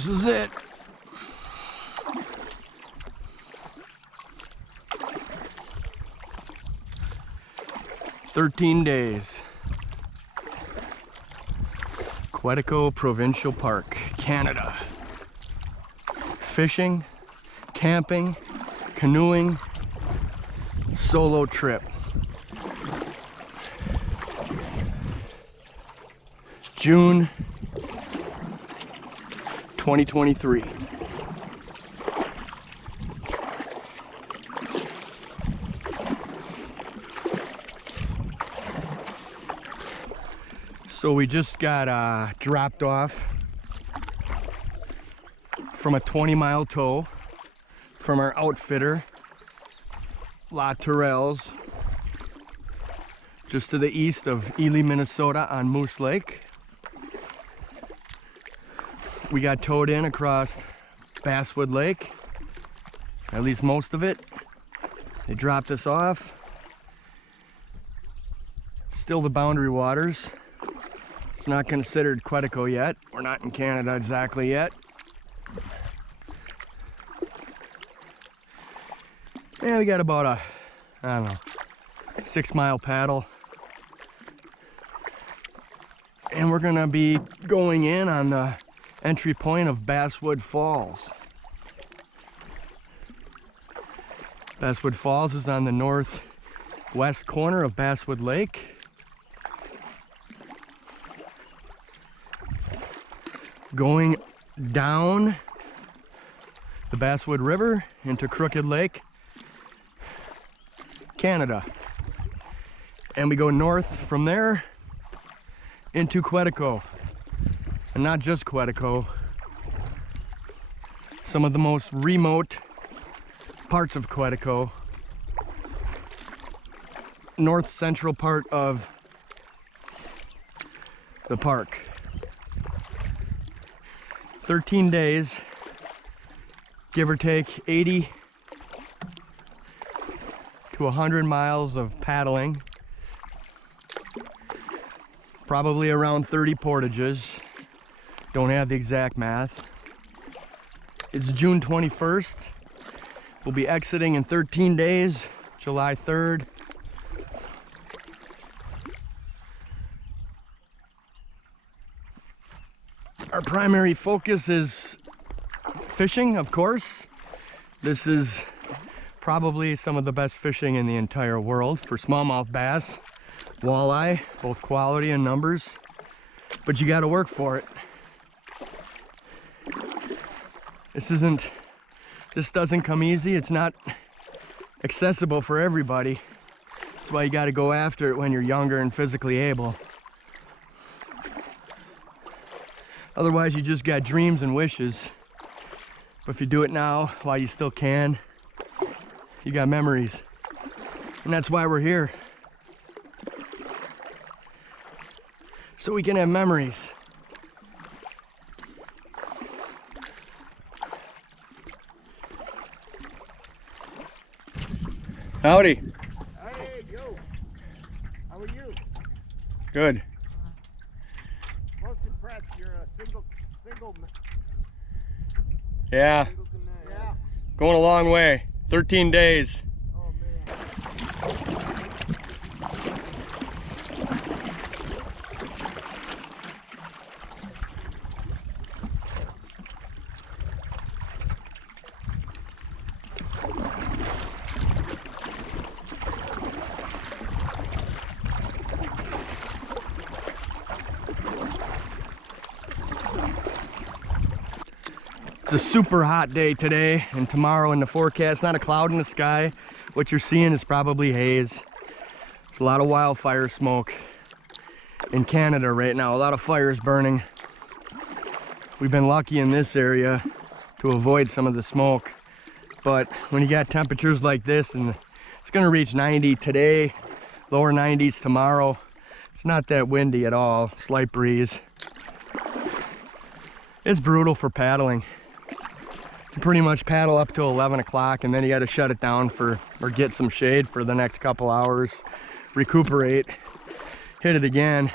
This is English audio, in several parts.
This is it. "13 days. Quetico Provincial Park, Canada. Fishing, camping, canoeing, solo trip. June 2023. So we just got dropped off from a 20-mile tow from our outfitter, La Tourelles, just to the east of Ely, Minnesota on Moose Lake. We got towed in across Basswood Lake, at least most of it. They dropped us off. Still the boundary waters. It's not considered Quetico yet. We're not in Canada exactly yet. Yeah, we got about a, I don't know, 6-mile paddle. And we're gonna be going in on the entry point of Basswood Falls. Basswood Falls is on the northwest corner of Basswood Lake. Going down the Basswood River into Crooked Lake, Canada. And we go north from there into Quetico. And not just Quetico, some of the most remote parts of Quetico, north central part of the park. 13 days, give or take 80 to 100 miles of paddling, probably around 30 portages. Don't have the exact math. It's June 21st. We'll be exiting in 13 days, July 3rd. Our primary focus is fishing, of course. This is probably some of the best fishing in the entire world for smallmouth bass, walleye, both quality and numbers. But you gotta work for it. This doesn't come easy. It's not accessible for everybody. That's why you got to go after it when you're younger and physically able. Otherwise, you just got dreams and wishes. But if you do it now, while you still can, you got memories. And that's why we're here. So we can have memories. Howdy. Hey, yo. How are you? Good. Most impressed. You're a single. Yeah. Yeah. Going a long way. 13 days. Oh man. It's a super hot day today and tomorrow in the forecast. Not a cloud in the sky. What you're seeing is probably haze. There's a lot of wildfire smoke in Canada right now. A lot of fires burning. We've been lucky in this area to avoid some of the smoke. But when you got temperatures like this, and it's gonna reach 90 today, lower 90s tomorrow. It's not that windy at all, slight breeze. It's brutal for paddling. You pretty much paddle up till 11 o'clock and then you got to shut it down or get some shade for the next couple hours, recuperate, hit it again.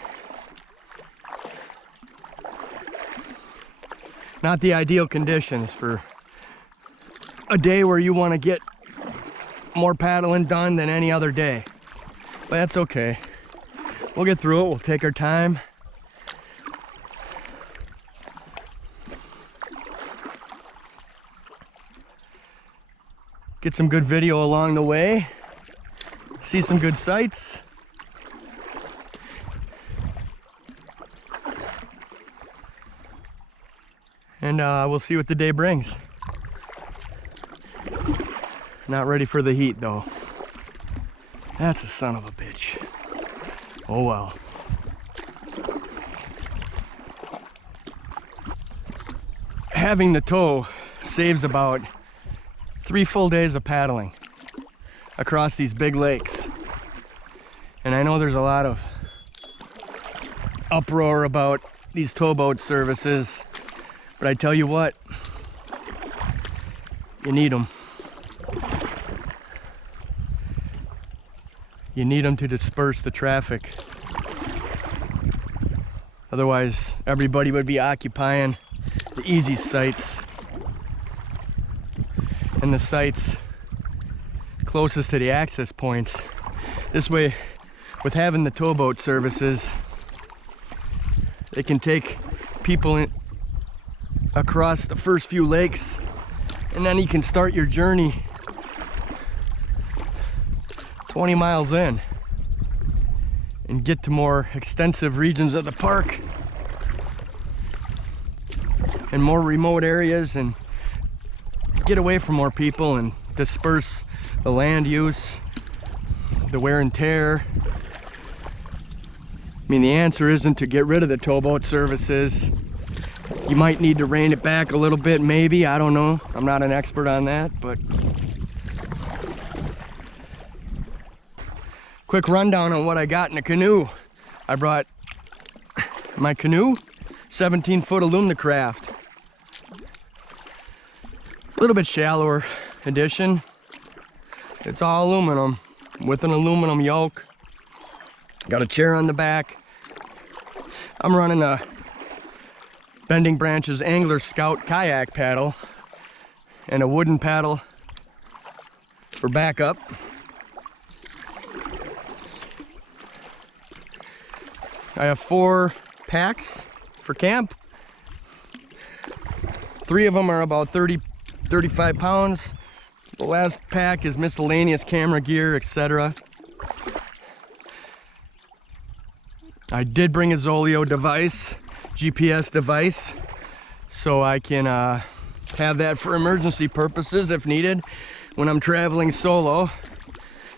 not the ideal conditions for a day where you want to get more paddling done than any other day. But that's okay. We'll get through it. We'll take our time. Get some good video along the way. See some good sights. And we'll see what the day brings. Not ready for the heat though. That's a son of a bitch. Oh well. Having the tow saves about 3 full days of paddling across these big lakes. And I know there's a lot of uproar about these towboat services, but I tell you what, you need them. You need them to disperse the traffic. Otherwise, everybody would be occupying the easy sites and the sites closest to the access points. This way, with having the towboat services, they can take people across the first few lakes, and then you can start your journey 20 miles in and get to more extensive regions of the park and more remote areas, and get away from more people and disperse the land use, the wear and tear. I mean, the answer isn't to get rid of the towboat services. You might need to rein it back a little bit, maybe, I don't know. I'm not an expert on that, but quick rundown on what I got in a canoe. I brought my canoe, 17-foot aluminum craft. A little bit shallower edition. It's all aluminum with an aluminum yoke. Got a chair on the back. I'm running a Bending Branches Angler Scout kayak paddle and a wooden paddle for backup. I have 4 packs for camp. 3 of them are about 35 pounds. The last pack is miscellaneous camera gear, etc. I did bring a Zoleo device, GPS device, so I can have that for emergency purposes if needed when I'm traveling solo.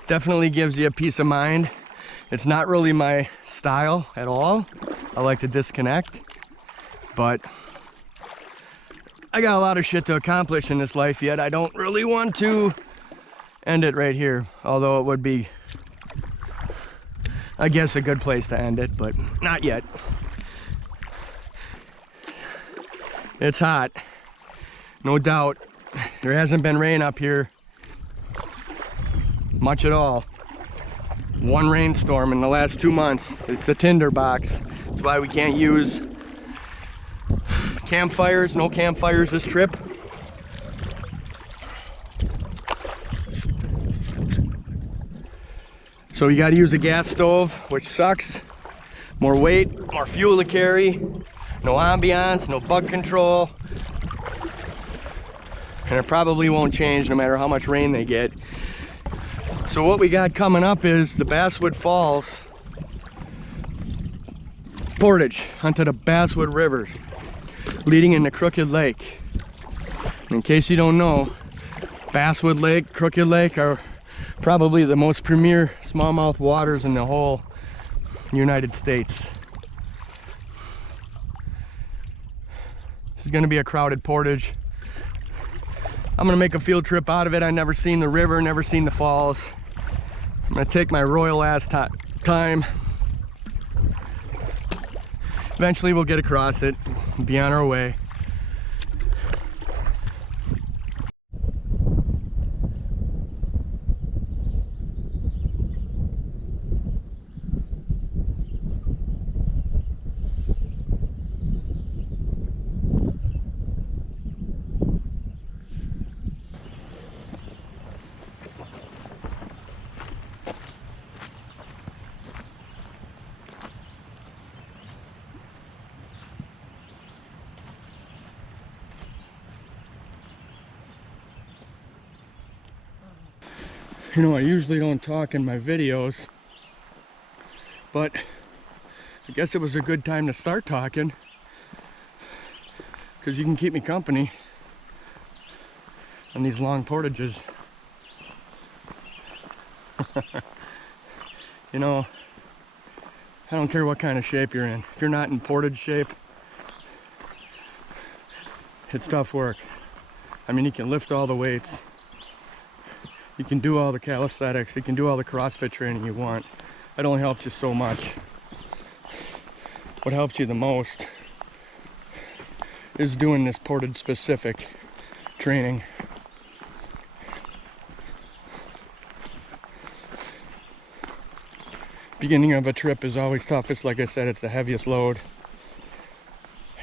Definitely gives you a peace of mind. It's not really my style at all. I like to disconnect, but I got a lot of shit to accomplish in this life yet. I don't really want to end it right here, although it would be, I guess, a good place to end it, but not yet. It's hot, no doubt. There hasn't been rain up here much at all. 1 rainstorm in the last 2 months. It's a tinderbox. That's why we can't use campfires. No campfires this trip. So you got to use a gas stove, which sucks. More weight, more fuel to carry. No ambiance, no bug control. And it probably won't change no matter how much rain they get. So what we got coming up is the Basswood Falls portage onto the Basswood River, leading into Crooked Lake. In case you don't know, Basswood Lake, Crooked Lake are probably the most premier smallmouth waters in the whole United States. This is going to be a crowded portage. I'm going to make a field trip out of it. I've never seen the river, never seen the falls. I'm going to take my royal ass time. Eventually we'll get across it and be on our way. You know, I usually don't talk in my videos, but I guess it was a good time to start talking, because you can keep me company on these long portages. You know, I don't care what kind of shape you're in. If you're not in portage shape, it's tough work. I mean, you can lift all the weights, you can do all the calisthenics, you can do all the CrossFit training you want. It only helps you so much. What helps you the most is doing this portage specific training. Beginning of a trip is always toughest. Like I said, it's the heaviest load.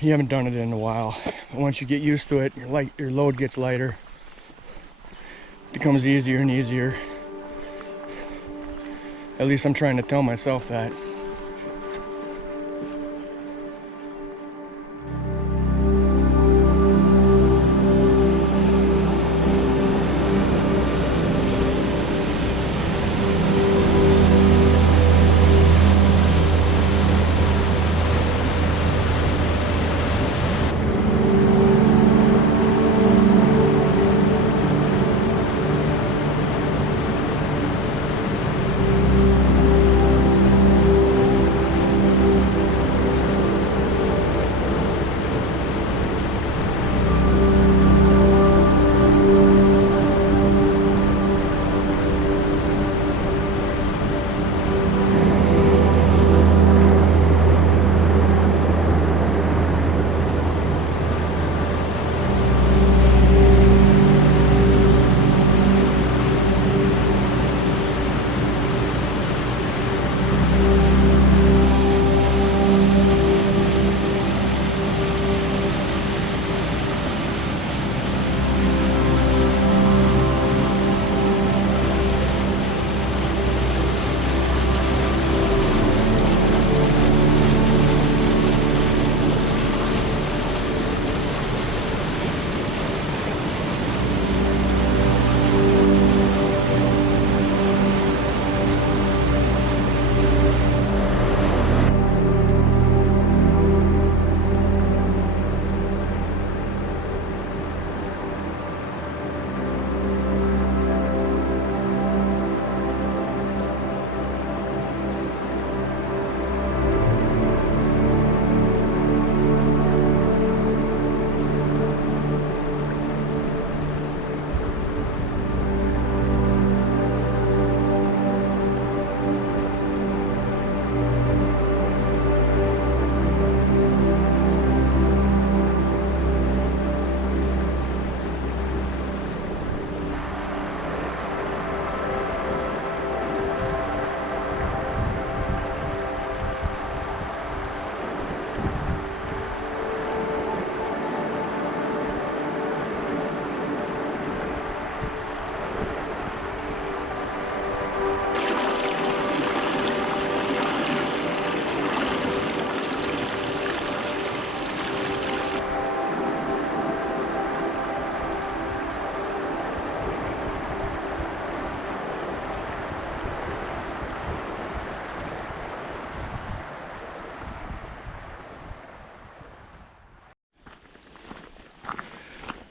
You haven't done it in a while. But once you get used to it, your load gets lighter. It becomes easier and easier. At least I'm trying to tell myself that.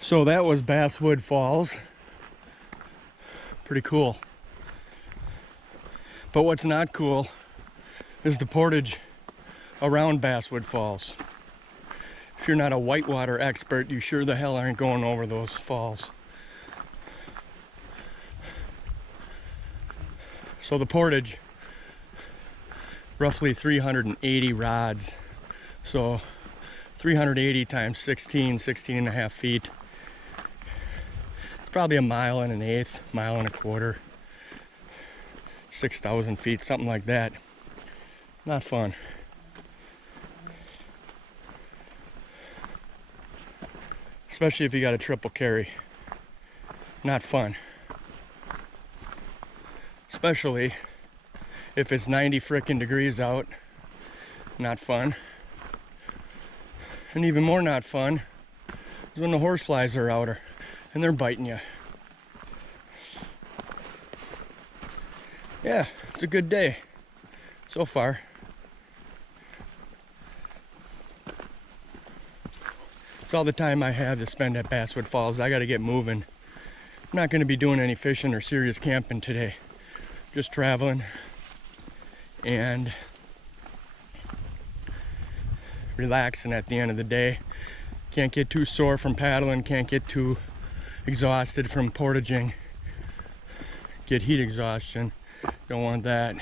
So that was Basswood Falls. Pretty cool. But what's not cool is the portage around Basswood Falls. If you're not a whitewater expert, you sure the hell aren't going over those falls. So the portage, roughly 380 rods. So 380 times 16 and a half feet. Probably 1.125 miles, 1.25 miles, 6,000 feet, something like that. Not fun. Especially if you got a triple carry. Not fun. Especially if it's 90 frickin' degrees out. Not fun. And even more not fun is when the horseflies are out and they're biting you. yeah, it's a good day so far. It's all the time I have to spend at Basswood Falls. I gotta get moving. I'm not gonna be doing any fishing or serious camping today. Just traveling and relaxing at the end of the day. Can't get too sore from paddling, can't get too exhausted from portaging. Get heat exhaustion, don't want that.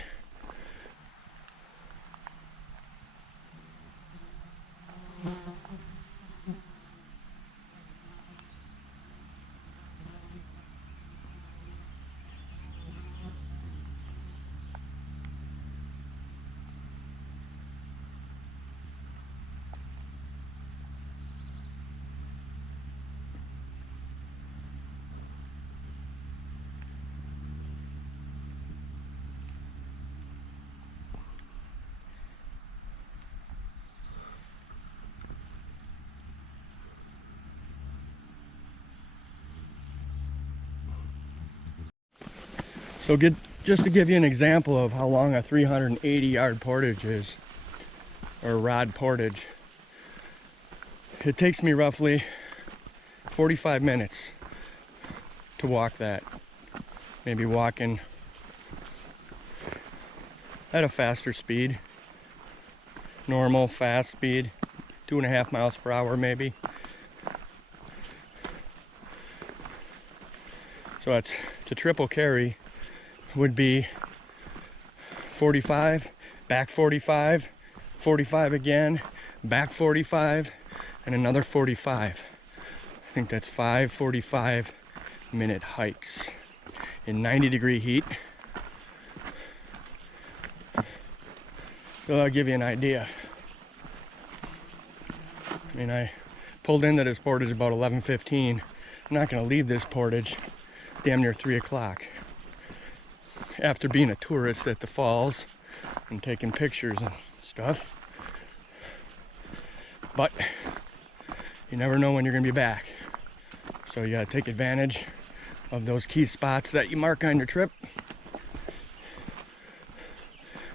So just to give you an example of how long a 380-yard portage is, or rod portage, it takes me roughly 45 minutes to walk that. Maybe walking at a faster speed, normal fast speed, 2.5 miles per hour maybe. So that's to triple carry would be 45, back 45, 45 again, back 45, and another 45. I think that's 5 45-minute hikes in 90-degree heat. So that'll give you an idea. I mean, I pulled into this portage about 11:15. I'm not gonna leave this portage damn near 3 o'clock. After being a tourist at the falls and taking pictures and stuff. But you never know when you're gonna be back. So you gotta take advantage of those key spots that you mark on your trip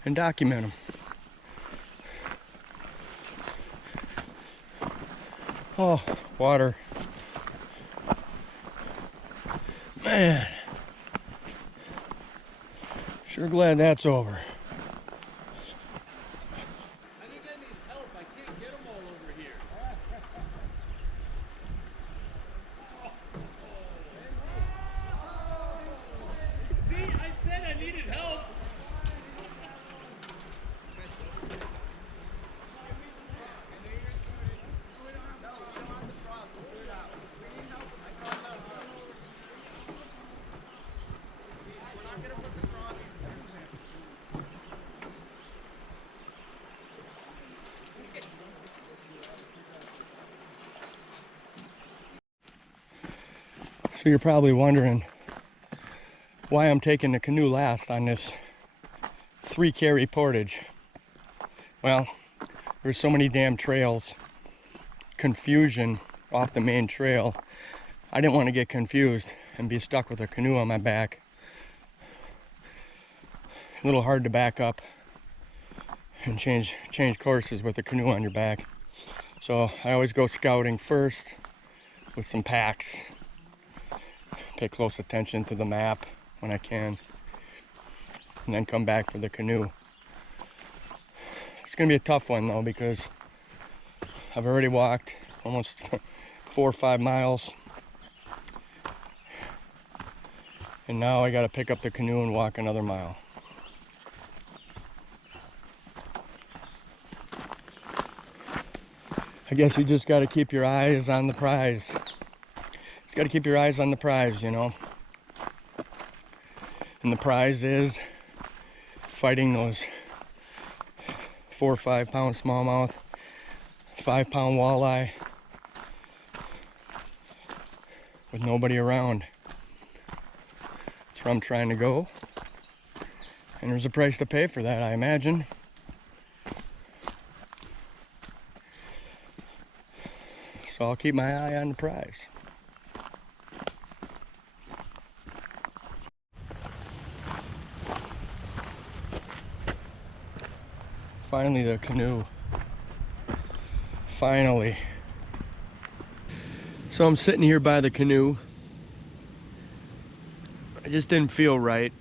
and document them. Oh, water. Man. Sure glad that's over. I think I need help. I can't get them all over here. See, I said I needed help. So you're probably wondering why I'm taking the canoe last on this 3-carry portage. Well, there's so many damn trails, confusion off the main trail. I didn't want to get confused and be stuck with a canoe on my back. A little hard to back up and change courses with a canoe on your back. So I always go scouting first with some packs. Pay close attention to the map when I can, and then come back for the canoe. It's gonna be a tough one though, because I've already walked almost 4 or 5 miles, and now I gotta pick up the canoe and walk another mile. I guess you just gotta keep your eyes on the prize. Got to keep your eyes on the prize, you know. And the prize is fighting those 4 or 5 pound smallmouth, 5 pound walleye with nobody around. That's where I'm trying to go. And there's a price to pay for that, I imagine. So I'll keep my eye on the prize. Finally, the canoe. Finally. So I'm sitting here by the canoe. I just didn't feel right.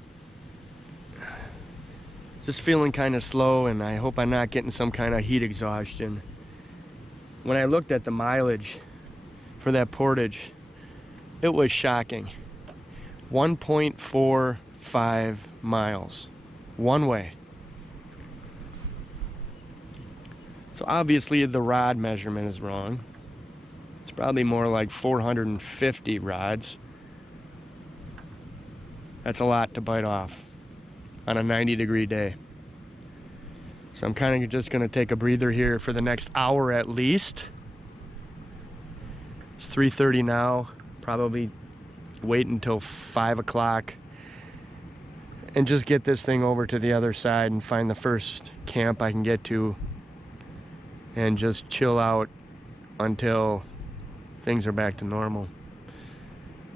Just feeling kind of slow, and I hope I'm not getting some kind of heat exhaustion. When I looked at the mileage for that portage, it was shocking. 1.45 miles one way. So obviously the rod measurement is wrong. It's probably more like 450 rods. That's a lot to bite off on a 90-degree day. So I'm kind of just gonna take a breather here for the next hour at least. It's 3:30 now, probably wait until 5 o'clock and just get this thing over to the other side and find the first camp I can get to and just chill out until things are back to normal.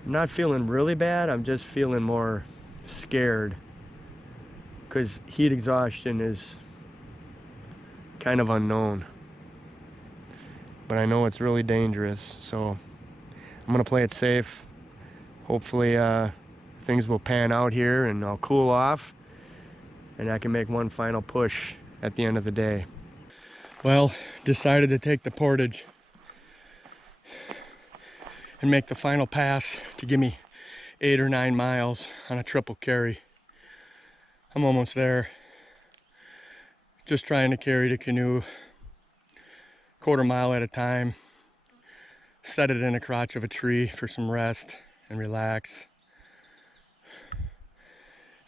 I'm not feeling really bad, I'm just feeling more scared because heat exhaustion is kind of unknown. But I know it's really dangerous, so I'm gonna play it safe. Hopefully things will pan out here and I'll cool off and I can make one final push at the end of the day. Well, decided to take the portage and make the final pass to give me 8 or 9 miles on a triple carry. I'm almost there. Just trying to carry the canoe quarter mile at a time. Set it in a crotch of a tree for some rest and relax.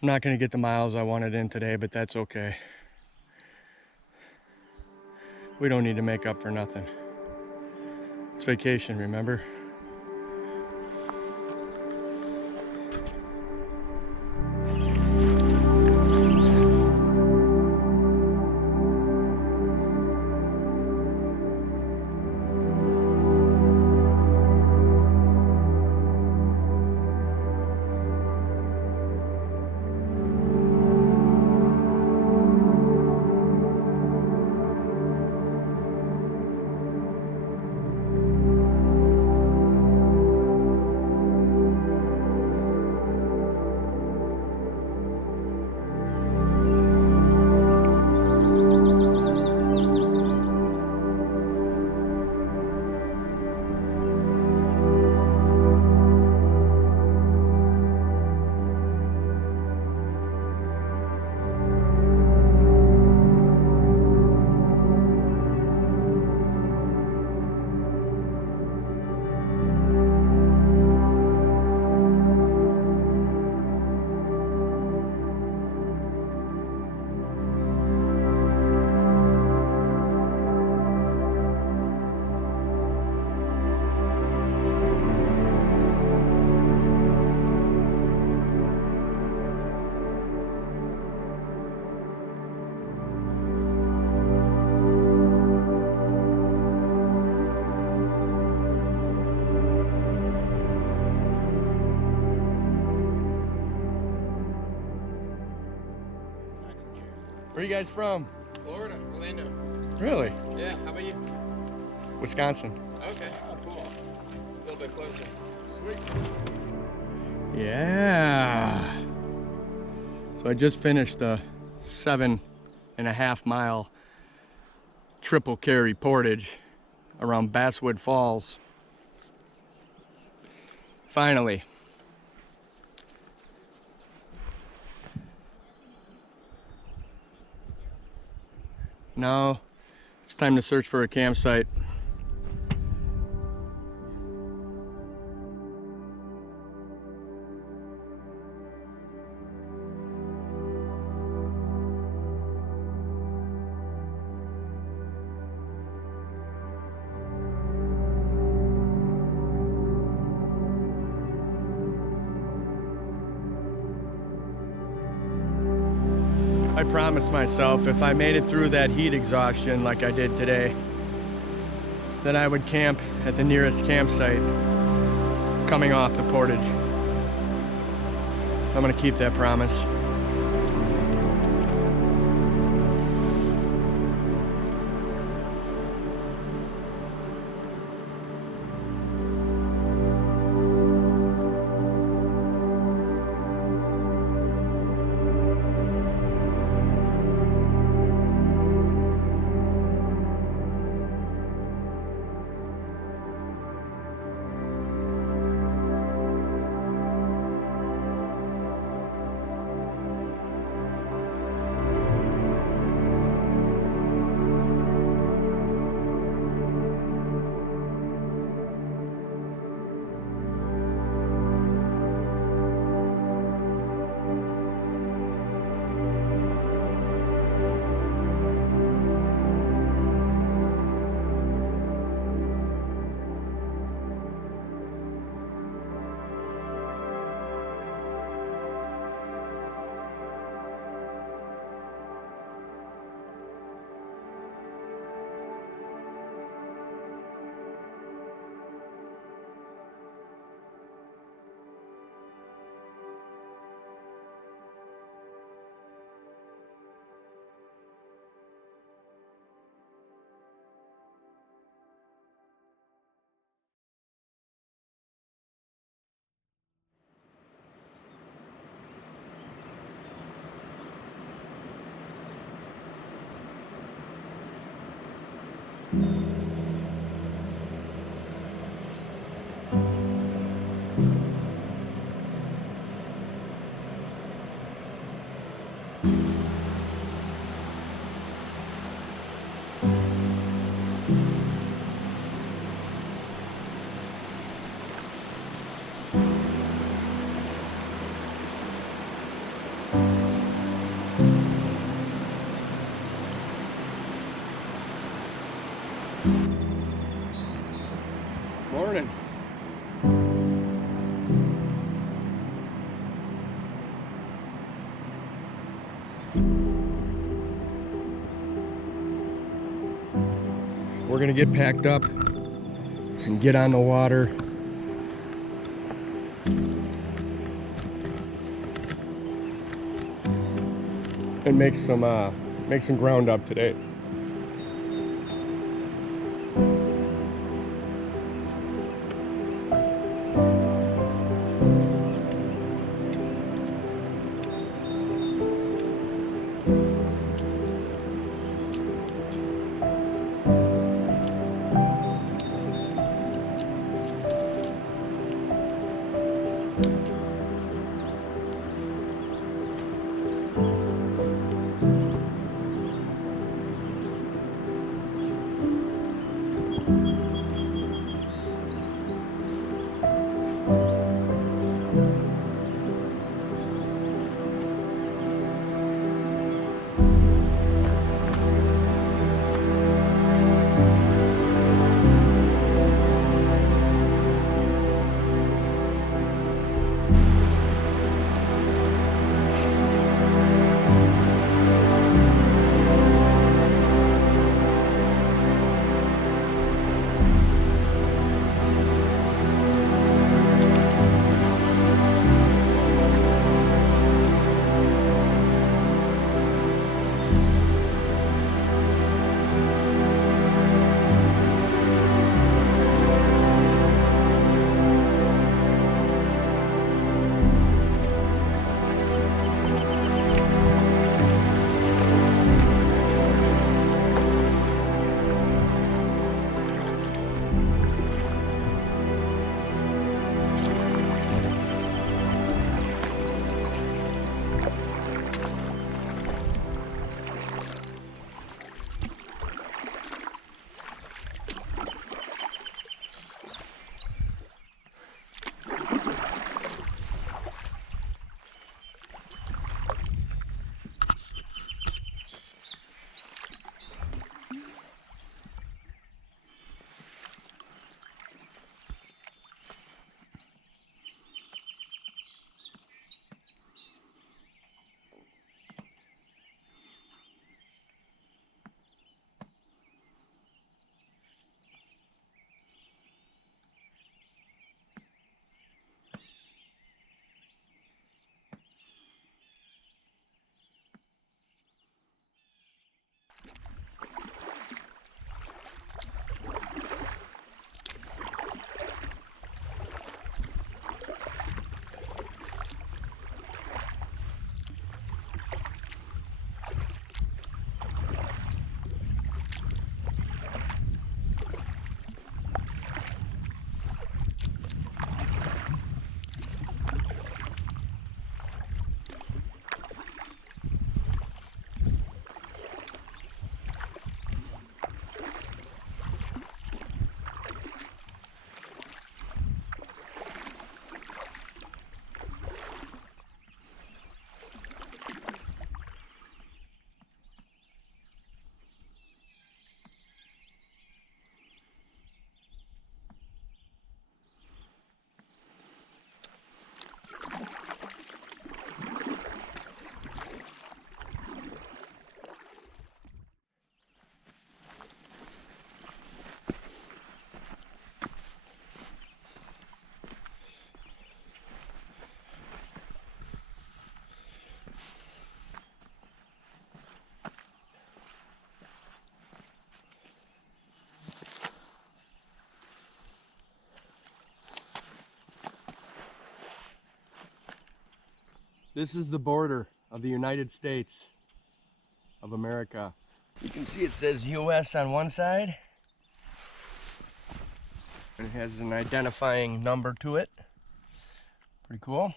I'm not gonna get the miles I wanted in today, but that's okay. We don't need to make up for nothing. It's vacation, remember? Where are you guys from? Florida, Orlando. Really? Yeah, how about you? Wisconsin. Okay, oh, cool. A little bit closer. Sweet. Yeah. So I just finished a 7.5 mile triple carry portage around Basswood Falls. Finally. Now it's time to search for a campsite. I promised myself if I made it through that heat exhaustion like I did today, then I would camp at the nearest campsite coming off the portage. I'm gonna keep that promise. morning. We're gonna get packed up and get on the water. And make some ground up today. This is the border of the United States of America. You can see it says US on one side. And it has an identifying number to it. Pretty cool.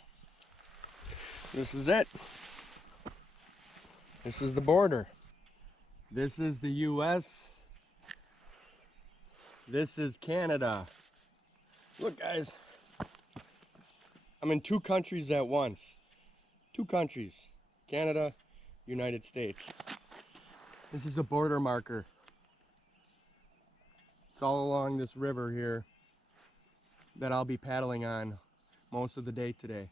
This is it. This is the border. This is the US. This is Canada. Look, guys. I'm in two countries at once. Two countries. Canada, United States. This is a border marker. It's all along this river here. that I'll be paddling on most of the day today.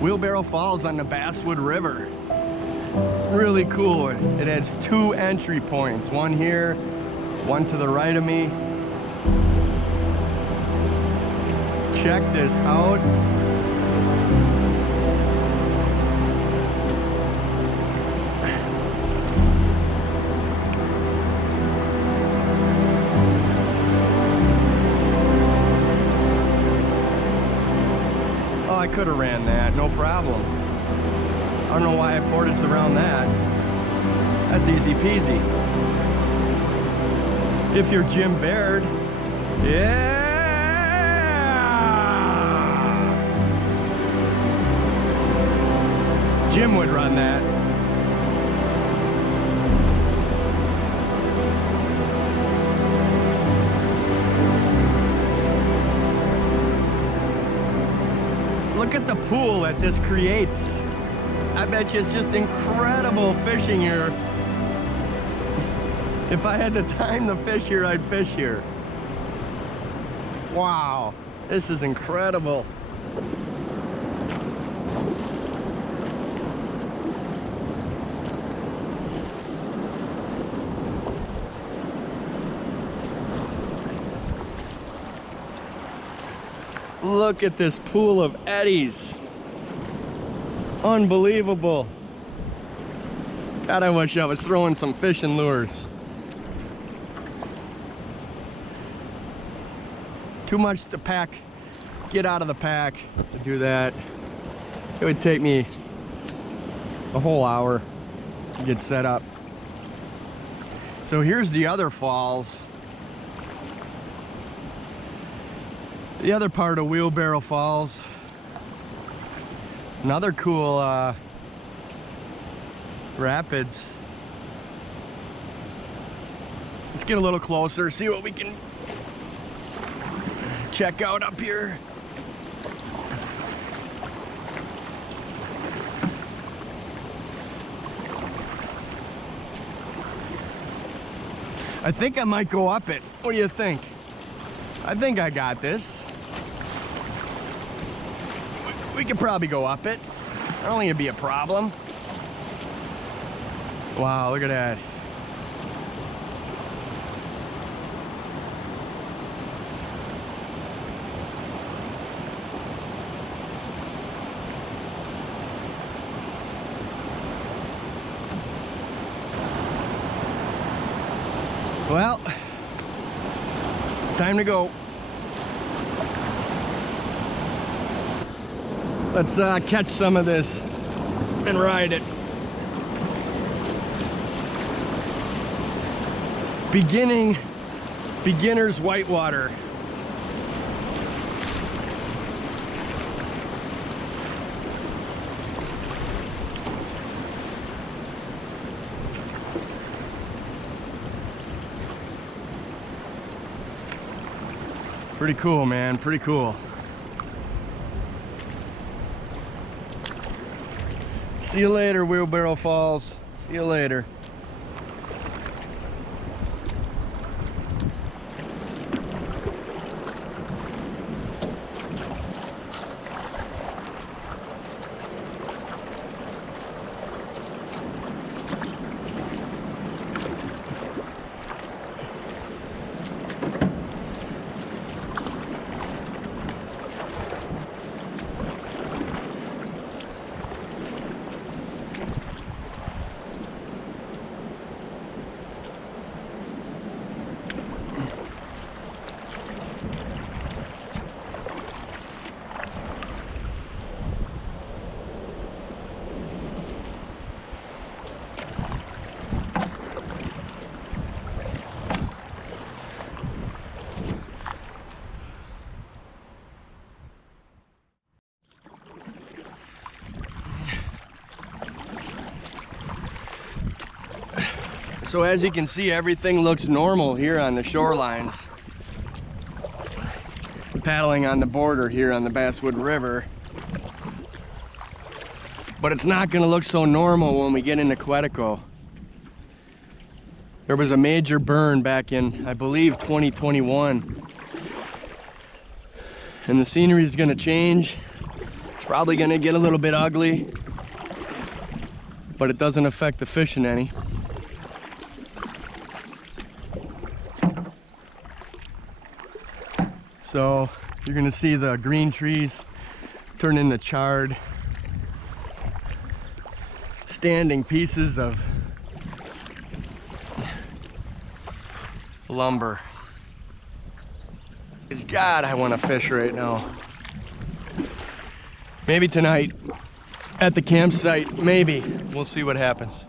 Wheelbarrow Falls on the Basswood River. Really cool. It has 2 entry points, one here, one to the right of me. Check this out. Oh, I could have ran that, no problem. I don't know why I portaged around that. That's easy peasy. If you're Jim Baird, yeah! Jim would run that. Look at the pool that this creates. I bet you it's just incredible fishing here. If I had the time to fish here, I'd fish here. Wow, this is incredible. Look at this pool of eddies. Unbelievable. God, I wish I was throwing some fishing lures. Too much to pack, get out of the pack to do that. It would take me a whole hour to get set up. So here's the other falls. The other part of Wheelbarrow Falls. Another cool rapids. Let's get a little closer, see what we can check out up here. I think I might go up it. What do you think? I think I got this. We could probably go up it. I don't think it'd be a problem. Wow, look at that. Well, time to go. Let's catch some of this and ride it. beginner's whitewater. Pretty cool, man, pretty cool. See you later, Wheelbarrow Falls. See you later. So as you can see, everything looks normal here on the shorelines. Paddling on the border here on the Basswood River. But it's not gonna look so normal when we get into Quetico. There was a major burn back in, I believe, 2021. And the scenery is gonna change. It's probably gonna get a little bit ugly, but it doesn't affect the fishing any. So you're gonna see the green trees turn into charred, standing pieces of lumber. God, I want to fish right now. Maybe tonight at the campsite, maybe. We'll see what happens.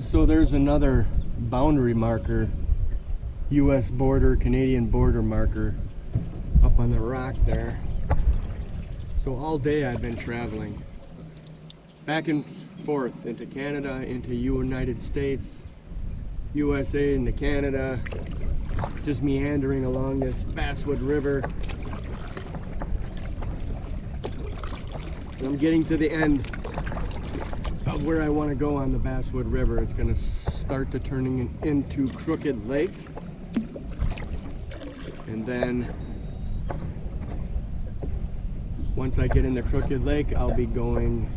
So there's another boundary marker, US border, Canadian border marker up on the rock there. So all day I've been traveling back and forth into Canada, into United States, USA into Canada, just meandering along this Basswood River. And I'm getting to the end of where I want to go on the Basswood River. It's going to start to turning into Crooked Lake, and then once I get into Crooked Lake, I'll be going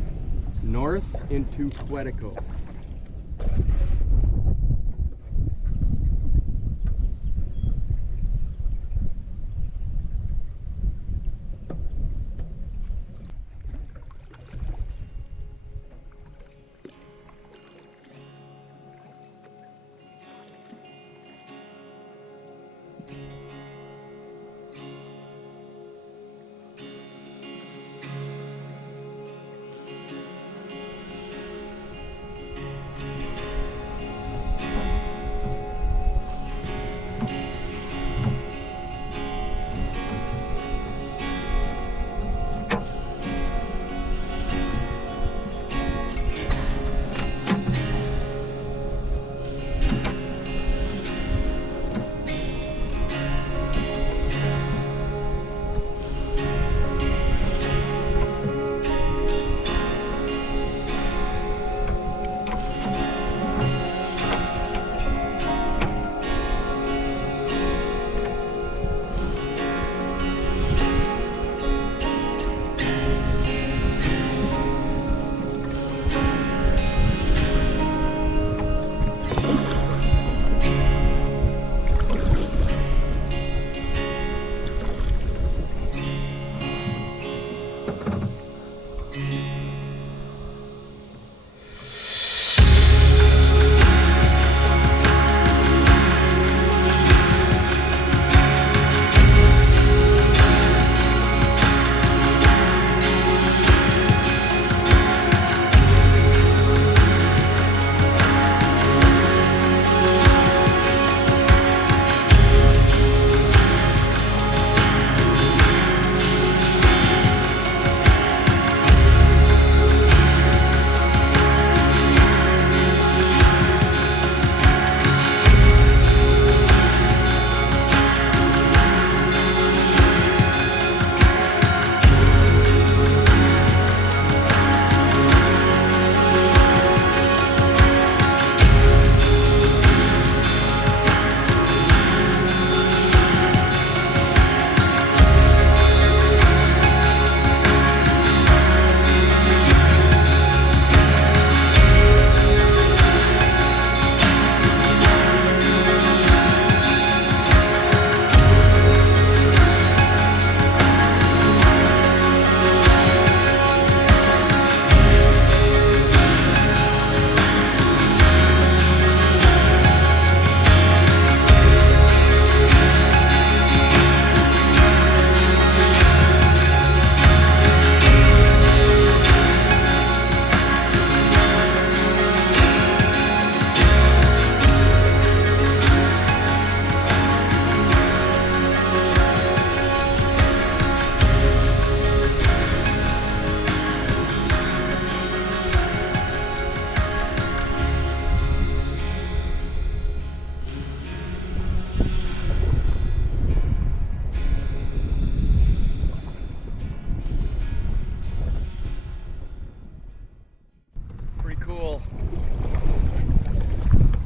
north into Quetico.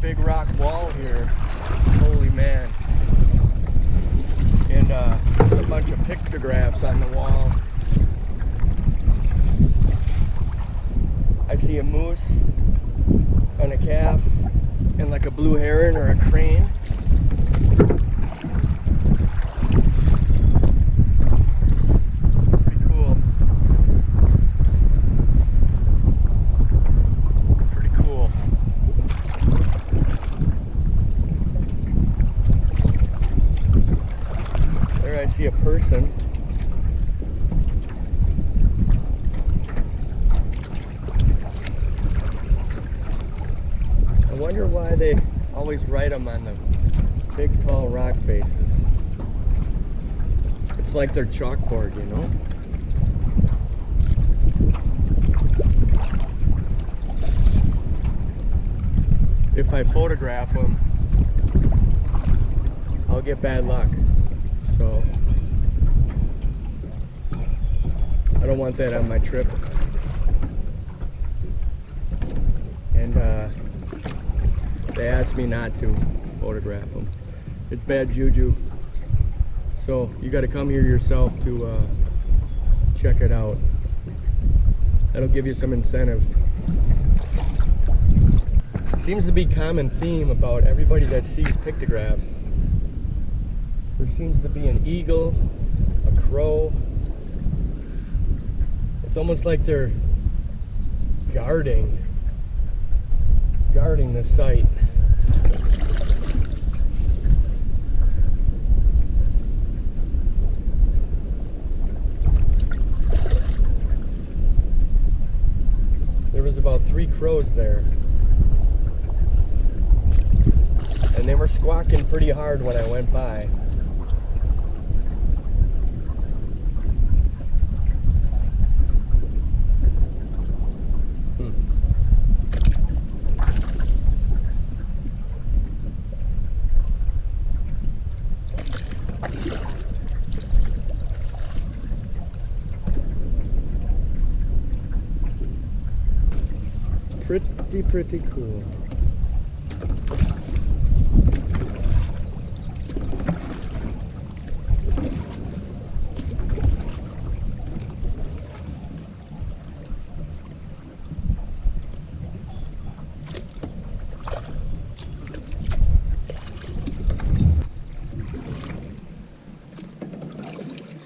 Big rock wall here. Holy man. And a bunch of pictographs on the wall. I see a moose and a calf and like a blue heron or a crane. Pretty cool. Pretty cool. There I see a person. wonder why they always write them on the big tall rock faces. It's like their chalkboard, you know? If I photograph them, I'll get bad luck. So I don't want that on my trip. And they asked me not to photograph them. It's bad juju. So you got to come here yourself to check it out. That'll give you some incentive. Seems to be common theme about everybody that sees pictographs. There seems to be an eagle, a crow. It's almost like they're guarding the site. There was about 3 crows there. And they were squawking pretty hard when I went by. Pretty cool.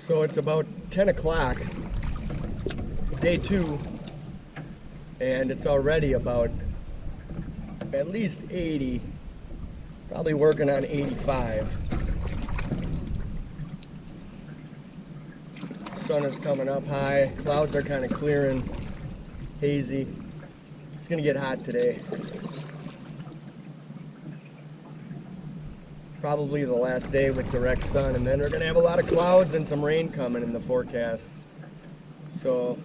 So it's about 10 o'clock, day 2, and it's already about at least 80, probably working on 85. Sun is coming up high, clouds are kind of clearing, hazy. It's gonna get hot today. Probably the last day with direct sun, and then we're gonna have a lot of clouds and some rain coming in the forecast. So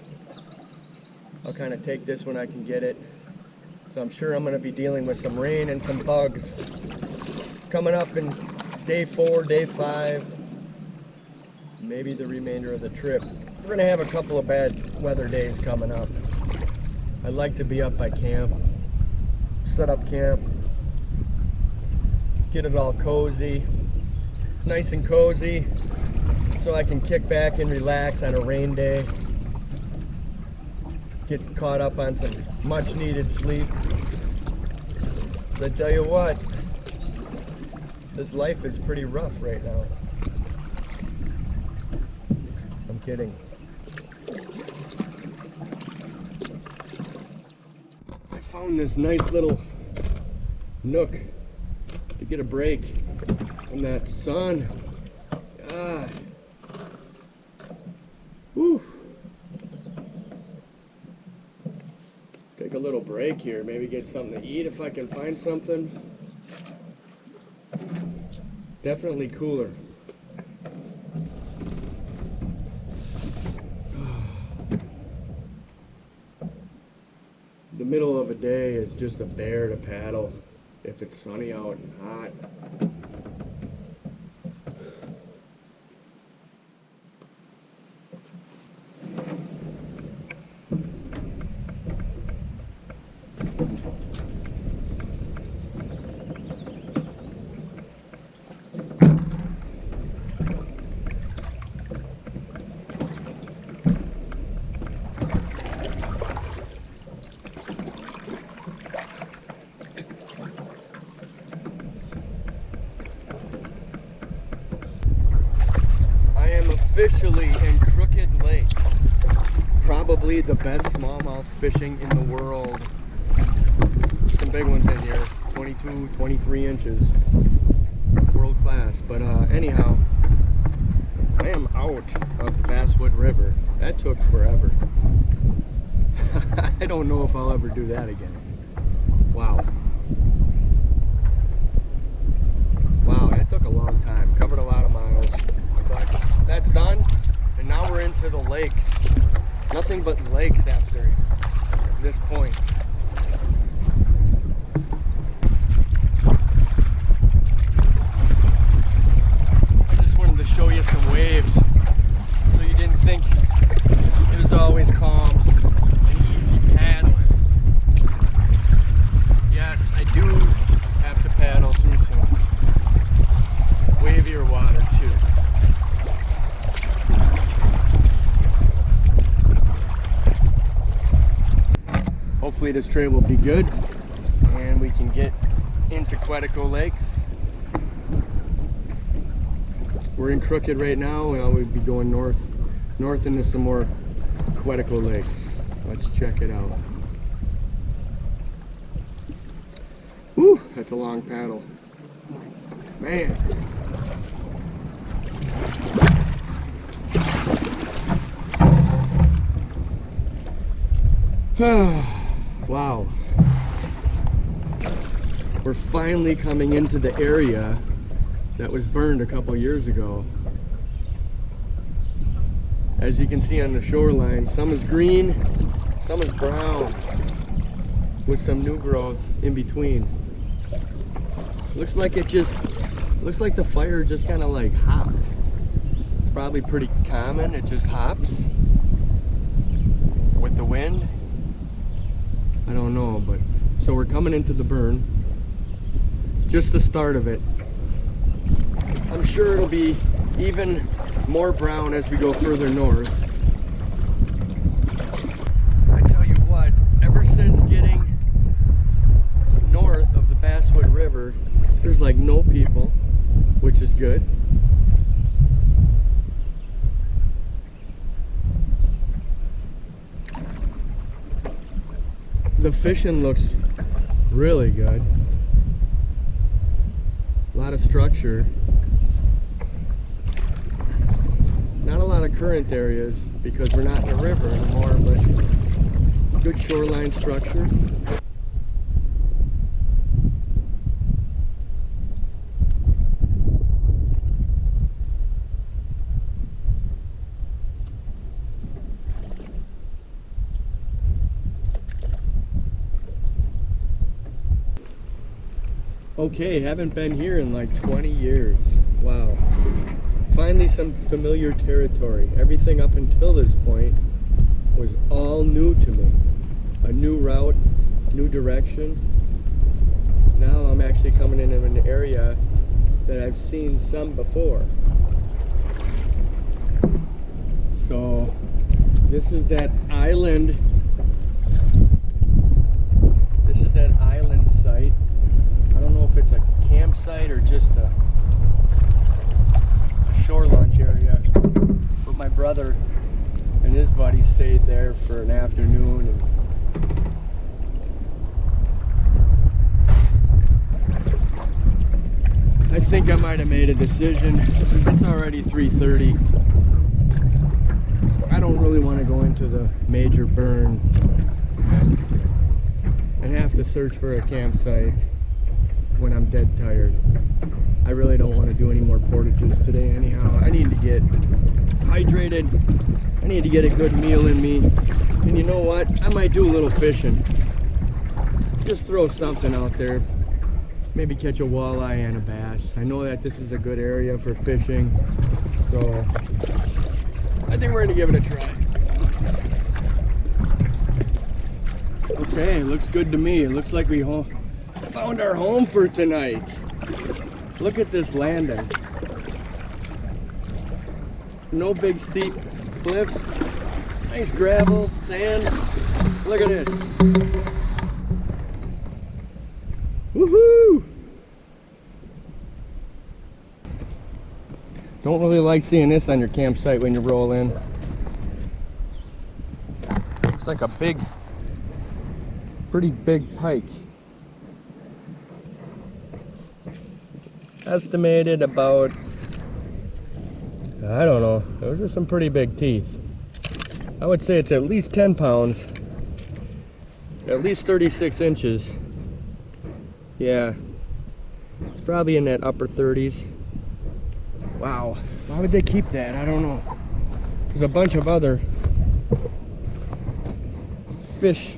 I'll kind of take this when I can get it. So I'm sure I'm going to be dealing with some rain and some bugs coming up in day 4, day 5, maybe the remainder of the trip. We're going to have a couple of bad weather days coming up. I'd like to be up by camp, set up camp, get it all cozy, nice and cozy, so I can kick back and relax on a rain day. Get caught up on some much needed sleep. But I tell you what, this life is pretty rough right now. I'm kidding. I found this nice little nook to get a break from that sun. Whew. Take a little break here, maybe get something to eat if I can find something. Definitely cooler. The middle of a day is just a bear to paddle if it's sunny out and hot. Officially in Crooked Lake, probably the best smallmouth fishing in the world. Some big ones in here, 22, 23 inches, world class. But anyhow, I am out of the Basswood River. That took forever. I don't know if I'll ever do that again. Wow. a long time. Covered a lot of miles. But that's done. And now we're into the lakes. Nothing but lakes after this point. I just wanted to show you some waves so you didn't think it was always calm and easy paddling. Yes, I do have to paddle through some wavier water too. Hopefully this trail will be good and we can get into Quetico Lakes. We're in Crooked right now and we'll be going north into some more Quetico Lakes. Let's check it out. Whew, that's a long paddle. Man. Wow. We're finally coming into the area that was burned a couple years ago. As you can see on the shoreline, some is green, some is brown, with some new growth in between. Looks like the fire just kind of like hopped. It's probably pretty common, it just hops with the wind. I don't know, but so we're coming into the burn. It's just the start of it. I'm sure it'll be even more brown as we go further north. I tell you what, ever since getting north of the Basswood River, there's like no people, which is good. The fishing looks really good. A lot of structure. Not a lot of current areas because we're not in a river anymore, but good shoreline structure. Okay, haven't been here in like 20 years. Wow. Finally some familiar territory. Everything up until this point was all new to me. A new route, new direction. Now I'm actually coming into an area that I've seen some before. So this is that island. This is that island site. I don't know if it's a campsite or just a shore launch area, but my brother and his buddy stayed there for an afternoon. And I think I might have made a decision. It's already 3:30. I don't really want to go into the major burn and have to search for a campsite when I'm dead tired. I really don't want to do any more portages today anyhow. I need to get hydrated. I need to get a good meal in me. And you know what? I might do a little fishing. Just throw something out there. Maybe catch a walleye and a bass. I know that this is a good area for fishing. So I think we're gonna give it a try. Okay, looks good to me. It looks like we found our home for tonight. Look at this landing. No big steep cliffs. Nice gravel, sand. Look at this. Woohoo! Don't really like seeing this on your campsite when you roll in. Looks like a pretty big pike. Estimated about, I don't know, those are some pretty big teeth. I would say it's at least 10 pounds, at least 36 inches. Yeah, it's probably in that upper 30s. Wow, why would they keep that? I don't know. There's a bunch of other fish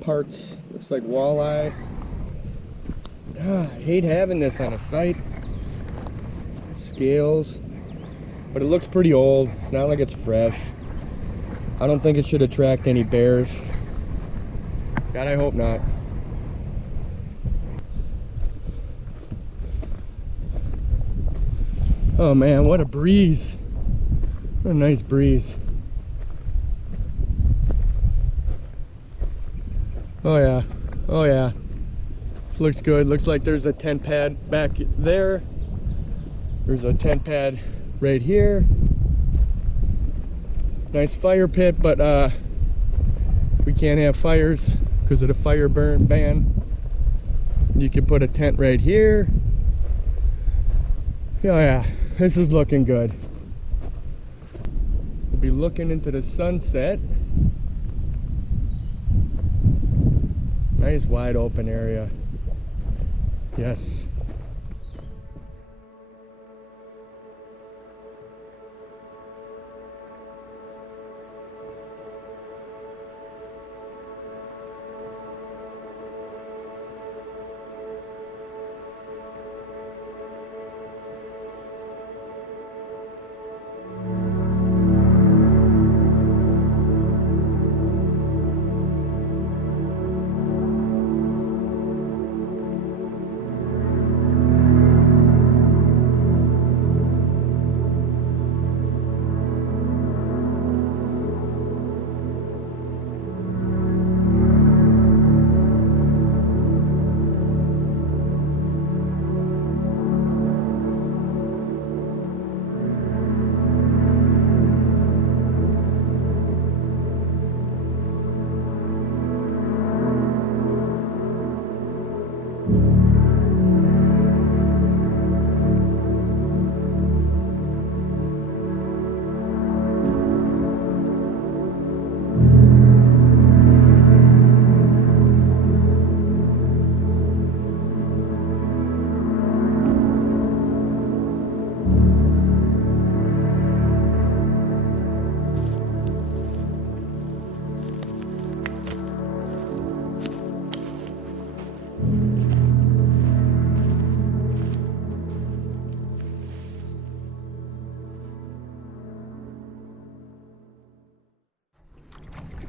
parts. Looks like walleye. I hate having this on a site. Scales. But it looks pretty old. It's not like it's fresh. I don't think it should attract any bears. God, I hope not. Oh man, what a breeze. What a nice breeze. Oh yeah, oh yeah. Looks good. Looks like there's a tent pad back there. There's a tent pad right here. Nice fire pit, but we can't have fires because of the fire ban. You can put a tent right here. Oh yeah, this is looking good. We'll be looking into the sunset. Nice wide open area. Yes.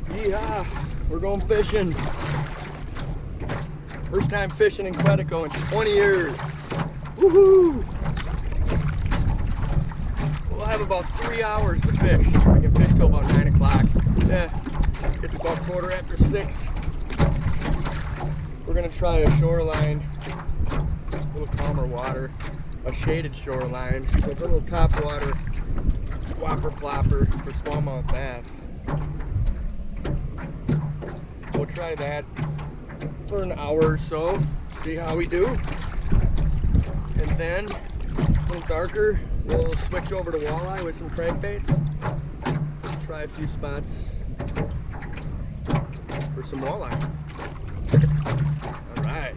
Yeehaw! We're going fishing. First time fishing in Quetico in 20 years. Woohoo! We'll have about 3 hours to fish. We can fish till about 9 o'clock. Yeah, it's about 6:15. We're gonna try a shoreline, a little calmer water, a shaded shoreline with a little top water whopper plopper for smallmouth bass. We'll try that for an hour or so, see how we do. And then, a little darker, we'll switch over to walleye with some crankbaits. Try a few spots for some walleye. All right.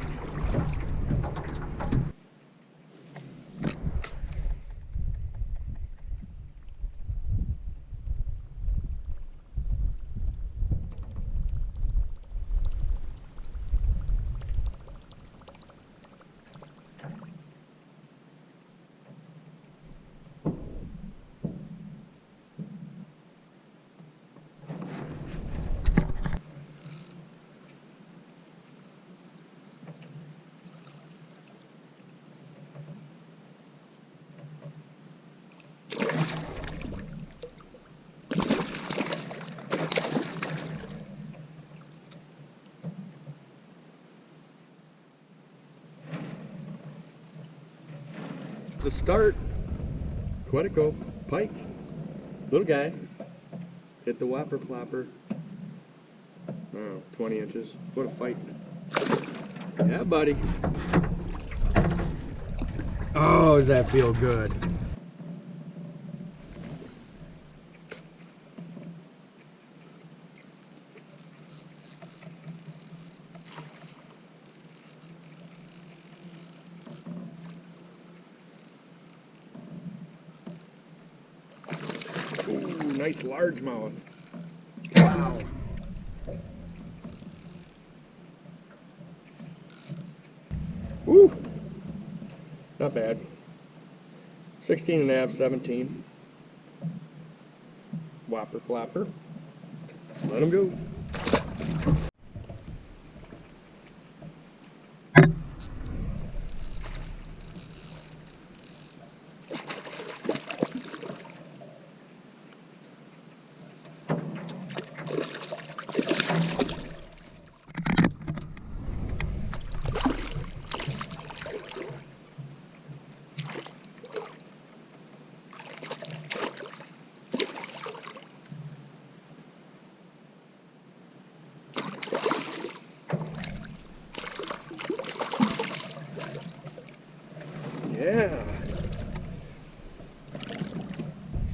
To start, Quetico pike, little guy, hit the whopper plopper. Oh, 20 inches. What a fight. Yeah, buddy. Oh, does that feel good? nice largemouth. Wow. Woo. Not bad. 16 and a half, 17. Whopper flopper. Let him go. Yeah.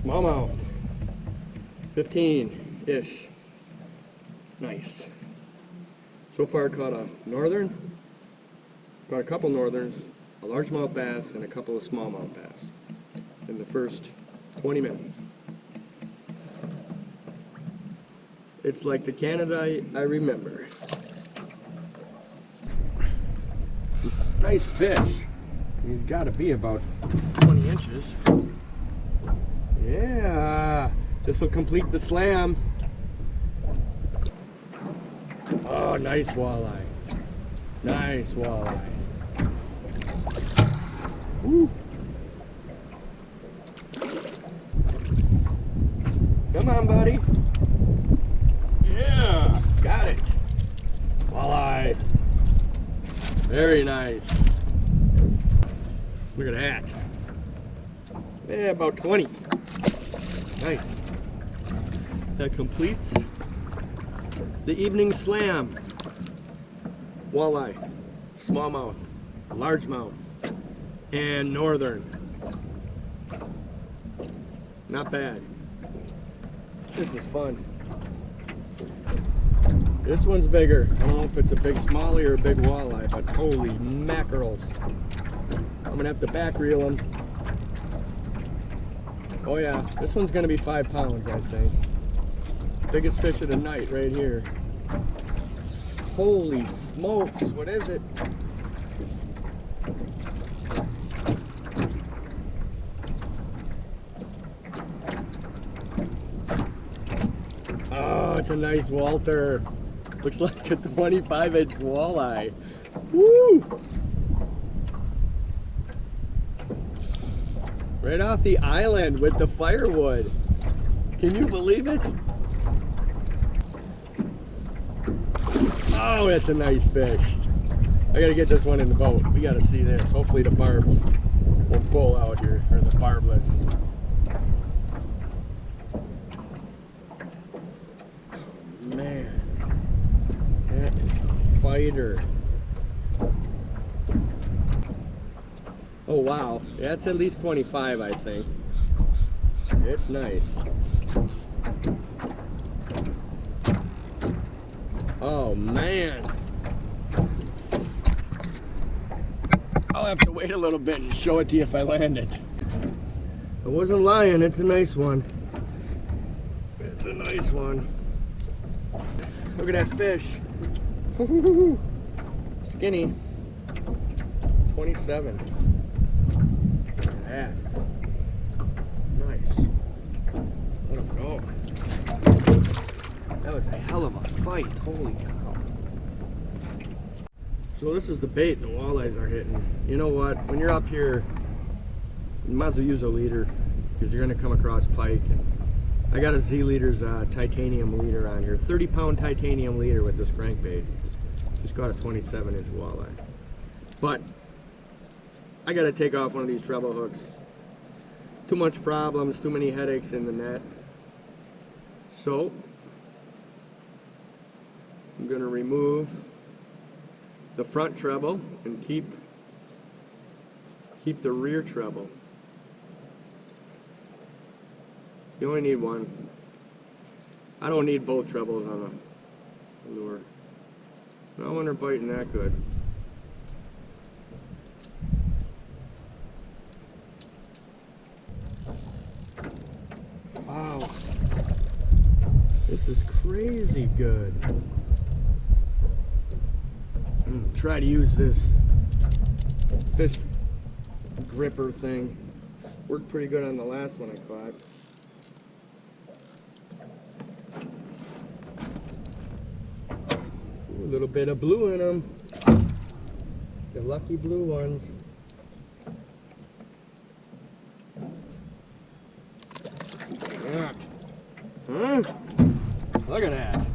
Smallmouth. 15-ish. Nice. So far caught a northern, caught a couple northerns, a largemouth bass, and a couple of smallmouth bass in the first 20 minutes. It's like the Canada I remember. Nice fish. He's got to be about 20 inches. Yeah, this will complete the slam. Oh, nice walleye. Nice walleye. Woo. Come on, buddy. Yeah, got it. Walleye. Very nice. Look at that. Yeah, about 20. Nice. That completes the evening slam. Walleye, smallmouth, largemouth, and northern. Not bad. This is fun. This one's bigger. I don't know if it's a big smallie or a big walleye, but holy mackerels. I'm gonna have to back reel them. Oh yeah, this one's gonna be 5 pounds, I think. Biggest fish of the night right here. Holy smokes, what is it? Oh, it's a nice Walter. Looks like a 25-inch walleye. Woo! Right off the island with the firewood. Can you believe it? Oh, that's a nice fish. I gotta get this one in the boat. We gotta see this. Hopefully the barbs will pull out here, or the barbless. Oh, man. That is a fighter. Oh wow, that's at least 25, I think. It's nice. Oh man. I'll have to wait a little bit and show it to you if I land it. I wasn't lying, it's a nice one. It's a nice one. Look at that fish. Skinny. 27. That. Nice. Let him go. That was a hell of a fight. Holy cow. So this is the bait the walleyes are hitting. You know what? When you're up here, you might as well use a leader because you're going to come across pike. And I got a Z Leaders titanium leader on here. 30-pound titanium leader with this crankbait. Just got a 27-inch walleye. But I gotta take off one of these treble hooks. Too much problems, too many headaches in the net. So, I'm gonna remove the front treble and keep the rear treble. You only need one. I don't need both trebles on a lure. Not when they're biting that good. Wow. good. Try to use this fish gripper thing. Worked pretty good on the last one I caught. Ooh, a little bit of blue in them. The lucky blue ones. Yeah. Huh? Look at that.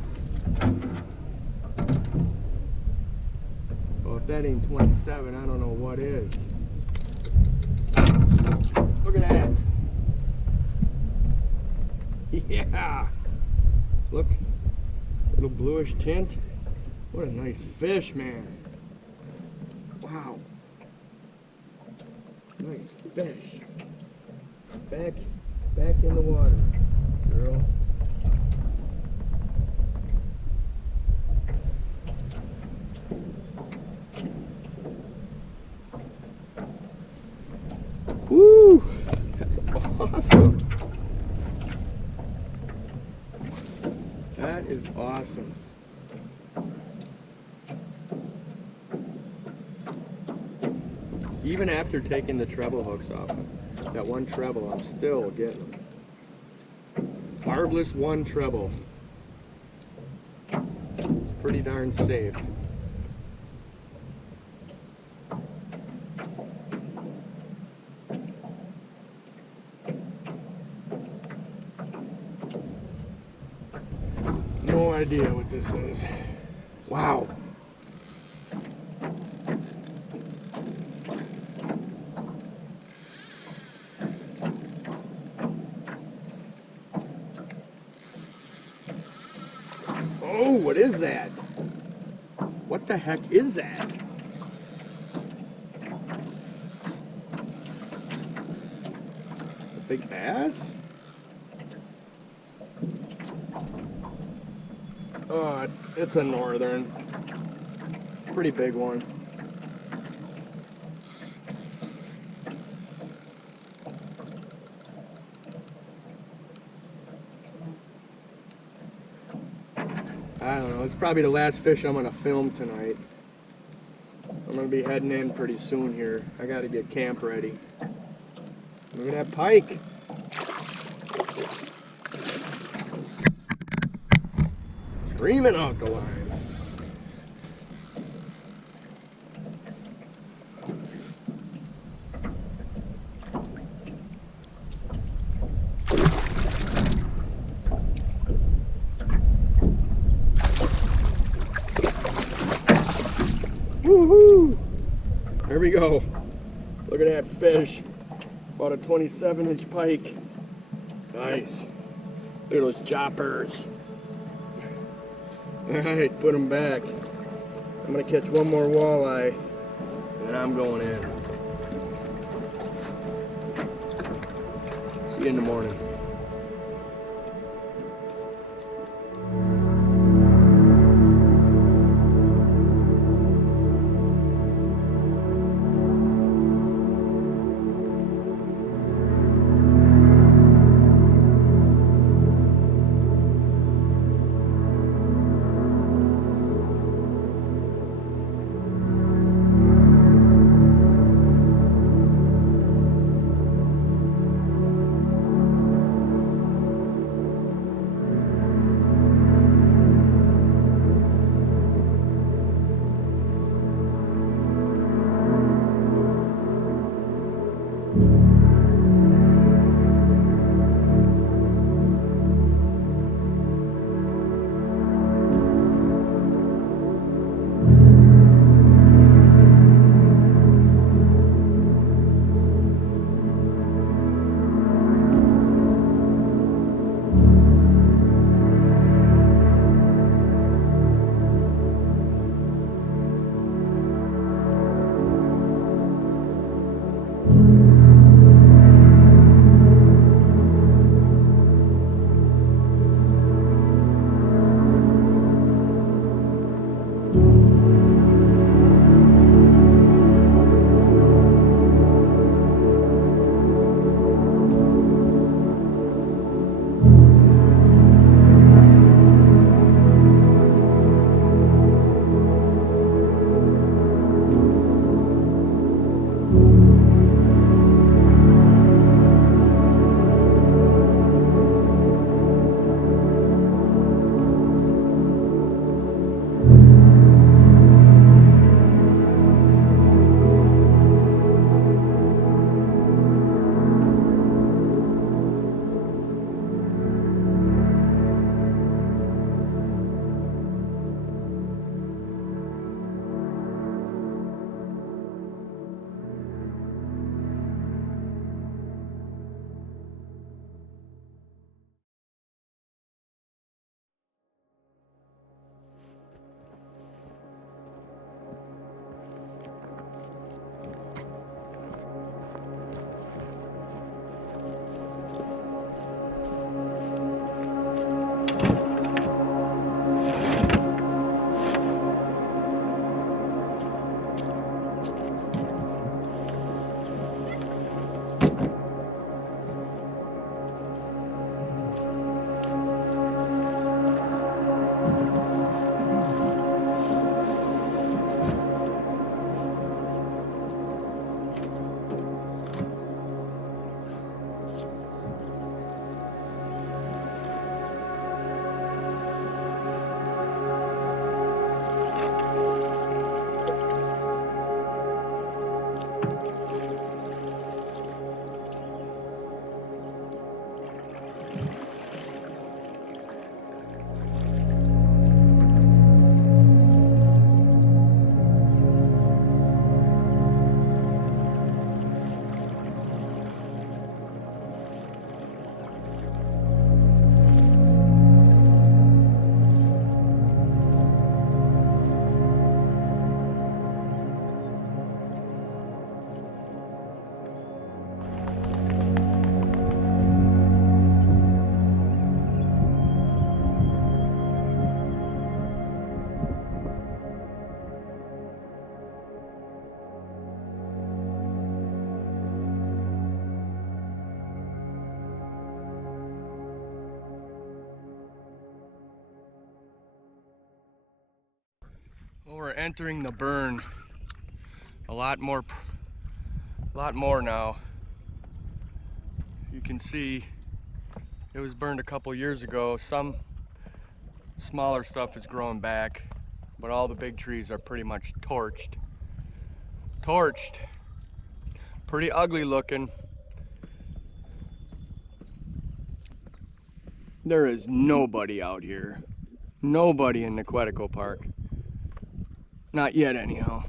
Well, if that ain't 27, I don't know what is. Look at that. Yeah. Look. Little bluish tint. What a nice fish, man. Wow. Nice fish. Back in the water, girl. Woo! That's awesome. That is awesome. Even after taking the treble hooks off, that one treble, I'm still getting them. Barbless one treble. It's pretty darn safe. No idea what this is. Wow. Oh, what is that? What the heck is that? A big bass? Oh, it's a northern. Pretty big one. I don't know, it's probably the last fish I'm gonna film tonight. I'm gonna be heading in pretty soon here. I gotta get camp ready. Look at that pike. Screaming out the line. Woohoo! There we go. Look at that fish. About a 27-inch pike. Nice. Look at those choppers. Alright, put them back. I'm gonna catch one more walleye and I'm going in. See you in the morning. Well, we're entering the burn. A lot more now. You can see it was burned a couple years ago. Some smaller stuff is growing back, but all the big trees are pretty much torched. Pretty ugly looking. There is nobody out here. Nobody in the Quetico Park. Not yet, anyhow.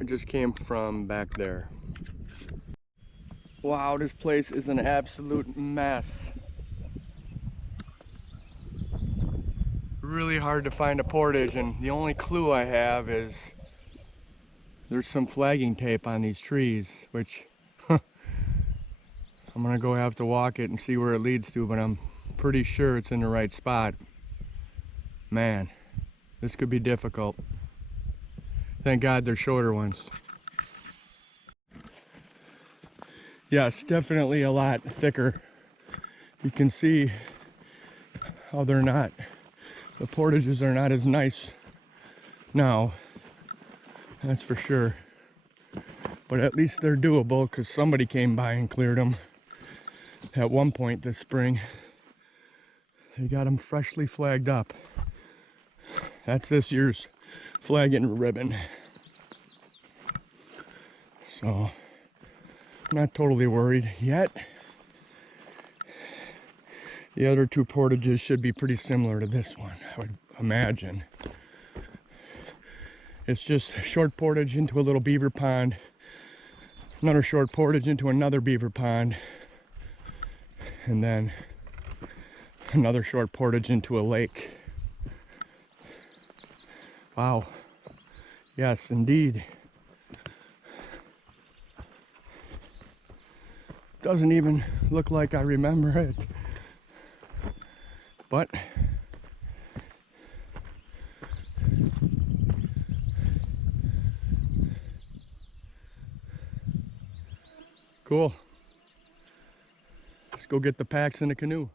I just came from back there. Wow, this place is an absolute mess. Really hard to find a portage, and the only clue I have is there's some flagging tape on these trees, which I'm gonna go have to walk it and see where it leads to, but I'm pretty sure it's in the right spot. Man, this could be difficult. Thank God they're shorter ones. Yes, definitely a lot thicker. You can see how they're not. The portages are not as nice now, that's for sure. But at least they're doable because somebody came by and cleared them at one point this spring. They got them freshly flagged up. That's this year's flagging ribbon. So, I'm not totally worried yet. The other two portages should be pretty similar to this one, I would imagine. It's just a short portage into a little beaver pond, another short portage into another beaver pond, and then another short portage into a lake. Wow. Yes, indeed. Doesn't even look like I remember it. But cool. Let's go get the packs in the canoe.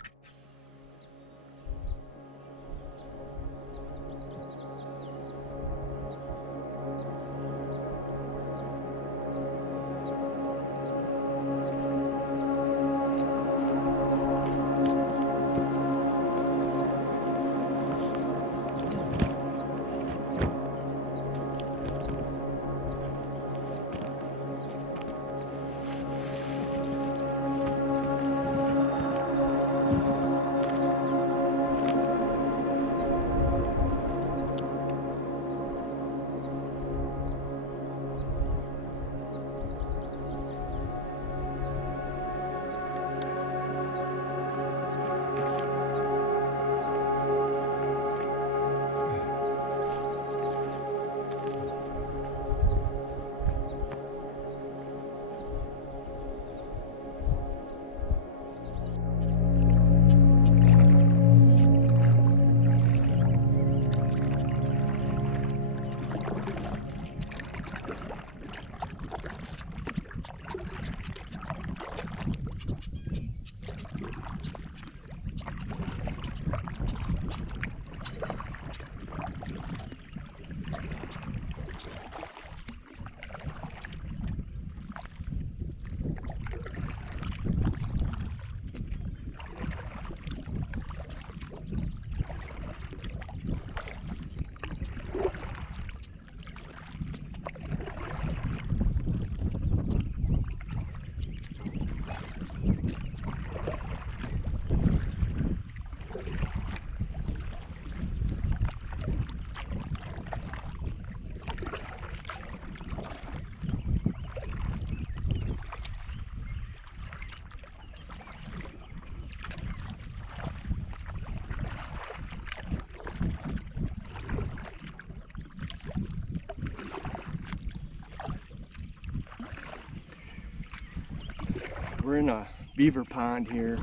We're in a beaver pond here,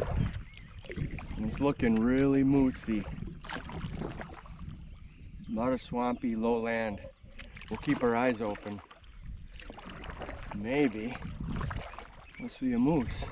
and it's looking really moosey. A lot of swampy lowland. We'll keep our eyes open. Maybe we'll see a moose.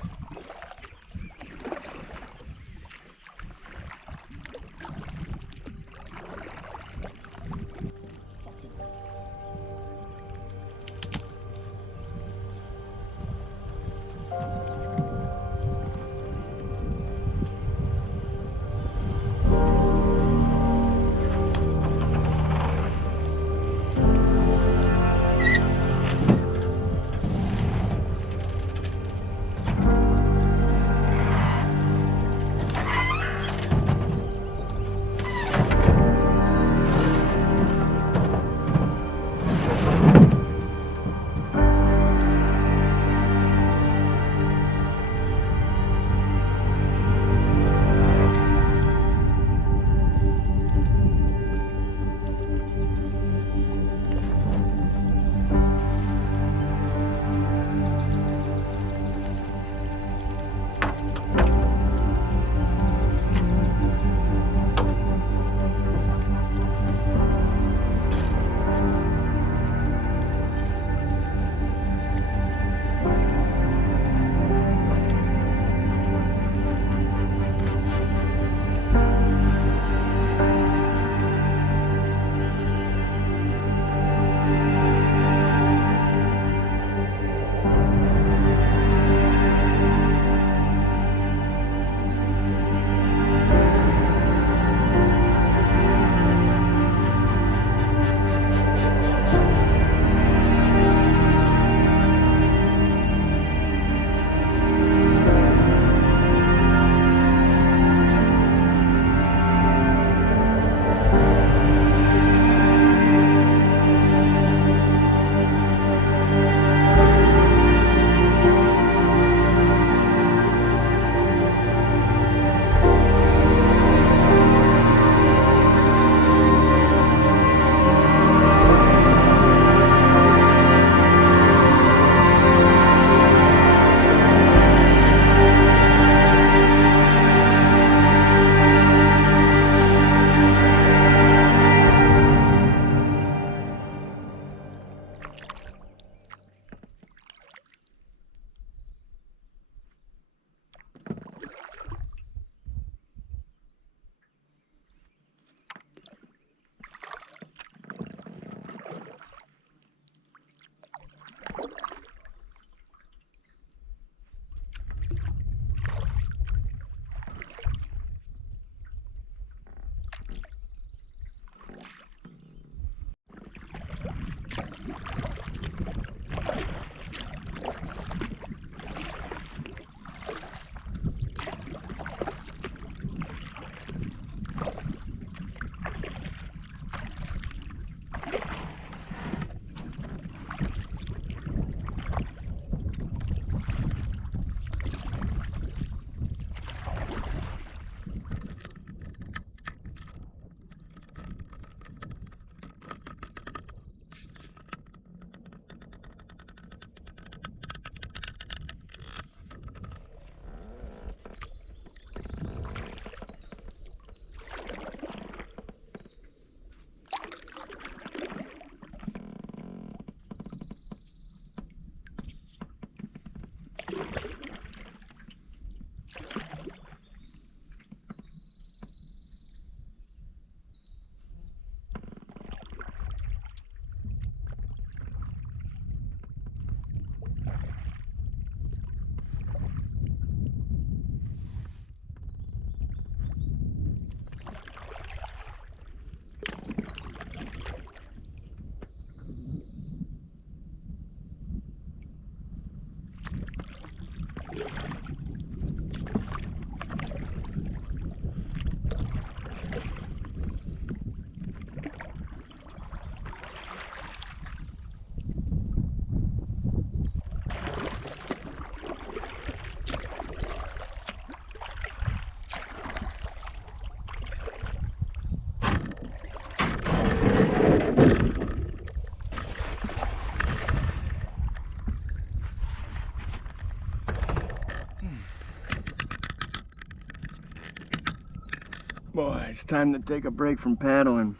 time to take a break from paddling.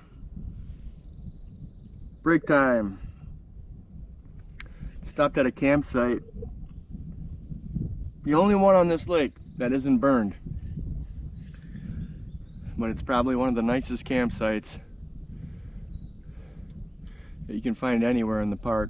Break time. Stopped at a campsite. The only one on this lake that isn't burned. But it's probably one of the nicest campsites that you can find anywhere in the park.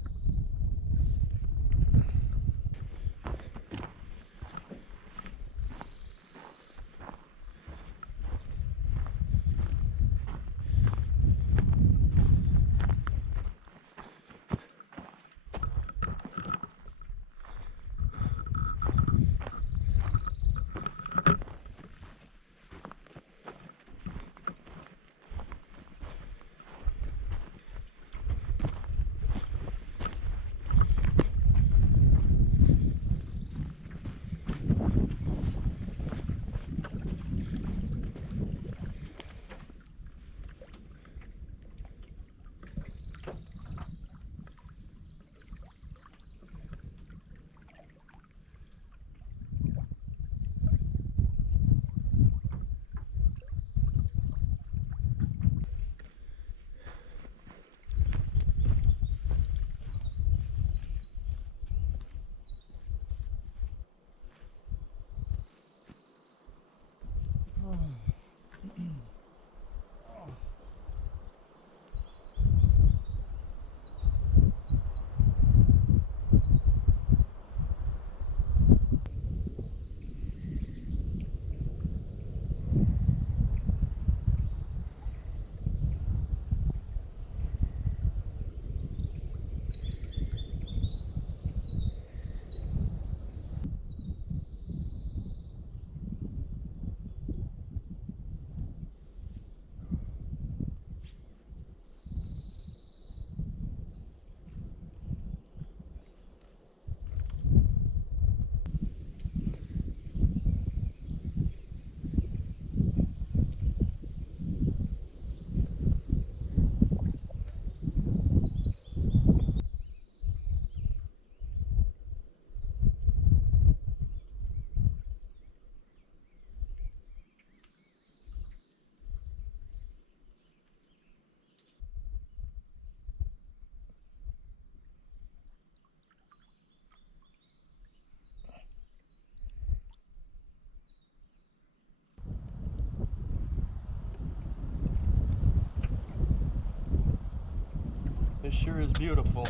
This sure is beautiful.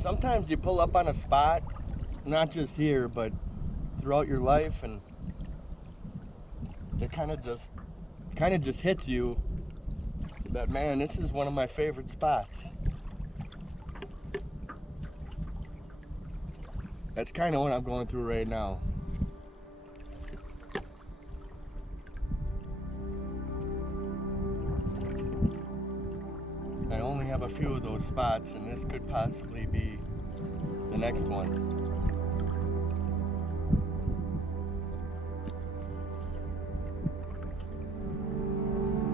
Sometimes you pull up on a spot, not just here, but throughout your life, and it kind of just hits you that, man, this is one of my favorite spots. That's kind of what I'm going through right now. I only have a few of those spots, and this could possibly be the next one.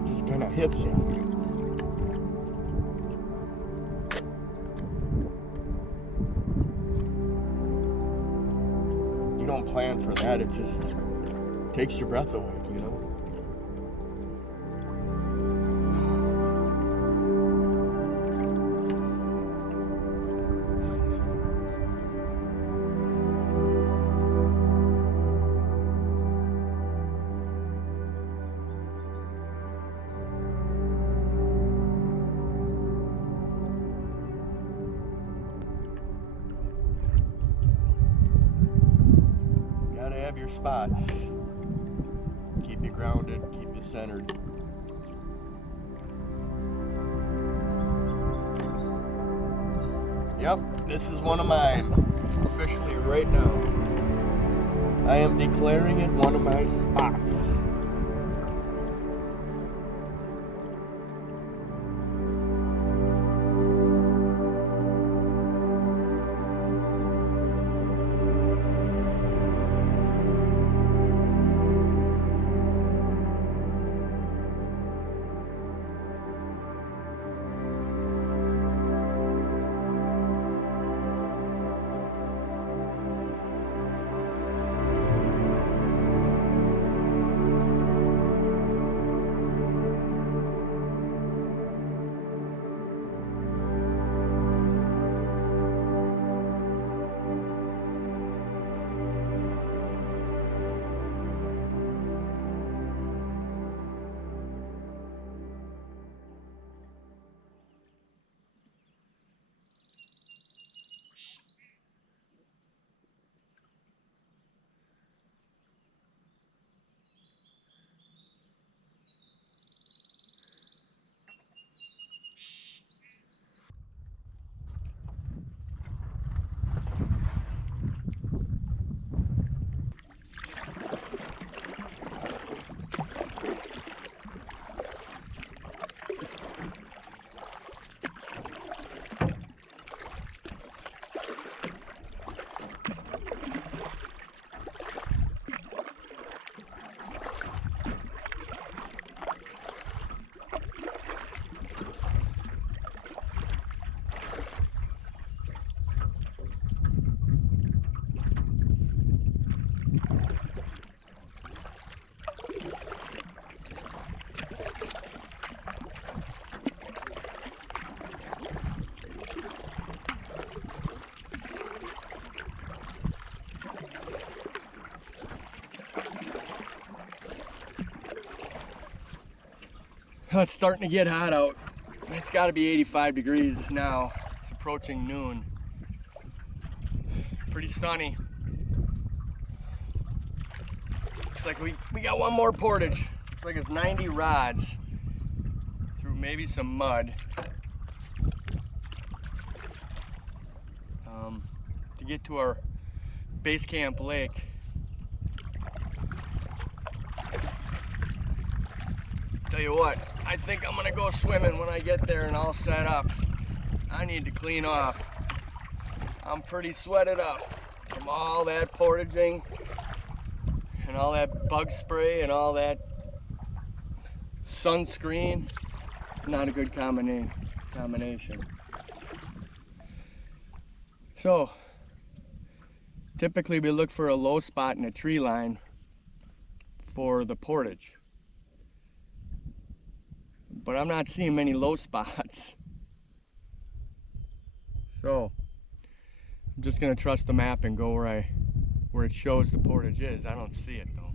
Just kind of hits you. You don't plan for that, it just takes your breath away, you know? Your spots. Keep you grounded, keep you centered. Yep, this is one of mine. Officially right now. I am declaring it one of my spots. It's starting to get hot out. It's got to be 85 degrees now. It's approaching noon. Pretty sunny. Looks like we got one more portage. Looks like it's 90 rods through maybe some mud to get to our base camp lake. Tell you what, I think I'm gonna go swimming when I get there and all set up. I need to clean off. I'm pretty sweated up from all that portaging and all that bug spray and all that sunscreen. Not a good combination. So, typically we look for a low spot in a tree line for the portage. But I'm not seeing many low spots. So I'm just gonna trust the map and go where it shows the portage is. I don't see it though.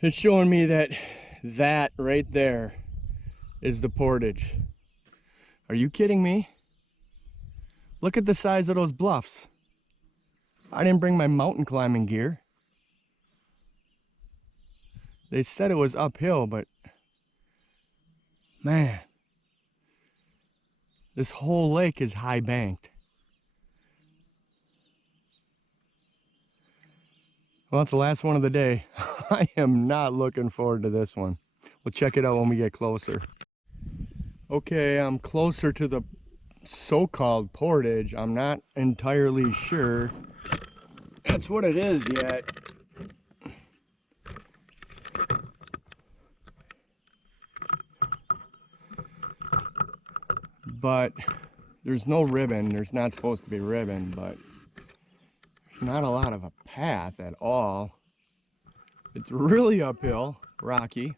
It's showing me that right there is the portage. Are you kidding me? Look at the size of those bluffs. I didn't bring my mountain climbing gear. They said it was uphill, but man, this whole lake is high banked. Well, it's the last one of the day. I am not looking forward to this one. We'll check it out when we get closer. Okay, I'm closer to the so-called portage. I'm not entirely sure that's what it is yet. But there's no ribbon. There's not supposed to be ribbon, but there's not a lot of a path at all. It's really uphill, rocky,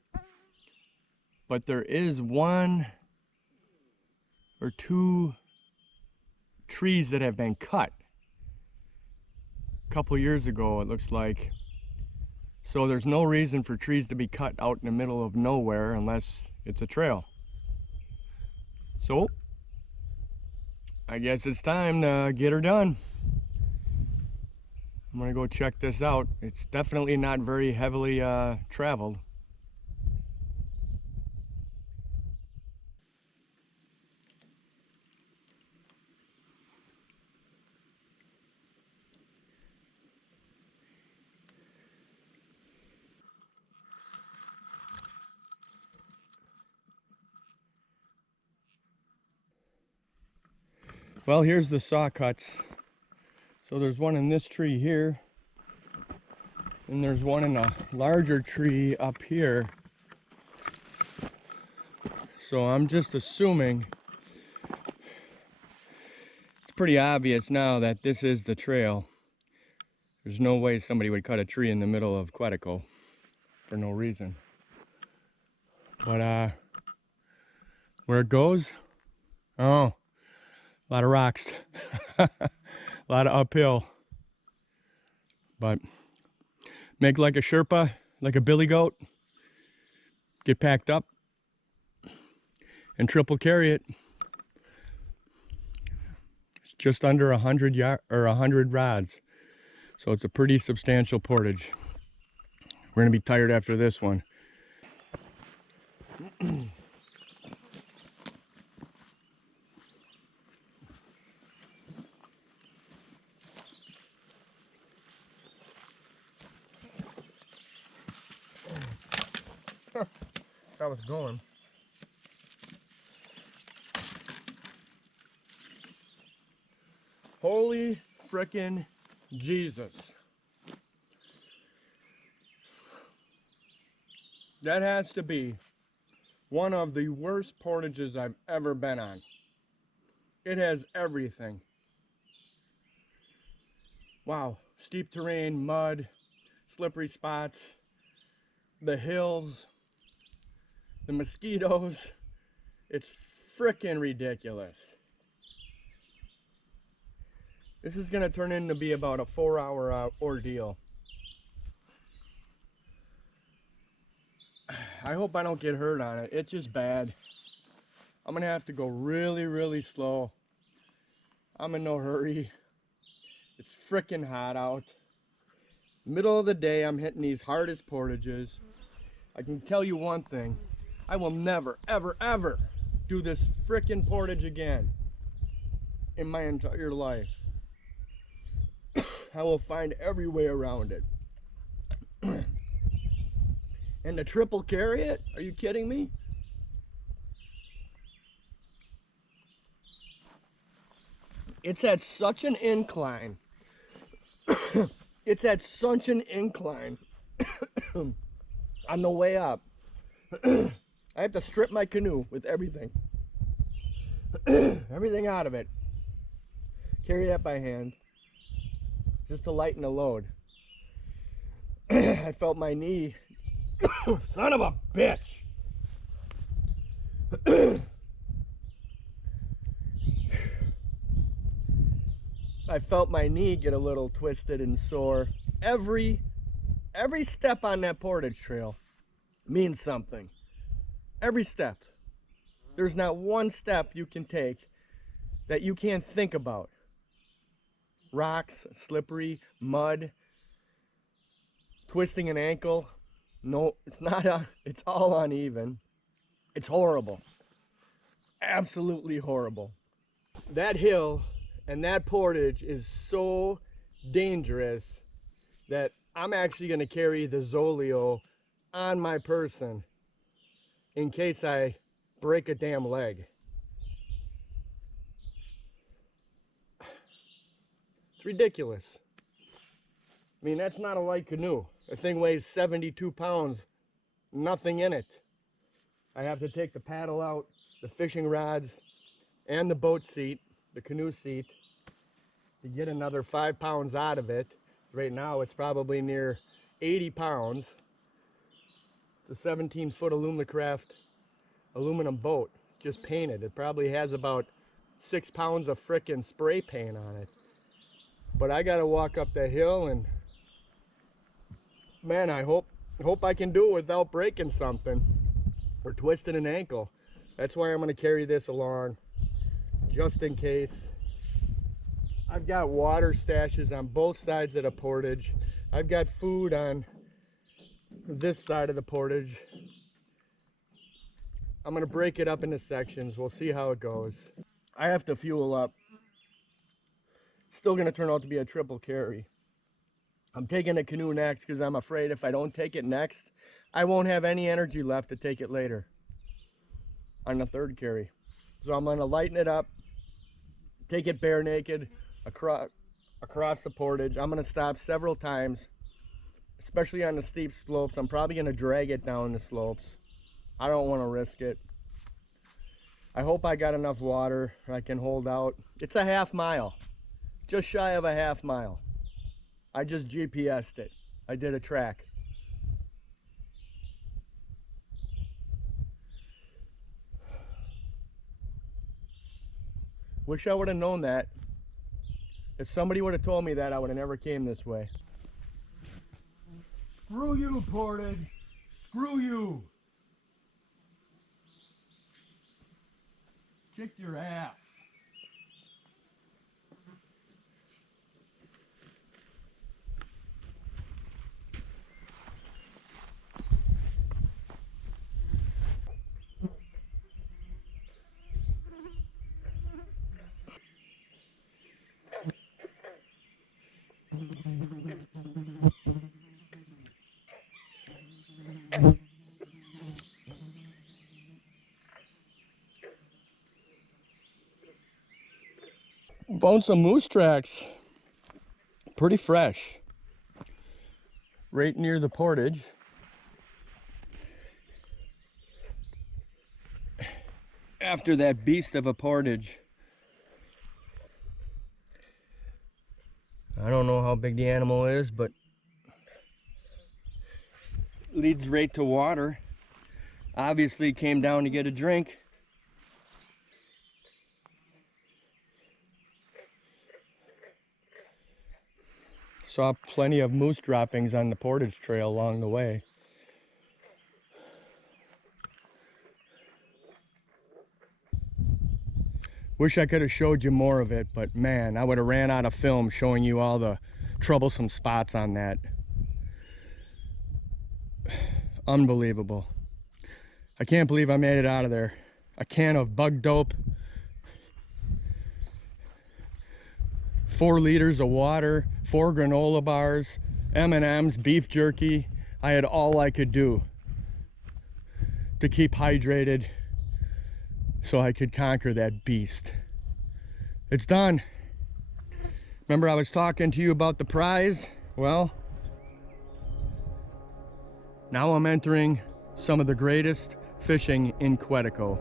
but there is one or two trees that have been cut a couple years ago, it looks like. So there's no reason for trees to be cut out in the middle of nowhere unless it's a trail. So I guess it's time to get her done. I'm gonna go check this out. It's definitely not very heavily traveled. Well, here's the saw cuts. So there's one in this tree here, and there's one in a larger tree up here. So I'm just assuming, it's pretty obvious now that this is the trail. There's no way somebody would cut a tree in the middle of Quetico for no reason. But where it goes, oh, a lot of rocks, a lot of uphill. But make like a Sherpa, like a billy goat, get packed up, and triple carry it. It's just under 100 rods, so it's a pretty substantial portage. We're gonna be tired after this one. That was going. Holy frickin' Jesus. That has to be one of the worst portages I've ever been on. It has everything. Wow, steep terrain, mud, slippery spots, the hills, the mosquitoes. It's frickin' ridiculous. This is gonna turn into be about a 4-hour ordeal. I hope I don't get hurt on it. It's just bad. I'm gonna have to go really, really slow. I'm in no hurry. It's freaking hot out. Middle of the day, I'm hitting these hardest portages. I can tell you one thing. I will never, ever, ever do this freaking portage again in my entire life. I will find every way around it. And the triple carry it? Are you kidding me? It's at such an incline. It's at such an incline on the way up. I have to strip my canoe with everything. Everything out of it. Carry that by hand just to lighten the load. I felt my knee. Son of a bitch. I felt my knee get a little twisted and sore. Every step on that portage trail means something. Every step. There's not one step you can take that you can't think about. Rocks, slippery, mud, twisting an ankle. No, it's not, it's all uneven. It's horrible. Absolutely horrible. That hill and that portage is so dangerous that I'm actually going to carry the Zoleo on my person in case I break a damn leg. It's ridiculous. I mean, that's not a light canoe. The thing weighs 72 pounds, nothing in it. I have to take the paddle out, the fishing rods, and the boat seat, the canoe seat, to get another 5 pounds out of it. Right now, it's probably near 80 pounds. It's a 17-foot Alumacraft aluminum boat. It's just painted. It probably has about 6 pounds of frickin' spray paint on it. But I gotta walk up the hill, and man, I hope I can do it without breaking something or twisting an ankle. That's why I'm gonna carry this along, just in case. I've got water stashes on both sides of the portage. I've got food on this side of the portage. I'm gonna break it up into sections. We'll see how it goes. I have to fuel up. It's still gonna turn out to be a triple carry. I'm taking the canoe next because I'm afraid if I don't take it next, I won't have any energy left to take it later on the third carry. So I'm gonna lighten it up, take it bare naked across the portage. I'm gonna stop several times, especially on the steep slopes. I'm probably gonna drag it down the slopes. I don't want to risk it. I hope I got enough water I can hold out. It's a half mile, just shy of a half mile. I just GPS'd it. I did a track. Wish I would have known that. If somebody would have told me that, I would have never came this way. Screw you, portage. Screw you. Kick your ass. Found some moose tracks. Pretty fresh. Right near the portage. After that beast of a portage. I don't know how big the animal is, but leads right to water. Obviously came down to get a drink. Saw plenty of moose droppings on the portage trail along the way. Wish I could have showed you more of it, but man, I would have ran out of film showing you all the troublesome spots on that. Unbelievable. I can't believe I made it out of there. A can of bug dope, 4 liters of water, 4 granola bars, M&Ms, beef jerky. I had all I could do to keep hydrated so I could conquer that beast. It's done. Remember I was talking to you about the prize? Well, now I'm entering some of the greatest fishing in Quetico.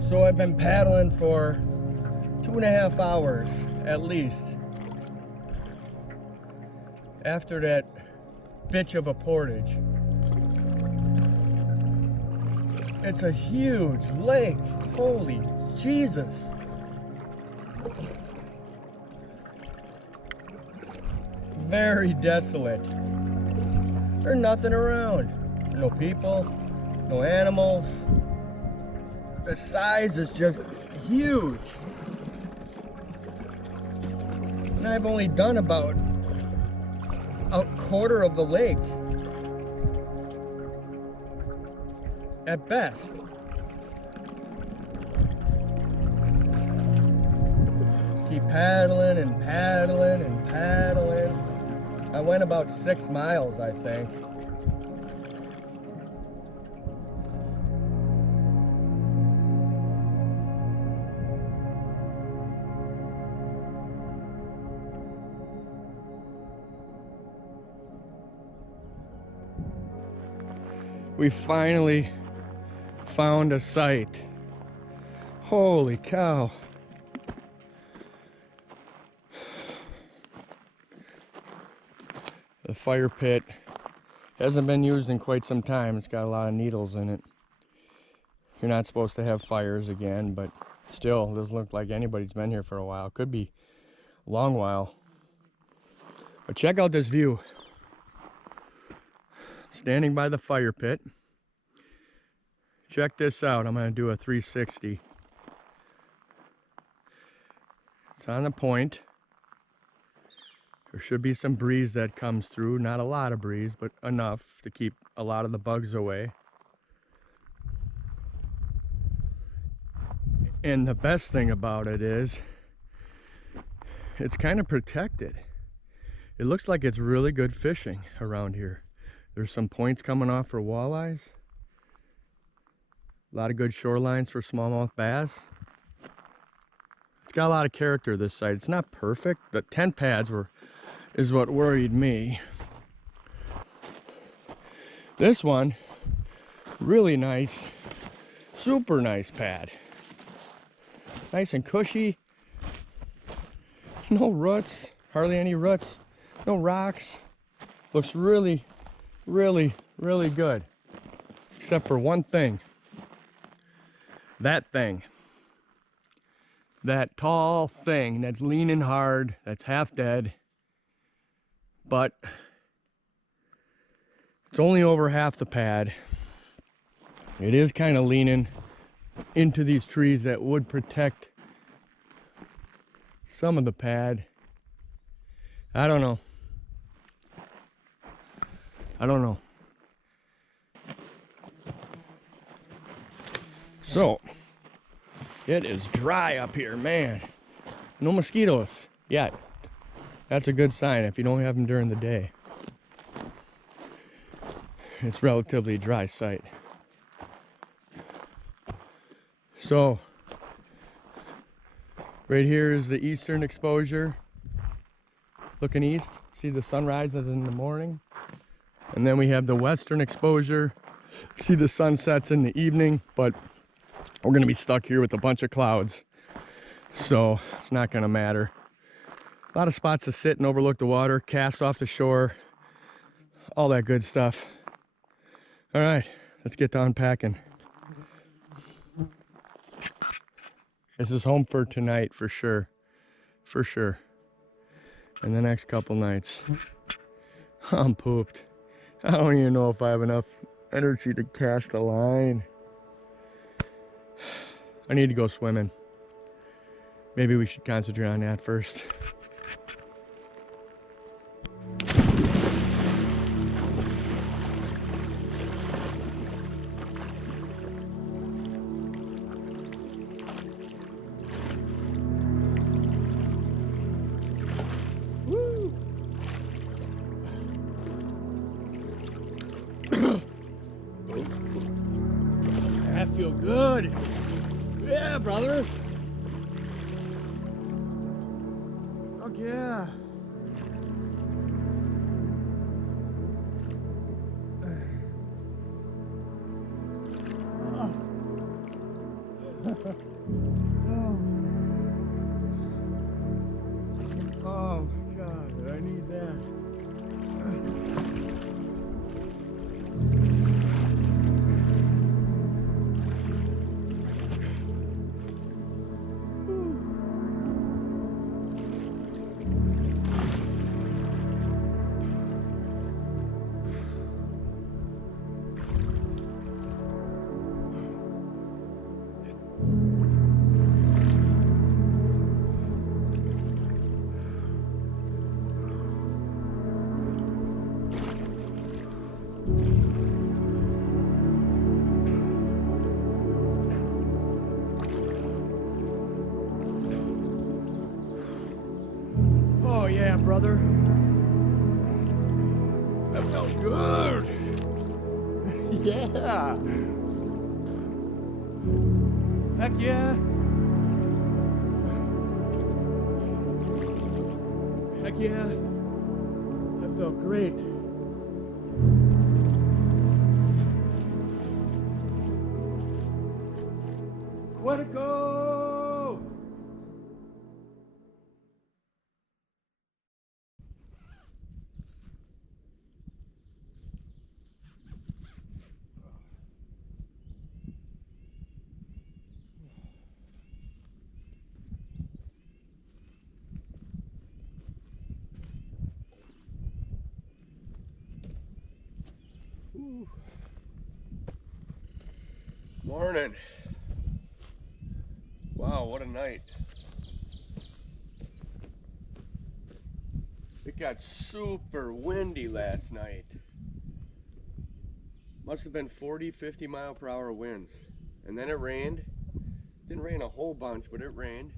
So I've been paddling for 2.5 hours at least. After that bitch of a portage. It's a huge lake. Holy Jesus. Very desolate. There's nothing around. No people, no animals. The size is just huge. And I've only done about a quarter of the lake at best. Just keep paddling and paddling and paddling. I went about 6 miles, I think. We finally found a site. Holy cow. The fire pit hasn't been used in quite some time. It's got a lot of needles in it. You're not supposed to have fires again, but still, it doesn't look like anybody's been here for a while. Could be a long while. But check out this view. Standing by the fire pit. Check this out. I'm going to do a 360. It's on the point. There should be some breeze that comes through. Not a lot of breeze, but enough to keep a lot of the bugs away. And the best thing about it is it's kind of protected. It looks like it's really good fishing around here. There's some points coming off for walleyes. A lot of good shorelines for smallmouth bass. It's got a lot of character, this site. It's not perfect. The tent pads is what worried me. This one, really nice, super nice pad. Nice and cushy. No roots, hardly any roots, no rocks. Looks really, really, really good. Except for one thing. That thing. That tall thing that's leaning hard, that's half dead. But it's only over half the pad. It is kind of leaning into these trees that would protect some of the pad. I don't know. I don't know. So, it is dry up here, man. No mosquitoes yet. That's a good sign if you don't have them during the day. it's relatively dry site. So right here is the eastern exposure. Looking east, see the sun rises in the morning. And then we have the western exposure. See the sunsets in the evening, but we're gonna be stuck here with a bunch of clouds. So it's not gonna matter. A lot of spots to sit and overlook the water, cast off the shore, all that good stuff. All right, let's get to unpacking. This is home for tonight for sure. For sure. And the next couple nights. I'm pooped. I don't even know if I have enough energy to cast a line. I need to go swimming. Maybe we should concentrate on that first. Woo! I feel good. Yeah, brother. Oh yeah. Oh God, I need that. Oh yeah, brother. That felt good. Yeah. Heck yeah. Heck yeah. That felt great. Quetico! Ooh. Morning. Wow, what a night. It got super windy last night. Must have been 40, 50 mile per hour winds. And then it rained. Didn't rain a whole bunch, but it rained.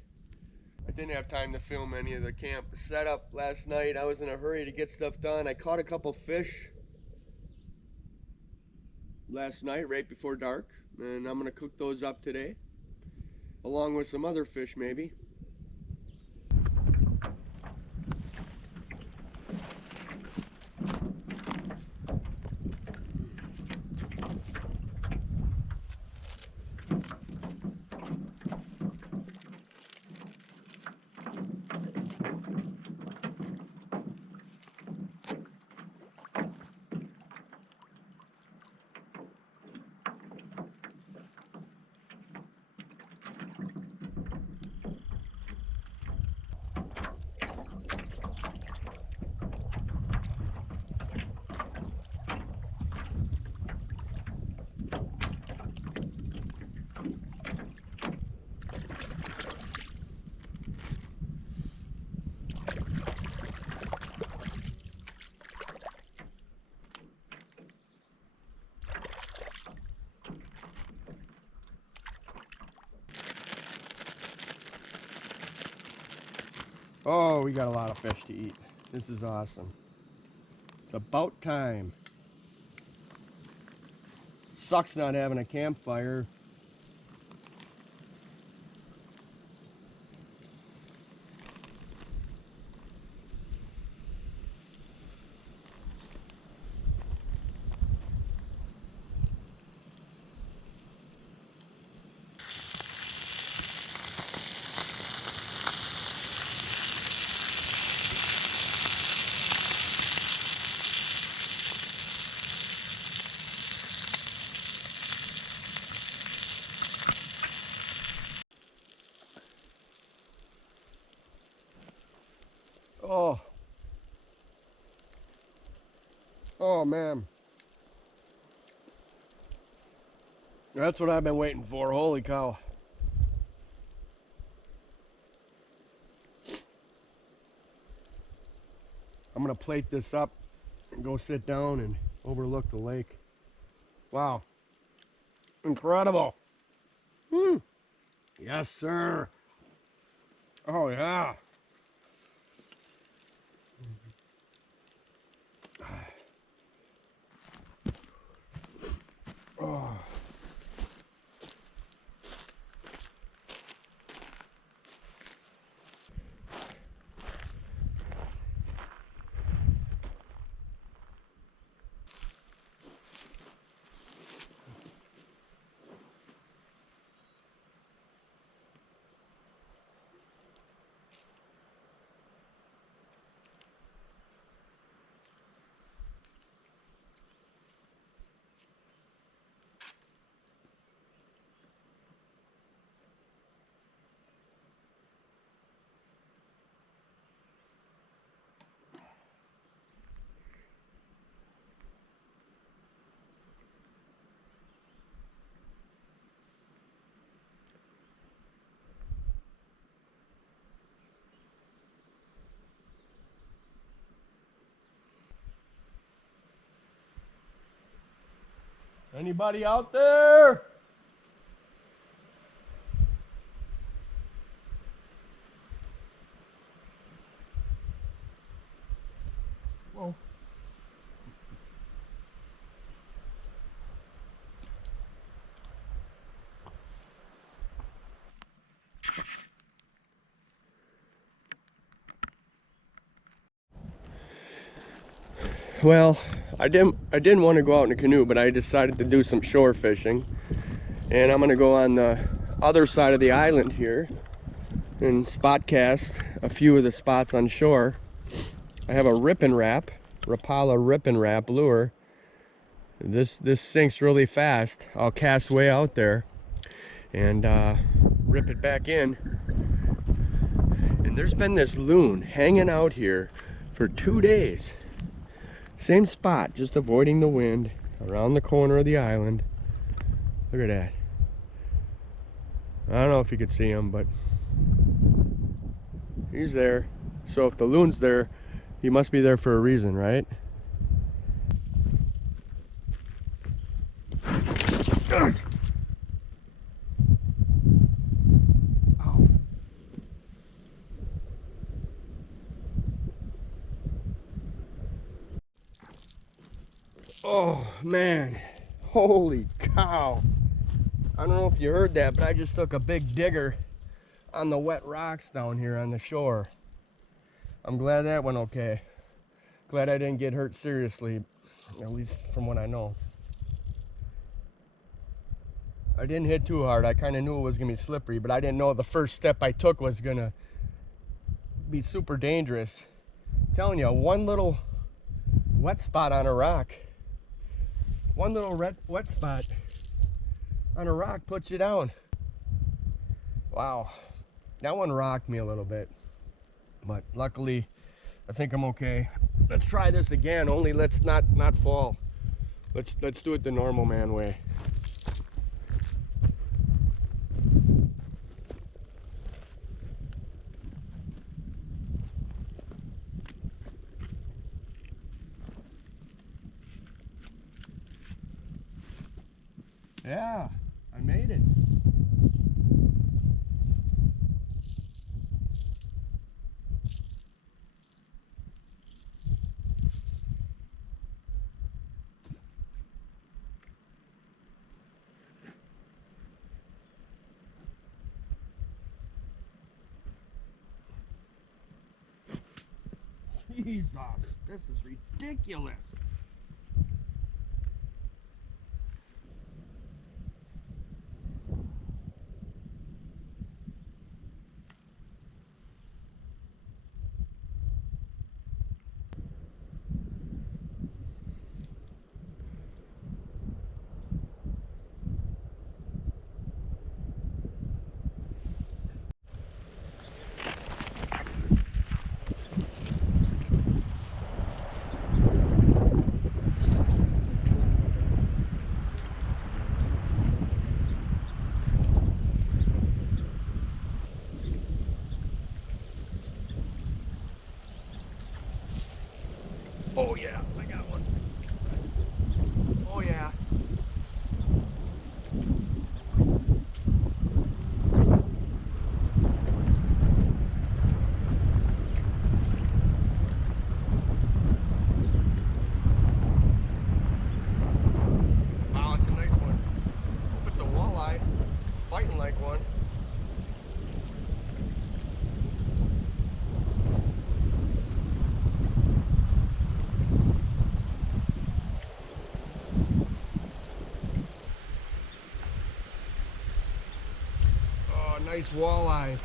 I didn't have time to film any of the camp setup last night. I was in a hurry to get stuff done. I caught a couple fish last night right before dark, and I'm gonna cook those up today along with some other fish maybe. Oh, we got a lot of fish to eat. This is awesome. It's about time. sucks not having a campfire. Oh. Oh, man. That's what I've been waiting for. Holy cow. I'm going to plate this up and go sit down and overlook the lake. Wow. Incredible. Yes, sir. Oh, yeah. Oh. Anybody out there? Whoa. Well, I didn't want to go out in a canoe, but I decided to do some shore fishing. And I'm going to go on the other side of the island here and spot cast a few of the spots on shore. I have a rip and wrap, Rapala rip and wrap lure. This sinks really fast. I'll cast way out there and rip it back in. And there's been this loon hanging out here for 2 days. Same spot, just avoiding the wind, around the corner of the island. Look at that. I don't know if you could see him, but he's there. So if the loon's there, he must be there for a reason, right? Ow. Oh man, holy cow. I don't know if you heard that, but I just took a big digger on the wet rocks down here on the shore. I'm glad that went okay. Glad I didn't get hurt seriously, at least from what I know. I didn't hit too hard. I kind of knew it was gonna be slippery, but I didn't know the first step I took was gonna be super dangerous. I'm telling you, one little wet spot on a rock, one little wet spot on a rock puts you down. Wow, that one rocked me a little bit, but luckily I think I'm okay. Let's try this again, only let's not fall. Let's do it the normal man way. Yeah, I made it. Jesus, this is ridiculous. Oh yeah, I got one. Oh yeah. Wow, it's a nice one. Hope it's a walleye. It's fighting like one. Oh, nice walleye.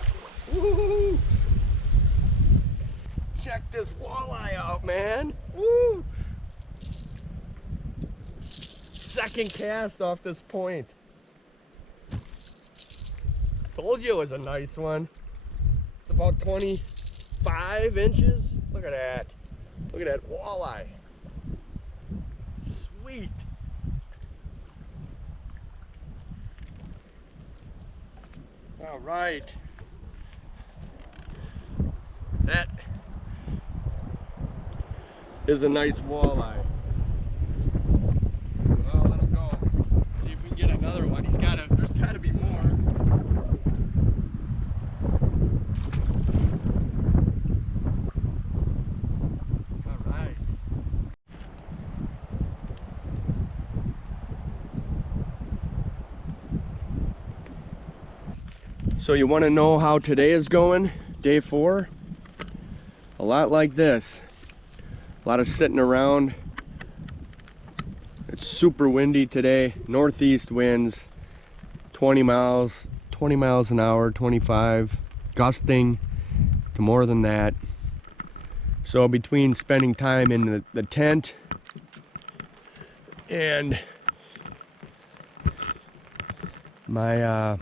Woo! Check this walleye out, man. Woo! Second cast off this point. Told you it was a nice one. It's about 25 inches. Look at that. Look at that walleye. Sweet. All right. That is a nice walleye. Well, let him go. See if we can get another one. There's gotta be more. All right. So you want to know how today is going? Day 4? A lot like this. A lot of sitting around. It's super windy today. Northeast winds, 20 miles an hour, 25, gusting to more than that. So between spending time in the tent and my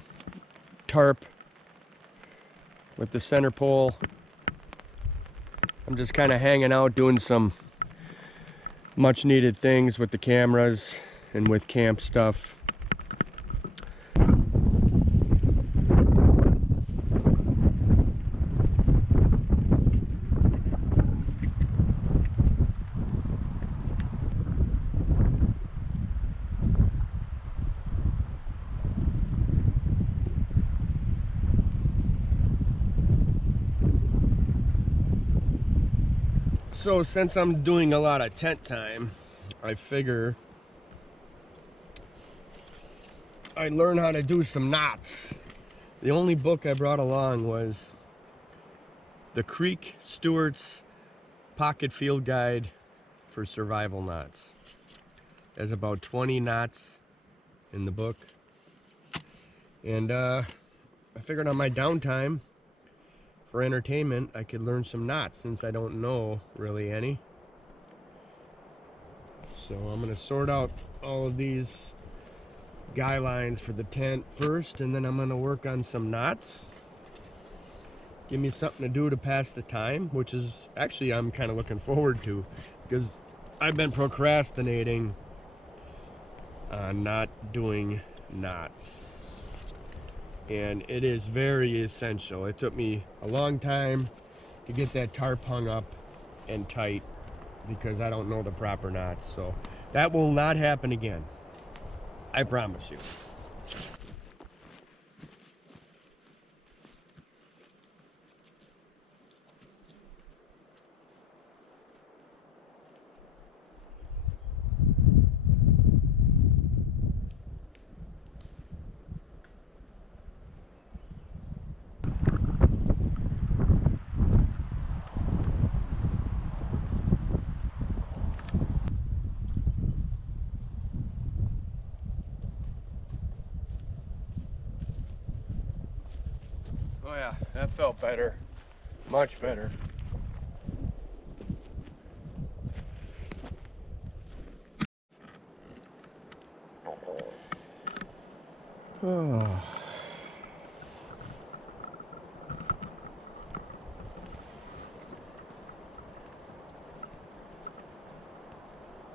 tarp with the center pole, I'm just kind of hanging out doing some much needed things with the cameras and with camp stuff. So since I'm doing a lot of tent time, I figure I'd learn how to do some knots. The only book I brought along was the Creek Stewart's Pocket Field Guide for Survival Knots. There's about 20 knots in the book. And I figured on my downtime for entertainment, I could learn some knots since I don't know really any. So I'm gonna sort out all of these guy lines for the tent first, and then I'm gonna work on some knots. Give me something to do to pass the time, which is actually I'm kind of looking forward to, because I've been procrastinating on not doing knots. And it is very essential. It took me a long time to get that tarp hung up and tight because I don't know the proper knots. So that will not happen again. I promise you. That felt better. Much better. Oh.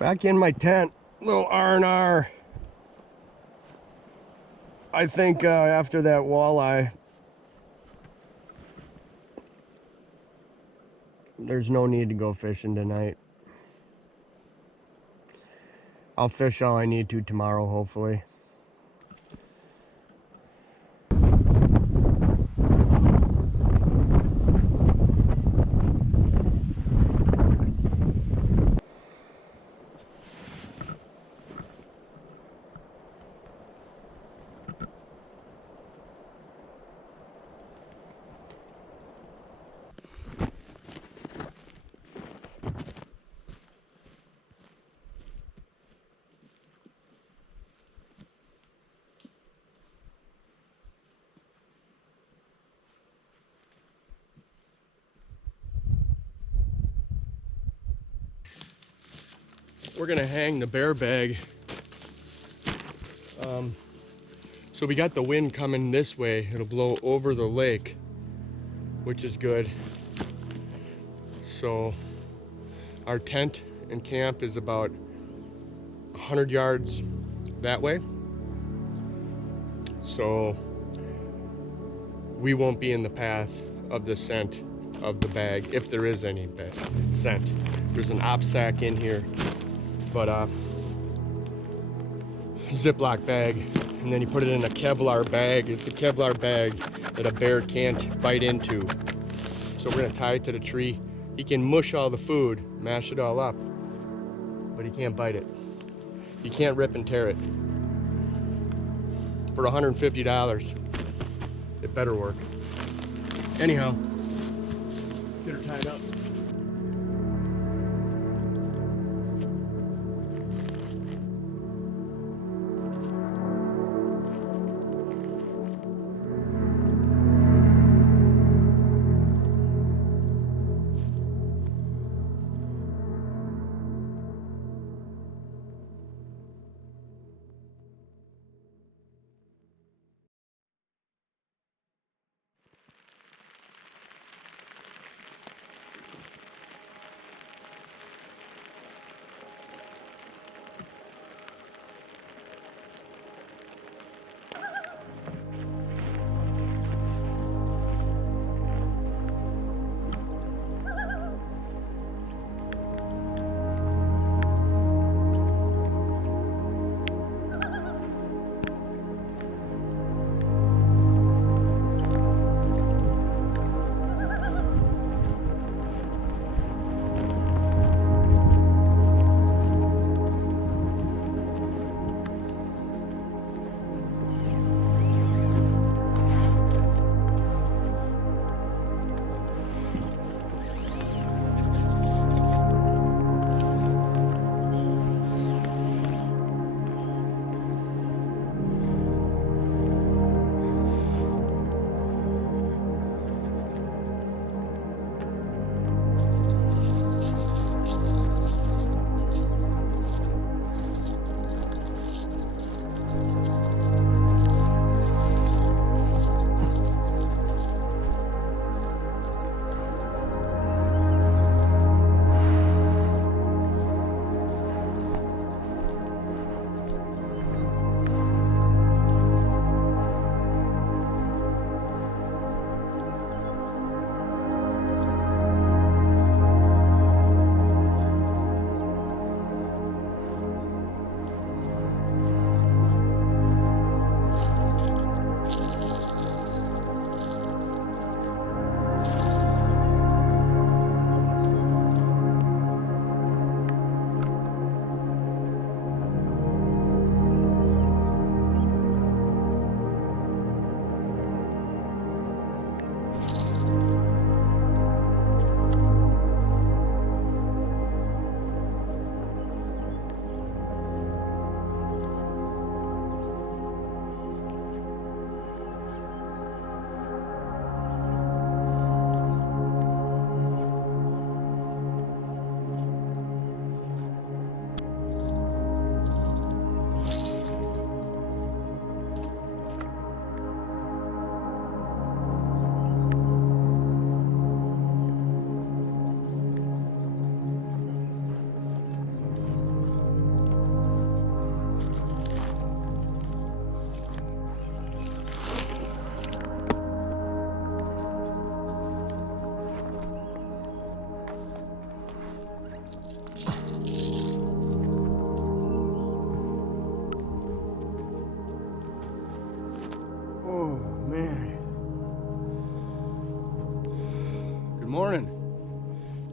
Back in my tent, little R&R. I think after that walleye, there's no need to go fishing tonight. I'll fish all I need to tomorrow, hopefully. We're gonna hang the bear bag. So we got the wind coming this way. It'll blow over the lake, which is good. So our tent and camp is about 100 yards that way. So we won't be in the path of the scent of the bag, if there is any scent. There's an op sack in here, but Ziploc bag, and then you put it in a Kevlar bag. It's a Kevlar bag that a bear can't bite into. So we're gonna tie it to the tree. He can mush all the food, mash it all up, but he can't bite it. You can't rip and tear it. For $150, it better work. Anyhow, get her tied up.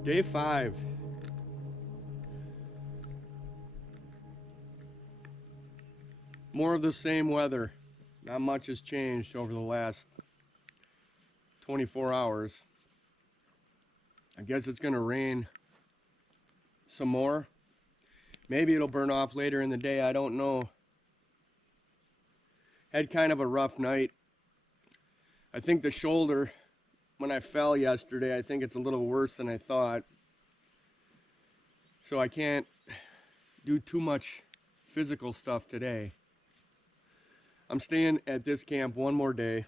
Day 5. More of the same weather. Not much has changed over the last 24 hours. I guess it's gonna rain some more. Maybe it'll burn off later in the day, I don't know. Had kind of a rough night. I think the shoulder, when I fell yesterday, I think it's a little worse than I thought. So I can't do too much physical stuff today. I'm staying at this camp one more day.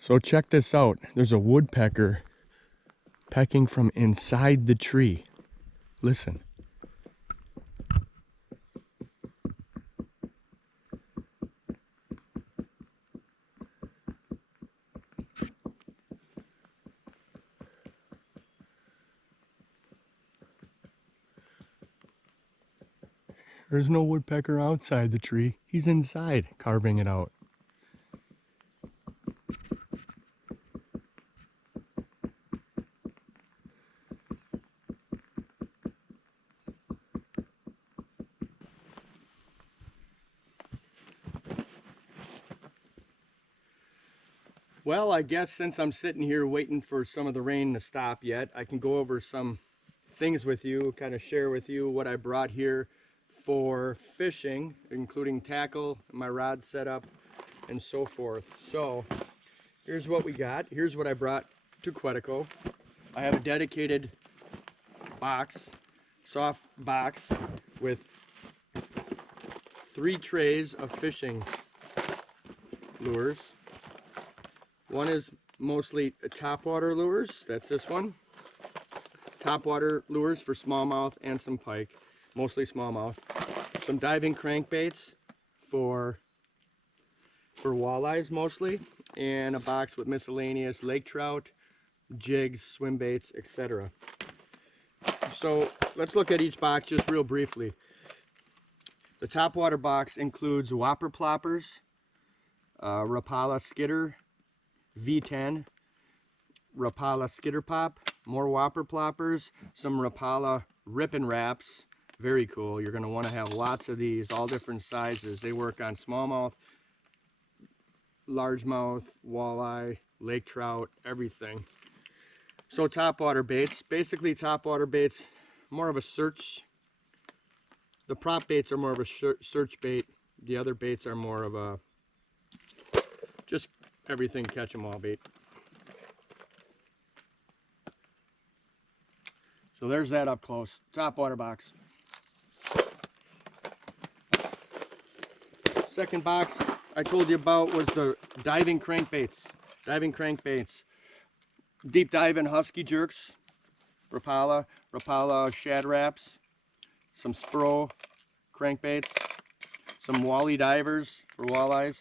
So check this out. There's a woodpecker pecking from inside the tree. Listen. There's no woodpecker outside the tree. He's inside, carving it out. Well, I guess since I'm sitting here waiting for some of the rain to stop yet, I can go over some things with you, kind of share with you what I brought here for fishing, including tackle, my rod setup, and so forth. So here's what we got. Here's what I brought to Quetico. I have a dedicated box, soft box, with 3 trays of fishing lures. One is mostly topwater lures. That's this one. Topwater lures for smallmouth and some pike, mostly smallmouth. Some diving crankbaits for walleyes mostly, and a box with miscellaneous lake trout, jigs, swim baits, etc. So let's look at each box just real briefly. The topwater box includes whopper ploppers, Rapala skidder V10, Rapala skitter pop, more whopper ploppers, some Rapala rip and wraps. Very cool. You're going to want to have lots of these, all different sizes. They work on smallmouth, largemouth, walleye, lake trout, everything. So topwater baits, basically topwater baits, more of a search. The prop baits are more of a search bait. The other baits are more of a just everything catch 'em all bait. So there's that up close. Topwater box. Second box I told you about was the diving crankbaits. Diving crankbaits. Deep diving husky jerks. Rapala shad wraps. Some Spro crankbaits. Some wally divers for walleyes.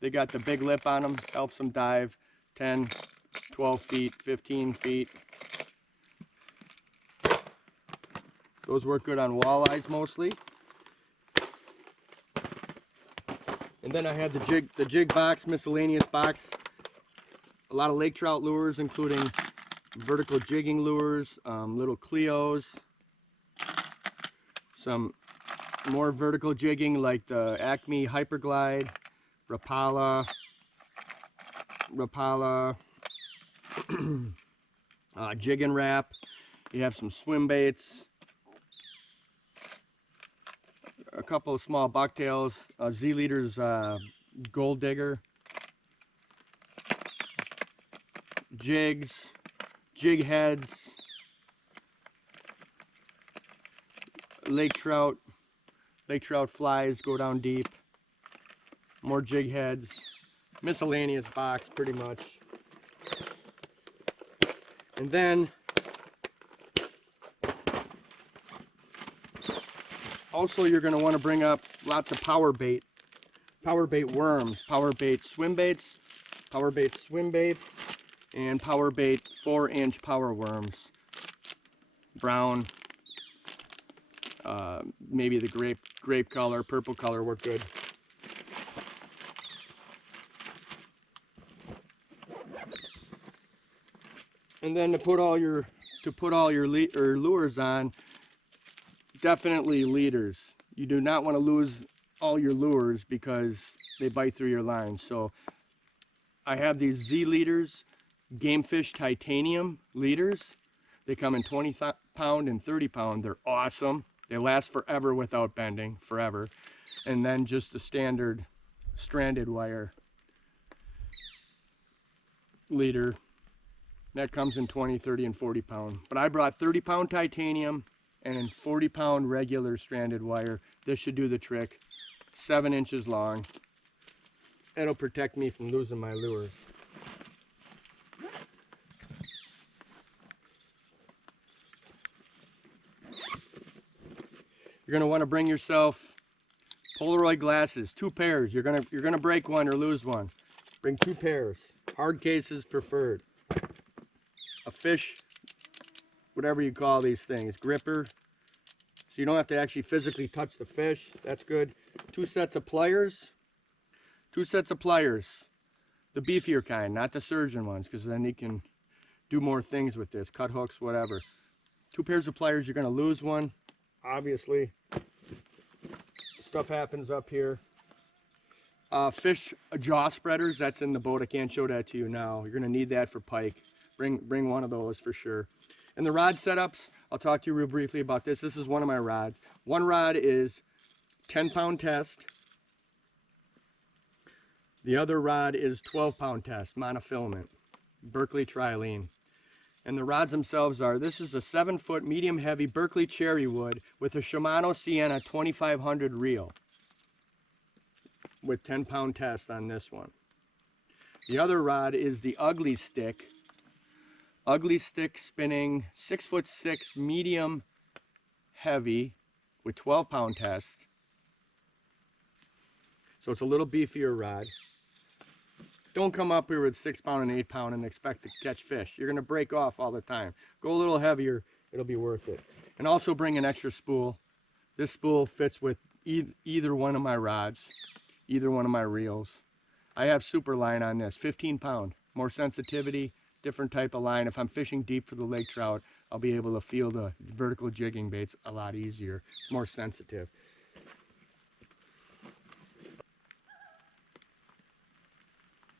They got the big lip on them. Helps them dive 10, 12 feet, 15 feet. Those work good on walleyes mostly. And then I have the jig box, miscellaneous box. A lot of lake trout lures, including vertical jigging lures, little Cleos, some more vertical jigging like the Acme Hyperglide, Rapala, jig and wrap. You have some swim baits, a couple of small bucktails, Z-Leader's Gold Digger, jigs, jig heads, lake trout flies go down deep, more jig heads, miscellaneous box pretty much. And then also you're going to want to bring up lots of power bait worms, power bait swim baits, and power bait 4-inch power worms. Brown, maybe the grape color, purple color work good. And then to put all your lures on, definitely leaders. You do not want to lose all your lures because they bite through your lines. So I have these Z leaders, Gamefish titanium leaders. They come in 20-pound and 30-pound. They're awesome. They last forever without bending, forever. And then just the standard stranded wire leader. That comes in 20, 30, and 40-pound. But I brought 30-pound titanium and 40-pound regular stranded wire. This should do the trick. 7 inches long. It'll protect me from losing my lures. You're gonna want to bring yourself Polaroid glasses, 2 pairs. You're gonna break one or lose one. Bring 2 pairs. Hard cases preferred. A fish, whatever you call these things, gripper. So you don't have to actually physically touch the fish. That's good. 2 sets of pliers. 2 sets of pliers. The beefier kind, not the surgeon ones, because then you can do more things with this. Cut hooks, whatever. 2 pairs of pliers. You're gonna lose one. Obviously, stuff happens up here. Fish jaw spreaders, that's in the boat. I can't show that to you now. You're gonna need that for pike. Bring one of those for sure. And the rod setups, I'll talk to you real briefly about this. This is one of my rods. One rod is 10-pound test. The other rod is 12-pound test, monofilament, Berkeley trilene. And the rods themselves are, this is a 7-foot medium heavy Berkeley cherry wood with a Shimano Sienna 2500 reel with 10-pound test on this one. The other rod is the Ugly Stick spinning 6'6" medium heavy with 12-pound test. So it's a little beefier rod. Don't come up here with 6-pound and 8-pound and expect to catch fish. You're gonna break off all the time. Go a little heavier, it'll be worth it. And also bring an extra spool. This spool fits with either one of my rods, either one of my reels. I have super line on this, 15-pound, more sensitivity, different type of line. If I'm fishing deep for the lake trout, I'll be able to feel the vertical jigging baits a lot easier. It's more sensitive.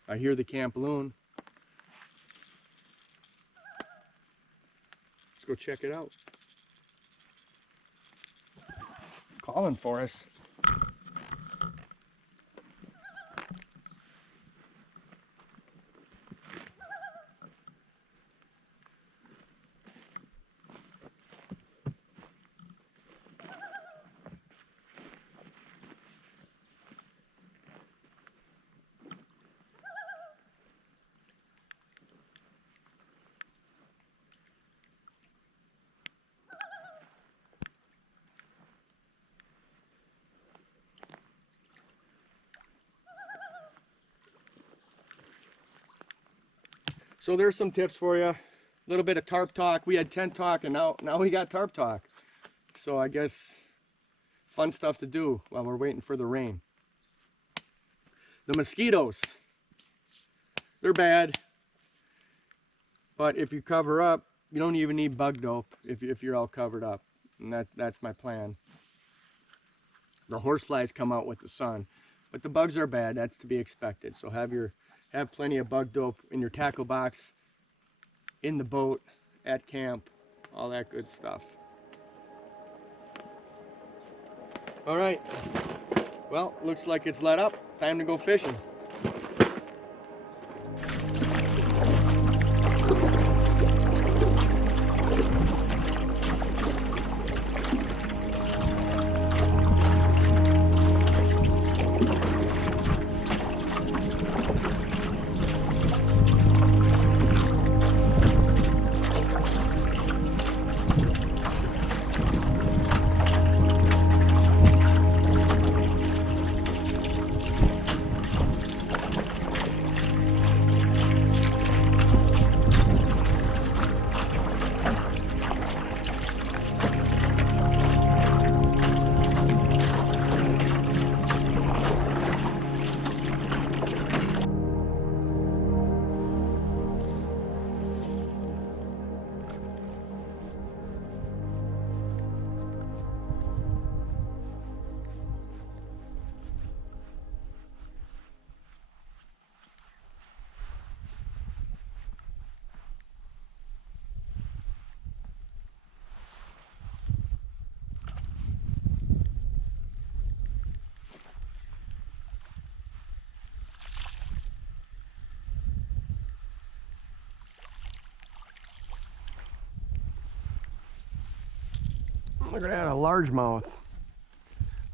I hear the camp loon. Let's go check it out. Calling for us. So there's some tips for you. A little bit of tarp talk. We had tent talk, and now we got tarp talk. So I guess fun stuff to do while we're waiting for the rain. The mosquitoes, they're bad. But if you cover up, you don't even need bug dope if you're all covered up. And that's my plan. The horseflies come out with the sun. But the bugs are bad, that's to be expected. So have plenty of bug dope in your tackle box, in the boat, at camp, all that good stuff. All right, well, looks like it's let up. Time to go fishing. Look at that, a largemouth.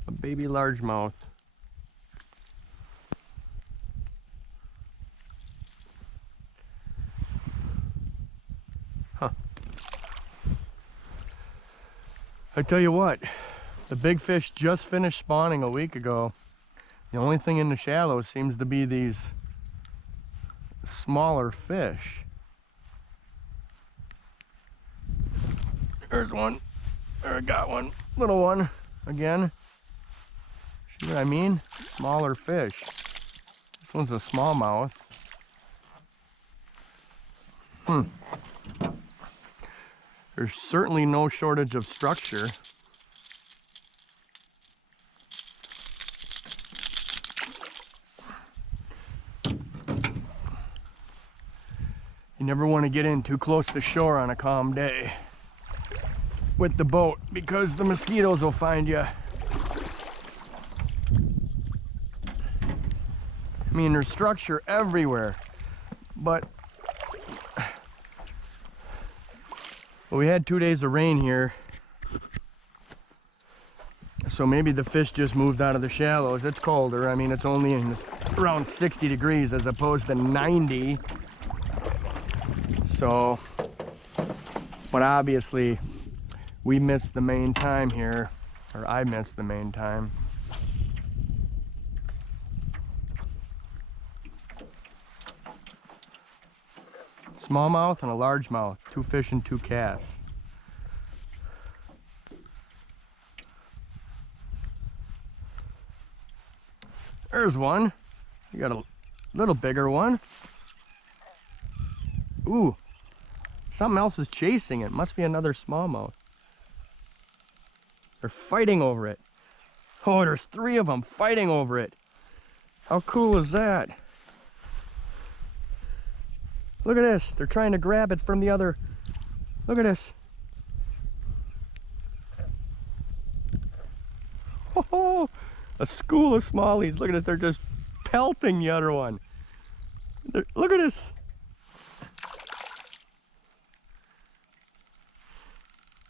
A baby largemouth. Huh. I tell you what, the big fish just finished spawning a week ago. The only thing in the shallows seems to be these smaller fish. There's one. There, I got one. Little one. Again. See what I mean? Smaller fish. This one's a smallmouth. There's certainly no shortage of structure. You never want to get in too close to shore on a calm day with the boat because the mosquitoes will find you. I mean, there's structure everywhere, but we had 2 days of rain here, so maybe the fish just moved out of the shallows. It's colder. I mean, it's only around 60 degrees as opposed to 90. So, but obviously we missed the main time here, or I missed the main time. Smallmouth and a largemouth, 2 fish and 2 casts. There's one. You got a little bigger one. Ooh, something else is chasing it. Must be another smallmouth. They're fighting over it. Oh, there's 3 of them fighting over it. How cool is that? Look at this. They're trying to grab it from the other. Look at this. Oh, a school of smallies. Look at this. They're just pelting the other one. Look at this.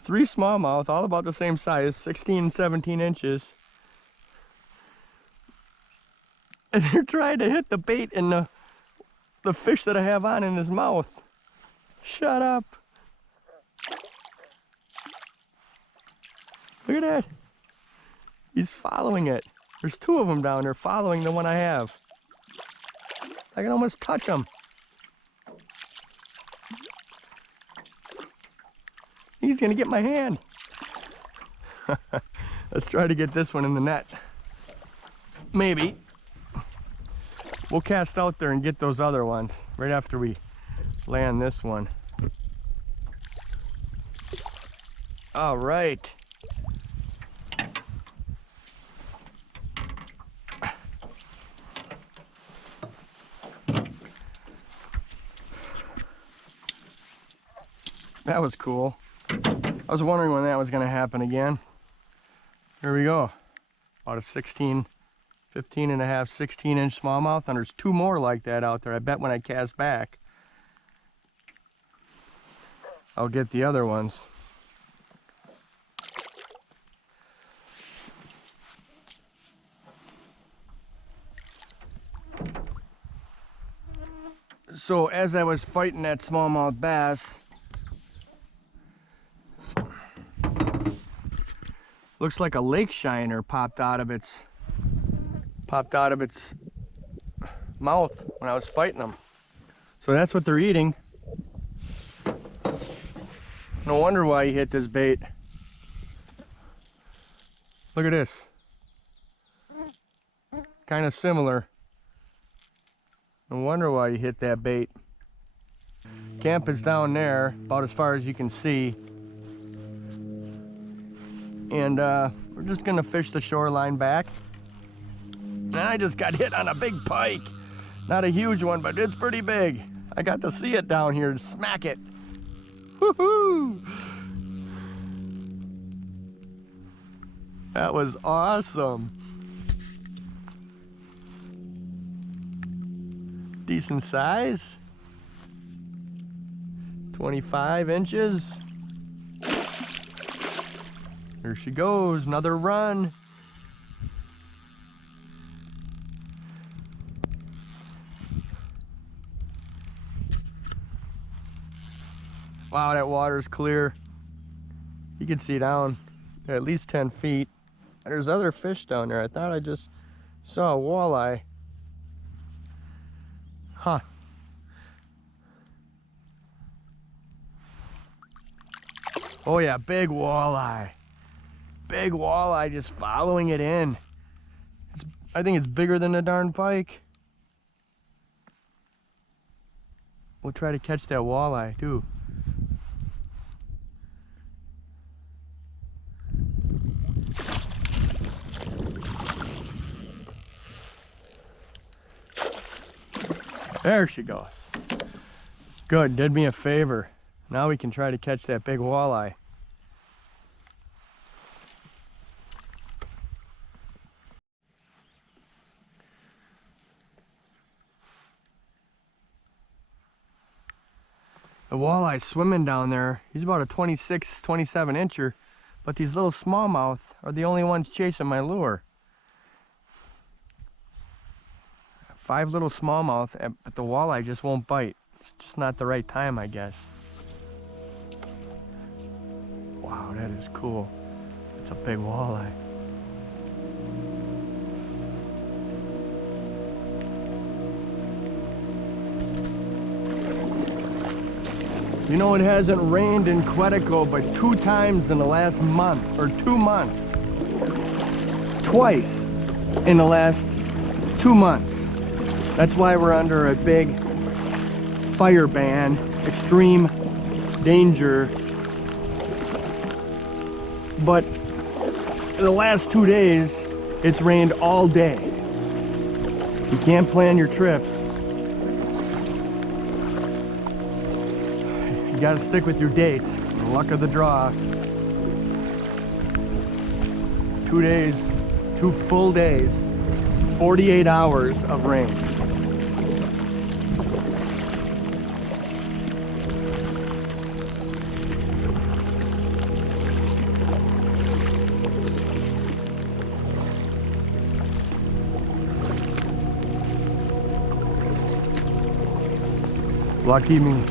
Three smallmouth, all about the same size, 16 and 17 inches. And they're trying to hit the bait in the fish that I have on in his mouth. Shut up. Look at that. He's following it. There's 2 of them down there following the one I have. I can almost touch him. He's gonna get my hand. Let's try to get this one in the net. Maybe. We'll cast out there and get those other ones right after we land this one. All right. That was cool. I was wondering when that was going to happen again. Here we go. About a 15 and a half, 16 inch smallmouth, and there's 2 more like that out there. I bet when I cast back, I'll get the other ones. So as I was fighting that smallmouth bass, looks like a lake shiner popped out of its mouth when I was fighting them. So that's what they're eating. No wonder why he hit this bait. Look at this. Kind of similar. No wonder why he hit that bait. Camp is down there, about as far as you can see. And we're just gonna fish the shoreline back. And I just got hit on a big pike. Not a huge one, but it's pretty big. I got to see it down here and smack it. Woohoo! That was awesome. Decent size. 25 inches. There she goes, another run. Wow, that water's clear. You can see down at least 10 feet. There's other fish down there. I thought I just saw a walleye. Huh. Oh yeah, big walleye. Big walleye just following it in. I think it's bigger than a darn pike. We'll try to catch that walleye too. There she goes. Good, did me a favor. Now we can try to catch that big walleye. The walleye's swimming down there. He's about a 26, 27 incher, but these little smallmouth are the only ones chasing my lure. 5 little smallmouth, but the walleye just won't bite. It's just not the right time, I guess. Wow, that is cool. It's a big walleye. You know, it hasn't rained in Quetico but 2 times in the last month, or 2 months. Twice in the last 2 months. That's why we're under a big fire ban, extreme danger. But in the last 2 days, it's rained all day. You can't plan your trips. You gotta stick with your dates. The luck of the draw. 2 days, 2 full days, 48 hours of rain. Lucky me.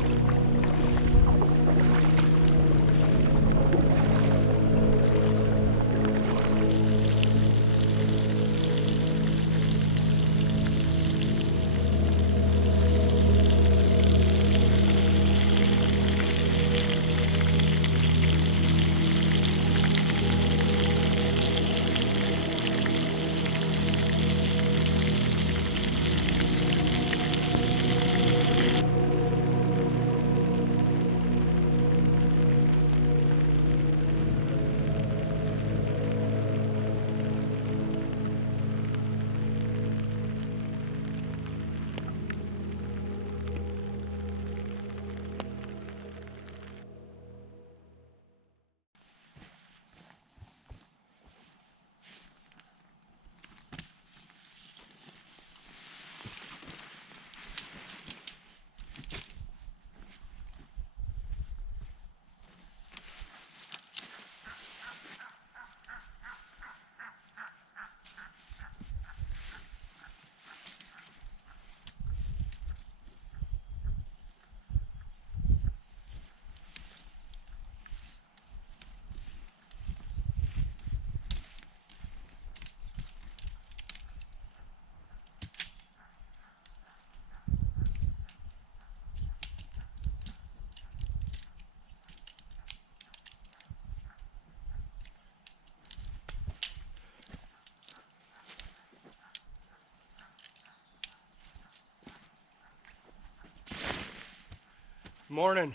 Morning.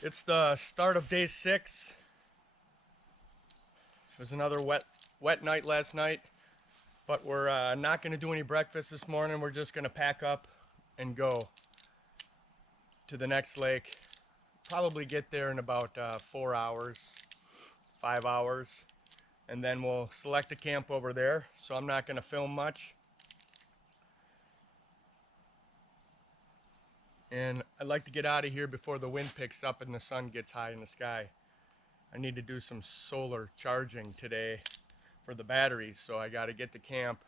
It's the start of day 6. It was another wet night last night, but we're not going to do any breakfast this morning. We're just going to pack up and go to the next lake. Probably get there in about 4 hours, 5 hours, and then we'll select a camp over there. So I'm not going to film much. And I'd like to get out of here before the wind picks up and the sun gets high in the sky. I need to do some solar charging today for the batteries, so I got to get to camp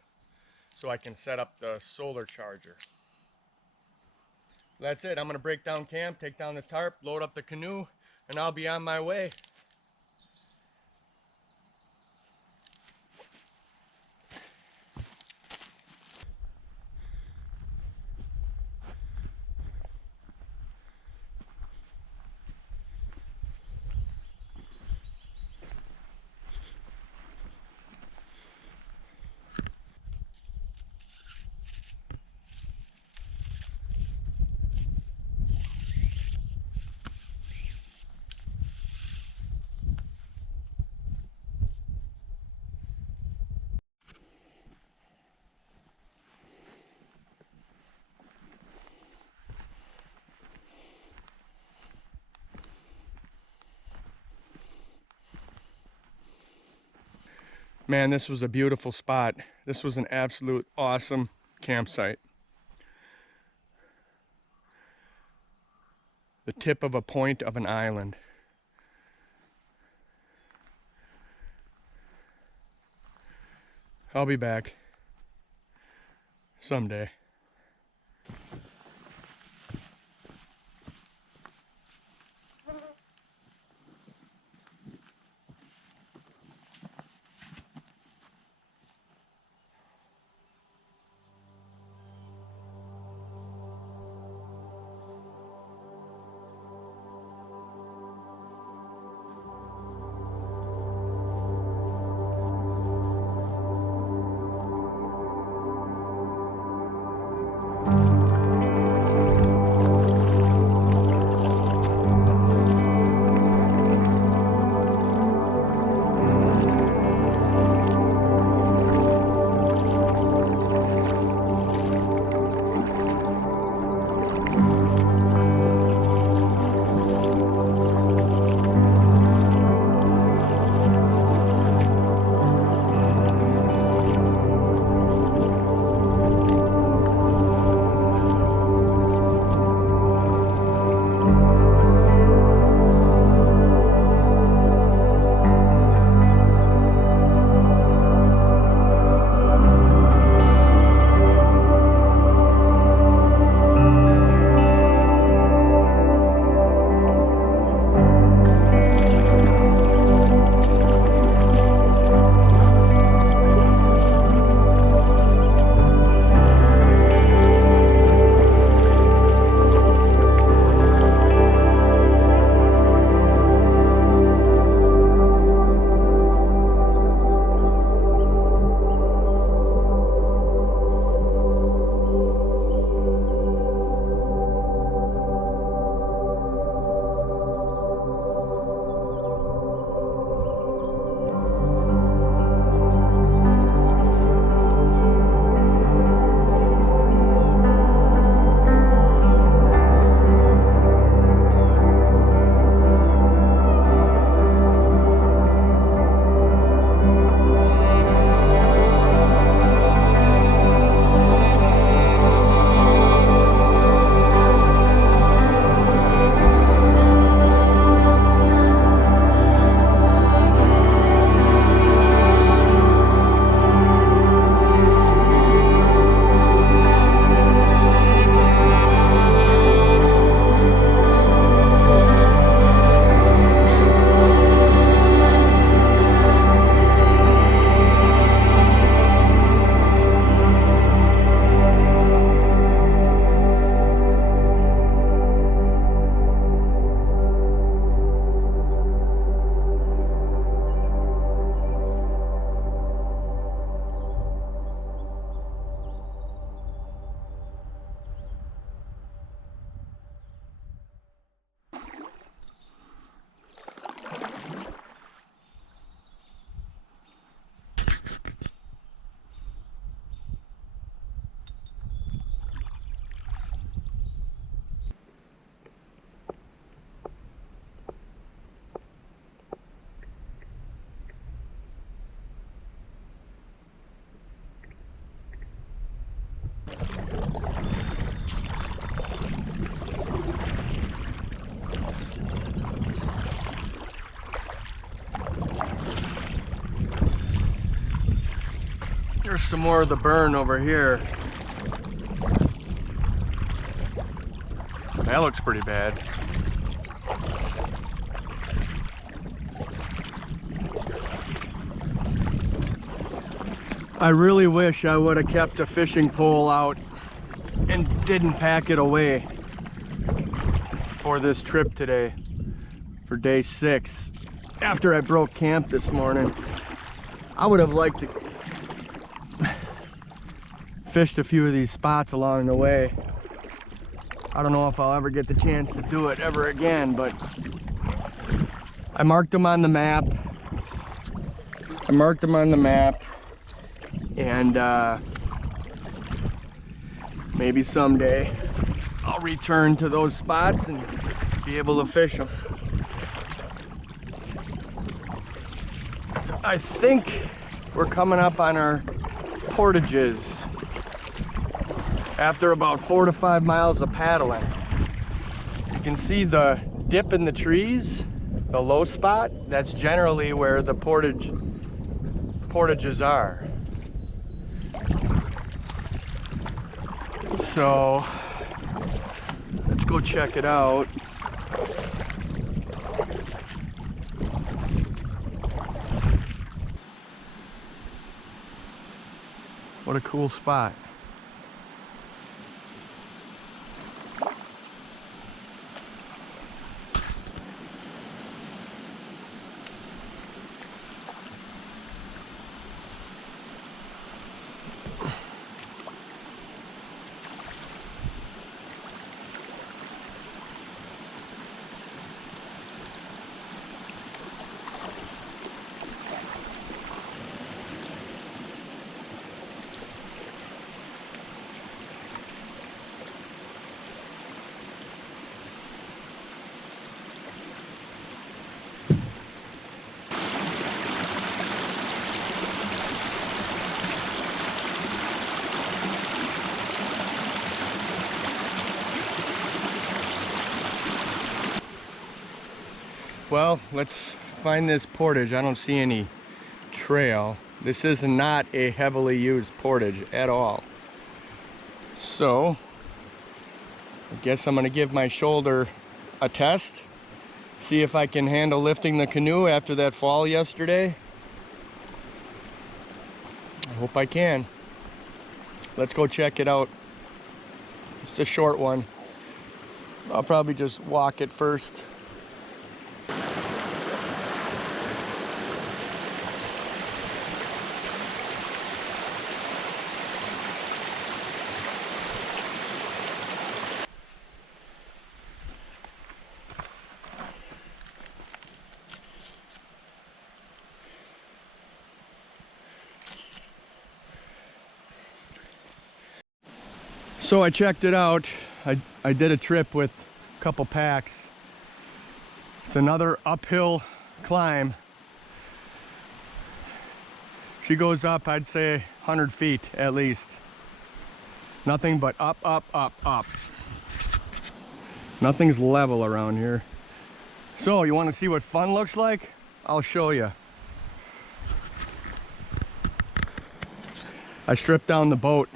so I can set up the solar charger. That's it. I'm going to break down camp, take down the tarp, load up the canoe, and I'll be on my way. Man, this was a beautiful spot. This was an absolute awesome campsite. The tip of a point of an island. I'll be back someday. There's some more of the burn over here. That looks pretty bad. I really wish I would have kept a fishing pole out and didn't pack it away for this trip today, for day 6. After I broke camp this morning, I would have liked to fished a few of these spots along the way. I don't know if I'll ever get the chance to do it ever again, but I marked them on the map. And maybe someday I'll return to those spots and be able to fish them. I think we're coming up on our portages after about 4 to 5 miles of paddling. You can see the dip in the trees, the low spot. That's generally where the portages are. So let's go check it out. What a cool spot. Well, let's find this portage. I don't see any trail. This is not a heavily used portage at all. So, I guess I'm gonna give my shoulder a test. See if I can handle lifting the canoe after that fall yesterday. I hope I can. Let's go check it out. It's a short one. I'll probably just walk it first. So I checked it out. I did a trip with a couple packs. It's another uphill climb. She goes up, I'd say 100 feet at least. Nothing but up, up, up, up. Nothing's level around here. So you want to see what fun looks like? I'll show you. I stripped down the boat.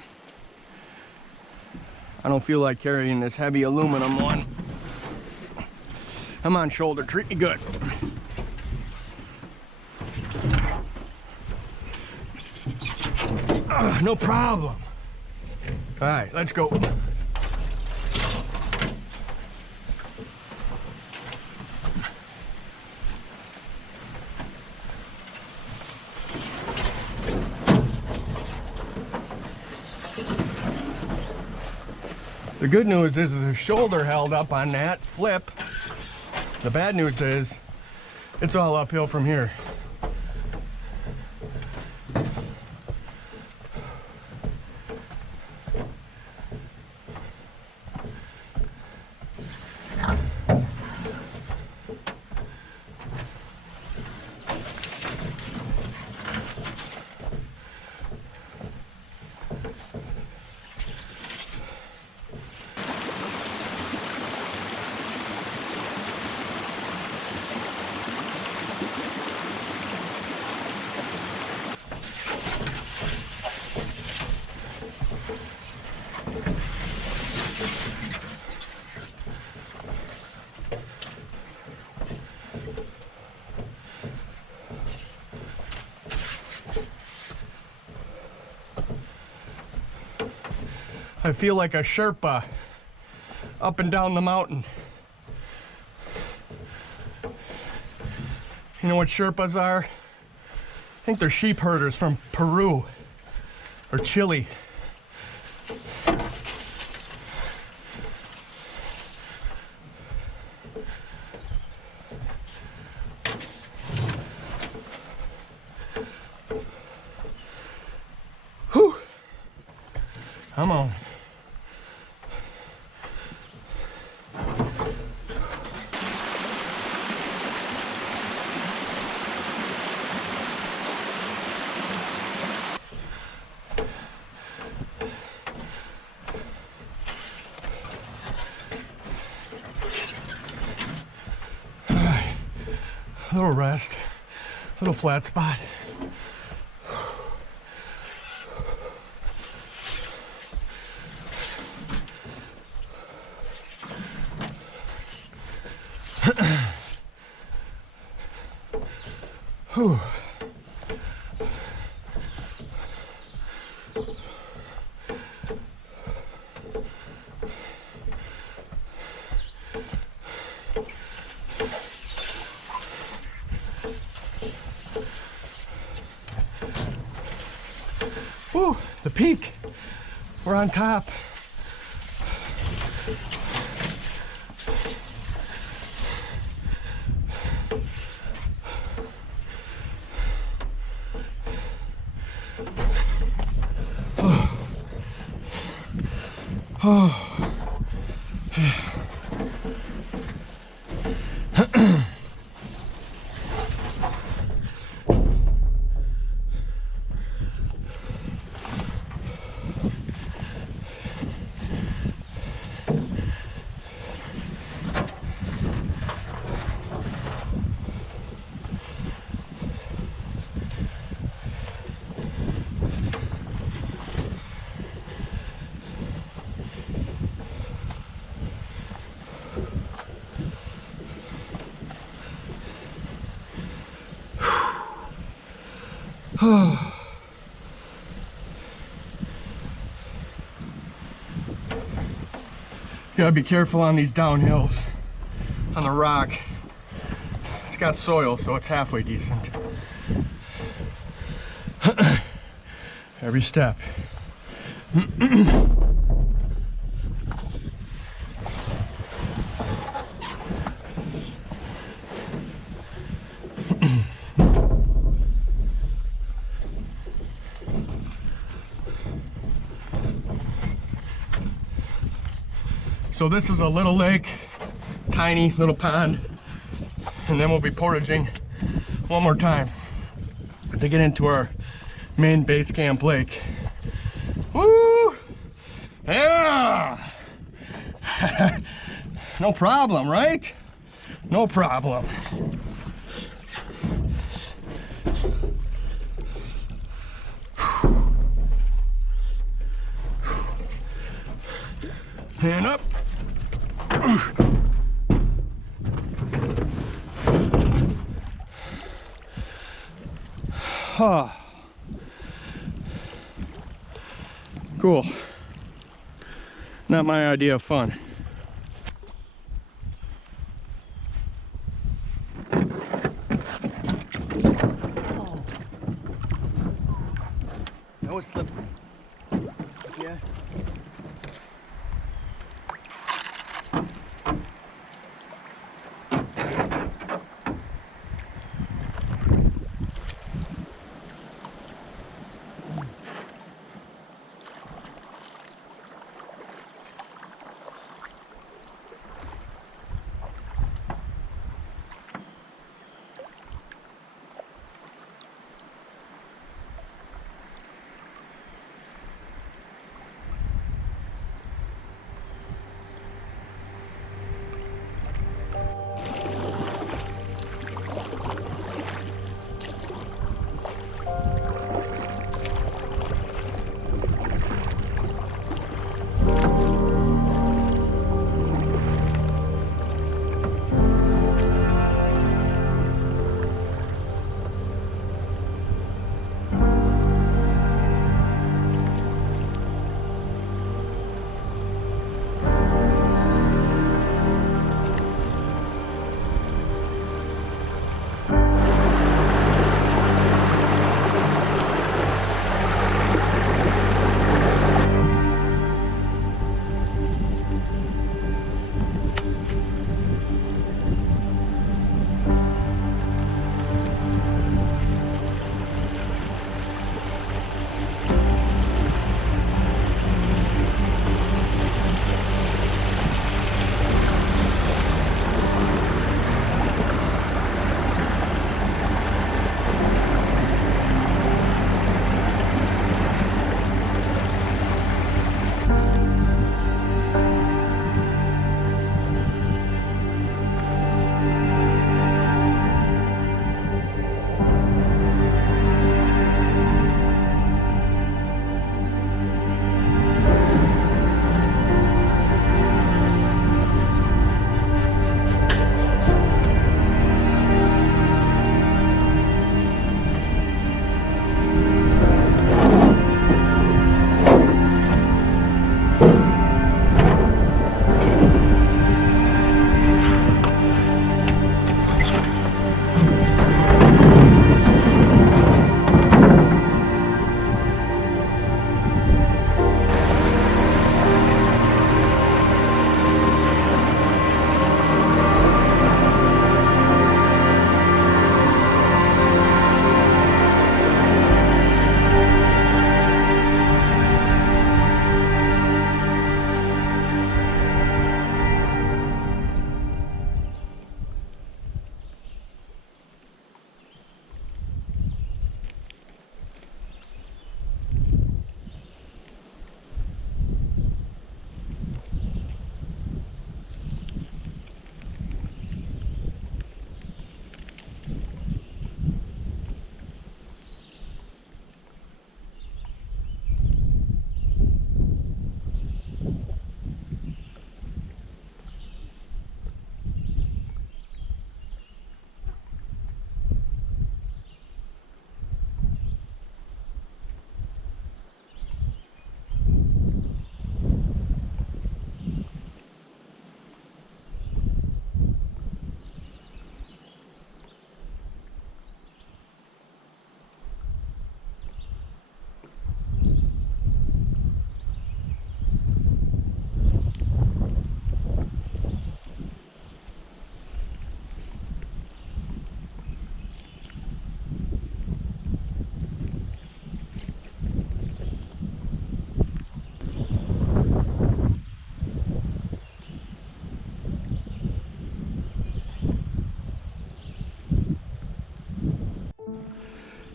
I don't feel like carrying this heavy aluminum one. Come on, shoulder, treat me good. No problem. All right, let's go. The good news is the shoulder held up on that flip. The bad news is it's all uphill from here. I feel like a Sherpa up and down the mountain. You know what Sherpas are? I think they're sheep herders from Peru or Chile. Whew. Come on. A little rest, a little flat spot. Whew. Woo, the peak. We're on top. Oh. Gotta be careful on these downhills. On the rock, it's got soil, so it's halfway decent. Every step. So this is a little lake, tiny little pond, and then we'll be portaging one more time to get into our main base camp lake. Woo! Yeah! No problem, right? No problem. Hand up. Cool. Not my idea of fun. That was slippery. Yeah.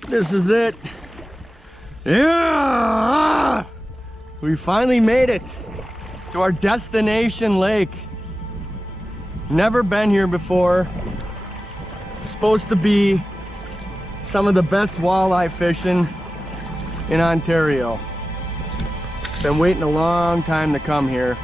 This is it. Yeah! We finally made it to our destination lake. Never been here before. Supposed to be some of the best walleye fishing in Ontario. Been waiting a long time to come here.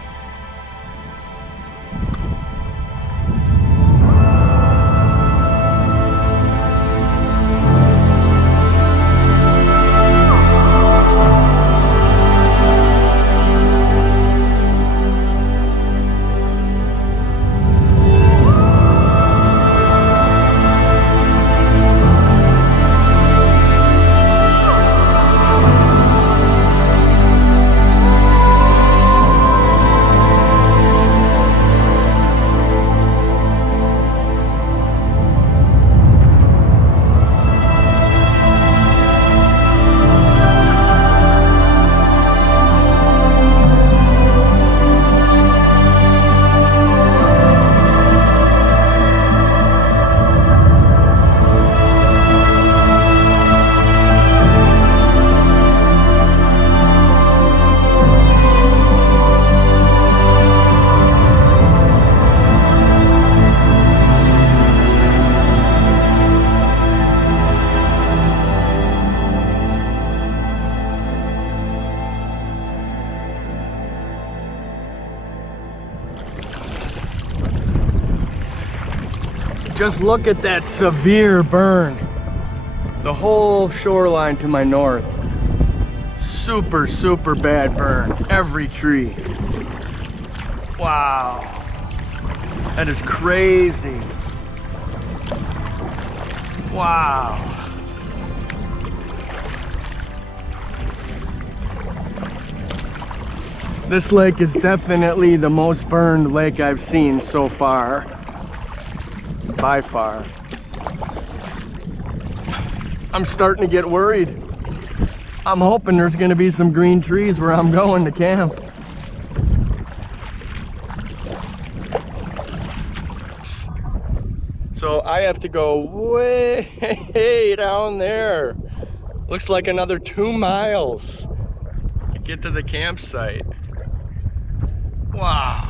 Just look at that severe burn. The whole shoreline to my north. Super, super bad burn. Every tree. Wow. That is crazy. Wow. This lake is definitely the most burned lake I've seen so far. By far. I'm starting to get worried. I'm hoping there's going to be some green trees where I'm going to camp. So I have to go way down there. Looks like another 2 miles to get to the campsite. Wow.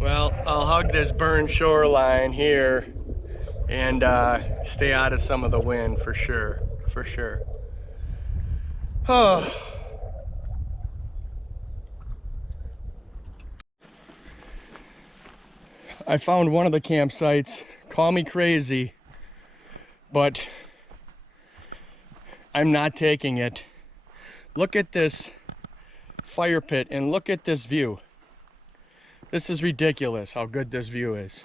Well, I'll hug this burned shoreline here and stay out of some of the wind for sure, for sure. Oh. I found one of the campsites. Call me crazy, but I'm not taking it. Look at this fire pit and look at this view. This is ridiculous how good this view is.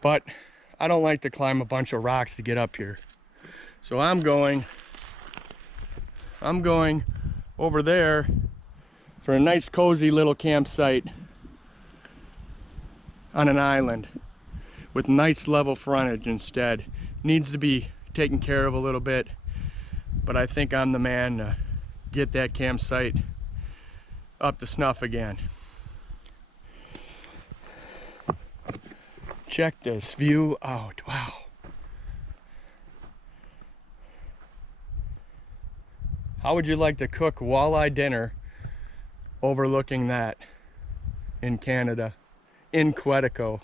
But I don't like to climb a bunch of rocks to get up here. So I'm going over there for a nice cozy little campsite on an island with nice level frontage instead. Needs to be taken care of a little bit, but I think I'm the man to get that campsite up to snuff again. Check this view out. Wow. How would you like to cook walleye dinner overlooking that in Canada, in Quetico?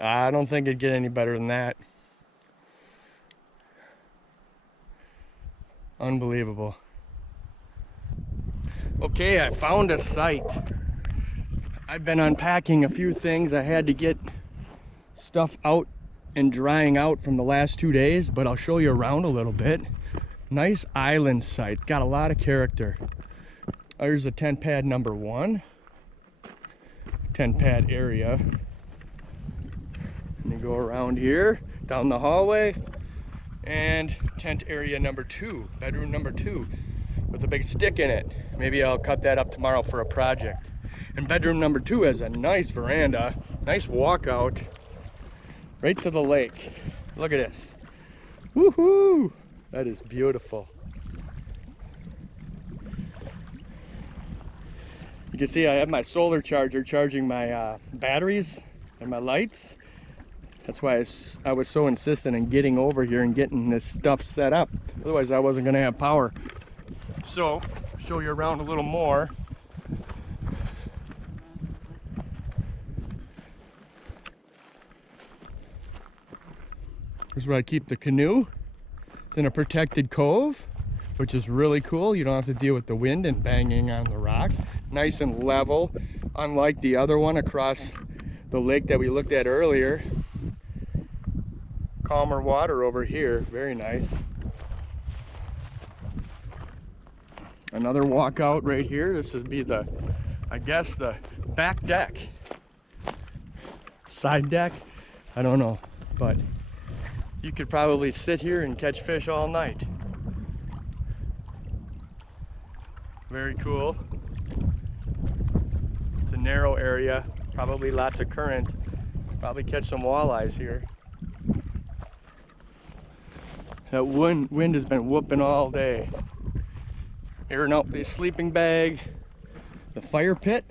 I don't think it'd get any better than that. Unbelievable. Okay, I found a site. I've been unpacking a few things. I had to get stuff out and drying out from the last 2 days, but I'll show you around a little bit. Nice island site, got a lot of character. There's a tent pad number 1. Tent pad area. And you go around here, down the hallway, and tent area number 2, bedroom number 2. With a big stick in it. Maybe I'll cut that up tomorrow for a project. And bedroom number 2 has a nice veranda, nice walkout right to the lake. Look at this. Woohoo! That is beautiful. You can see I have my solar charger charging my batteries and my lights. That's why I was so insistent in getting over here and getting this stuff set up. Otherwise I wasn't gonna have power. So, show you around a little more. Here's where I keep the canoe. It's in a protected cove, which is really cool. You don't have to deal with the wind and banging on the rocks. Nice and level, unlike the other one across the lake that we looked at earlier. Calmer water over here, very nice. Another walkout right here. This would be the, I guess, the back deck. Side deck? I don't know, but you could probably sit here and catch fish all night. Very cool. It's a narrow area, probably lots of current. Probably catch some walleyes here. That wind has been whooping all day. Airing out the sleeping bag. The fire pit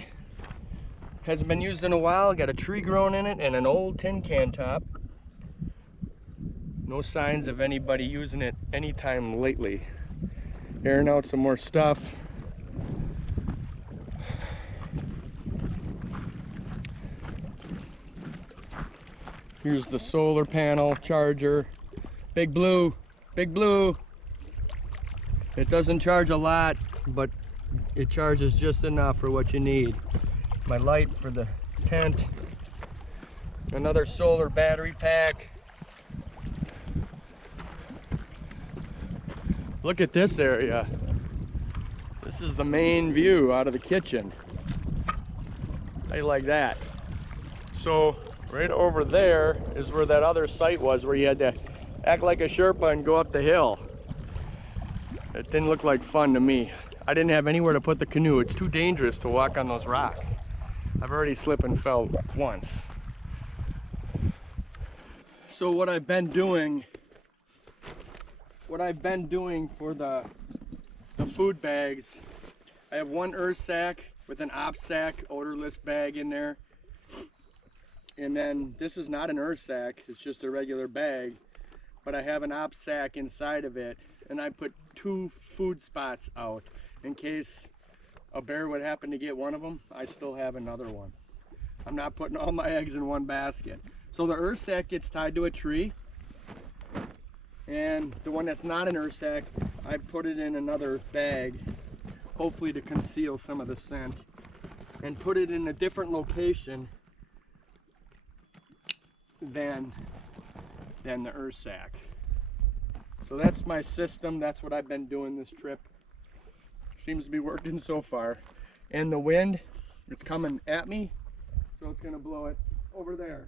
hasn't been used in a while. Got a tree growing in it and an old tin can top. No signs of anybody using it anytime lately. Airing out some more stuff. Here's the solar panel charger. Big Blue, Big Blue. It doesn't charge a lot, but it charges just enough for what you need. My light for the tent. Another solar battery pack. Look at this area. This is the main view out of the kitchen. How you like that? So right over there is where that other site was, where you had to act like a Sherpa and go up the hill. It didn't look like fun to me. I didn't have anywhere to put the canoe. It's too dangerous to walk on those rocks. I've already slipped and fell once. So what I've been doing for the food bags, I have one earth sack with an op sack odorless bag in there. And then this is not an earth sack, it's just a regular bag, but I have an op sack inside of it, and I put 2 food spots out in case a bear would happen to get one of them. I still have another one. I'm not putting all my eggs in one basket. So the earth sack gets tied to a tree, and the one that's not an earth sack, I put it in another bag, hopefully to conceal some of the scent, and put it in a different location than the earth sack. So that's my system. That's what I've been doing this trip. Seems to be working so far. And the wind, it's coming at me, so it's gonna blow it over there.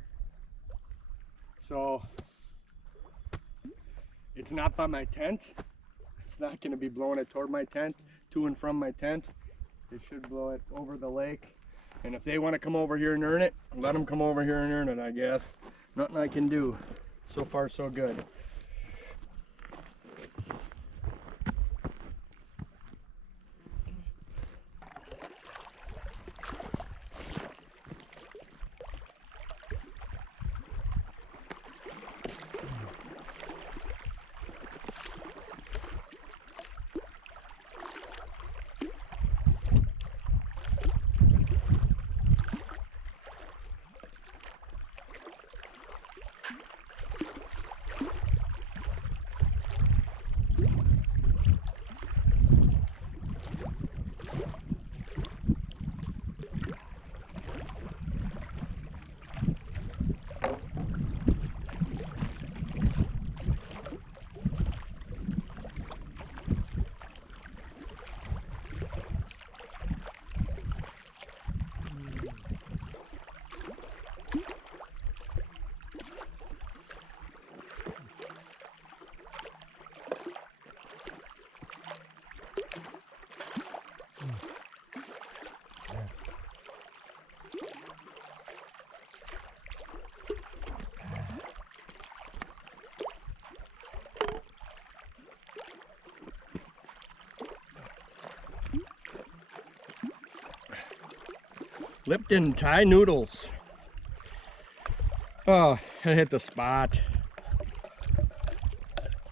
So it's not by my tent. It's not gonna be blowing it toward my tent, to and from my tent. It should blow it over the lake. And if they want to come over here and earn it, let them come over here and earn it, I guess. Nothing I can do. So far, so good. Lipton Thai noodles. Oh, I hit the spot.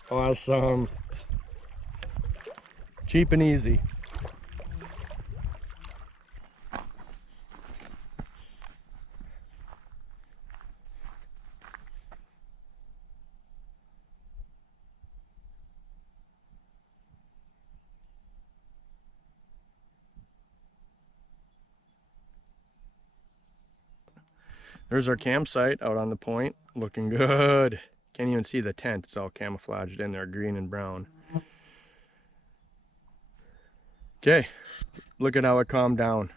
Awesome. Cheap and easy. There's our campsite out on the point. Looking good. Can't even see the tent. It's all camouflaged in there, green and brown. Okay, look at how it calmed down.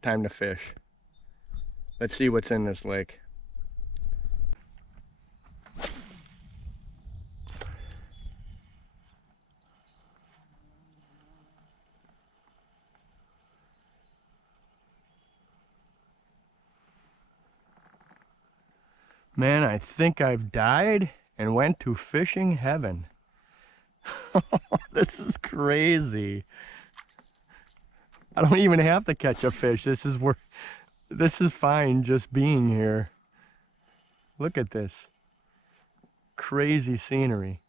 Time to fish. Let's see what's in this lake. Man, I think I've died and went to fishing heaven. This is crazy. I don't even have to catch a fish. This is fine just being here. Look at this. Crazy scenery.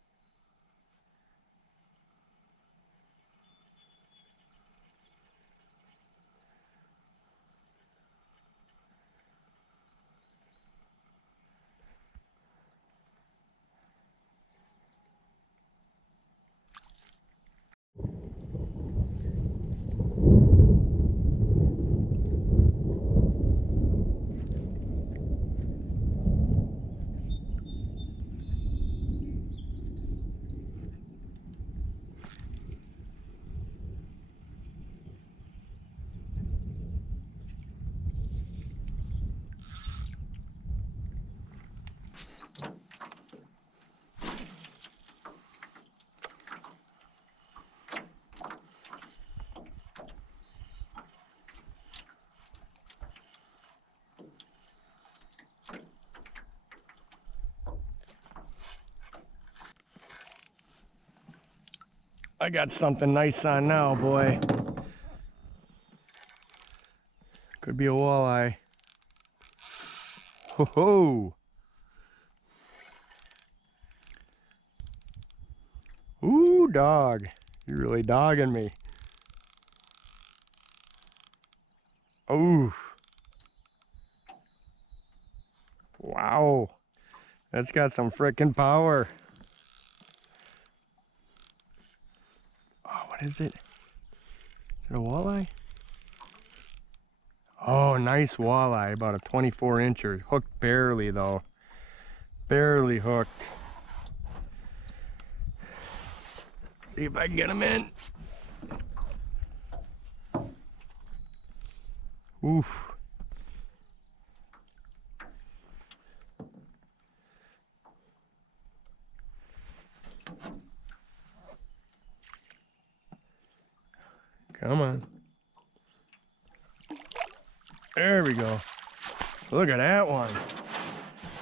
I got something nice on now, boy. Could be a walleye. Ho ho! Ooh, dog. You're really dogging me. Oof. Wow. That's got some frickin' power. Oh, what is it? Is it a walleye? Oh, nice walleye. About a 24-incher. Hooked barely, though. Barely hooked. See if I can get him in. Oof. Come on. There we go. Look at that one.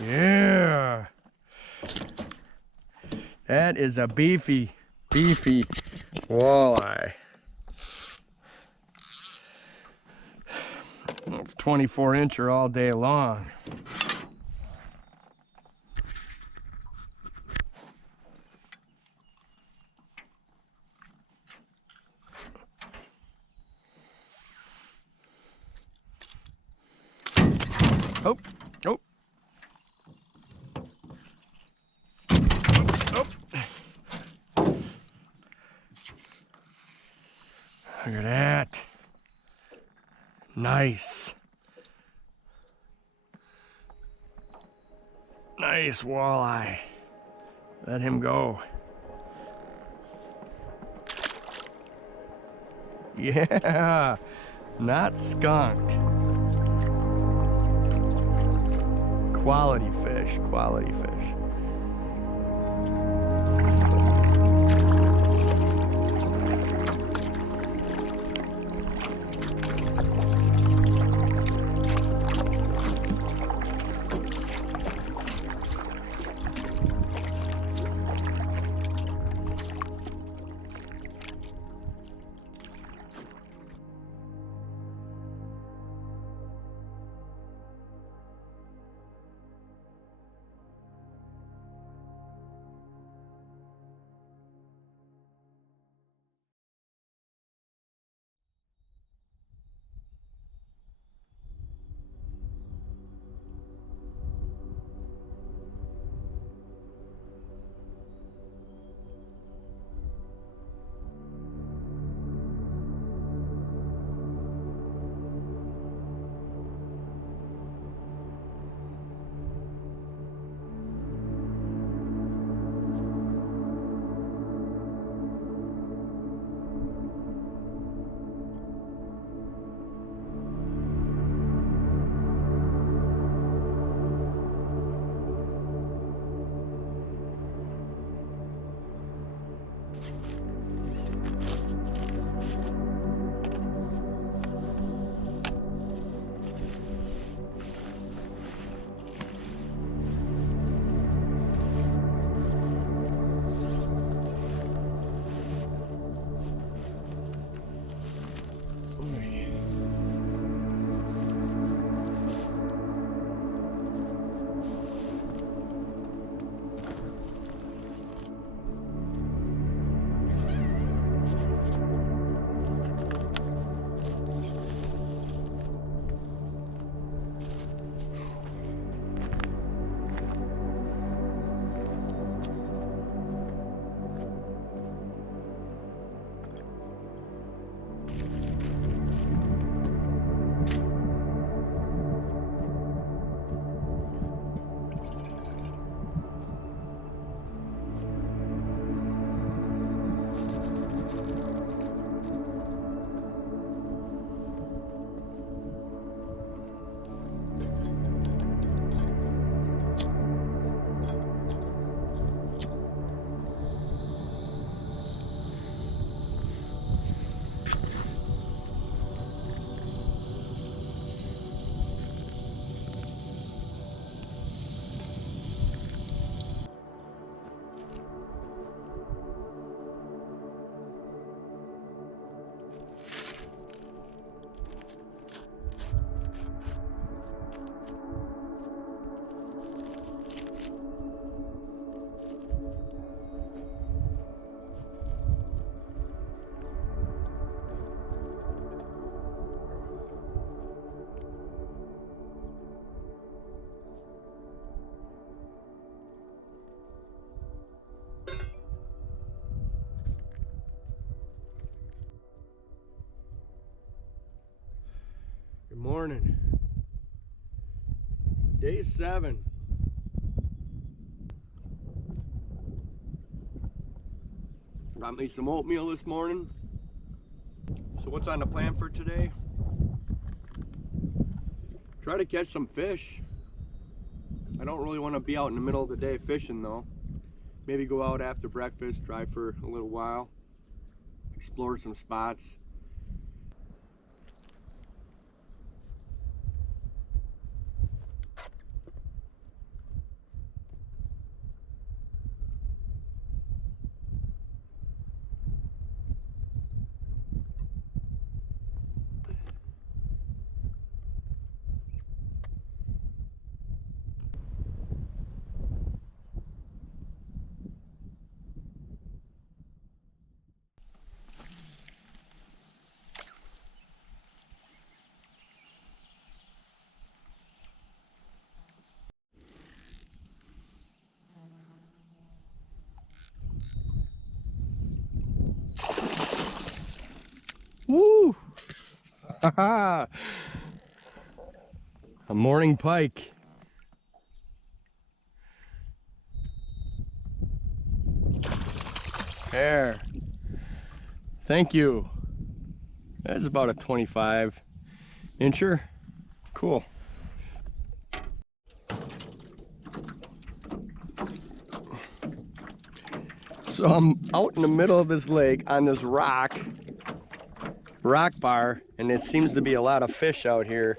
Yeah. That is a beefy walleye. It's 24-incher all day long. Oh, oh. Oh. Look at that. Nice. Nice walleye. Let him go. Yeah, not skunked. Quality fish, quality fish. morning. Day 7. Got me some oatmeal this morning. So what's on the plan for today? Try to catch some fish. I don't really want to be out in the middle of the day fishing though. Maybe go out after breakfast, drive for a little while, explore some spots. Woo! Haha! A morning pike. There. Thank you. That's about a 25 incher. Cool. So I'm out in the middle of this lake on this rock bar, and it seems to be a lot of fish out here.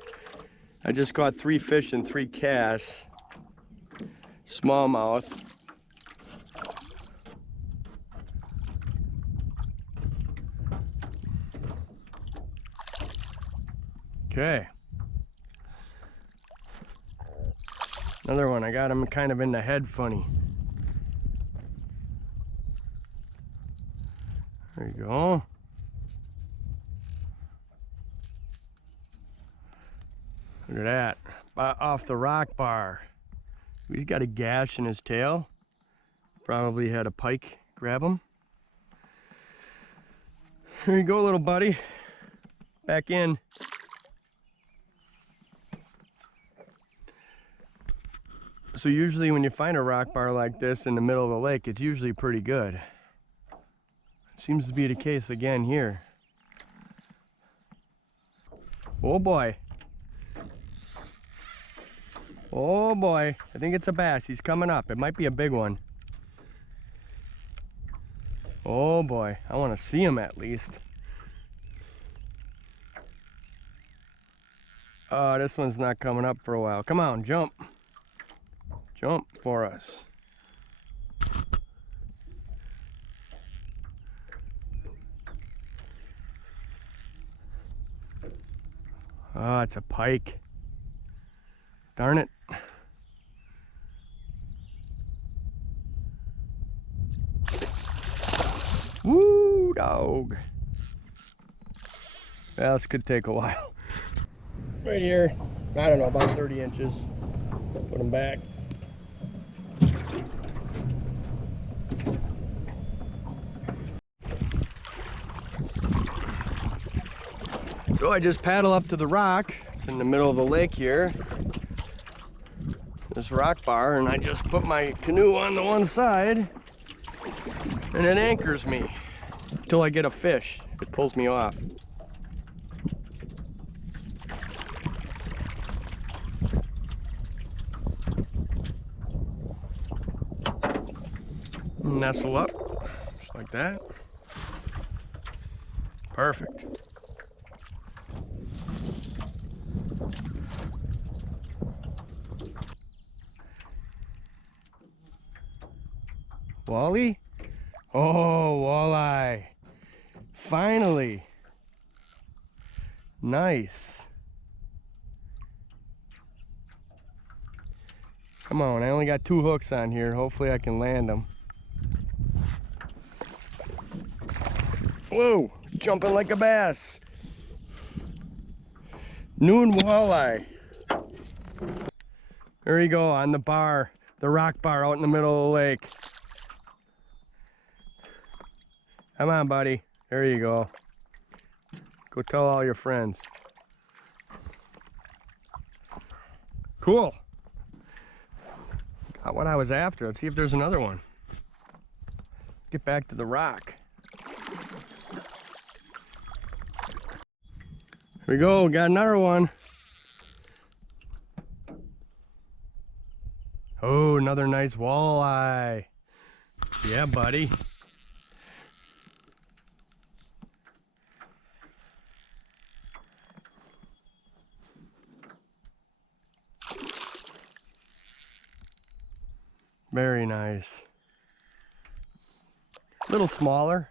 I just caught 3 fish and 3 casts, smallmouth. Okay, another one. I got him kind of in the head funny. There you go. Look at that, off the rock bar. He's got a gash in his tail. Probably had a pike grab him. Here you go, little buddy. Back in. So usually when you find a rock bar like this in the middle of the lake, it's usually pretty good. Seems to be the case again here. Oh boy. Oh boy, I think it's a bass. He's coming up. It might be a big one. Oh boy, I want to see him at least. Oh, this one's not coming up for a while. Come on, jump. Jump for us. Oh, it's a pike. Darn it. Woo, dog. Yeah, this could take a while. Right here, I don't know, about 30 inches. Put them back. So I just paddle up to the rock. It's in the middle of the lake here. This rock bar, and I just put my canoe on the one side, and it anchors me until I get a fish. It pulls me off. Nestle up, just like that. Perfect. Wally? Oh, walleye. Finally. Nice. Come on, I only got 2 hooks on here. Hopefully I can land them. Whoa, jumping like a bass. Noon walleye. There you go, on the bar, the rock bar out in the middle of the lake. Come on, buddy. There you go. Go tell all your friends. Cool. Got what I was after. Let's see if there's another one. Get back to the rock. Here we go, got another one. Oh, another nice walleye. Yeah, buddy. Very nice. A little smaller.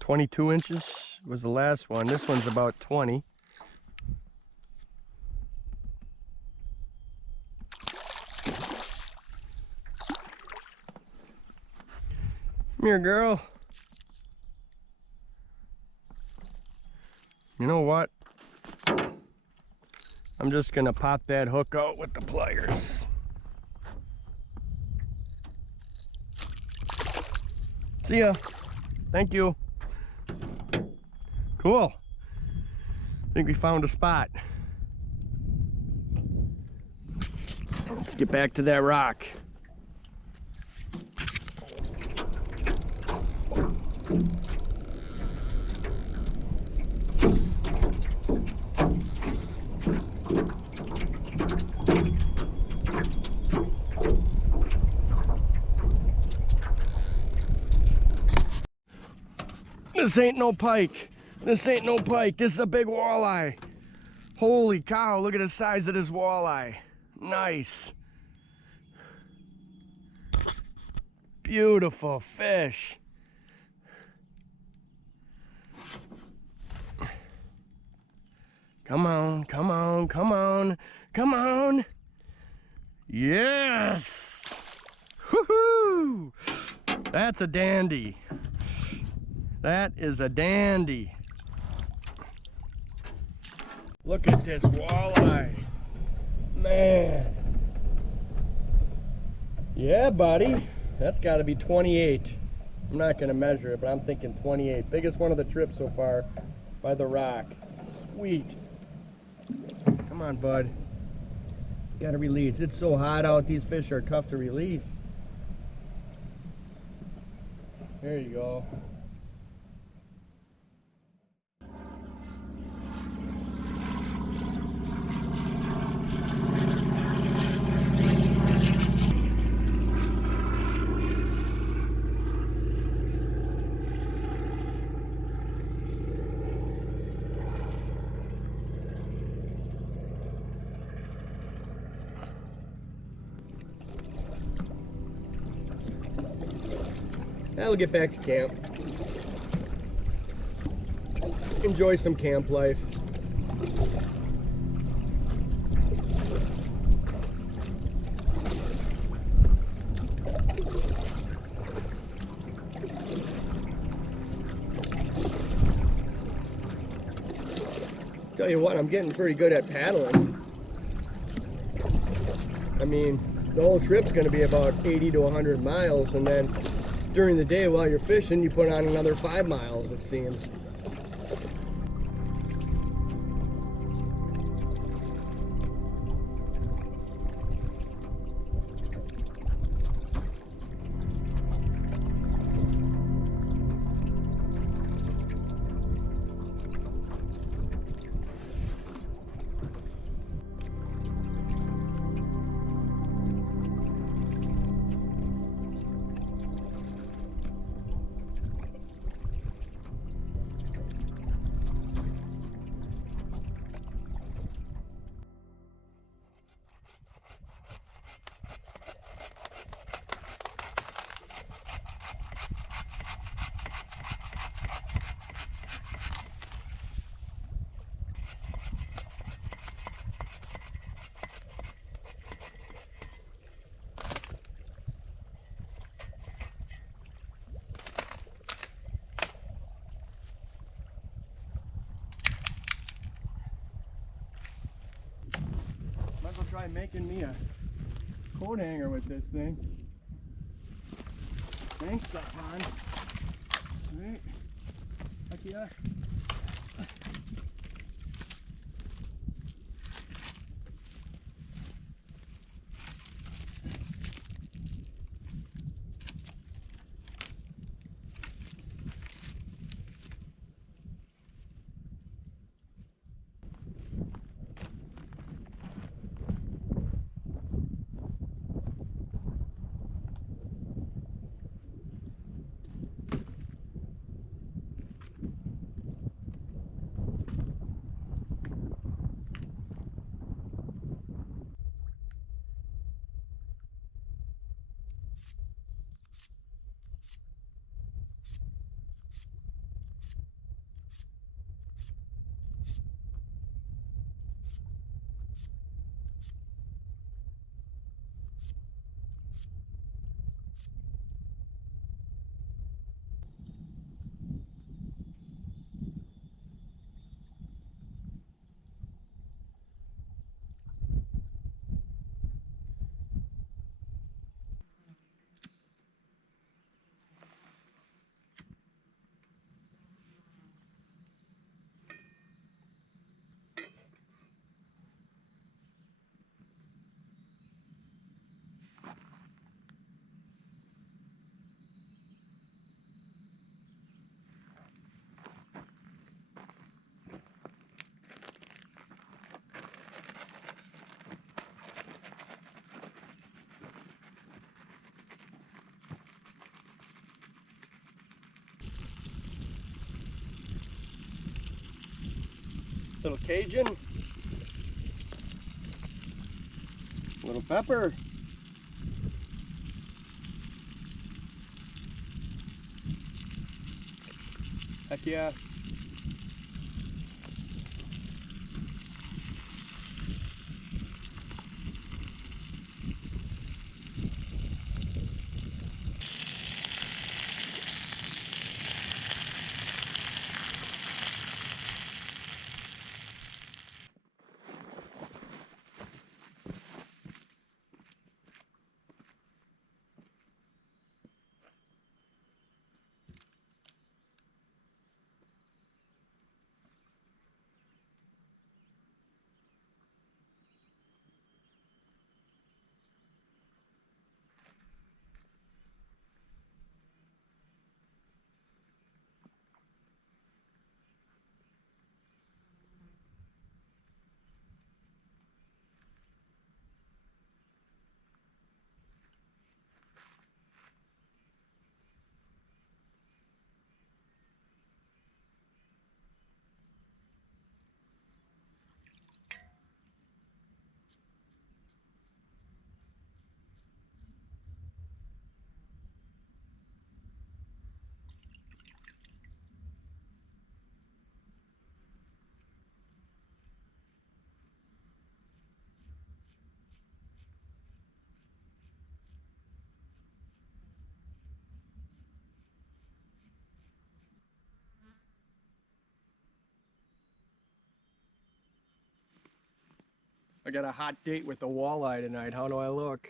22 inches was the last one. This one's about 20. Come here, girl. You know what? I'm just gonna pop that hook out with the pliers. See ya. Thank you. Cool. I think we found a spot. Let's get back to that rock. This ain't no pike. This ain't no pike. This is a big walleye. Holy cow, look at the size of this walleye. Nice. Beautiful fish. Come on, come on, come on, come on. Yes. Woohoo! That's a dandy. That is a dandy. Look at this walleye. Man. Yeah, buddy. That's got to be 28. I'm not going to measure it, but I'm thinking 28. Biggest one of the trip so far by the rock. Sweet. Come on, bud. Got to release. It's so hot out. These fish are tough to release. There you go. Now we'll get back to camp. Enjoy some camp life. Tell you what, I'm getting pretty good at paddling. I mean, the whole trip's going to be about 80 to 100 miles, and then during the day while you're fishing, you put on another 5 miles, it seems. Might as well try making me a coat hanger with this thing. Thanks, that pond. Alright. Heck yeah. Little Cajun. Little pepper. Heck yeah. I got a hot date with the walleye tonight. How do I look?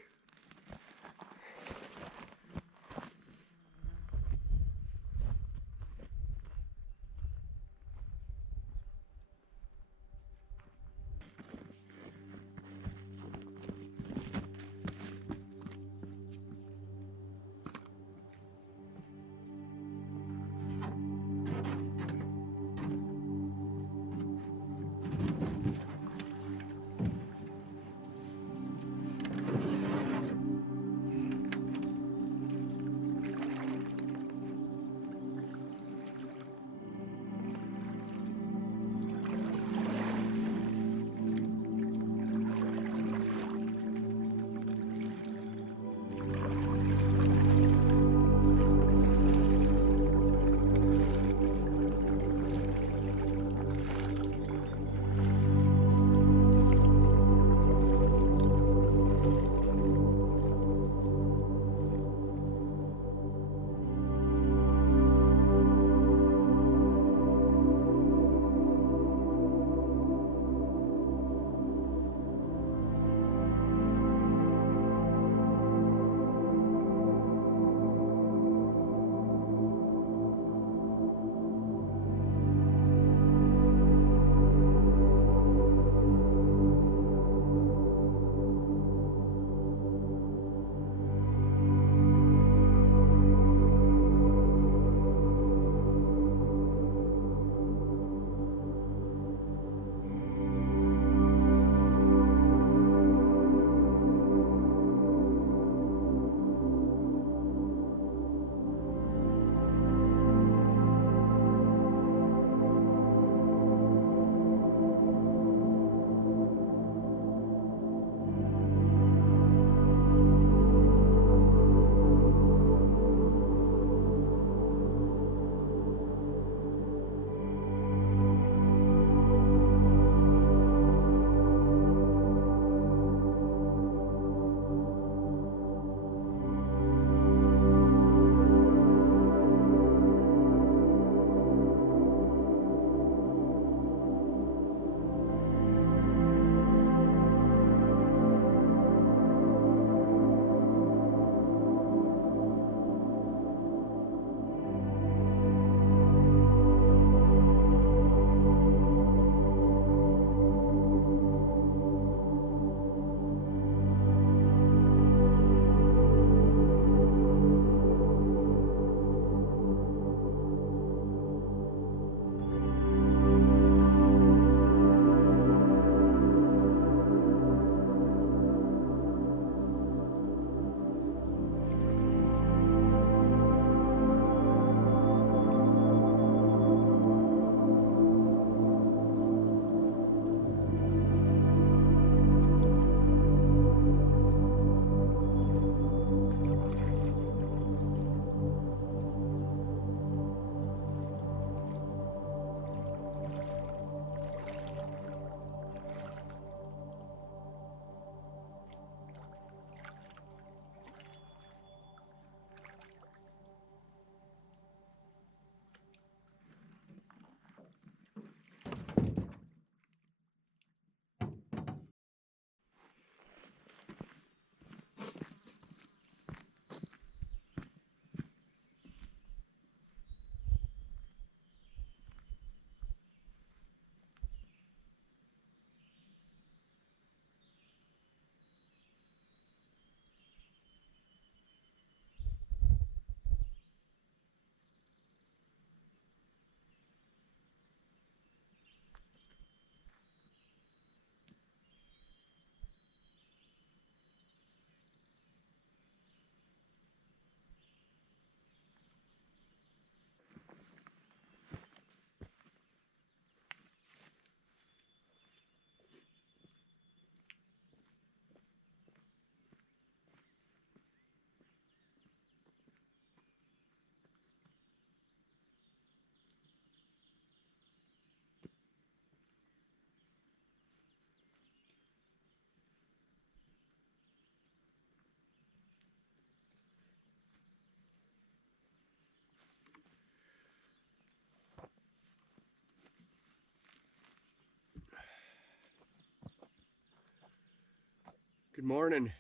Good morning.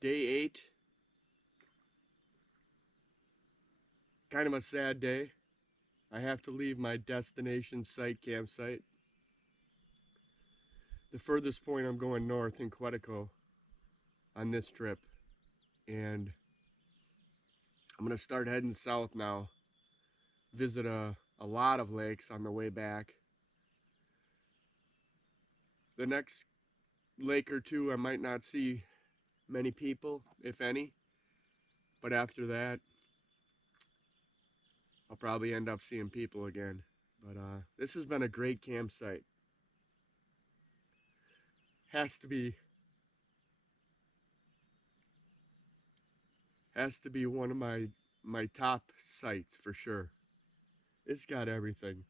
Day 8. Kind of a sad day. I have to leave my destination site campsite. The furthest point I'm going north in Quetico on this trip. And I'm going to start heading south now. Visit a lot of lakes on the way back. The next lake or two I might not see many people, if any. But after that, I'll probably end up seeing people again. But this has been a great campsite. Has to be one of my top sites for sure. It's got everything.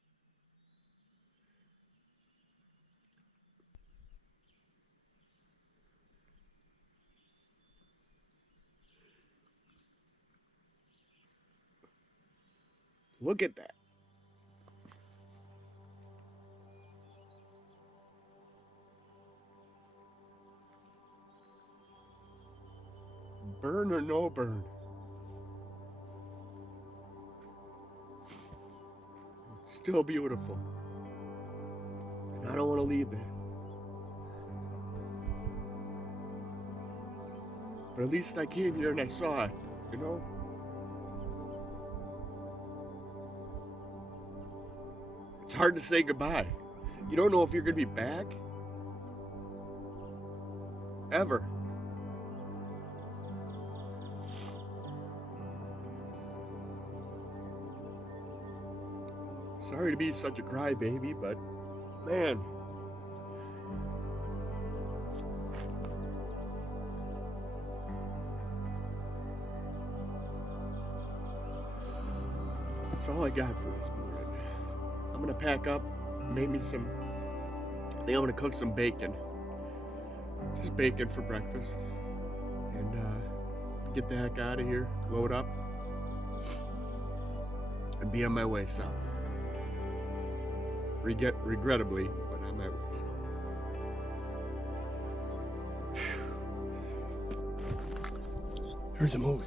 Look at that. Burn or no burn. Still beautiful. I don't want to leave that. But at least I came here and I saw it, you know? It's hard to say goodbye. You don't know if you're going to be back. Ever. Sorry to be such a crybaby, but man. That's all I got for this morning. I'm gonna pack up, make me some, I think I'm gonna cook some bacon. Just bacon for breakfast. And get the heck out of here, load up, and be on my way south. Regrettably, but on my way south. There's a moose.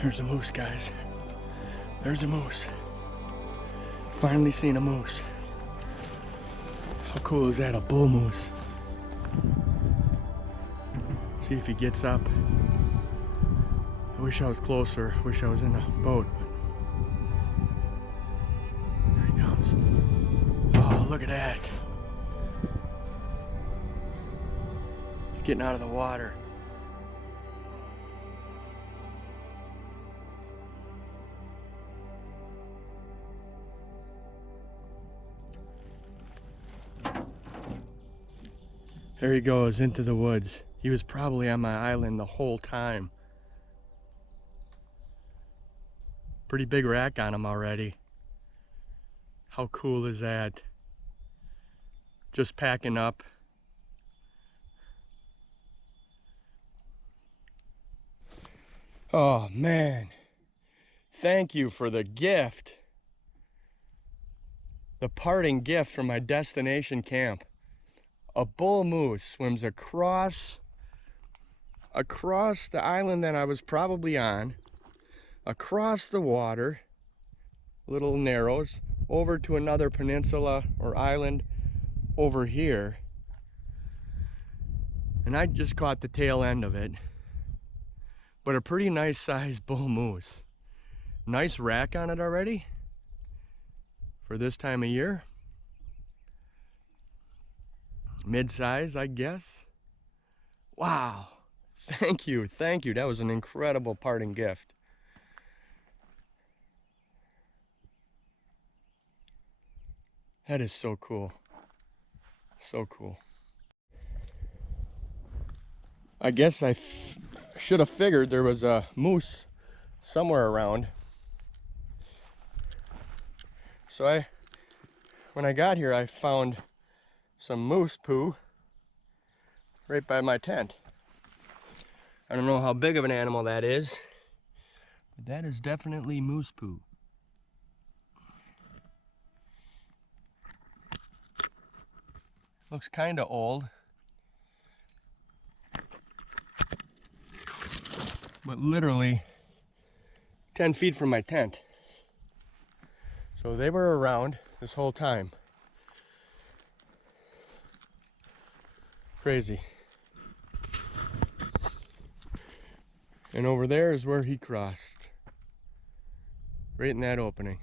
There's a moose, guys. There's a moose. Finally seen a moose. How cool is that? A bull moose. See if he gets up. I wish I was closer. Wish I was in a boat. There he comes. Oh, look at that. He's getting out of the water. There he goes into the woods. He was probably on my island the whole time. Pretty big rack on him already. How cool is that? Just packing up. Oh man, thank you for the gift. The parting gift from my destination camp. A bull moose swims across the island that I was probably on, across the water, little narrows, over to another peninsula or island over here. And I just caught the tail end of it. But a pretty nice sized bull moose. Nice rack on it already for this time of year. Mid-size, I guess. Wow. Thank you. Thank you. That was an incredible parting gift. That is so cool. So cool. I guess I should have figured there was a moose somewhere around. So when I got here, I found some moose poo right by my tent. I don't know how big of an animal that is, but that is definitely moose poo. Looks kind of old, but literally 10 feet from my tent. So they were around this whole time. Crazy. And over there is where he crossed. Right in that opening.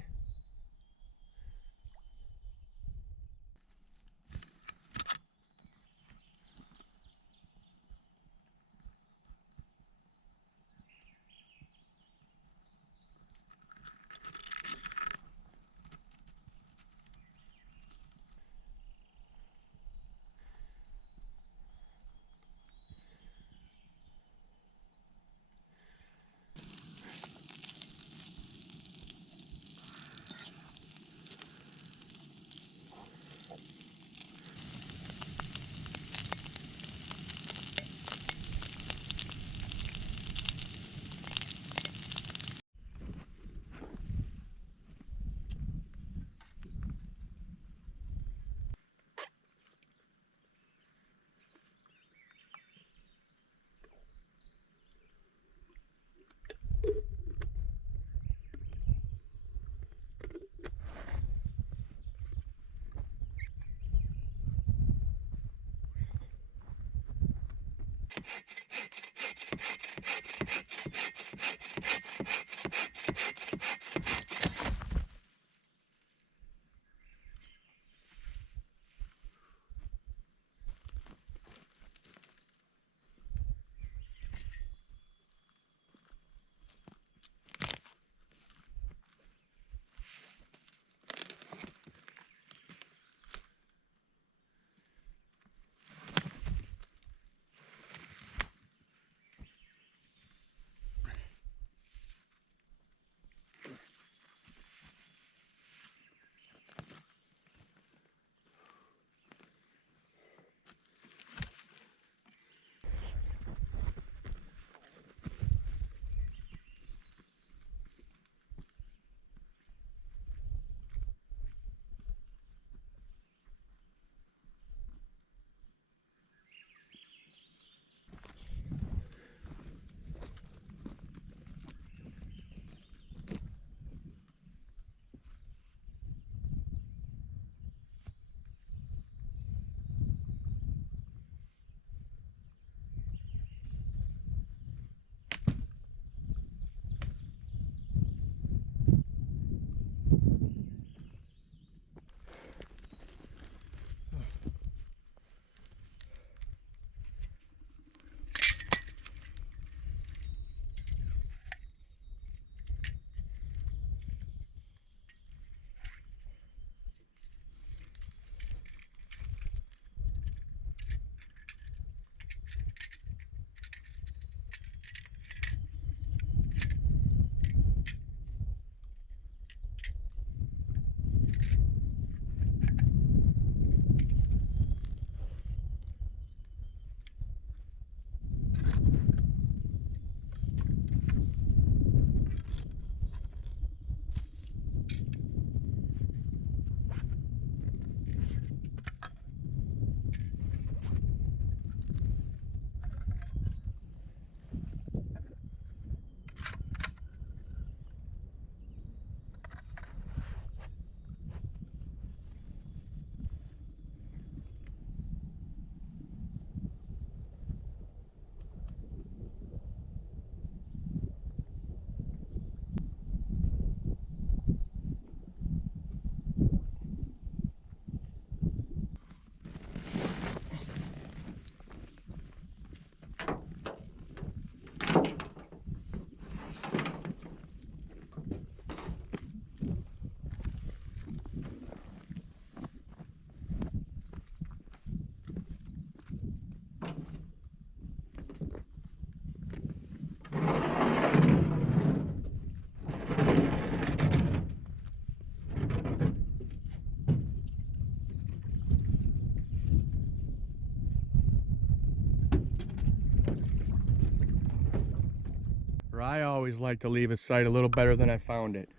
I always like to leave a site a little better than I found it.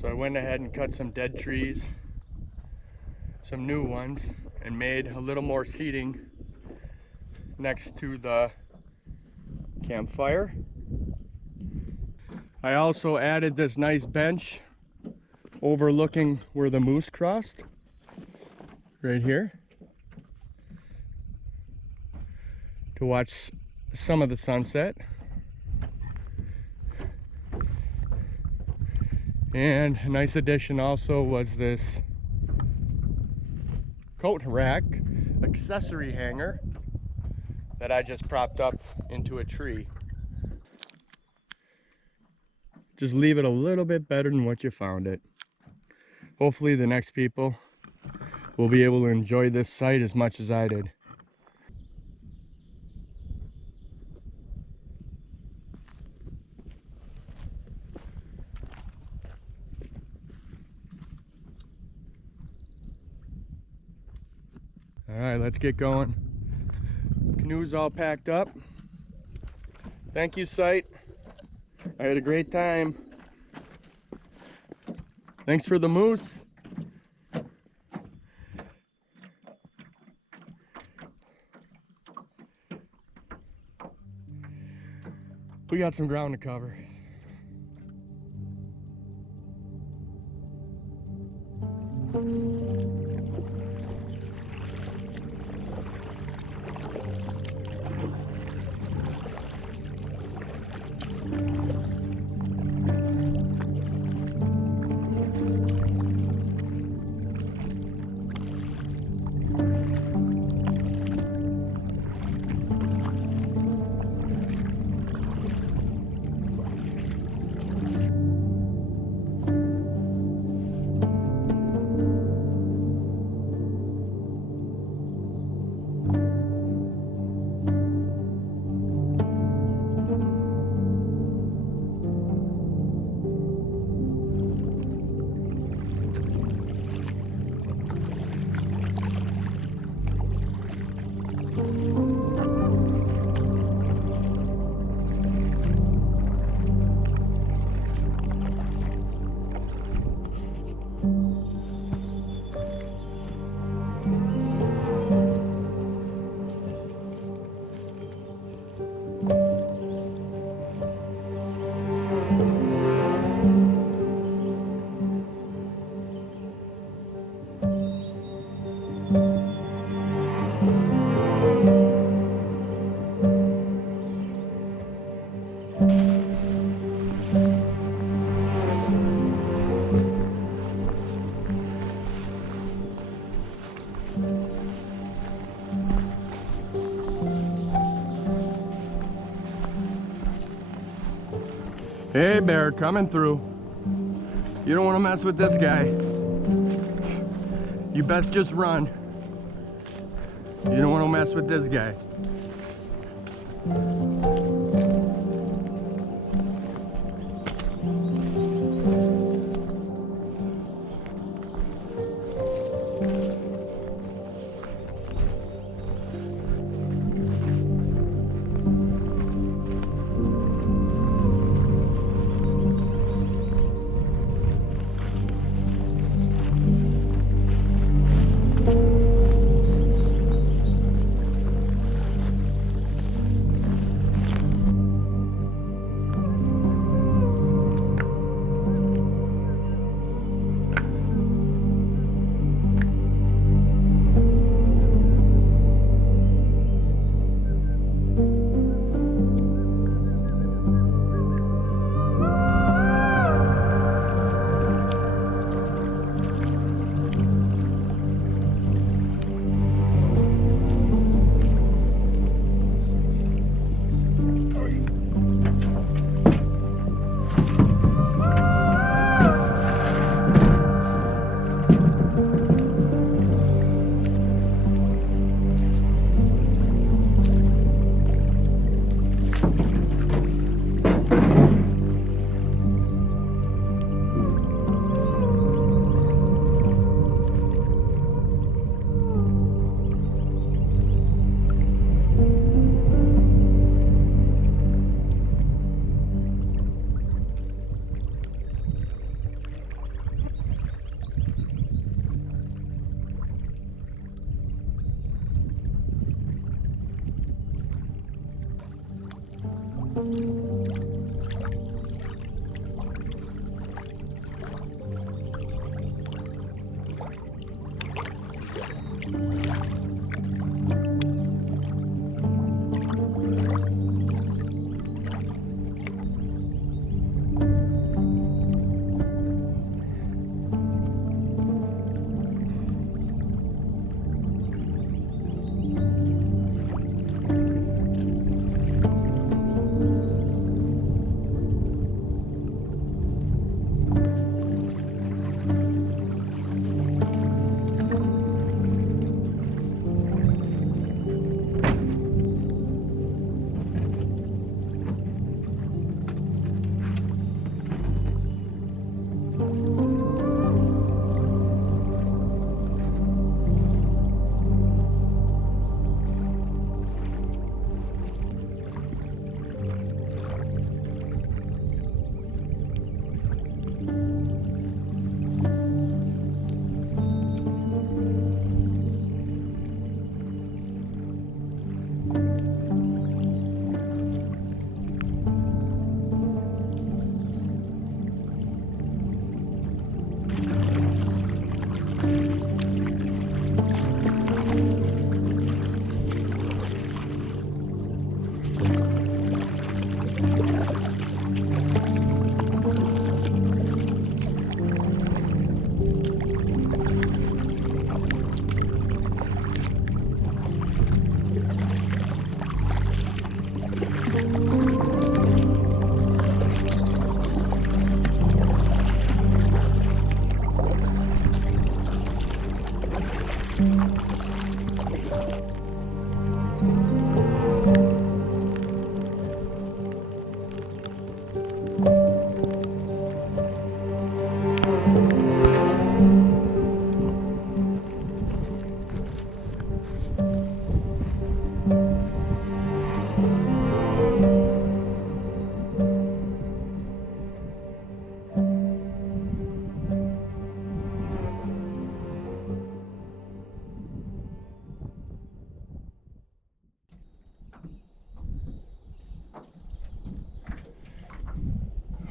So I went ahead and cut some dead trees, some new ones, and made a little more seating next to the campfire. I also added this nice bench overlooking where the moose crossed, right here, to watch some of the sunset. And a nice addition also was this coat rack accessory hanger that I just propped up into a tree. Just leave it a little bit better than what you found it. Hopefully the next people will be able to enjoy this site as much as I did. All right, let's get going. Canoe's all packed up. Thank you, site. I had a great time. Thanks for the moose. We got some ground to cover. Hey bear, coming through. You don't want to mess with this guy. You best just run. You don't want to mess with this guy.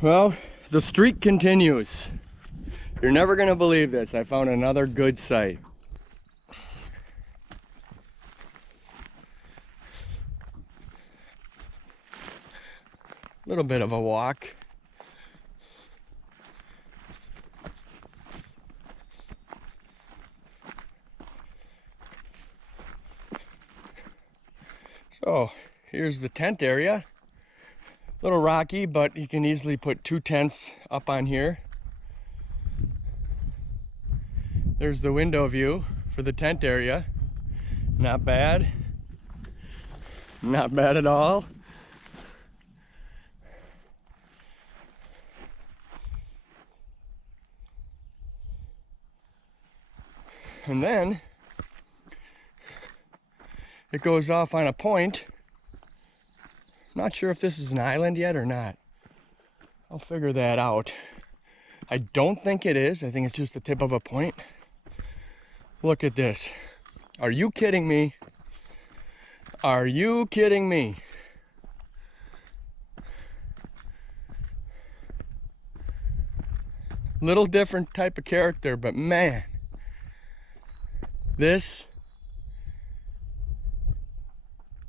Well, the streak continues. You're never gonna believe this. I found another good site. Little bit of a walk. So here's the tent area. A little rocky, but you can easily put 2 tents up on here. There's the window view for the tent area. Not bad. Not bad at all. And then it goes off on a point. Not sure if this is an island yet or not. I'll figure that out. I don't think it is. I think it's just the tip of a point. Look at this. Are you kidding me? Are you kidding me? Little different type of character, but man, this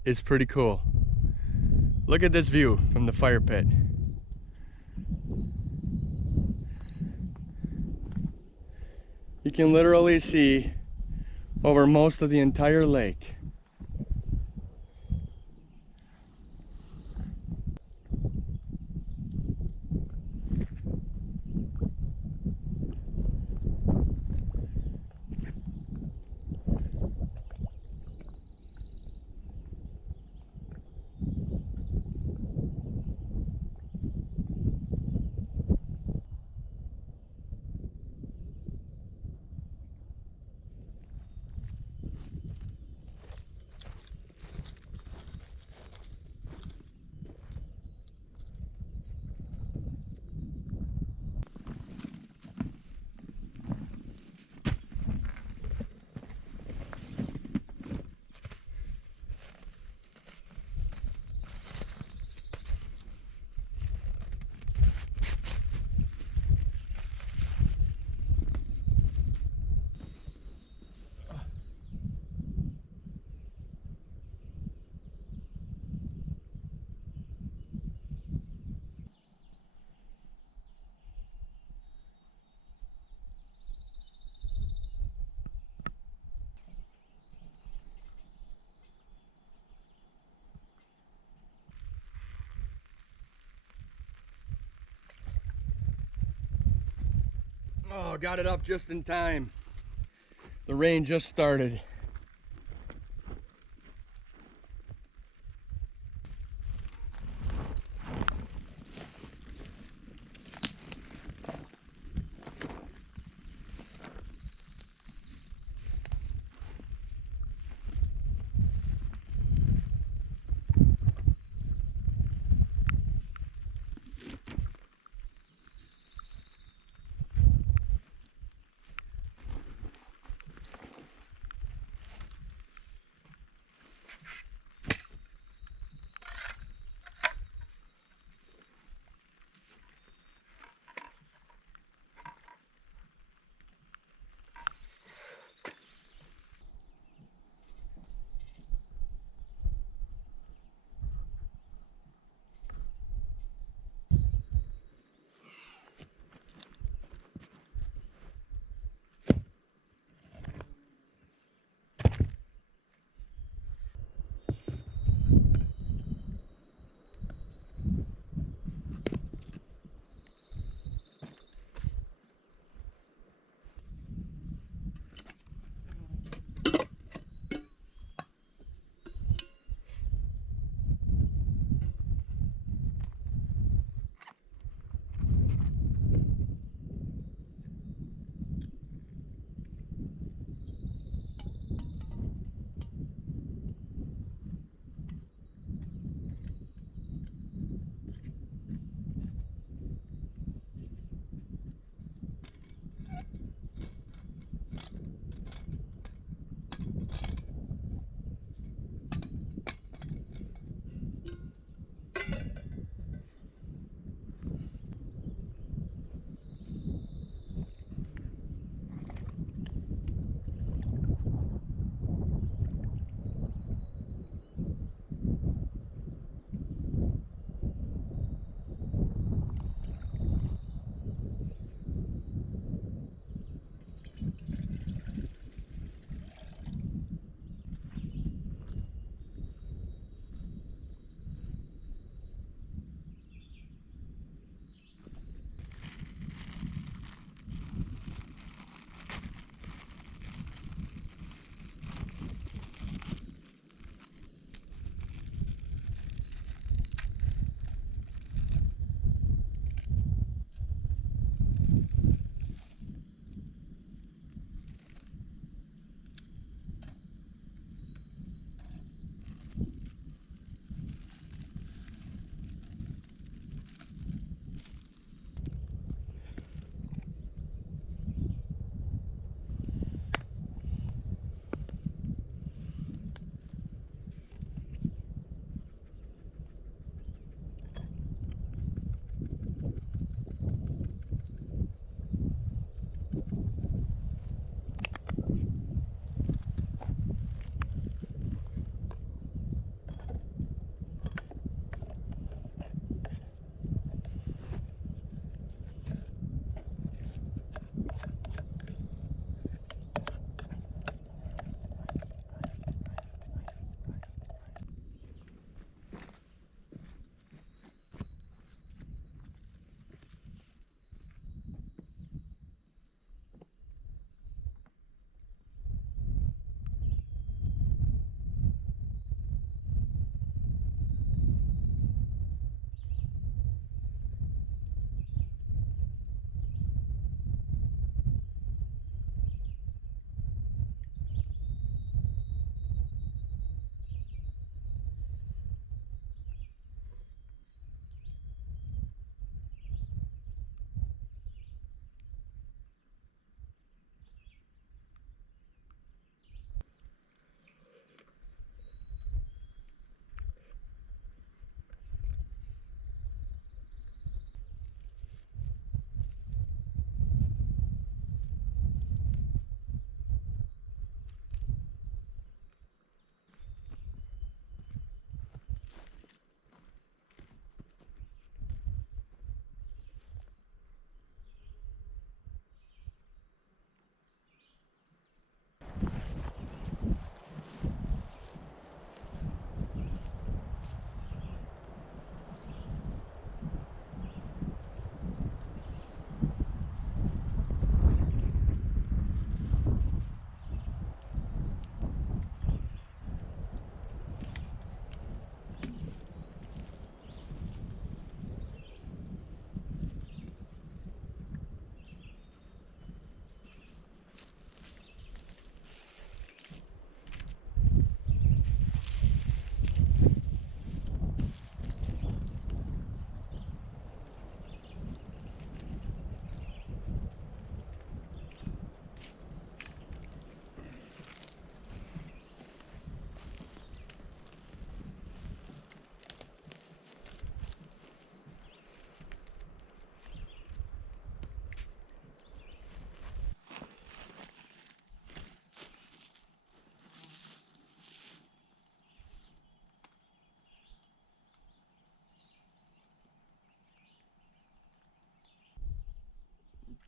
is pretty cool. Look at this view from the fire pit. You can literally see over most of the entire lake. Oh, got it up just in time. The rain just started.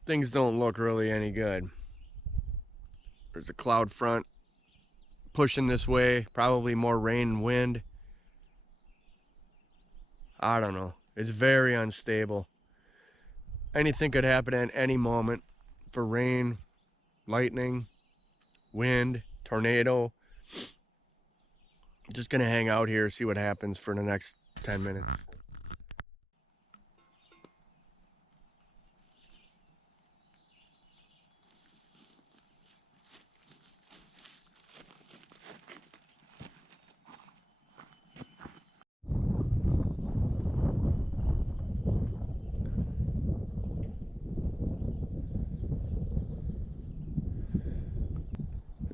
things don't look really any good. There's a cloud front pushing this way, probably more rain and wind. I don't know. It's very unstable. Anything could happen at any moment for rain, lightning, wind, tornado. Just gonna hang out here, see what happens for the next 10 minutes.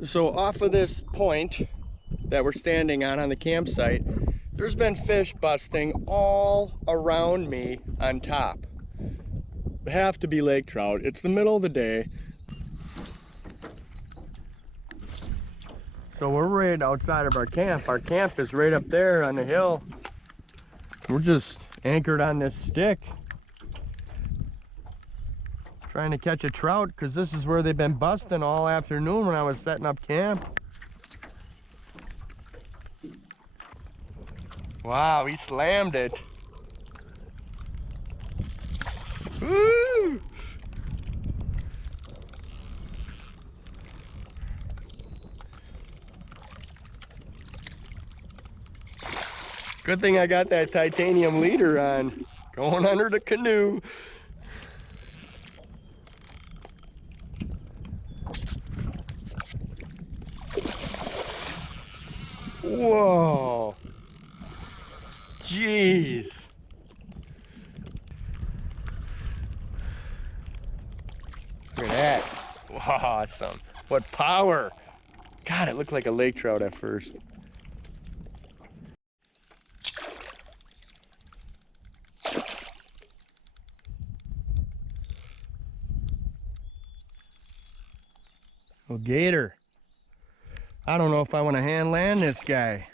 So off of this point that we're standing on the campsite, there's been fish busting all around me on top. They have to be lake trout. It's the middle of the day. So we're right outside of our camp. Our camp is right up there on the hill. We're just anchored on this stick, trying to catch a trout, because this is where they've been busting all afternoon when I was setting up camp. Wow, he slammed it. Woo! Good thing I got that titanium leader on, going under the canoe. Whoa. Jeez. Look at that. Awesome. What power. God, it looked like a lake trout at first. Oh, gator. I don't know if I want to hand land this guy.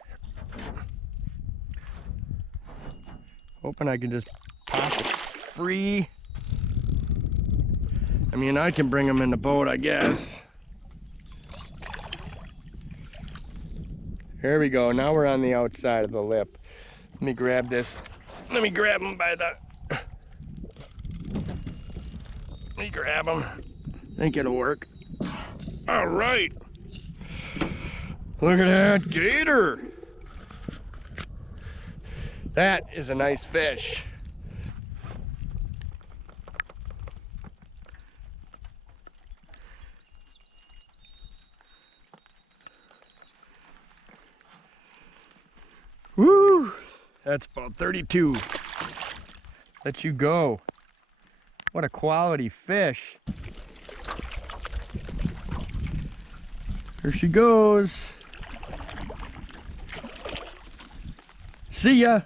Hoping I can just pop it free. I mean, I can bring him in the boat, I guess. Here we go. Now we're on the outside of the lip. Let me grab this. Let me grab him by the... Let me grab him. Think it'll work. All right. Look at that gator. That is a nice fish. Woo! That's about 32. Let you go. What a quality fish. Here she goes. See ya.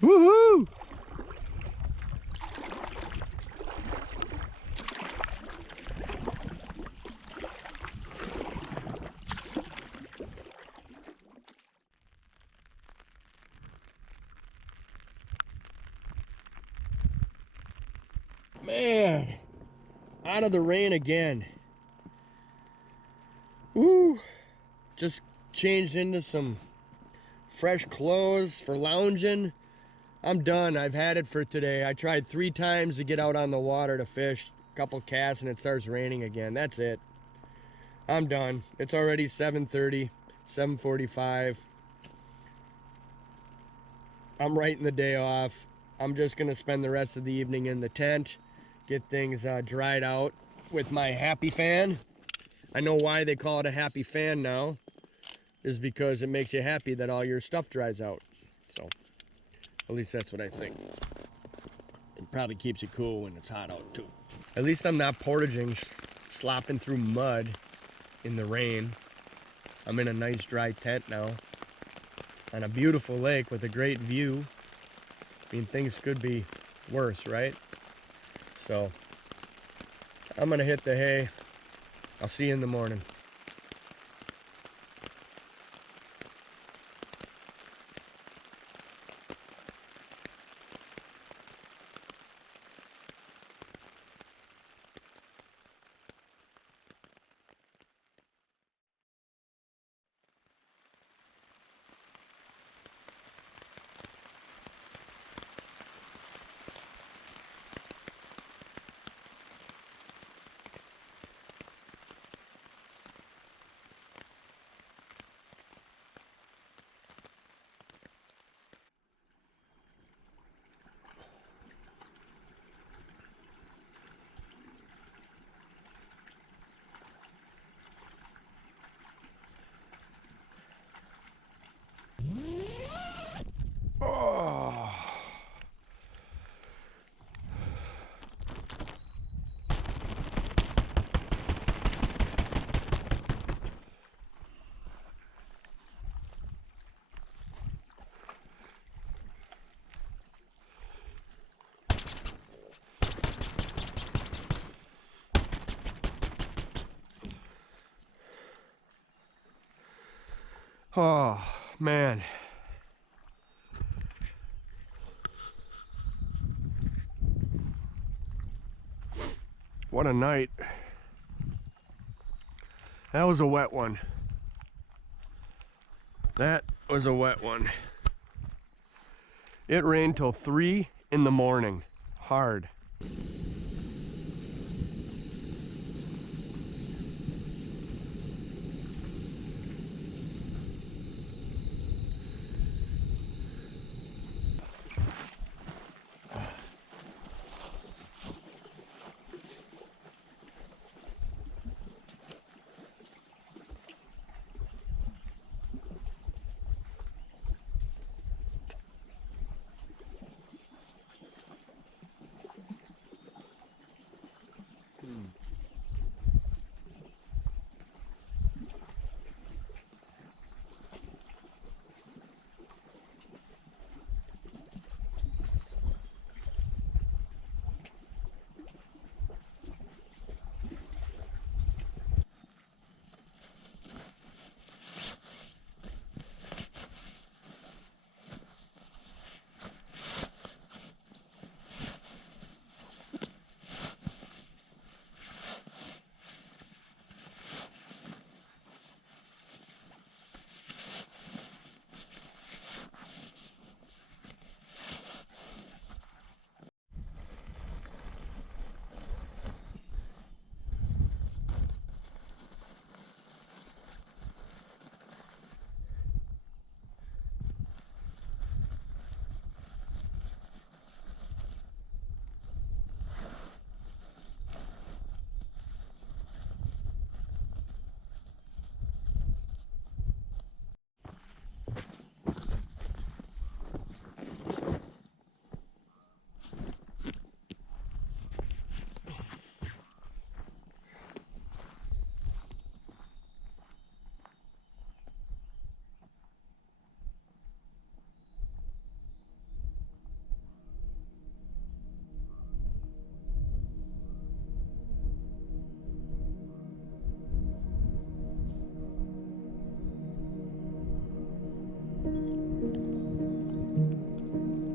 Woohoo! Man, out of the rain again. Woo! Just changed into some fresh clothes for lounging. I'm done. I've had it for today. I tried 3 times to get out on the water to fish, a couple casts, and it starts raining again. That's it. I'm done. It's already 7:30, 7:45. I'm writing the day off. I'm just gonna spend the rest of the evening in the tent, get things dried out with my happy fan. I know why they call it a happy fan now, is because it makes you happy that all your stuff dries out. So, at least that's what I think. It probably keeps you cool when it's hot out too. At least I'm not portaging, slopping through mud in the rain. I'm in a nice dry tent now on a beautiful lake with a great view. I mean, things could be worse, right? So, I'm gonna hit the hay. I'll see you in the morning. Oh. Oh, man. What a night. That was a wet one. That was a wet one. It rained till 3 in the morning. Hard.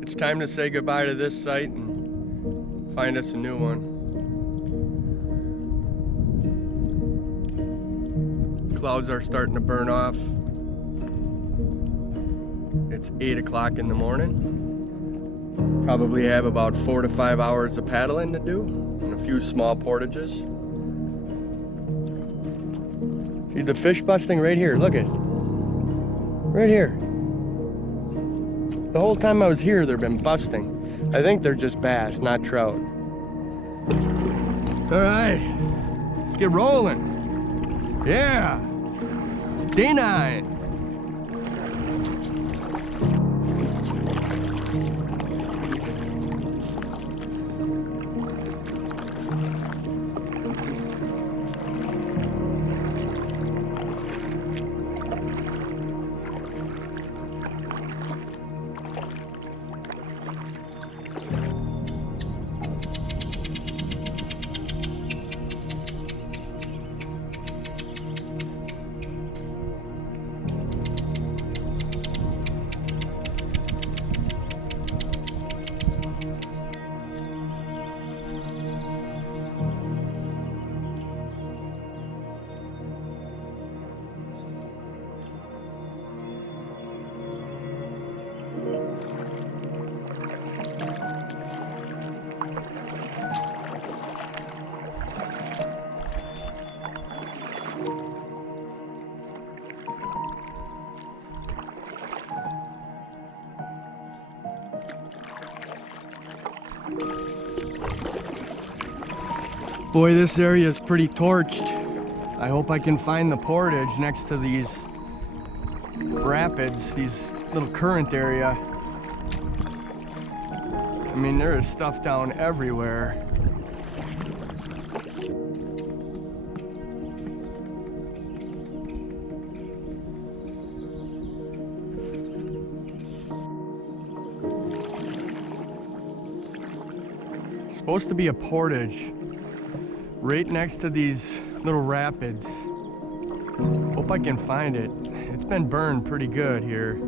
It's time to say goodbye to this site and find us a new one. Clouds are starting to burn off. It's 8 o'clock in the morning. Probably have about 4 to 5 hours of paddling to do and a few small portages. See the fish busting right here, look it. Right here. The whole time I was here, they've been busting. I think they're just bass, not trout. All right, let's get rolling. Yeah, day 9. Boy, this area is pretty torched. I hope I can find the portage next to these rapids, these little current area. I mean, there is stuff down everywhere. Supposed to be a portage right next to these little rapids. Hope I can find it. It's been burned pretty good here.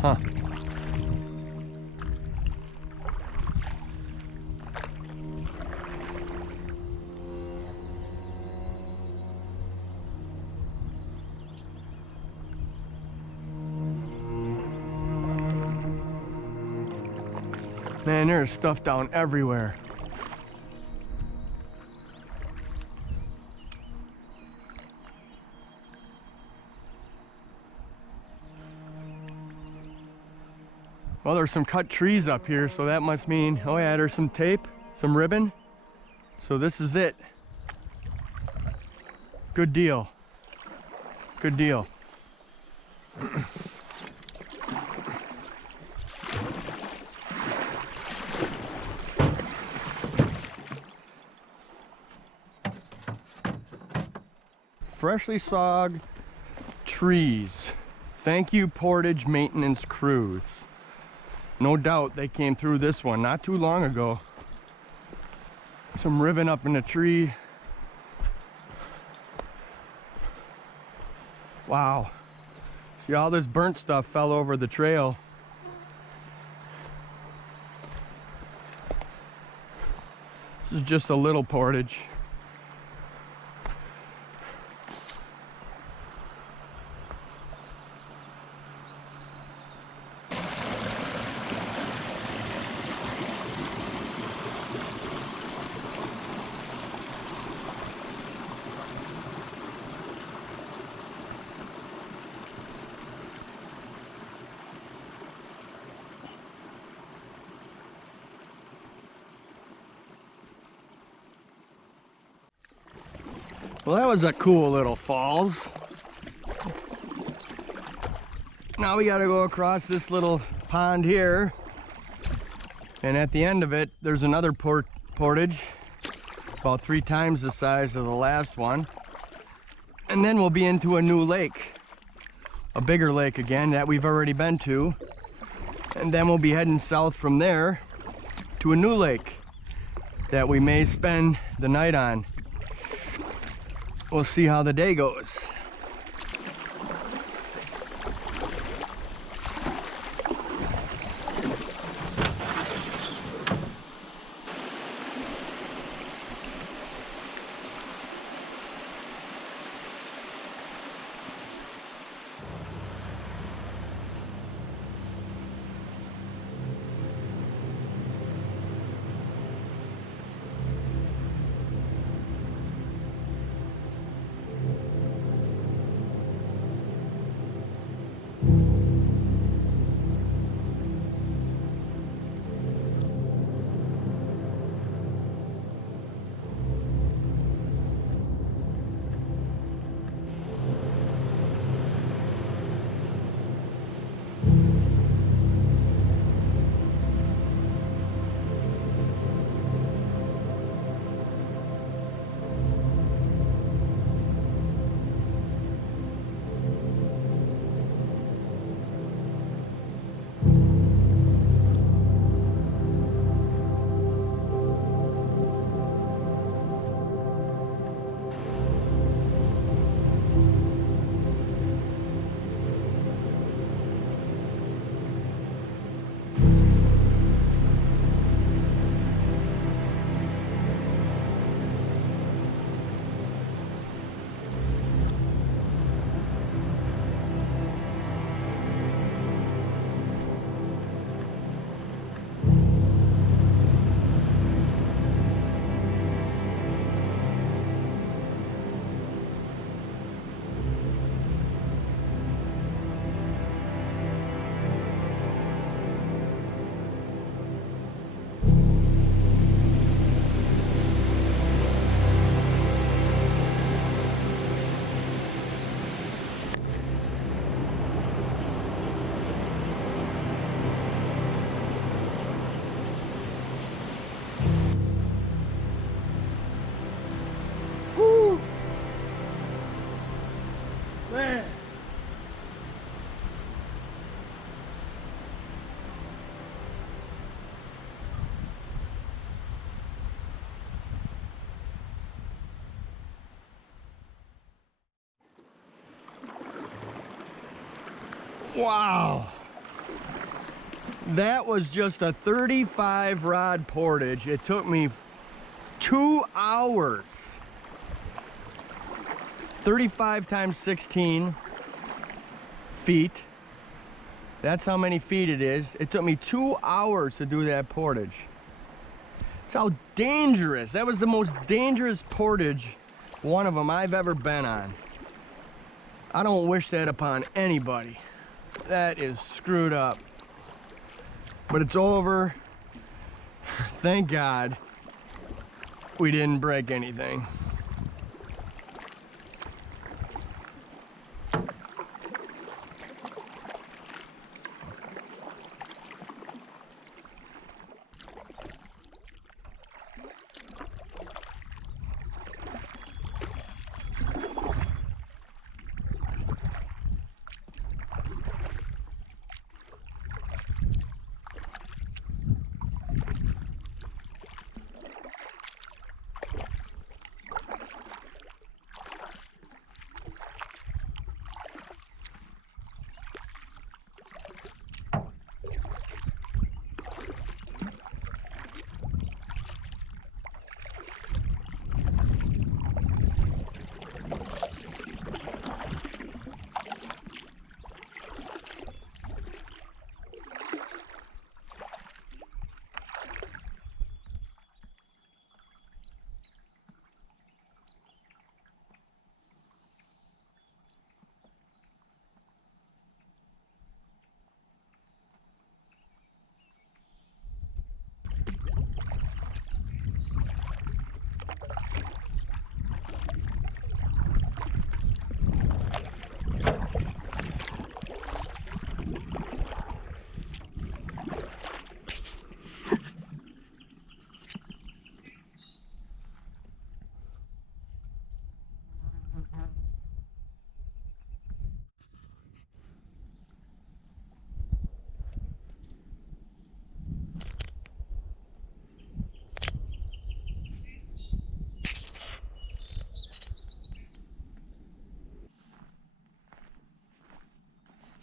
Huh. Man, there's stuff down everywhere. Well, there's some cut trees up here, so that must mean, oh yeah, there's some tape, some ribbon. So this is it. Good deal. Good deal. Freshly sagged trees. Thank you, portage maintenance crews. No doubt they came through this one not too long ago. Some ribbon up in the tree. Wow. See, all this burnt stuff fell over the trail. This is just a little portage. Well, that was a cool little falls. Now we gotta go across this little pond here. And at the end of it, there's another portage, about 3 times the size of the last one. And then we'll be into a new lake. A bigger lake again that we've already been to. And then we'll be heading south from there to a new lake that we may spend the night on. We'll see how the day goes. Wow. That was just a 35 rod portage. It took me 2 hours. 35 times 16 feet. That's how many feet it is. It took me 2 hours to do that portage. That's how dangerous. That was the most dangerous portage, one of them I've ever been on. I don't wish that upon anybody. That is screwed up. But it's over. Thank God we didn't break anything.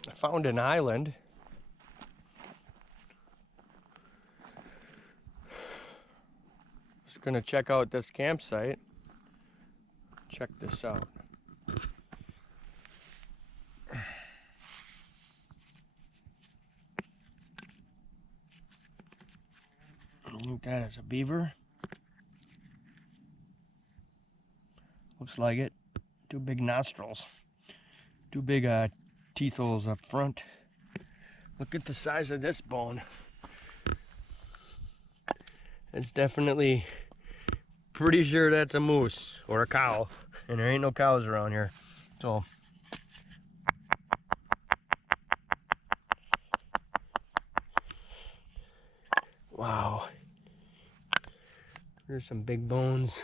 I found an island. Just gonna check out this campsite. Check this out. I think that is a beaver. Looks like it. Two big nostrils. Two big teeth holes up front. Look at the size of this bone. It's definitely, pretty sure that's a moose or a cow. And there ain't no cows around here. So, wow. There's some big bones.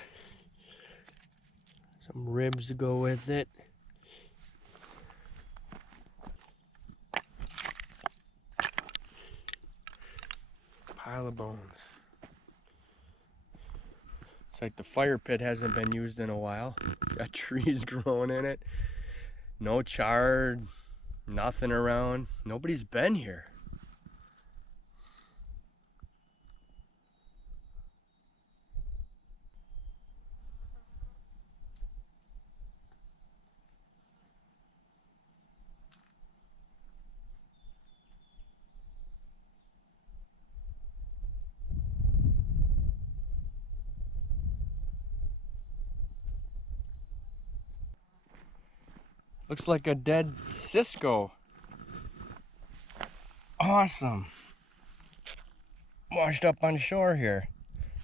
Some ribs to go with it. Pile of bones. It's like the fire pit hasn't been used in a while. Got trees growing in it. No charred, nothing around. Nobody's been here. Looks like a dead Cisco. Awesome. Washed up on shore here.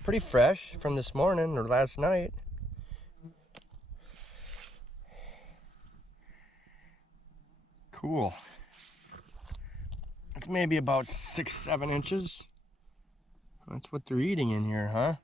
Pretty fresh from this morning or last night. Cool. It's maybe about 6-7 inches. That's what they're eating in here, huh?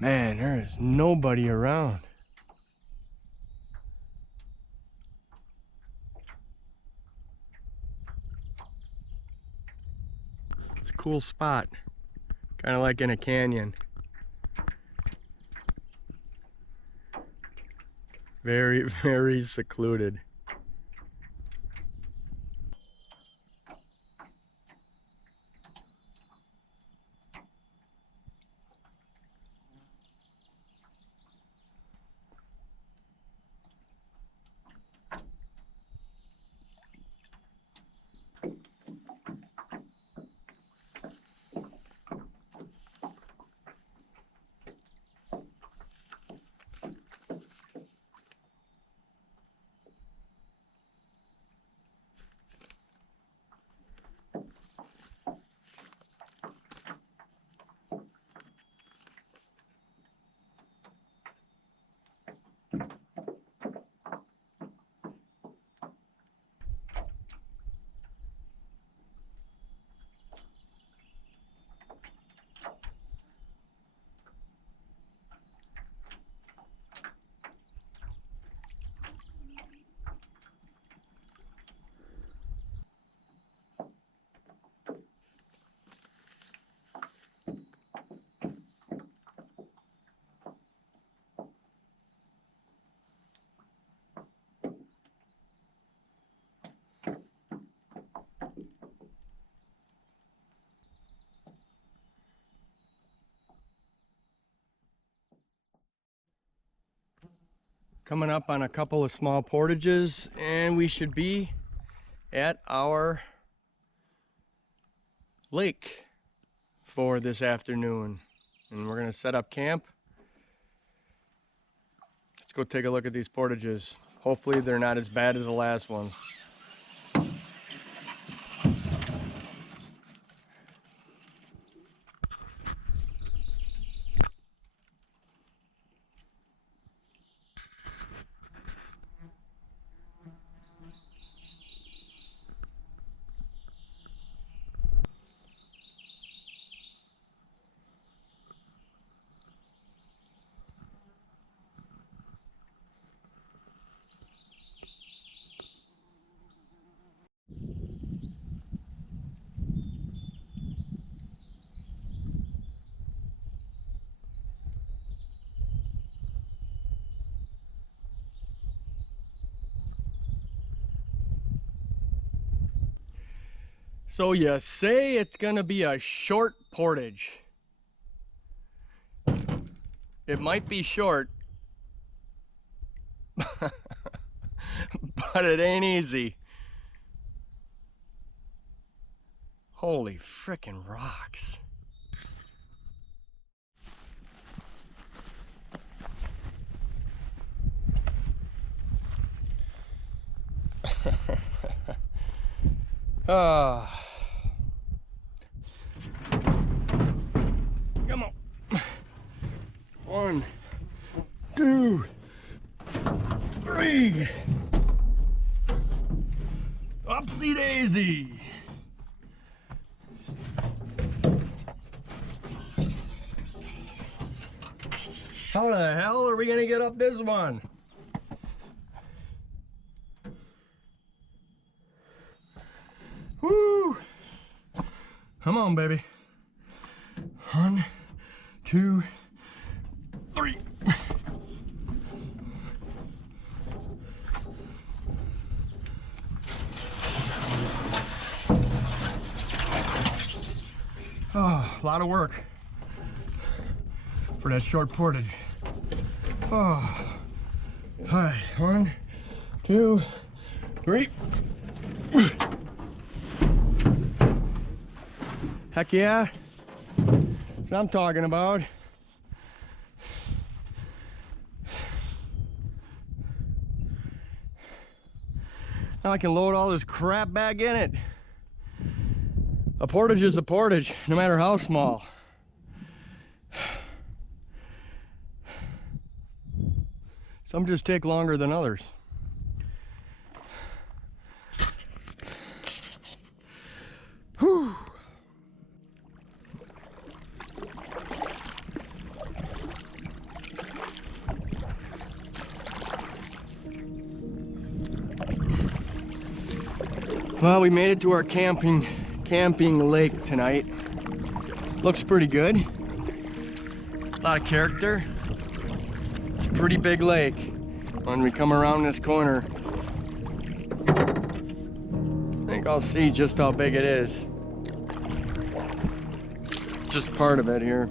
Man, there is nobody around. It's a cool spot, kind of like in a canyon. Very, very secluded. Coming up on a couple of small portages, and we should be at our lake for this afternoon. And we're gonna set up camp. Let's go take a look at these portages. Hopefully they're not as bad as the last ones. So you say it's gonna be a short portage. It might be short, but it ain't easy. Holy frickin' rocks. Ah. Come on. 1, 2, 3. Upsy daisy. How the hell are we gonna get up this one? Woo! Come on, baby. 1, 2, 3. Oh, a lot of work for that short portage. Oh, all right, 1, 2, 3. Heck yeah, that's what I'm talking about. Now I can load all this crap back in it. A portage is a portage, no matter how small. Some just take longer than others. Whew. Well, we made it to our camping lake tonight. Looks pretty good. A lot of character. It's a pretty big lake. When we come around this corner, I think I'll see just how big it is. Just part of it here.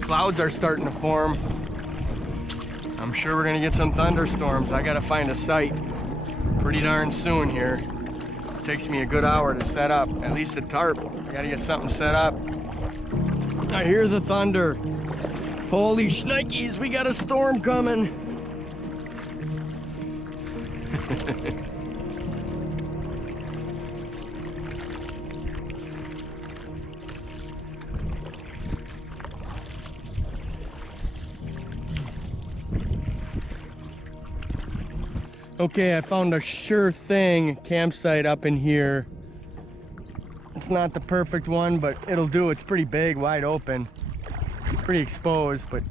Clouds are starting to form. I'm sure we're gonna get some thunderstorms. I gotta find a site pretty darn soon here. It takes me a good hour to set up, at least a tarp. I gotta get something set up. I hear the thunder. Holy shnikes, we got a storm coming. Okay, I found a sure thing campsite up in here. It's not the perfect one, but it'll do. It's pretty big, wide open. Pretty exposed, but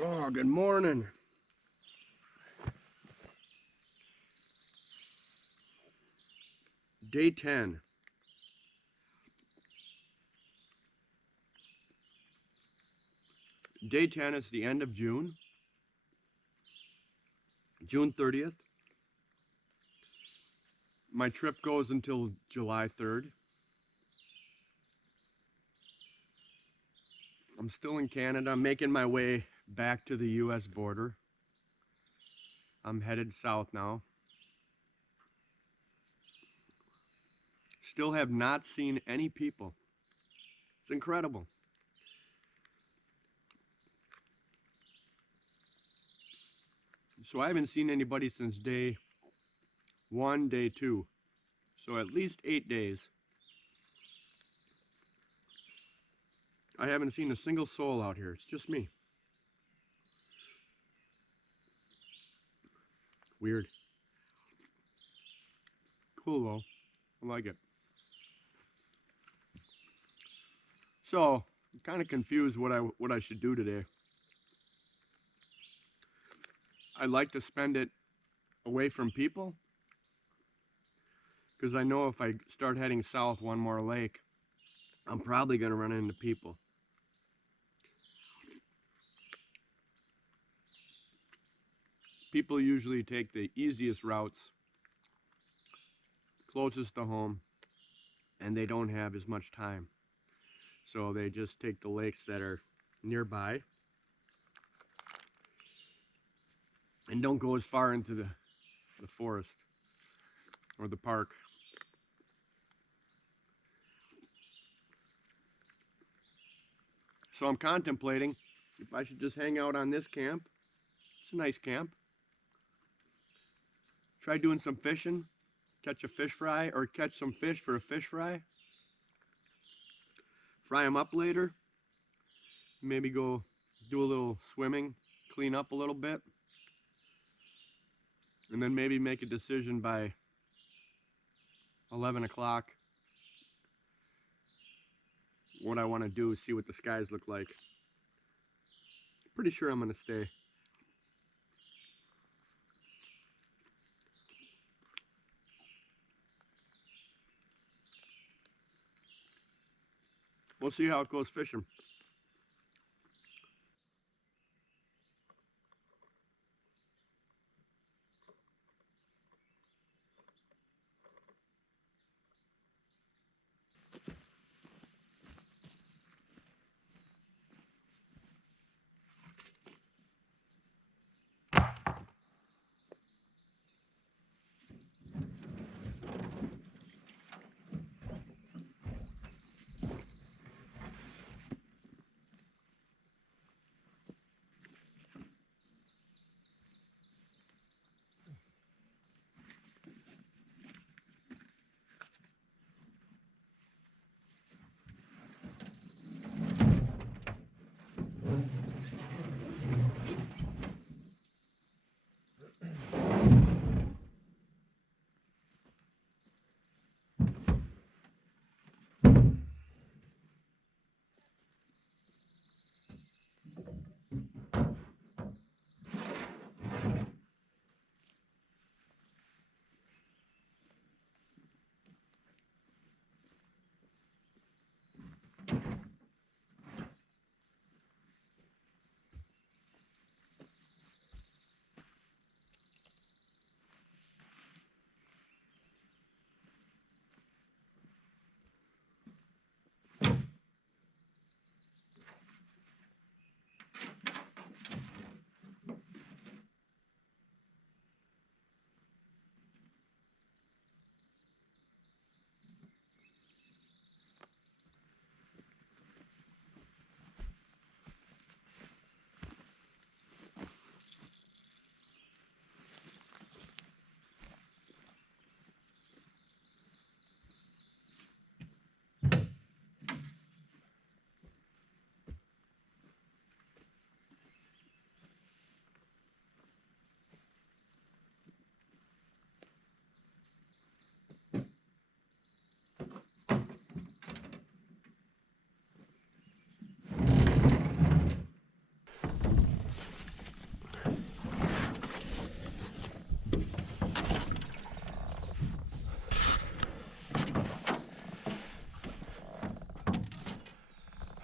Oh, good morning. Day 10. Day 10 is the end of June. June 30th. My trip goes until July 3rd. I'm still in Canada. I'm making my way back to the US border. I'm headed south now. Still have not seen any people. It's incredible. So I haven't seen anybody since day 1, day 2. So at least 8 days. I haven't seen a single soul out here. It's just me. Weird. Cool though. I like it. So I'm kind of confused what I should do today. I'd like to spend it away from people, because I know if I start heading south one more lake, I'm probably going to run into people. People usually take the easiest routes, closest to home, and they don't have as much time. So they just take the lakes that are nearby and don't go as far into the forest or the park. So I'm contemplating if I should just hang out on this camp. It's a nice camp. Try doing some fishing, catch a fish fry, or catch some fish for a fish fry. Fry them up later. Maybe go do a little swimming, clean up a little bit, and then maybe make a decision by 11 o'clock what I want to do, see what the skies look like. Pretty sure I'm going to stay. We'll see how it goes fishing.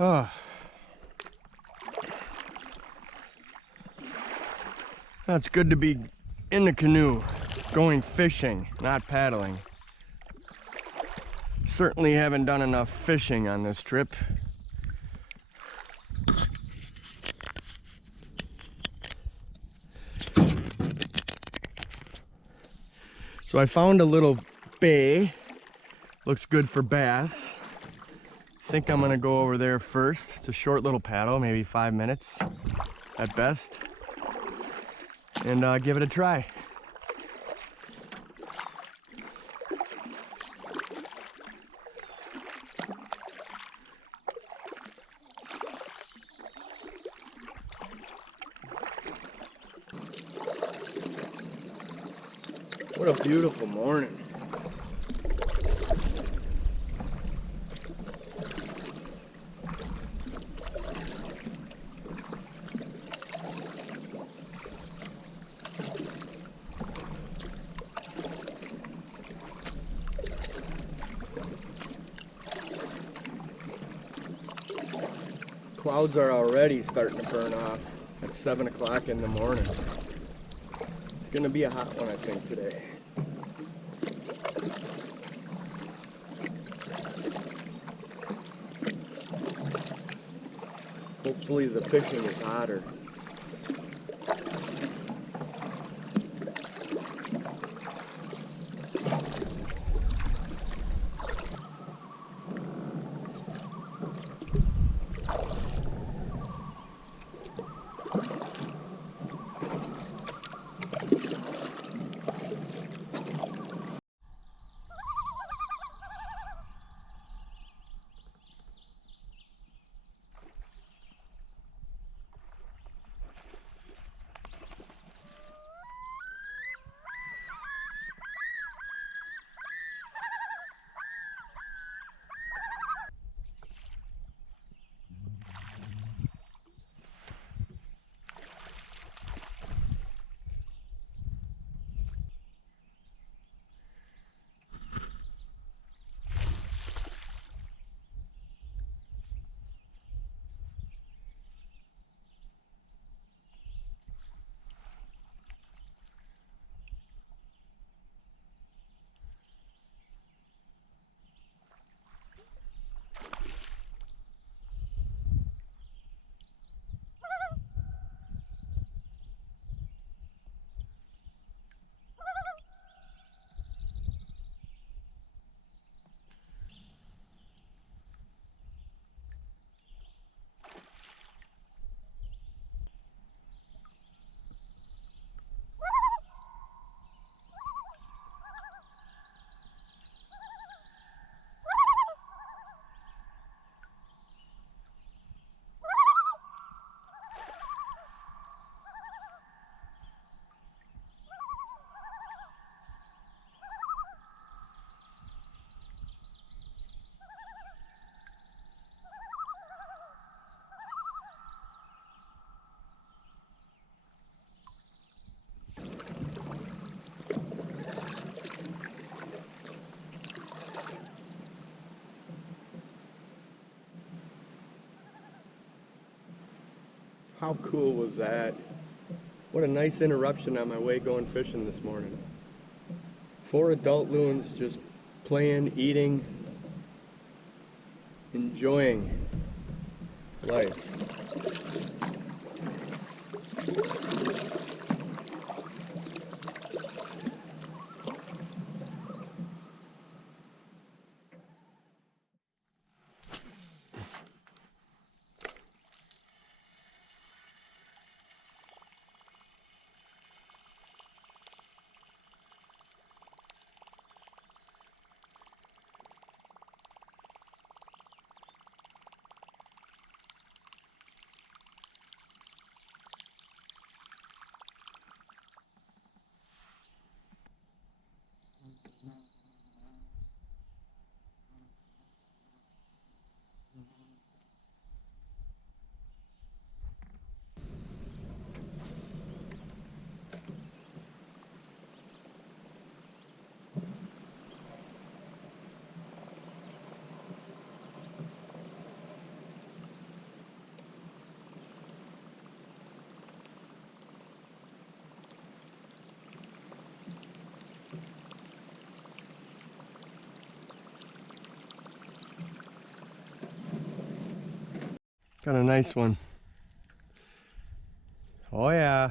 Oh. It's good to be in the canoe, going fishing, not paddling. Certainly haven't done enough fishing on this trip. So I found a little bay. Looks good for bass. Think I'm gonna go over there first. It's a short little paddle, maybe 5 minutes at best. And give it a try. What a beautiful morning. Clouds are already starting to burn off at 7 o'clock in the morning. It's gonna be a hot one, I think, today. Hopefully the fishing is hotter. How cool was that? What a nice interruption on my way going fishing this morning. 4 adult loons just playing, eating, enjoying life. Got a nice one. Oh yeah.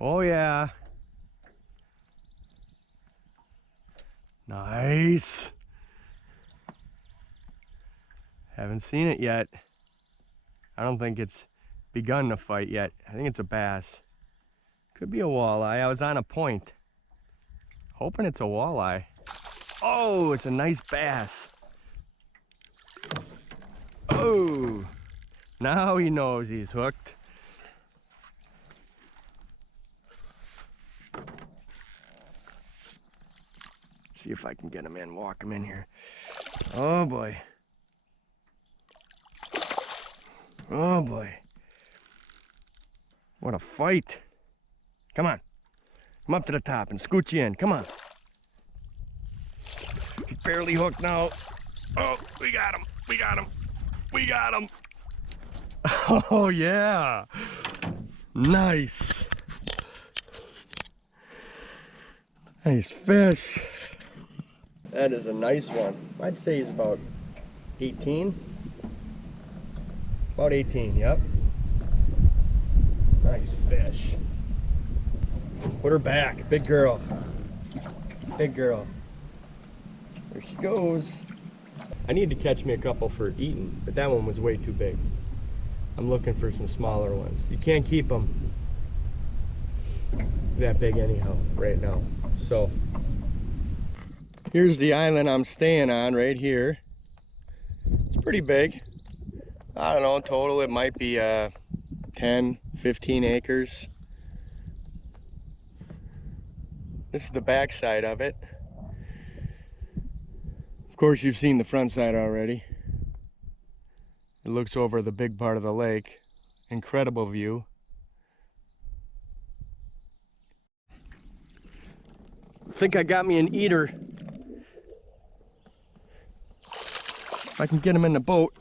Oh yeah. Nice. Haven't seen it yet. I don't think it's begun to fight yet. I think it's a bass. Could be a walleye. I was on a point. Hoping it's a walleye. Oh, it's a nice bass. Oh, now he knows he's hooked. See if I can get him in, walk him in here. Oh boy. Oh boy. What a fight. Come on. Come up to the top and scoot you in. Come on. He's barely hooked now. Oh, we got him. We got him. We got him. Oh yeah. Nice. Nice fish. That is a nice one. I'd say he's about 18. About 18, yep. Nice fish. Put her back, big girl. Big girl. There she goes. I need to catch me a couple for eating, but that one was way too big. I'm looking for some smaller ones. You can't keep them that big anyhow, right now. So, here's the island I'm staying on right here. It's pretty big. I don't know, total it might be 10, 15 acres. This is the back side of it. Of course, you've seen the front side already. It looks over the big part of the lake. Incredible view. I think I got me an eater. If I can get him in the boat.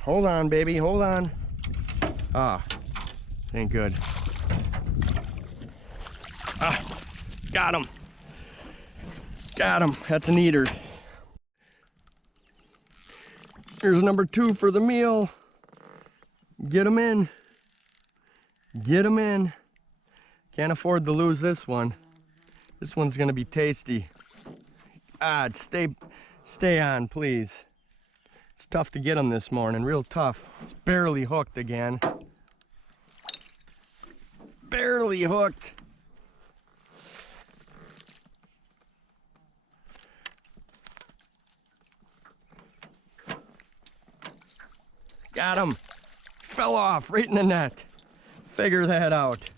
Hold on, baby, hold on. Ah, ain't good. Ah, got him. Got him, that's an eater. Here's number 2 for the meal. Get him in. Get him in. Can't afford to lose this one. This one's gonna be tasty. Ah, stay on, please. It's tough to get him this morning, real tough. It's barely hooked again. Barely hooked. Got him. Fell off right in the net. Figure that out.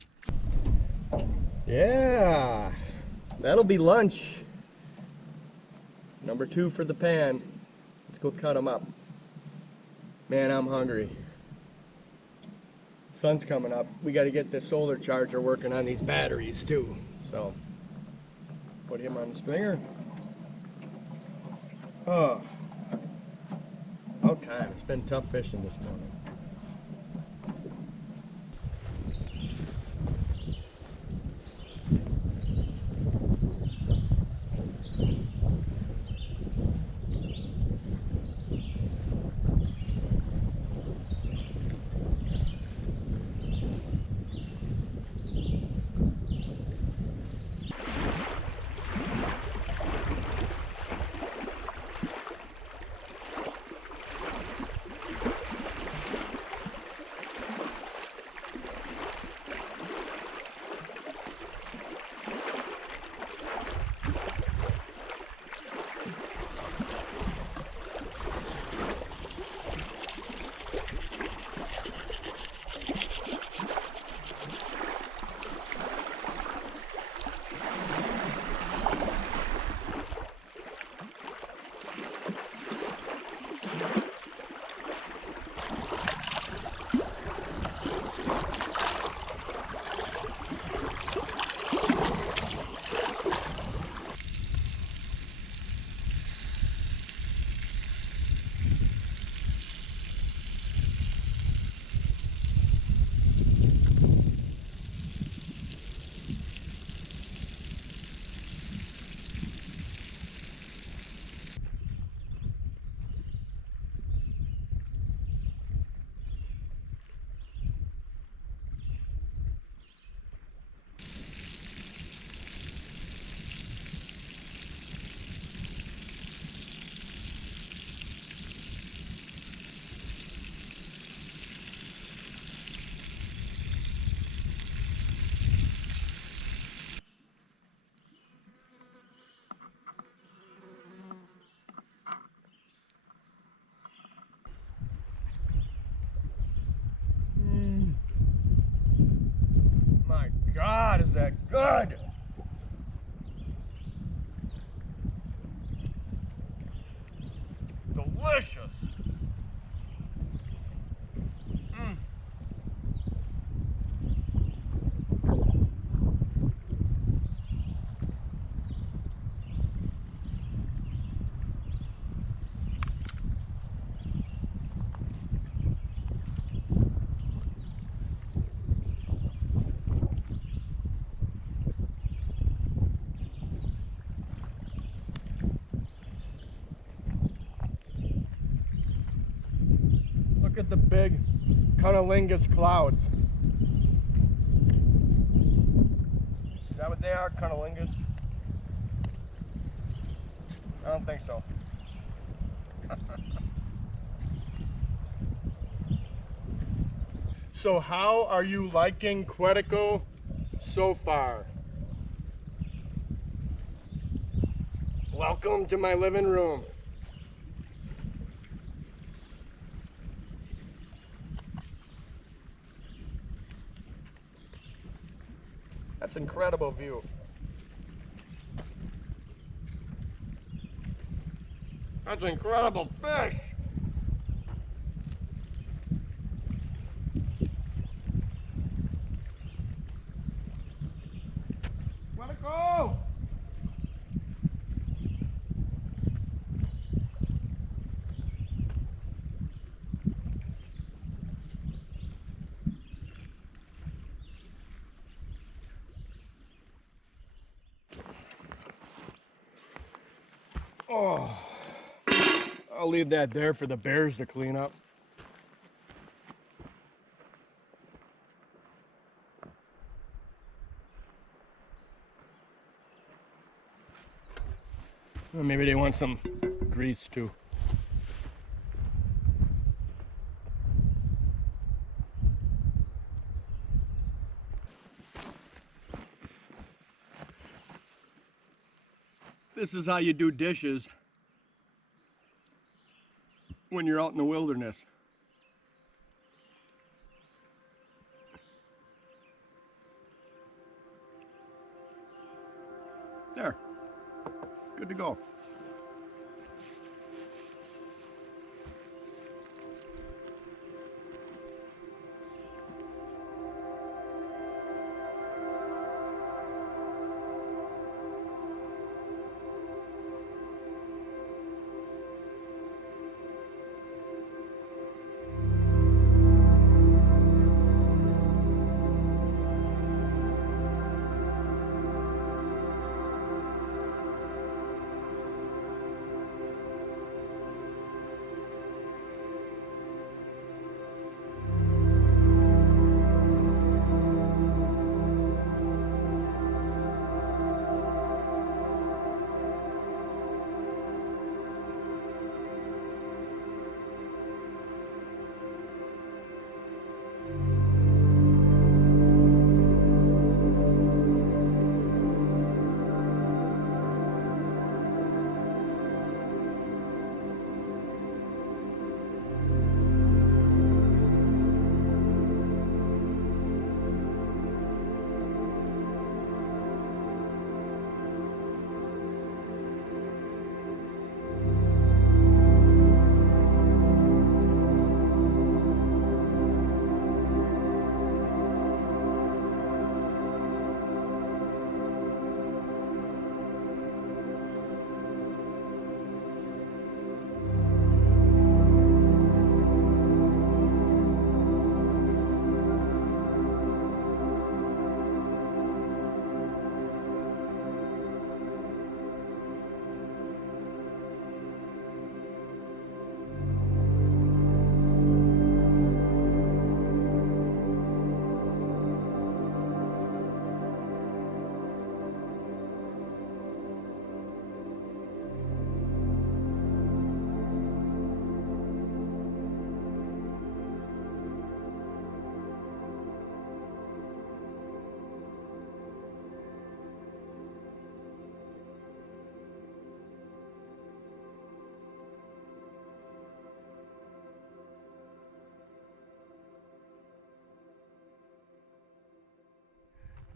Yeah, that'll be lunch. Number 2 for the pan. Let's go cut them up. Man, I'm hungry. Sun's coming up. We got to get this solar charger working on these batteries too. So, put him on the stringer. Oh, about time. It's been tough fishing this morning. God, is that good? Delicious. Look at the big cunnilingus clouds. Is that what they are, cunnilingus? I don't think so. So how are you liking Quetico so far? Welcome to my living room. That's an incredible view. That's an incredible fish. Quetico! Oh, I'll leave that there for the bears to clean up. Well, maybe they want some grease too. This is how you do dishes when you're out in the wilderness. There, good to go.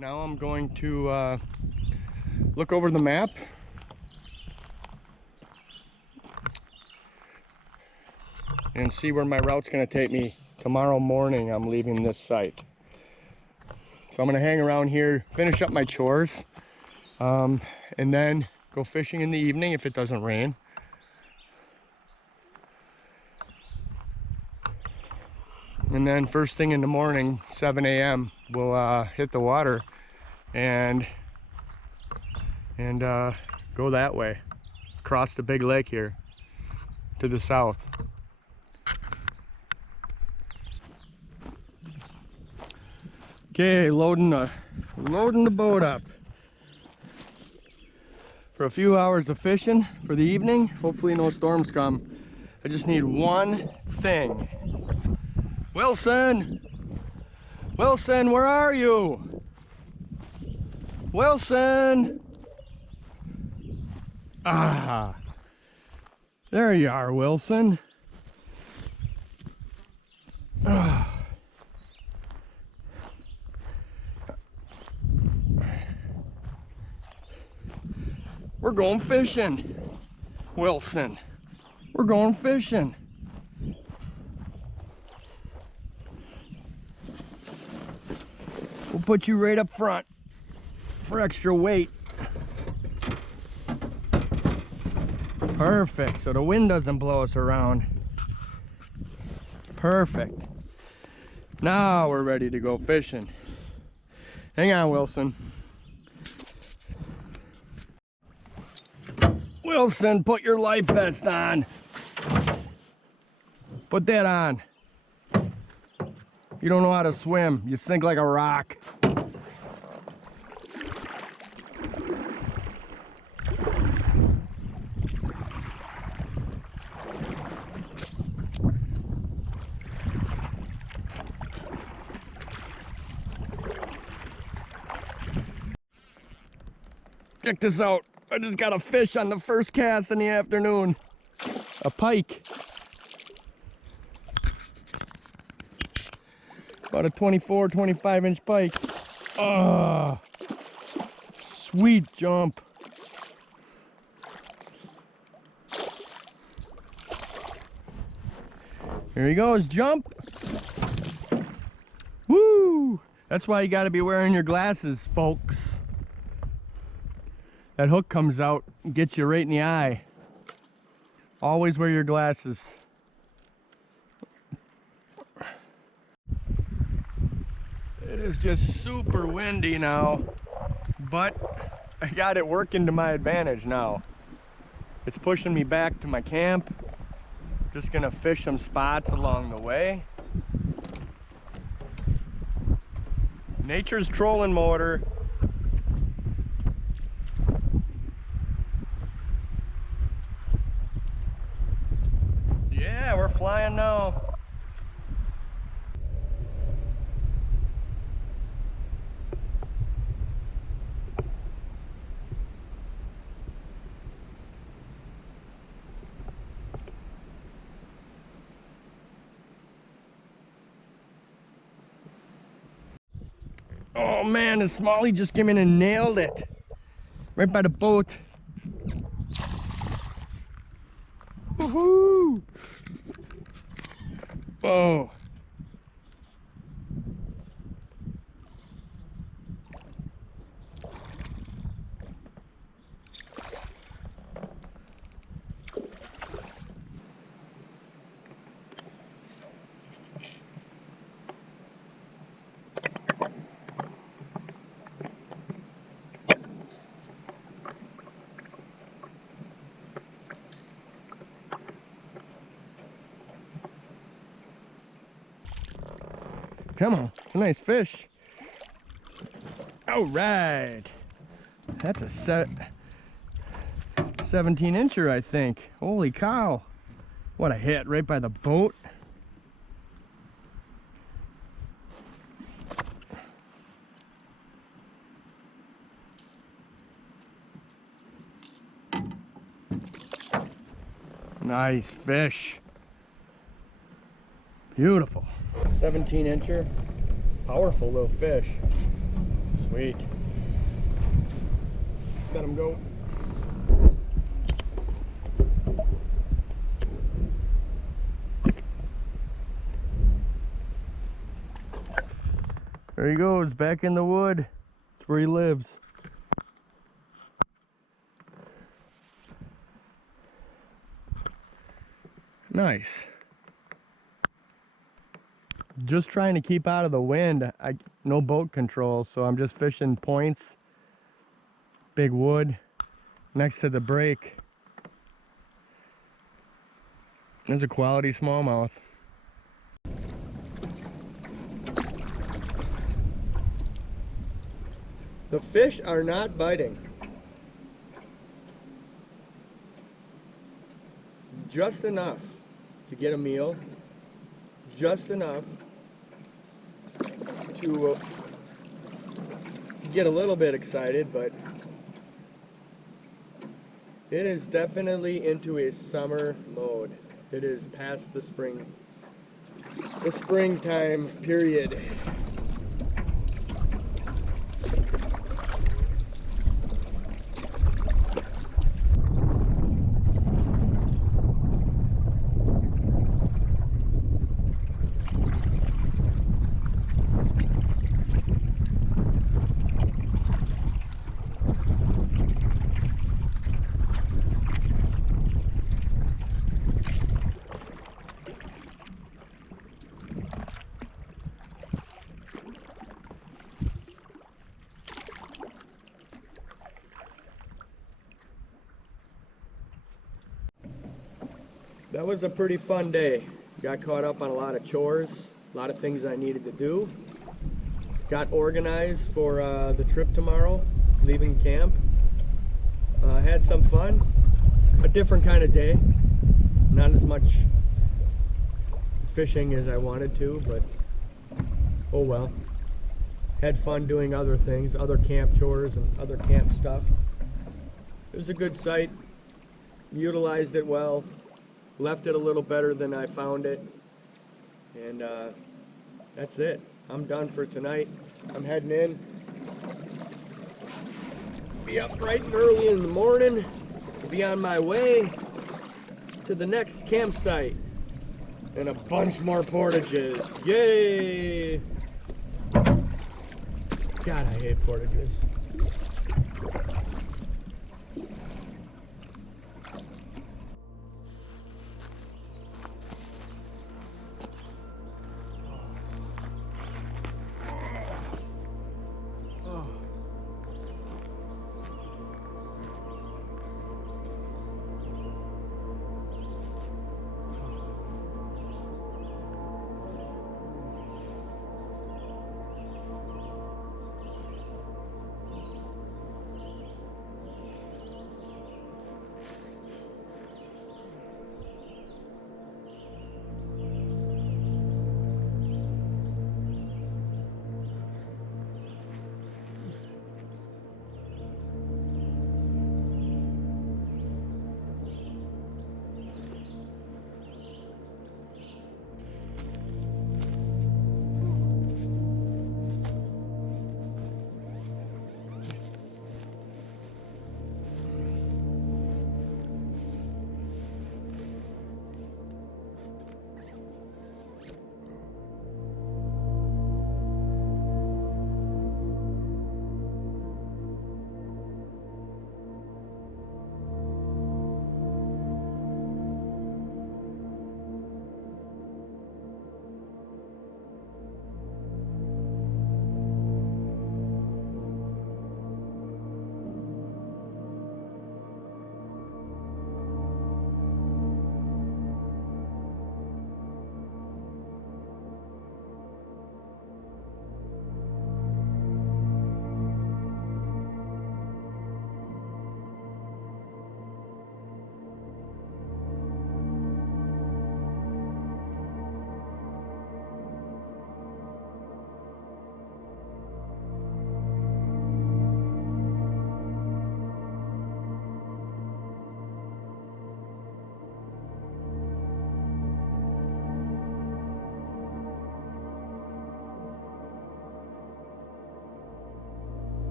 Now I'm going to look over the map and see where my route's going to take me. Tomorrow morning I'm leaving this site. So I'm going to hang around here, finish up my chores, and then go fishing in the evening if it doesn't rain. And then first thing in the morning, 7 a.m., we'll hit the water and go that way, across the big lake here to the south. Okay, loading the boat up for a few hours of fishing for the evening. Hopefully no storms come. I just need one thing. Wilson! Wilson, where are you? Wilson! Ah, there you are, Wilson. Ah. We're going fishing, Wilson. We're going fishing. We'll put you right up front for extra weight. Perfect, so the wind doesn't blow us around. Perfect. Now we're ready to go fishing. Hang on, Wilson. Wilson, put your life vest on. Put that on. You don't know how to swim. You sink like a rock. Check this out. I just got a fish on the first cast in the afternoon. A pike. About a 24, 25 inch pike. Oh, sweet jump. Here he goes, jump. Woo! That's why you gotta be wearing your glasses, folks. That hook comes out and gets you right in the eye. Always wear your glasses. It is just super windy now, but I got it working to my advantage now. It's pushing me back to my camp. Just gonna fish some spots along the way. Nature's trolling motor. Yeah, we're flying now. Oh man, the smallie just came in and nailed it. Right by the boat. Woohoo! Whoa. Come on, it's a nice fish. All right. That's a 17 incher, I think. Holy cow. What a hit, right by the boat. Nice fish. Beautiful. 17 incher. Powerful little fish. Sweet. Let him go. There he goes, back in the wood. That's where he lives. Nice. Just trying to keep out of the wind. No boat control, so I'm just fishing points. Big wood next to the break. There's a quality smallmouth. The fish are not biting. Just enough to get a meal. Just enough to get a little bit excited, but it is definitely into a summer mode. It is past the springtime period. That was a pretty fun day. Got caught up on a lot of chores, a lot of things I needed to do. Got organized for the trip tomorrow, leaving camp. Had some fun. A different kind of day. Not as much fishing as I wanted to, but oh well. Had fun doing other things, other camp chores and other camp stuff. It was a good site. Utilized it well. Left it a little better than I found it. And that's it. I'm done for tonight. I'm heading in. Be up bright and early in the morning. Be on my way to the next campsite. And a bunch more portages. Yay! God, I hate portages.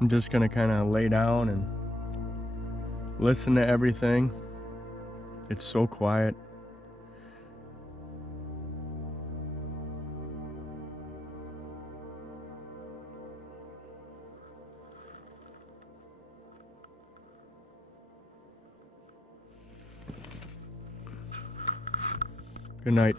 I'm just gonna kind of lay down and listen to everything. It's so quiet. Good night.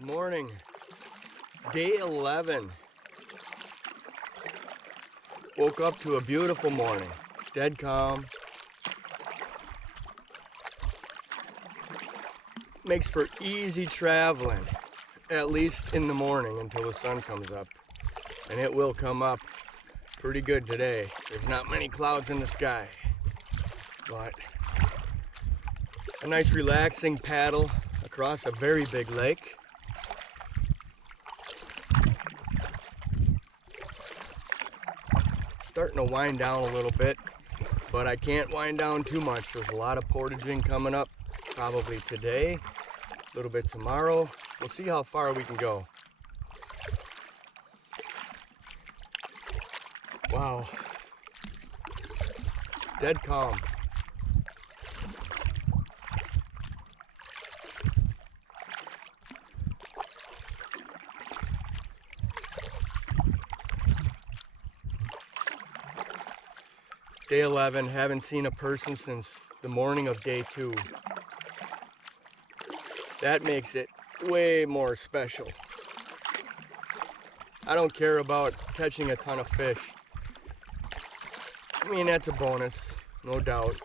Good morning. Day 11. Woke up to a beautiful morning. Dead calm. Makes for easy traveling, at least in the morning until the sun comes up. And it will come up pretty good today. There's not many clouds in the sky, but a nice relaxing paddle across a very big lake. Starting to wind down a little bit, but I can't wind down too much. There's a lot of portaging coming up, probably today, a little bit tomorrow. We'll see how far we can go. Wow. Dead calm. Day 11, haven't seen a person since the morning of day 2. That makes it way more special. I don't care about catching a ton of fish. I mean, that's a bonus, no doubt.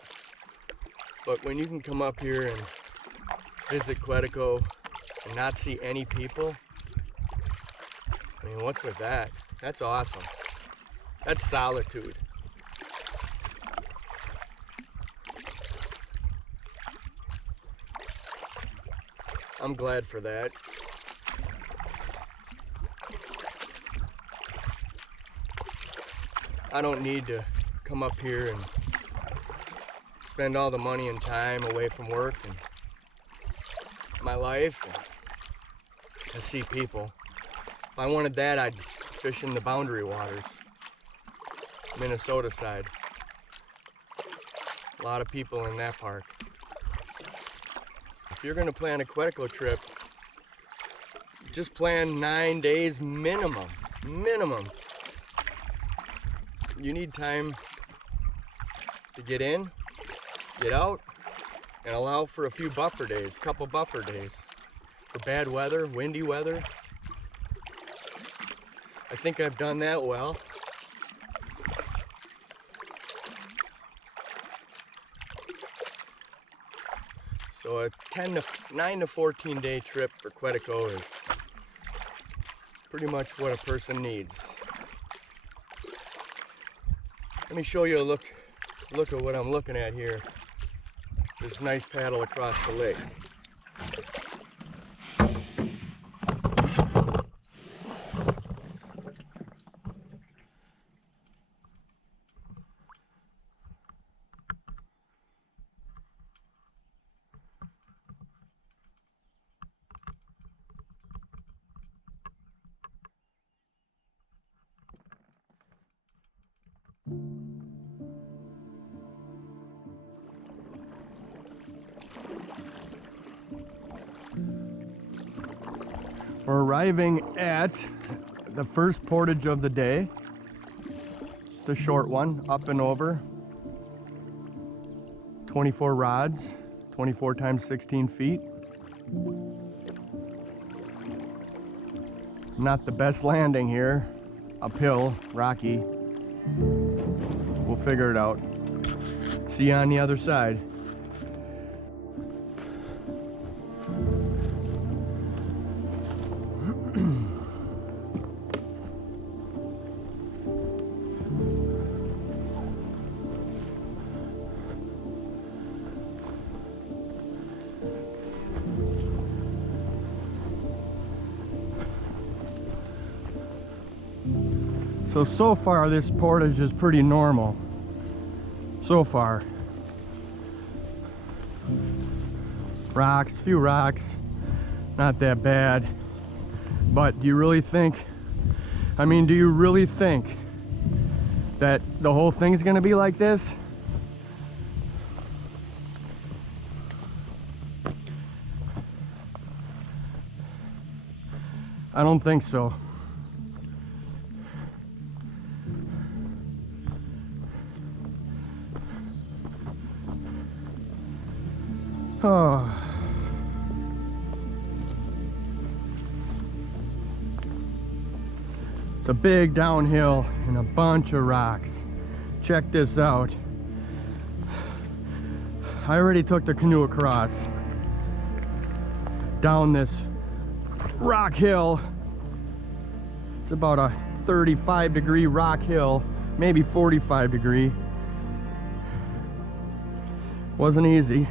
But when you can come up here and visit Quetico and not see any people, I mean, what's with that? That's awesome. That's solitude. I'm glad for that. I don't need to come up here and spend all the money and time away from work and my life and see people. If I wanted that, I'd fish in the Boundary Waters, Minnesota side. A lot of people in that park. If you're gonna plan a Quetico trip, just plan 9 days minimum. Minimum. You need time to get in, get out, and allow for a few buffer days, a couple buffer days for bad weather, windy weather. I think I've done that well. So a 9 to 14 day trip for Quetico is pretty much what a person needs. Let me show you a look at what I'm looking at here. This nice paddle across the lake. We're arriving at the first portage of the day. It's a short one, up and over. 24 rods, 24 times 16 feet. Not the best landing here. Uphill, rocky. We'll figure it out. See you on the other side. So far this portage is pretty normal. So far. Rocks, few rocks, not that bad. But do you really think, do you really think that the whole thing's gonna be like this? I don't think so. Oh. It's a big downhill and a bunch of rocks. Check this out. I already took the canoe across down this rock hill. It's about a 35-degree rock hill, maybe 45-degree. Wasn't easy,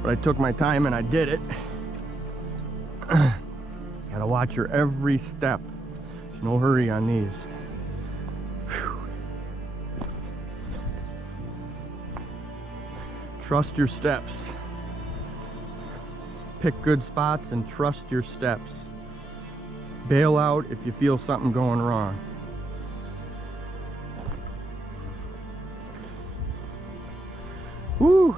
but I took my time and I did it. Gotta watch your every step. There's no hurry on these. Whew. Trust your steps. Pick good spots and trust your steps. Bail out if you feel something going wrong. Woo!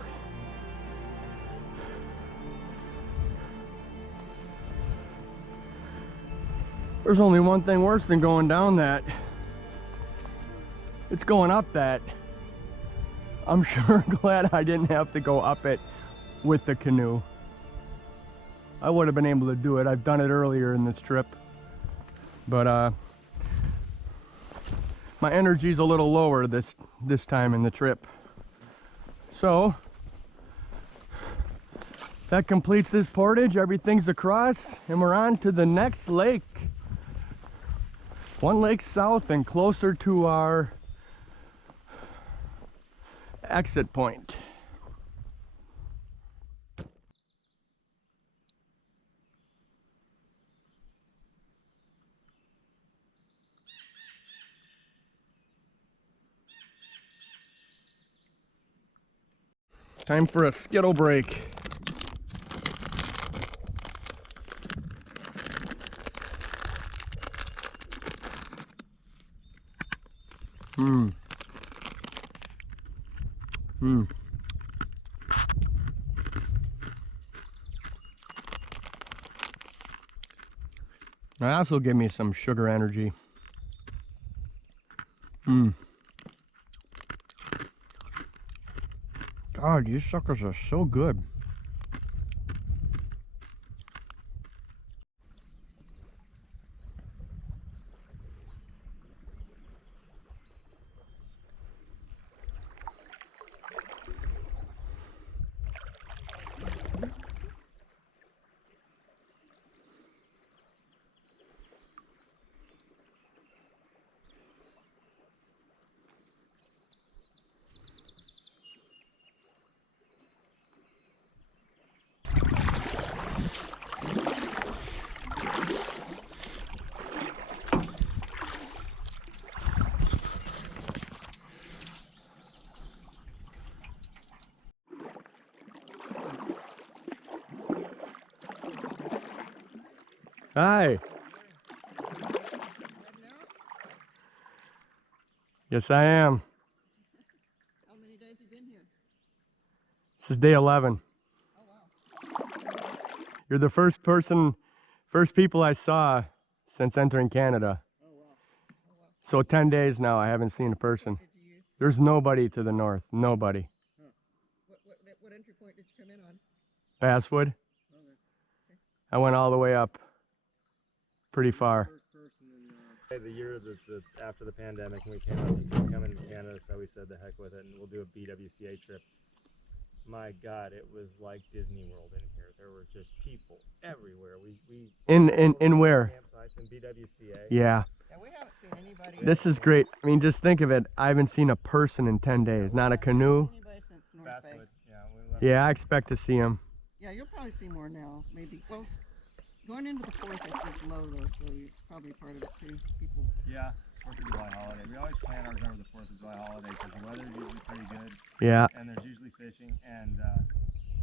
There's only one thing worse than going down that. It's going up that. I'm sure glad I didn't have to go up it with the canoe. I would have been able to do it. I've done it earlier in this trip. But my energy's a little lower this time in the trip. So that completes this portage. Everything's across and we're on to the next lake. One lake south and closer to our exit point. Time for a Skittle break. That also give me some sugar energy. God, these suckers are so good. Hi. Yes, I am. How many days have you been here? This is day 11. Oh, wow. You're the first people I saw since entering Canada. Oh, wow. Oh, wow. So 10 days now I haven't seen a person. Did you use? There's nobody to the north. Nobody. Huh. What entry point did you come in on? Basswood. Oh, okay. I went all the way up. Pretty far. The year after the pandemic, when we came up, coming to Canada, so we said the heck with it, and we'll do a BWCA trip. My God, it was like Disney World in here. There were just people everywhere. We In where? Campsites in BWCA. Yeah. Yeah, we haven't seen anybody. This is great. I mean, just think of it. I haven't seen a person in 10 days. Not a canoe. Anybody since North Bay. Basswood, yeah. We left. Yeah, I expect to see them. Yeah, you'll probably see more now. Maybe. Well, going into the 4th, it's low though, so you're probably part of it too. People. Yeah, 4th of July holiday. We always plan ours over the 4th of July holiday because the weather's usually pretty good. Yeah. And there's usually fishing, and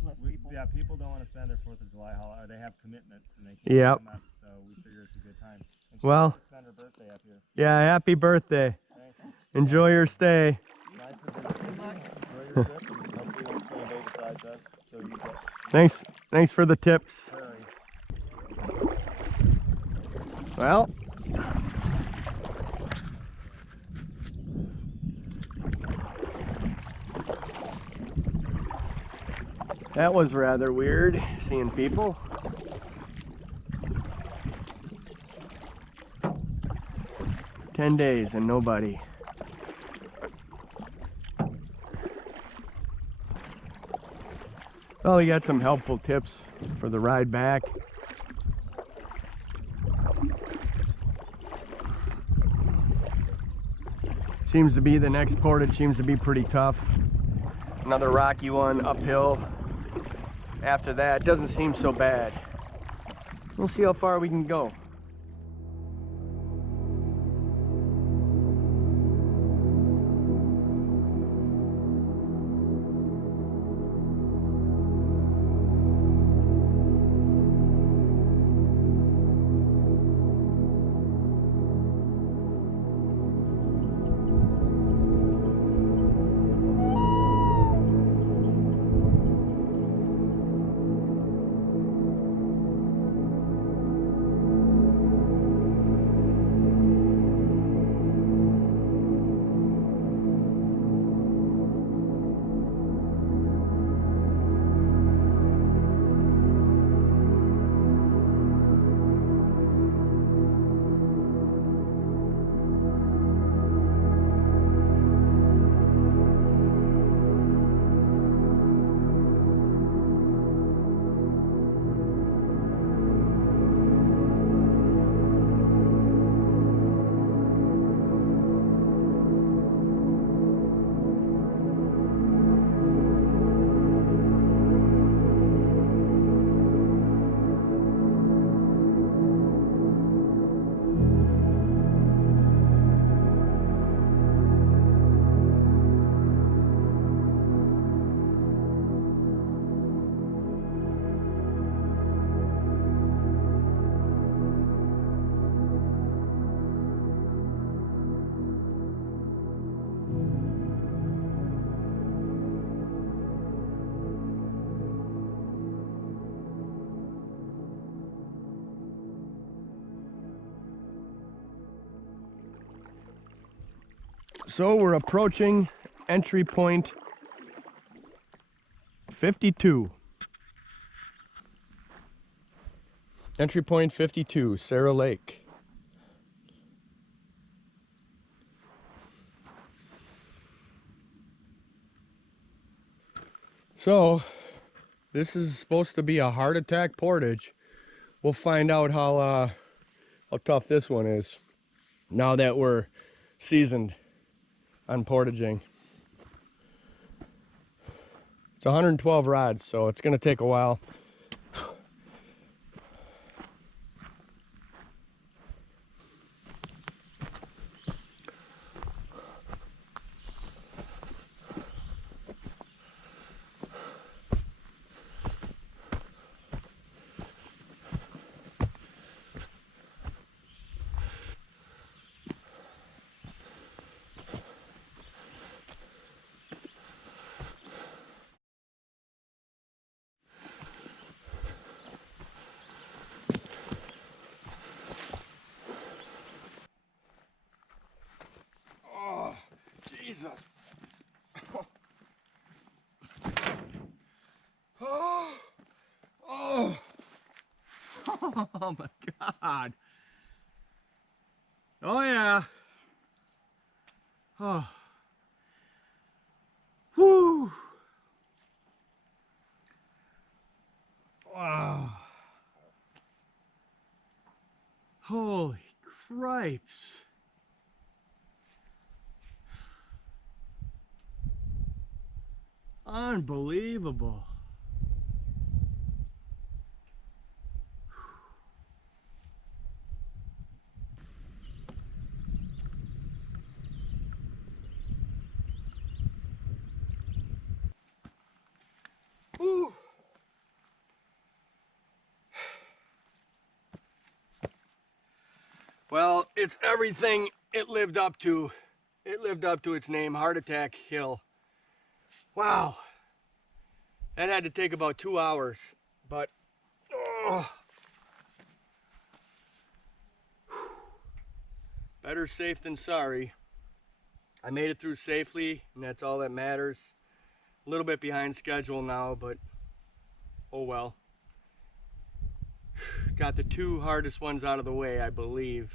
Less people. yeah, people don't want to spend their 4th of July holiday. They have commitments and they can't come up, so we figure it's a good time. And she Well. wants to spend her birthday up here. Yeah, happy birthday. Thanks. Enjoy your stay. Nice to visit. Enjoy your trip, and hopefully you won't see anybody besides us till you get Thanks for the tips. prairie. Well, that was rather weird, seeing people. 10 days and nobody. Well, we got some helpful tips for the ride back. Seems to be the next portage seems to be pretty tough. Another rocky one uphill. After that, doesn't seem so bad. We'll see how far we can go. So we're approaching entry point 52. Entry point 52, Sarah Lake. So this is supposed to be a heart attack portage. We'll find out how tough this one is now that we're seasoned on portaging. It's 112 rods, so it's gonna take a while. Jesus. Oh. Oh. Oh my God. Oh yeah. Oh. Whew. Wow. Holy cripes. Unbelievable. Whew. Well, it's everything it lived up to. It lived up to its name, Heart Attack Hill. Wow. That had to take about 2 hours, but oh. Better safe than sorry. I made it through safely, and that's all that matters. A little bit behind schedule now, but oh well. Got the 2 hardest ones out of the way, I believe.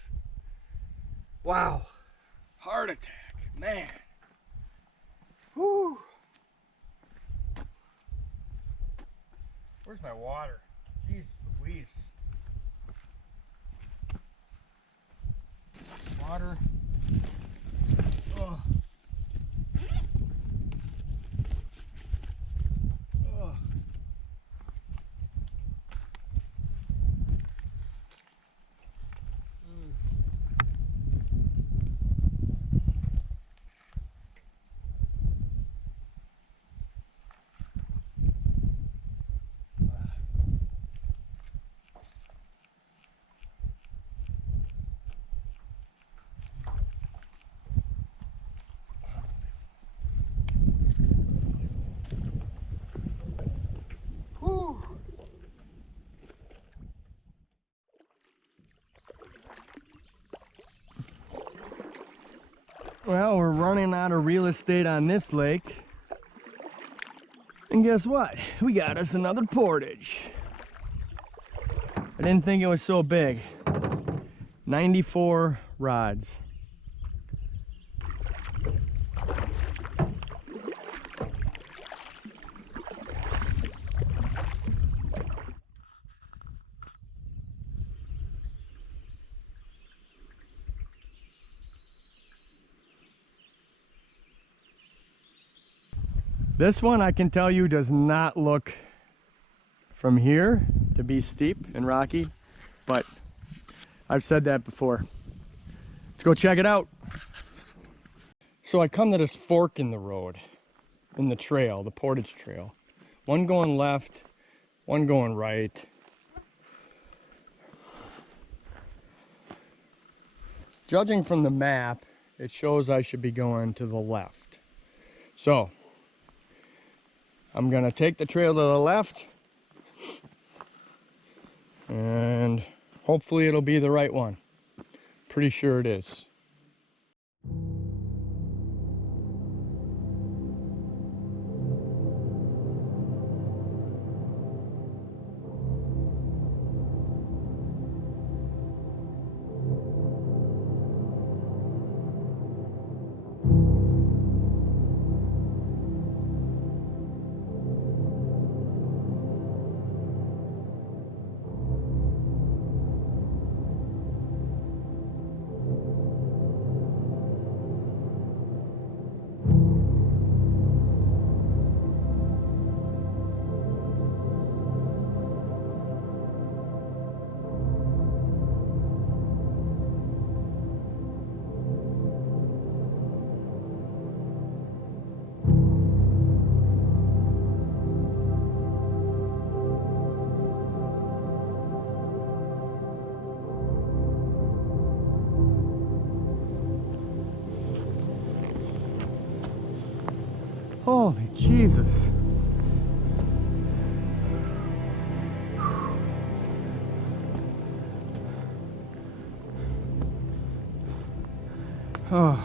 Wow. Heart attack, man. Whew. Where's my water? Jeez Louise. Water. Oh. Oh. Well, we're running out of real estate on this lake. And guess what? We got us another portage. I didn't think it was so big. 94 rods. This one, I can tell you, does not look from here to be steep and rocky, but I've said that before. Let's go check it out. So I come to this fork in the road, in the trail, the portage trail. One going left, one going right. Judging from the map, it shows I should be going to the left. So I'm gonna take the trail to the left and hopefully it'll be the right one. Pretty sure it is. Holy Jesus. Oh,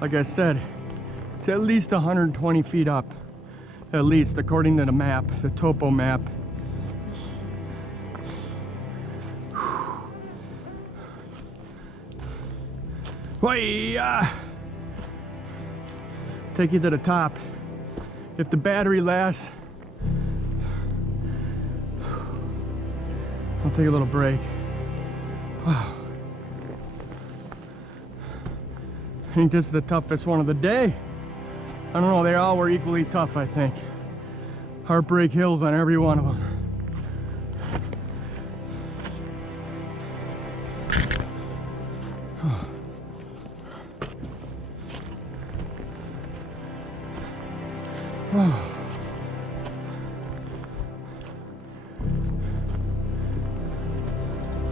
like I said, it's at least 120 feet up. At least, according to the map, the topo map. Whee-ya! Take you to the top. If the battery lasts, I'll take a little break. Wow. I think this is the toughest one of the day. I don't know, they all were equally tough, I think. Heartbreak Hills on every one of them. Oh.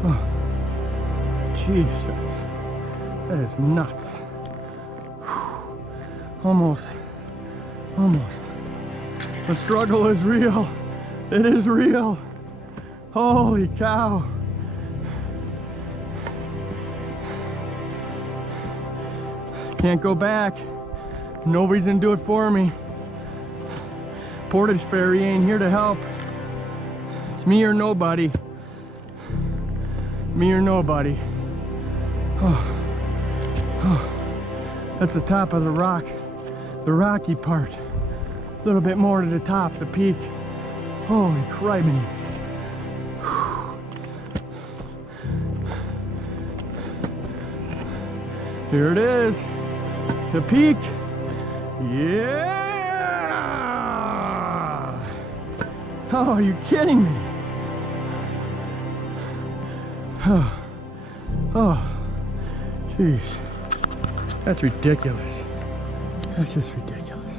Oh. Jesus, that is nuts. Almost. The struggle is real. It is real. Holy cow. Can't go back. Nobody's gonna do it for me. Portage Ferry ain't here to help. It's me or nobody. Me or nobody. Oh. Oh. That's the top of the rocky part. A little bit more to the top, the peak. Holy cripes. Here it is, the peak. Yeah! Oh, are you kidding me? Oh, jeez. That's ridiculous. That's just ridiculous.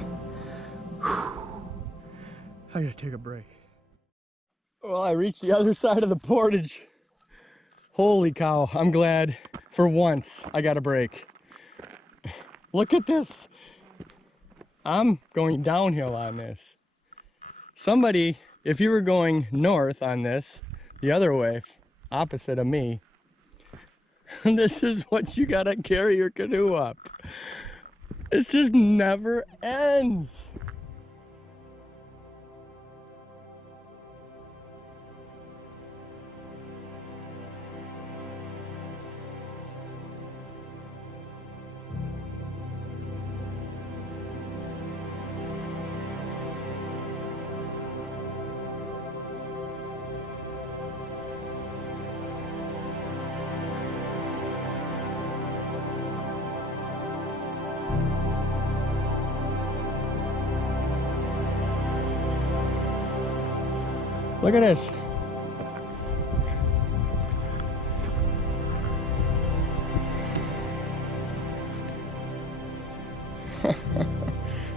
Whew. I gotta take a break. Well, I reached the other side of the portage. Holy cow, I'm glad for once I got a break. Look at this. I'm going downhill on this. Somebody, if you were going north on this, the other way, opposite of me, this is what you gotta carry your canoe up. It just never ends. Look at this.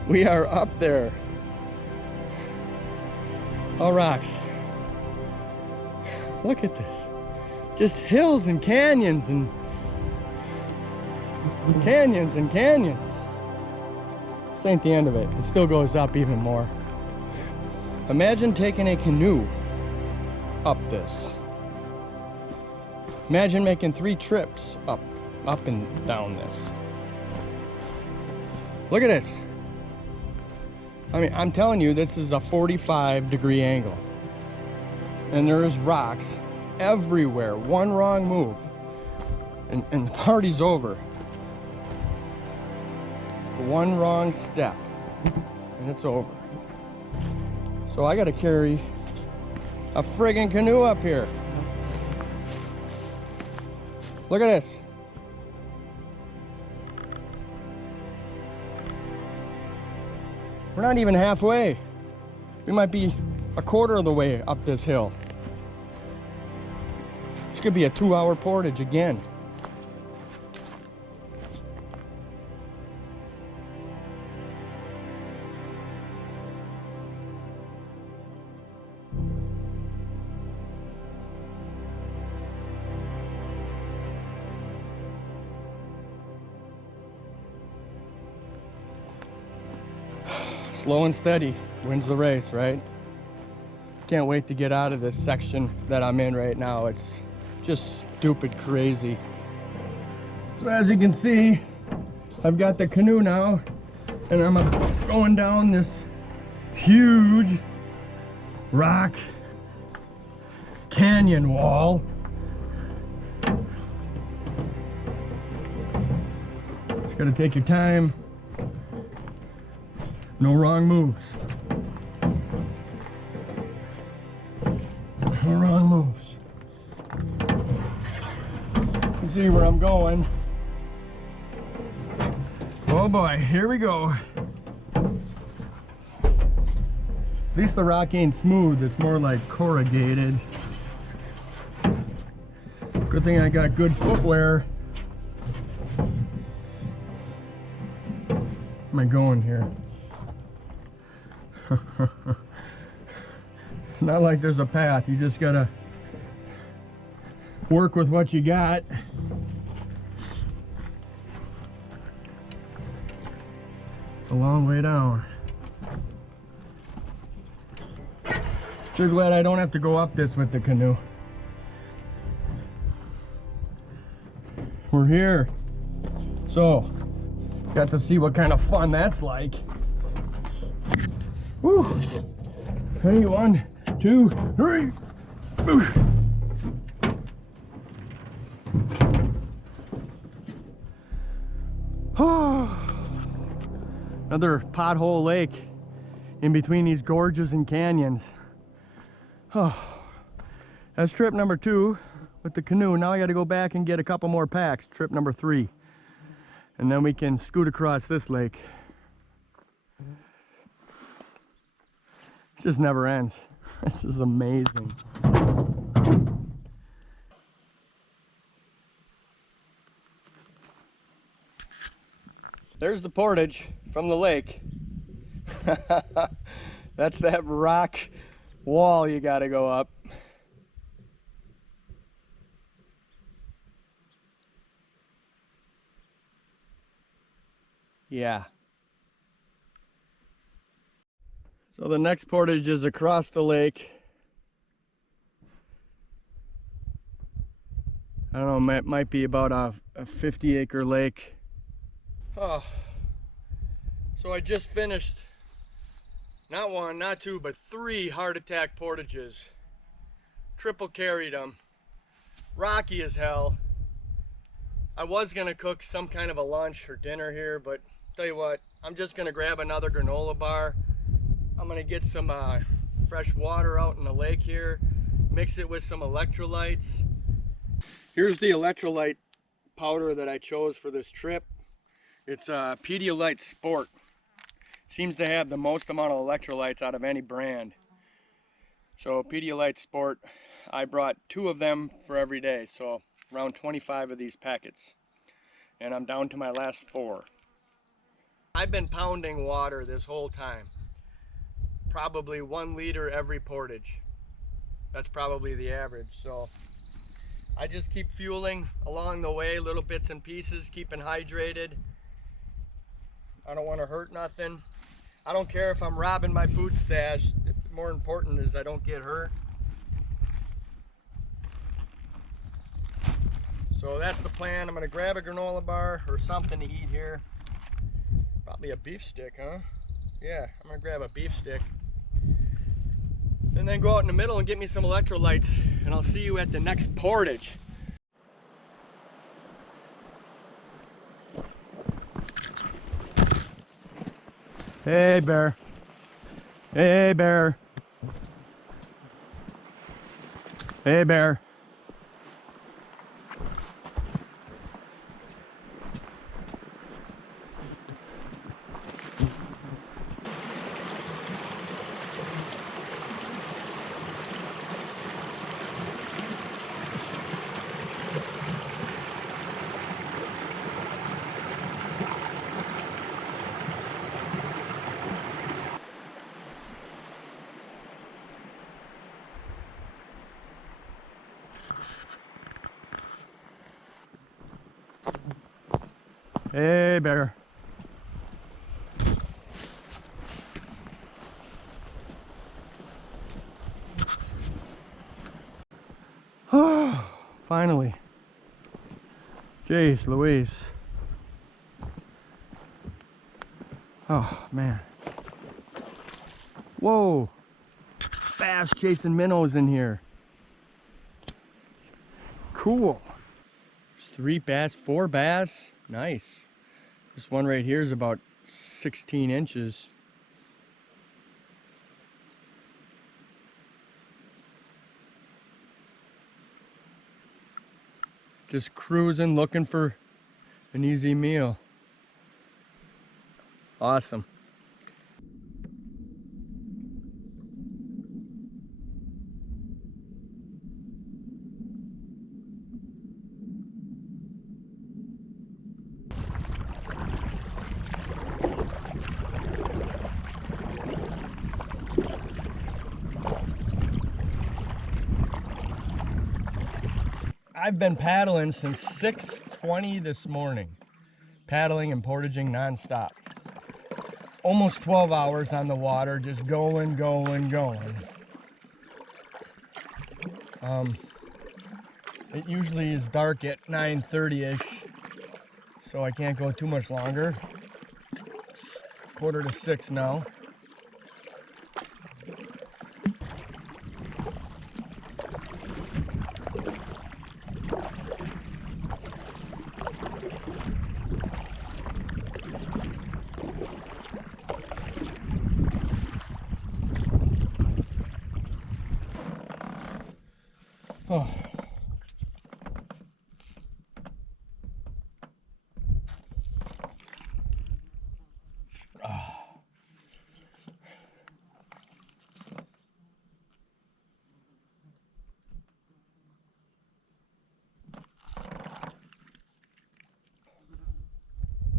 We are up there. All rocks. Look at this. Just hills and canyons and canyons and canyons. This ain't the end of it. It still goes up even more. Imagine taking a canoe up this. Imagine making 3 trips up and down this. Look at this. I mean, I'm telling you, this is a 45-degree angle. And there's rocks everywhere. One wrong move, and the party's over. One wrong step, and it's over. So I gotta carry a friggin' canoe up here. Look at this. We're not even halfway. We might be a quarter of the way up this hill. This could be a 2-hour portage again. Slow and steady wins the race, right? Can't wait to get out of this section that I'm in right now. It's just stupid crazy. So as you can see, I've got the canoe now, and I'm going down this huge rock canyon wall. Just gotta take your time. No wrong moves. No wrong moves. You can see where I'm going. Oh boy, here we go. At least the rock ain't smooth, it's more like corrugated. Good thing I got good footwear. Where am I going here? Not like there's a path, you just gotta work with what you got. It's a long way down. Sure glad I don't have to go up this with the canoe. We're here. So, got to see what kind of fun that's like. Woo! Ready, 1, 2, 3. Woo. Oh. Another pothole lake in between these gorges and canyons. Oh, that's trip number 2 with the canoe. Now I got to go back and get a couple more packs, trip number 3. And then we can scoot across this lake. It just never ends. This is amazing. There's the portage from the lake. That's that rock wall you gotta go up. Yeah. So the next portage is across the lake. I don't know, it might be about a 50-acre lake. Oh. So I just finished not 1, not 2, but 3 heart attack portages. Triple carried them. Rocky as hell. I was gonna cook some kind of a lunch or dinner here, but tell you what, I'm just gonna grab another granola bar. I'm gonna get some fresh water out in the lake here, mix it with some electrolytes. Here's the electrolyte powder that I chose for this trip. It's Pedialyte Sport. Seems to have the most amount of electrolytes out of any brand. So Pedialyte Sport, I brought 2 of them for every day, so around 25 of these packets. And I'm down to my last 4. I've been pounding water this whole time. Probably 1 liter every portage. That's probably the average. So I just keep fueling along the way, little bits and pieces, keeping hydrated. I don't want to hurt nothing. I don't care if I'm robbing my food stash. More important is I don't get hurt. So that's the plan. I'm going to grab a granola bar or something to eat here. Probably a beef stick, huh? Yeah, I'm going to grab a beef stick. And then go out in the middle and get me some electrolytes. And I'll see you at the next portage. Hey, bear. Hey, bear. Hey, bear. Hey, bear. Oh, finally. Jeez Louise. Oh, man. Whoa. Bass chasing minnows in here. Cool. There's 3 bass, 4 bass. Nice. This one right here is about 16 inches. Just cruising, looking for an easy meal. Awesome. I've been paddling since 6:20 this morning. Paddling and portaging nonstop. Almost 12 hours on the water, just going. It usually is dark at 9:30-ish, so I can't go too much longer. It's 5:45 now. Oh.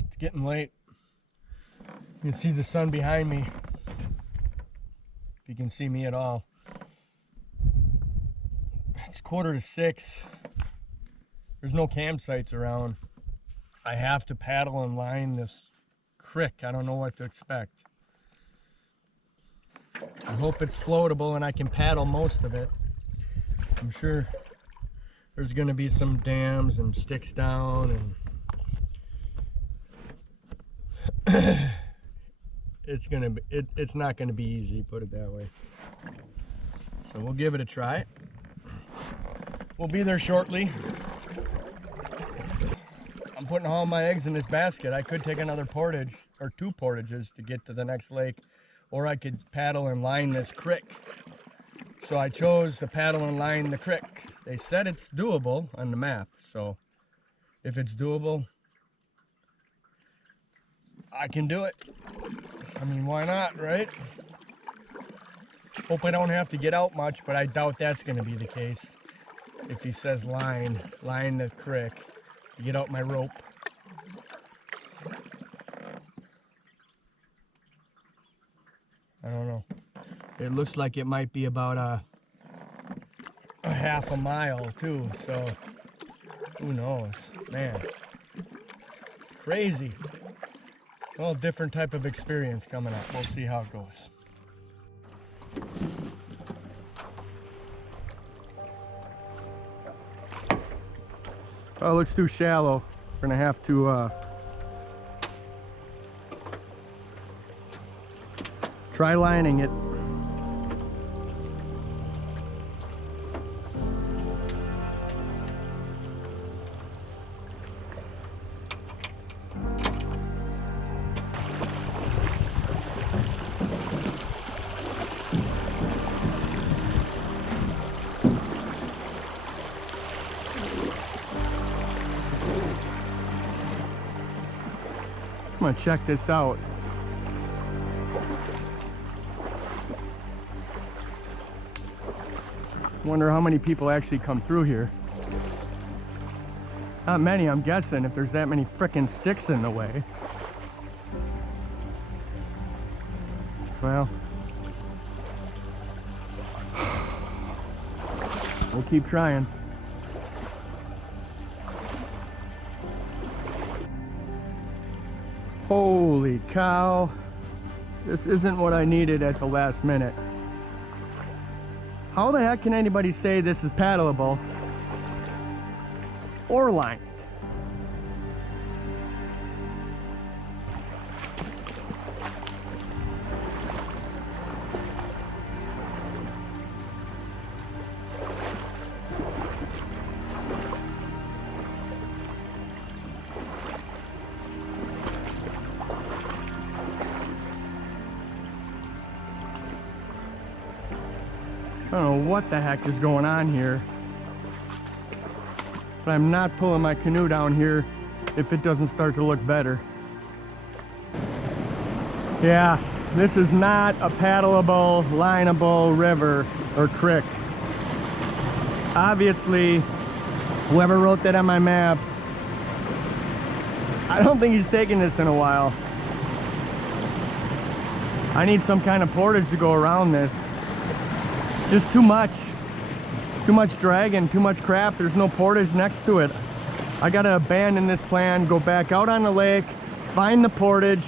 It's getting late. You can see the sun behind me, if you can see me at all. It's 5:45. There's no campsites around. I have to paddle and line this creek. I don't know what to expect. I hope it's floatable and I can paddle most of it. I'm sure there's gonna be some dams and sticks down, and it's not gonna be easy, put it that way. So we'll give it a try. We'll be there shortly. I'm putting all my eggs in this basket. I could take another portage or 2 portages to get to the next lake, or I could paddle and line this creek. So I chose to paddle and line the creek. They said it's doable on the map, so if it's doable, I can do it. I mean, why not, right? Hope I don't have to get out much, but I doubt that's gonna be the case. If he says line the creek, get out my rope. I don't know. It looks like it might be about a half a mile too, so who knows, man. Crazy. Well, different type of experience coming up. We'll see how it goes. Oh, it looks too shallow. We're gonna have to try lining it. I'm gonna check this out. Wonder how many people actually come through here. Not many, I'm guessing, if there's that many frickin' sticks in the way. Well, we'll keep trying. Holy cow, this isn't what I needed at the last minute. How the heck can anybody say this is paddleable or lined? I don't know what the heck is going on here, but I'm not pulling my canoe down here if it doesn't start to look better. Yeah, this is not a paddleable, lineable river or creek. Obviously, whoever wrote that on my map, I don't think he's taken this in a while. I need some kind of portage to go around this. Just too much dragging, too much crap. There's no portage next to it. I gotta abandon this plan, go back out on the lake, find the portage.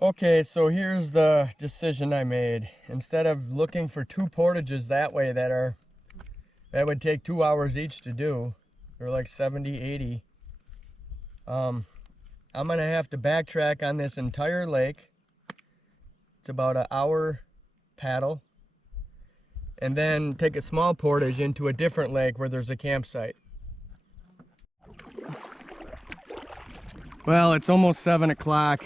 Okay, so here's the decision I made. Instead of looking for 2 portages that way that are That would take 2 hours each to do. They're like 70, 80. I'm gonna have to backtrack on this entire lake. It's about an hour paddle. And then take a small portage into a different lake where there's a campsite. Well, it's almost 7 o'clock.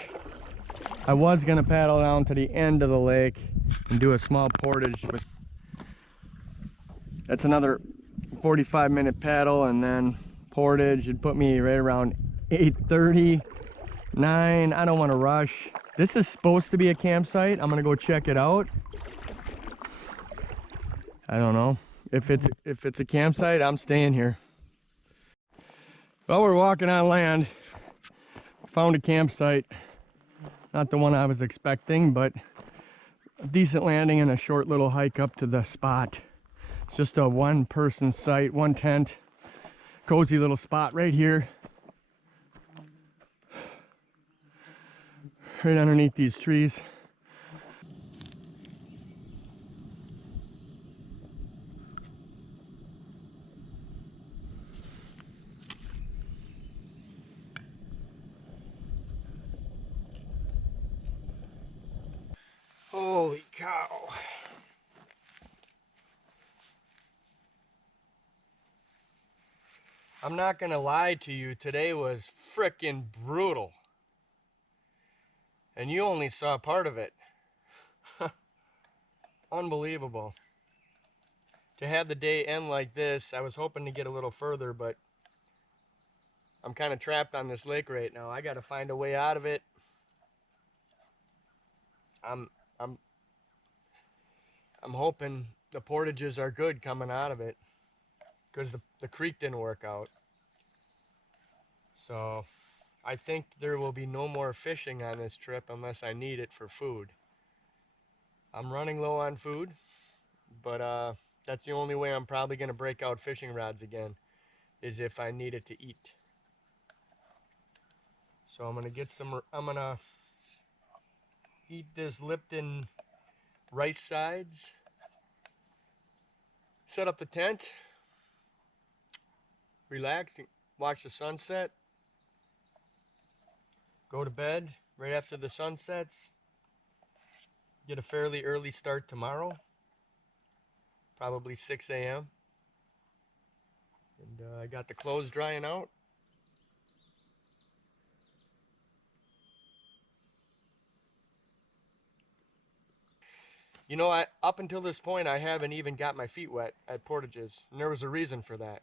I was gonna paddle down to the end of the lake and do a small portage. That's another 45-minute paddle and then portage. It'd put me right around 8:30, 9. I don't want to rush. This is supposed to be a campsite. I'm gonna go check it out. I don't know if it's a campsite. I'm staying here. Well, we're walking on land. Found a campsite. Not the one I was expecting, but a decent landing and a short little hike up to the spot. It's just a one-person site, one tent, cozy little spot right here. Right underneath these trees. Holy cow. I'm not gonna lie to you, today was frickin' brutal. And you only saw part of it. Unbelievable. To have the day end like this, I was hoping to get a little further, but I'm kind of trapped on this lake right now. I gotta find a way out of it. I'm hoping the portages are good coming out of it, because the creek didn't work out. So I think there will be no more fishing on this trip unless I need it for food. I'm running low on food, but that's the only way I'm probably gonna break out fishing rods again, is if I need it to eat. So I'm gonna eat this Lipton rice sides, set up the tent, relax, watch the sunset, go to bed right after the sun sets, get a fairly early start tomorrow, probably 6 a.m. And I got the clothes drying out. You know, up until this point, I haven't even got my feet wet at portages. And there was a reason for that.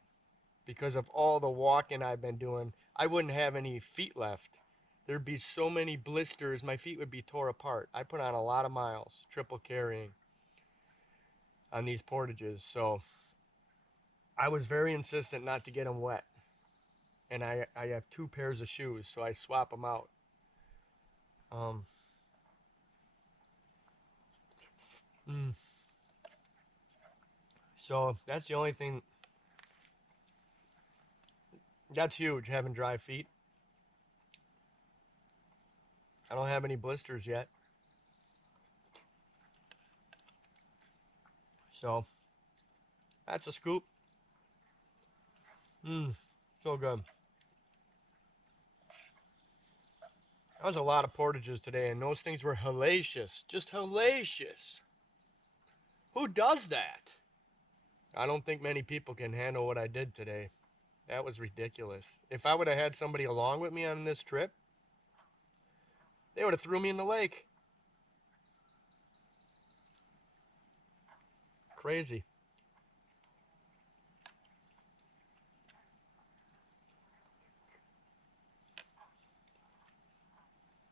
Because of all the walking I've been doing, I wouldn't have any feet left. There'd be so many blisters, my feet would be tore apart. I put on a lot of miles, triple carrying on these portages. So I was very insistent not to get them wet. And I have 2 pairs of shoes, so I swap them out. So that's the only thing. That's huge, having dry feet. I don't have any blisters yet. So that's a scoop. So good. That was a lot of portages today, and those things were hellacious. Just hellacious. Who does that? I don't think many people can handle what I did today. That was ridiculous. If I would have had somebody along with me on this trip, they would have threw me in the lake. Crazy.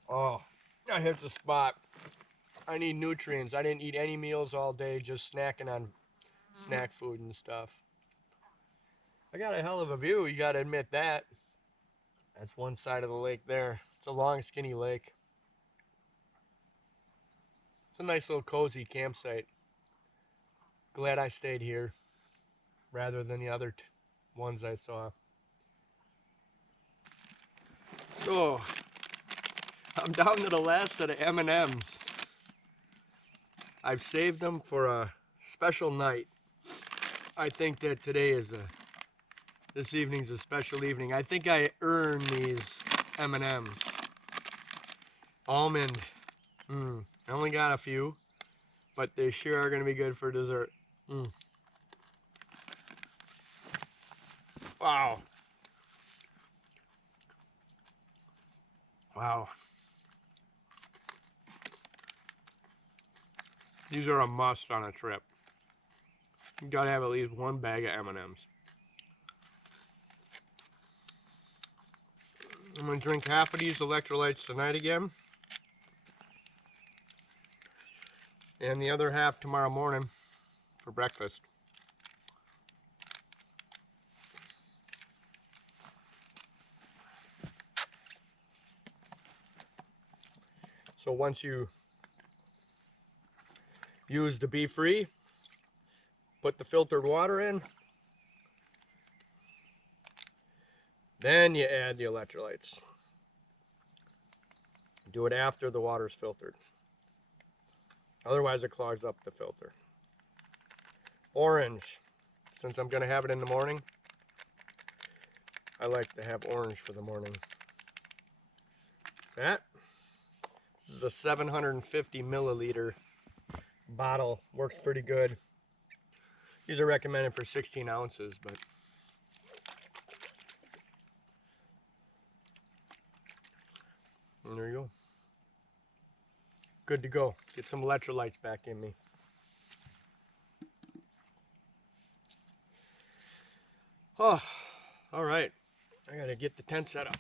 Oh, I hit the spot. I need nutrients. I didn't eat any meals all day, just snacking on snack food and stuff. I got a hell of a view, you gotta admit that. That's one side of the lake there. It's a long, skinny lake. It's a nice little cozy campsite. Glad I stayed here rather than the other ones I saw. Oh, I'm down to the last of the M&Ms. I've saved them for a special night. I think that this evening's a special evening. I think I earned these M&Ms. Almond. I only got a few, but they sure are going to be good for dessert. Wow. Wow. These are a must on a trip. You gotta have at least one bag of M&Ms. I'm gonna drink half of these electrolytes tonight again, and the other half tomorrow morning for breakfast. So once you use the Be Free, put the filtered water in, then you add the electrolytes. Do it after the water's filtered. Otherwise it clogs up the filter. Orange. Since I'm going to have it in the morning, I like to have orange for the morning. That. This is a 750 milliliter bottle. Works pretty good. These are recommended for 16 ounces, but and there you go. Good to go. Get some electrolytes back in me. Oh, all right. I gotta get the tent set up.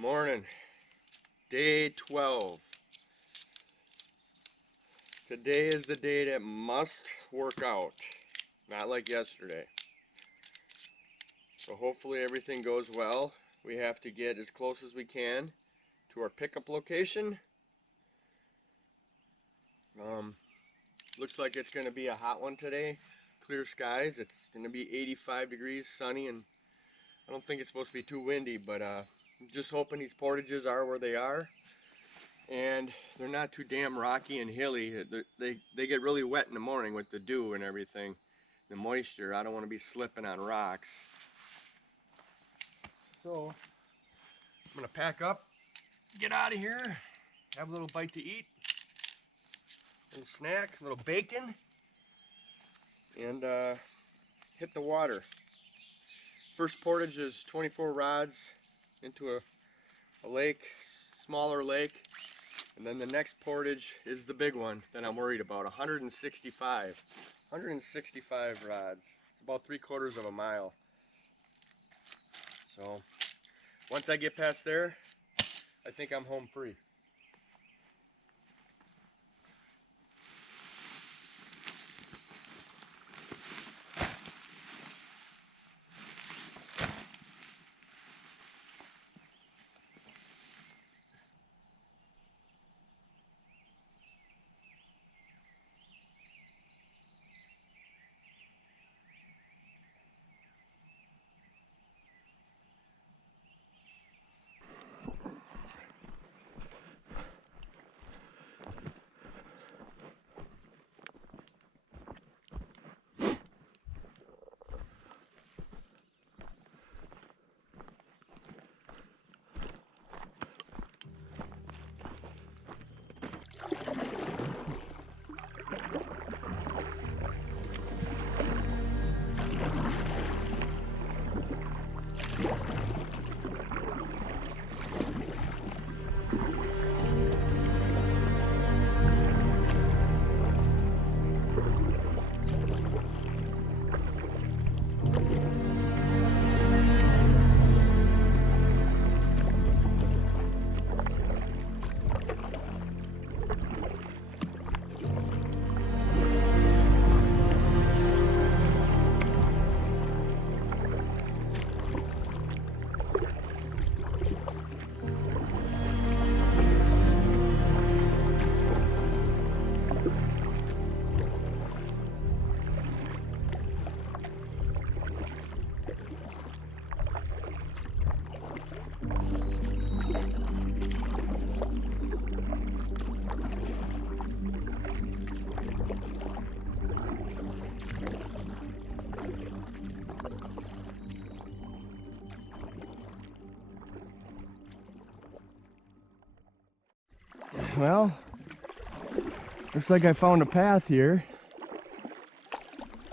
Morning, day 12. Today is the day that must work out, not like yesterday. So hopefully everything goes well. We have to get as close as we can to our pickup location. Looks like it's going to be a hot one today. Clear skies. It's going to be 85 degrees, sunny, and I don't think it's supposed to be too windy, but I'm just hoping these portages are where they are. And they're not too damn rocky and hilly. They get really wet in the morning with the dew and everything, the moisture. I don't want to be slipping on rocks. So I'm going to pack up, get out of here, have a little bite to eat, a little snack, a little bacon, and hit the water. First portage is 24 rods into a lake, smaller lake, and then the next portage is the big one that I'm worried about, 165 rods. It's about 3/4 of a mile. So once I get past there, I think I'm home free. Well, looks like I found a path here.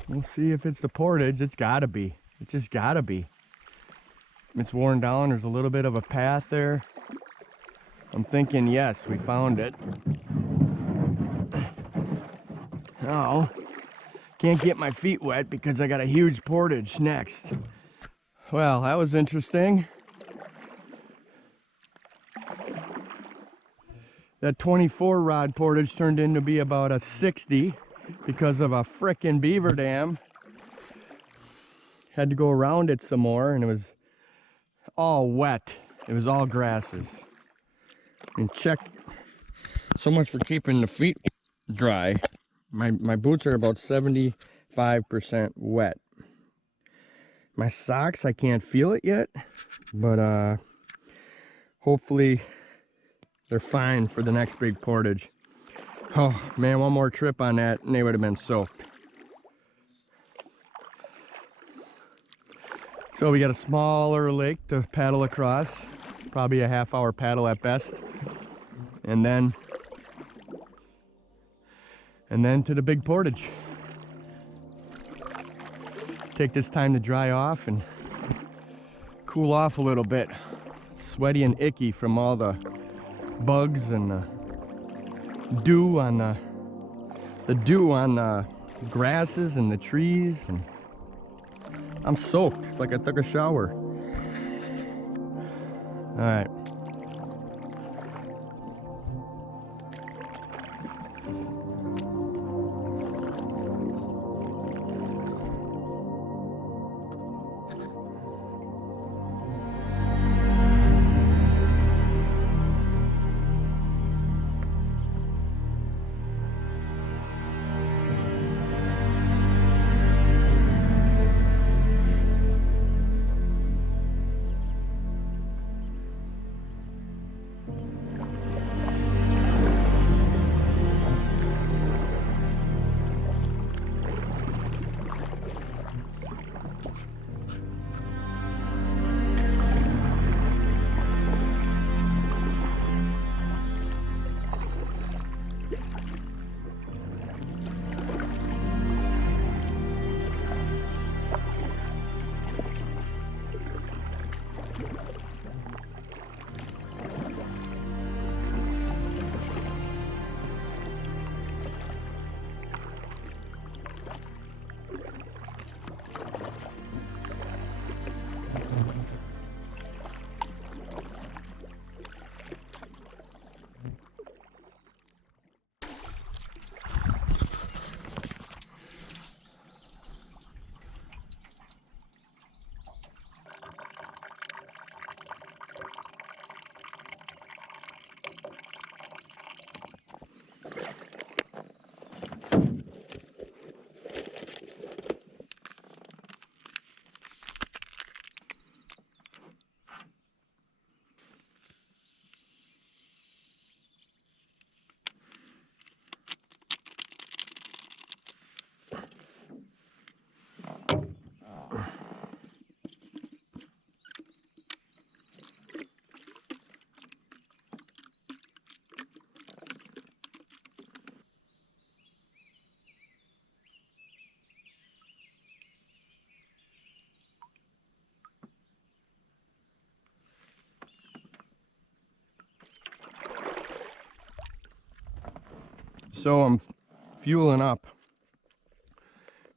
We'll see if it's the portage. It's gotta be. It's just gotta be. It's worn down. There's a little bit of a path there. I'm thinking, yes, we found it. Oh, can't get my feet wet because I got a huge portage next. Well, that was interesting. That 24 rod portage turned into be about a 60 because of a frickin' beaver dam. Had to go around it some more, and it was all wet. It was all grasses. And check, so much for keeping the feet dry. My boots are about 75% wet. My socks, I can't feel it yet, but hopefully they're fine for the next big portage. Oh man, one more trip on that and they would have been soaked. So we got a smaller lake to paddle across, probably a half-hour paddle at best, and then to the big portage. Take this time to dry off and cool off a little bit. Sweaty and icky from all the bugs and the dew on the grasses and the trees, and I'm soaked. It's like I took a shower. All right, So I'm fueling up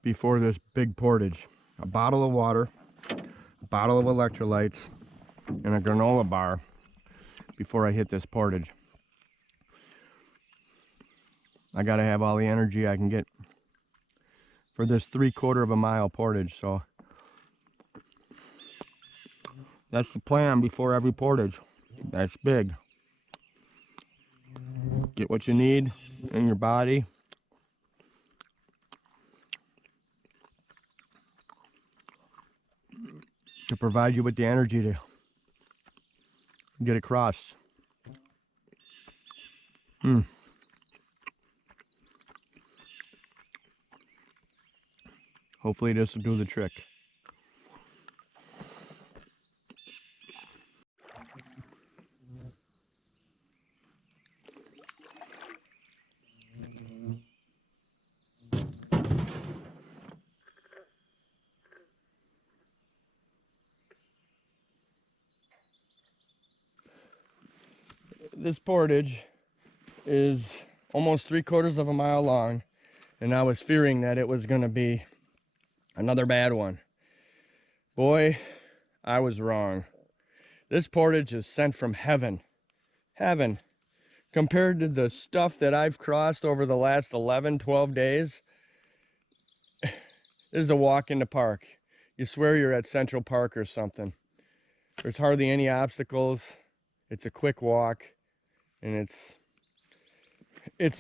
before this big portage. A bottle of water, a bottle of electrolytes, and a granola bar before I hit this portage. I gotta have all the energy I can get for this 3/4 of a mile portage, so that's the plan before every portage. That's big. Get what you need in your body. To provide you with the energy to get across. Hopefully this will do the trick. This portage is almost 3/4 of a mile long, and I was fearing that it was going to be another bad one. Boy, I was wrong. This portage is sent from heaven. Heaven. Compared to the stuff that I've crossed over the last 11, 12 days, this is a walk in the park. You swear you're at Central Park or something. There's hardly any obstacles. It's a quick walk, and it's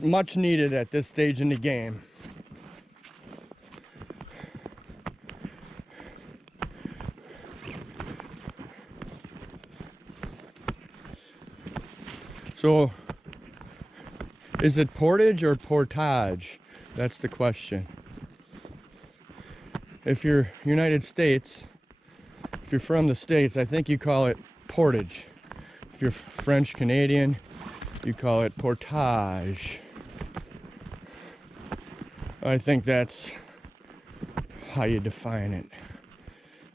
much needed at this stage in the game. So, is it portage or portage? That's the question. If you're United States, if you're from the States, I think you call it portage. If you're French Canadian, you call it portage. I think that's how you define it.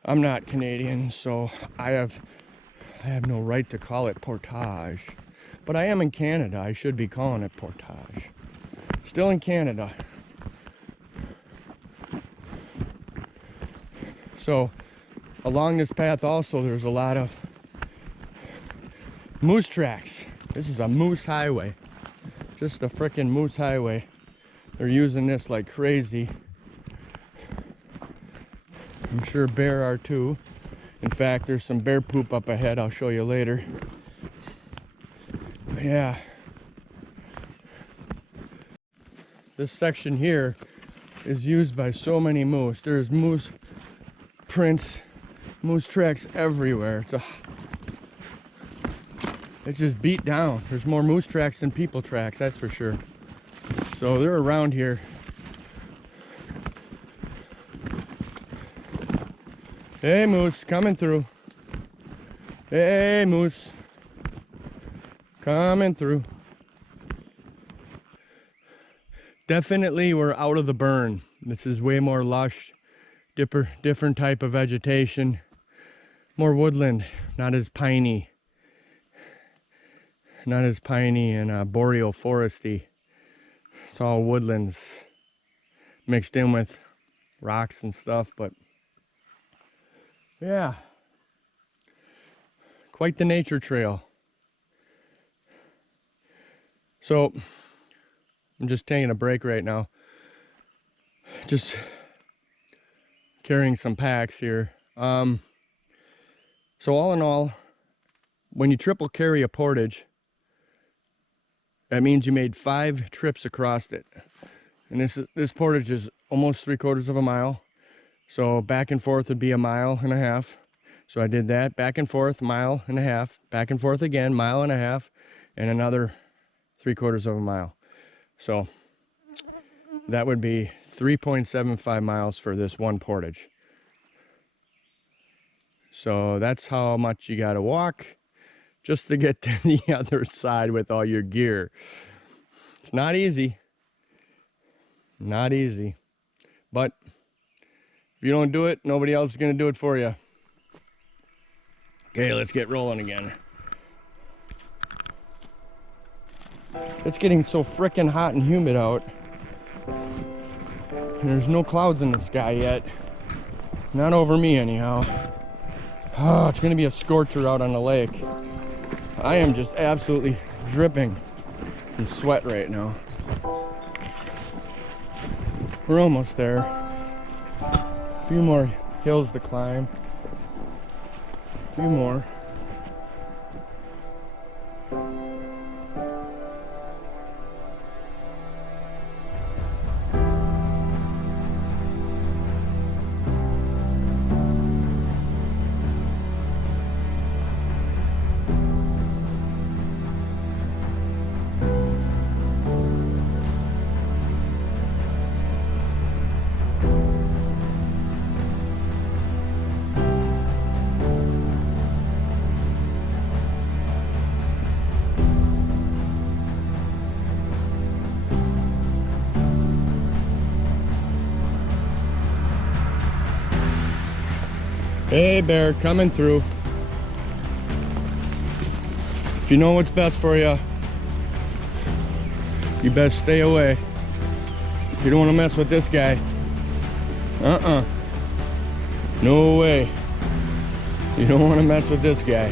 I'm not Canadian, so I have no right to call it portage. But I am in Canada. I should be calling it portage. Still in Canada. So along this path also there's a lot of moose tracks. This is a moose highway. Just a frickin' moose highway. They're using this like crazy. I'm sure bear are too. In fact, there's some bear poop up ahead. I'll show you later. Yeah. This section here is used by so many moose. There's moose prints, moose tracks everywhere. It's just beat down. There's more moose tracks than people tracks, that's for sure. So they're around here. Hey moose, coming through. Hey moose. Coming through. Definitely we're out of the burn. This is way more lush, different type of vegetation. More woodland, not as piney. Not as piney and boreal foresty. It's all woodlands mixed in with rocks and stuff, but yeah. Quite the nature trail. So, I'm just taking a break right now. Just carrying some packs here. So all in all, when you triple carry a portage, that means you made 5 trips across it. And this portage is almost 3/4 of a mile. So back and forth would be 1.5 miles. So I did that, back and forth, 1.5 miles, back and forth again, 1.5 miles, and another 3/4 of a mile. So that would be 3.75 miles for this one portage. So that's how much you gotta walk just to get to the other side with all your gear. It's not easy. Not easy. But if you don't do it, nobody else is gonna do it for you. Okay, let's get rolling again. It's getting so frickin' hot and humid out. And there's no clouds in the sky yet. Not over me anyhow. Oh, it's gonna be a scorcher out on the lake. I am just absolutely dripping from sweat right now. We're almost there. A few more hills to climb. A few more. Hey bear, coming through. If you know what's best for you, you best stay away. You don't want to mess with this guy. No way. You don't want to mess with this guy.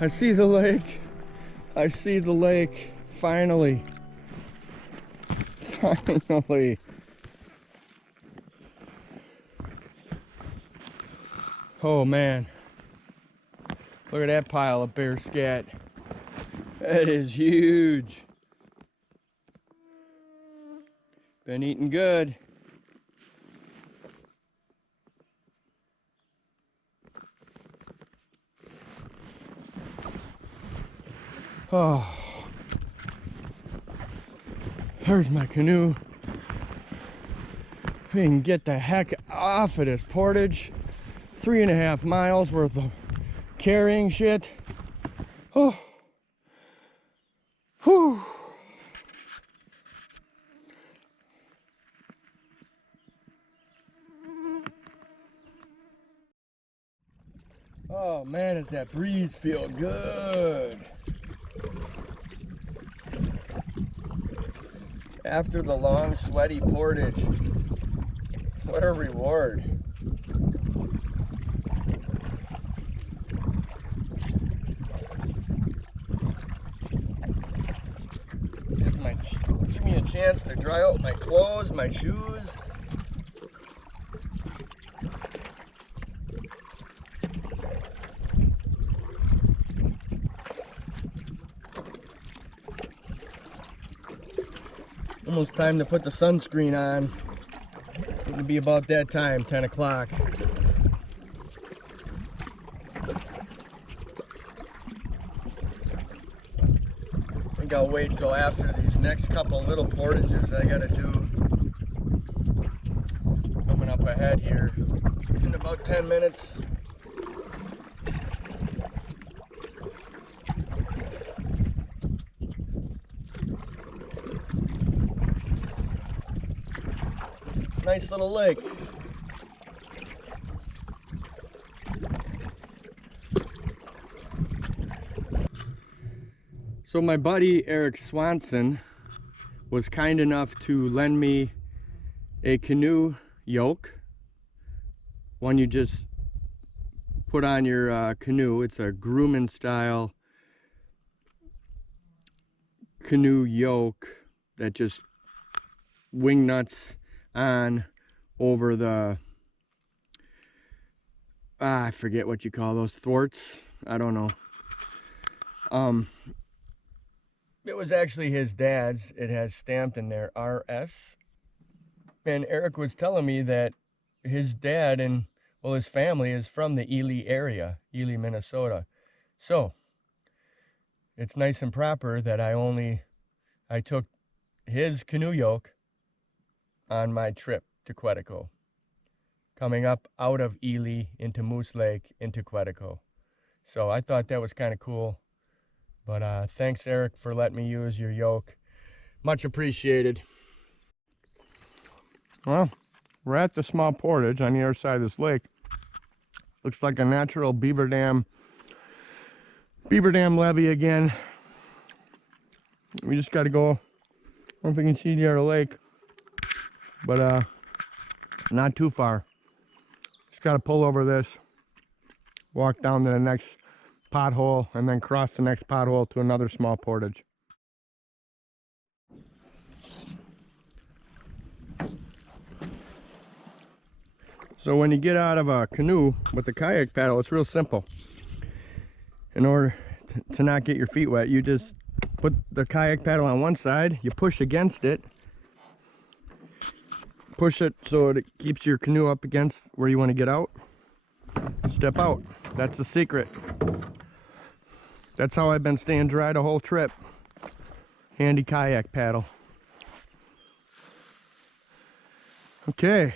I see the lake. I see the lake. Finally. Finally. Oh man. Look at that pile of bear scat. That is huge. Been eating good. Oh, there's my canoe. We can get the heck off of this portage. 3.5 miles worth of carrying shit. Oh, whew. Oh man, does that breeze feel good. After the long, sweaty portage, what a reward. Give me a chance to dry out my clothes, my shoes. Almost time to put the sunscreen on. It'll be about that time, 10 o'clock. I think I'll wait until after these next couple little portages I gotta do. Coming up ahead here in about 10 minutes. Nice little lake. So my buddy Eric Swanson was kind enough to lend me a canoe yoke. One you just put on your canoe. It's a Grumman style canoe yoke that just wing nuts on over the I forget what you call those, thwarts. I don't know. It was actually his dad's. It has stamped in there RS. And Eric was telling me that his dad and, well, his family is from the Ely area, Ely, Minnesota. So it's nice and proper that I took his canoe yoke on my trip to Quetico, coming up out of Ely into Moose Lake into Quetico. So I thought that was kind of cool. But thanks, Eric, for letting me use your yoke. Much appreciated. Well, we're at the small portage on the other side of this lake. Looks like a natural beaver dam levee again. We just got to go. I don't know if you can see the other lake, but not too far. Just got to pull over this, walk down to the next pothole, and then cross the next pothole to another small portage. So when you get out of a canoe with a kayak paddle, it's real simple. In order to not get your feet wet, you just put the kayak paddle on one side, you push against it, push it so it keeps your canoe up against where you want to get out, step out. That's the secret. That's how I've been staying dry the whole trip. Handy kayak paddle. Okay.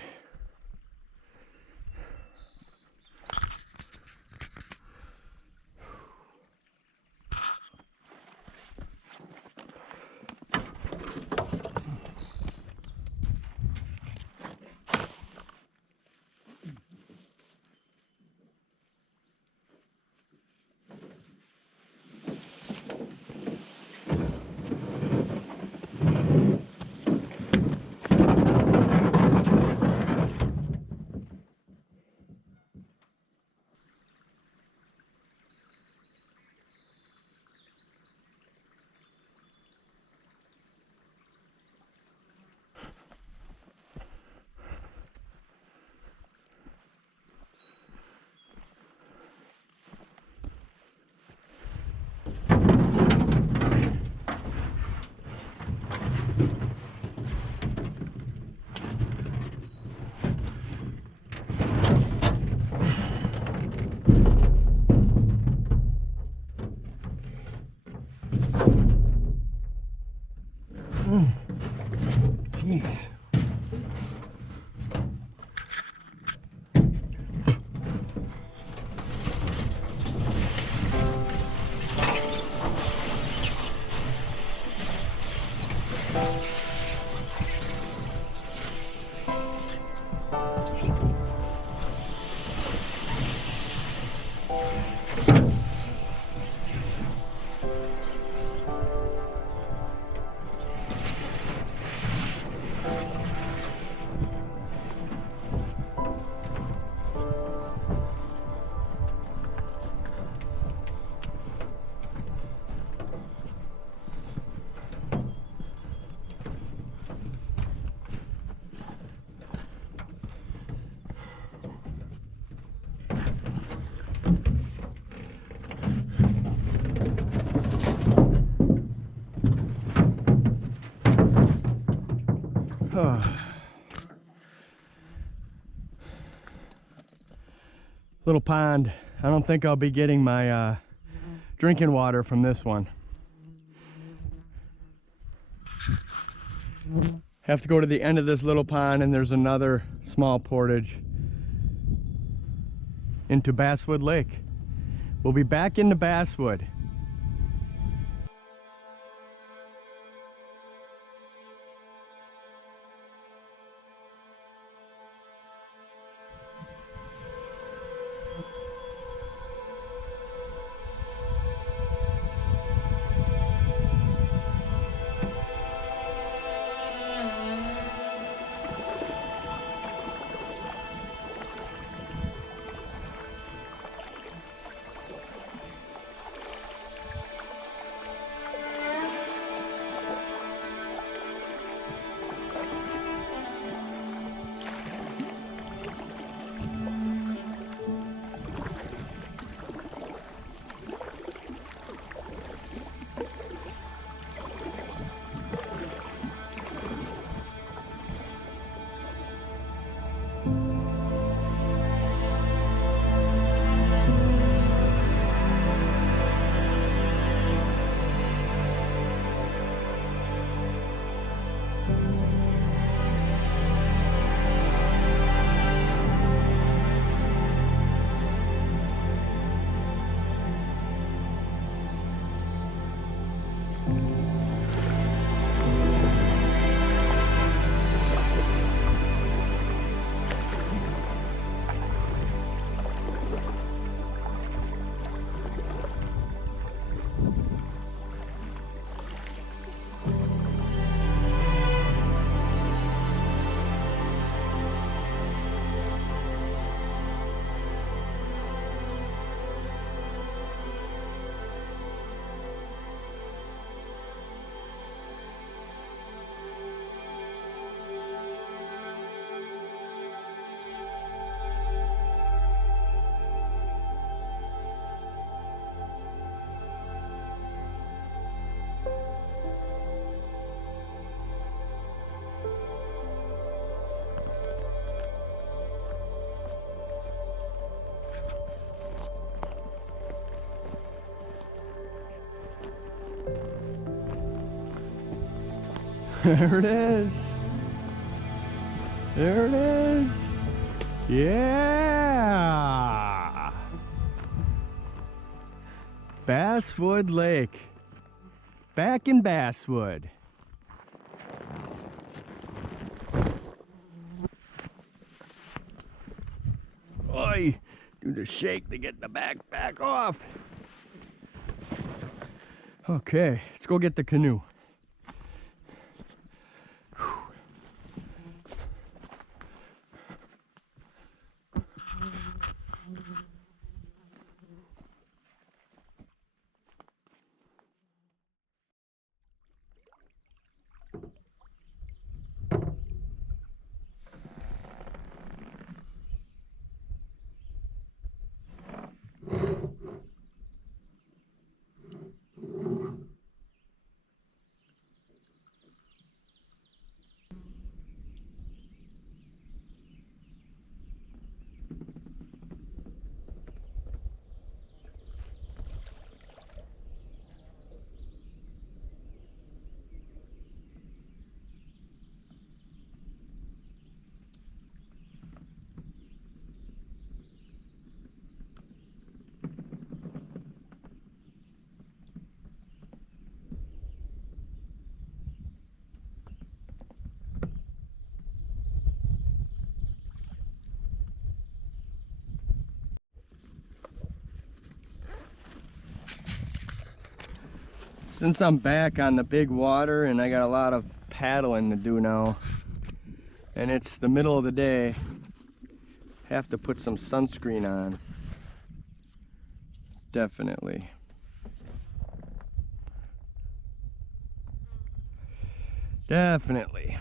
Jeez. Little pond. I don't think I'll be getting my drinking water from this one. Have to go to the end of this little pond, and there's another small portage into Basswood Lake. We'll be back into Basswood. There it is. There it is. Yeah. Basswood Lake. Back in Basswood. Oi, do the shake to get the back off. Okay, let's go get the canoe. Since I'm back on the big water and I got a lot of paddling to do now, and it's the middle of the day, have to put some sunscreen on. Definitely. Definitely.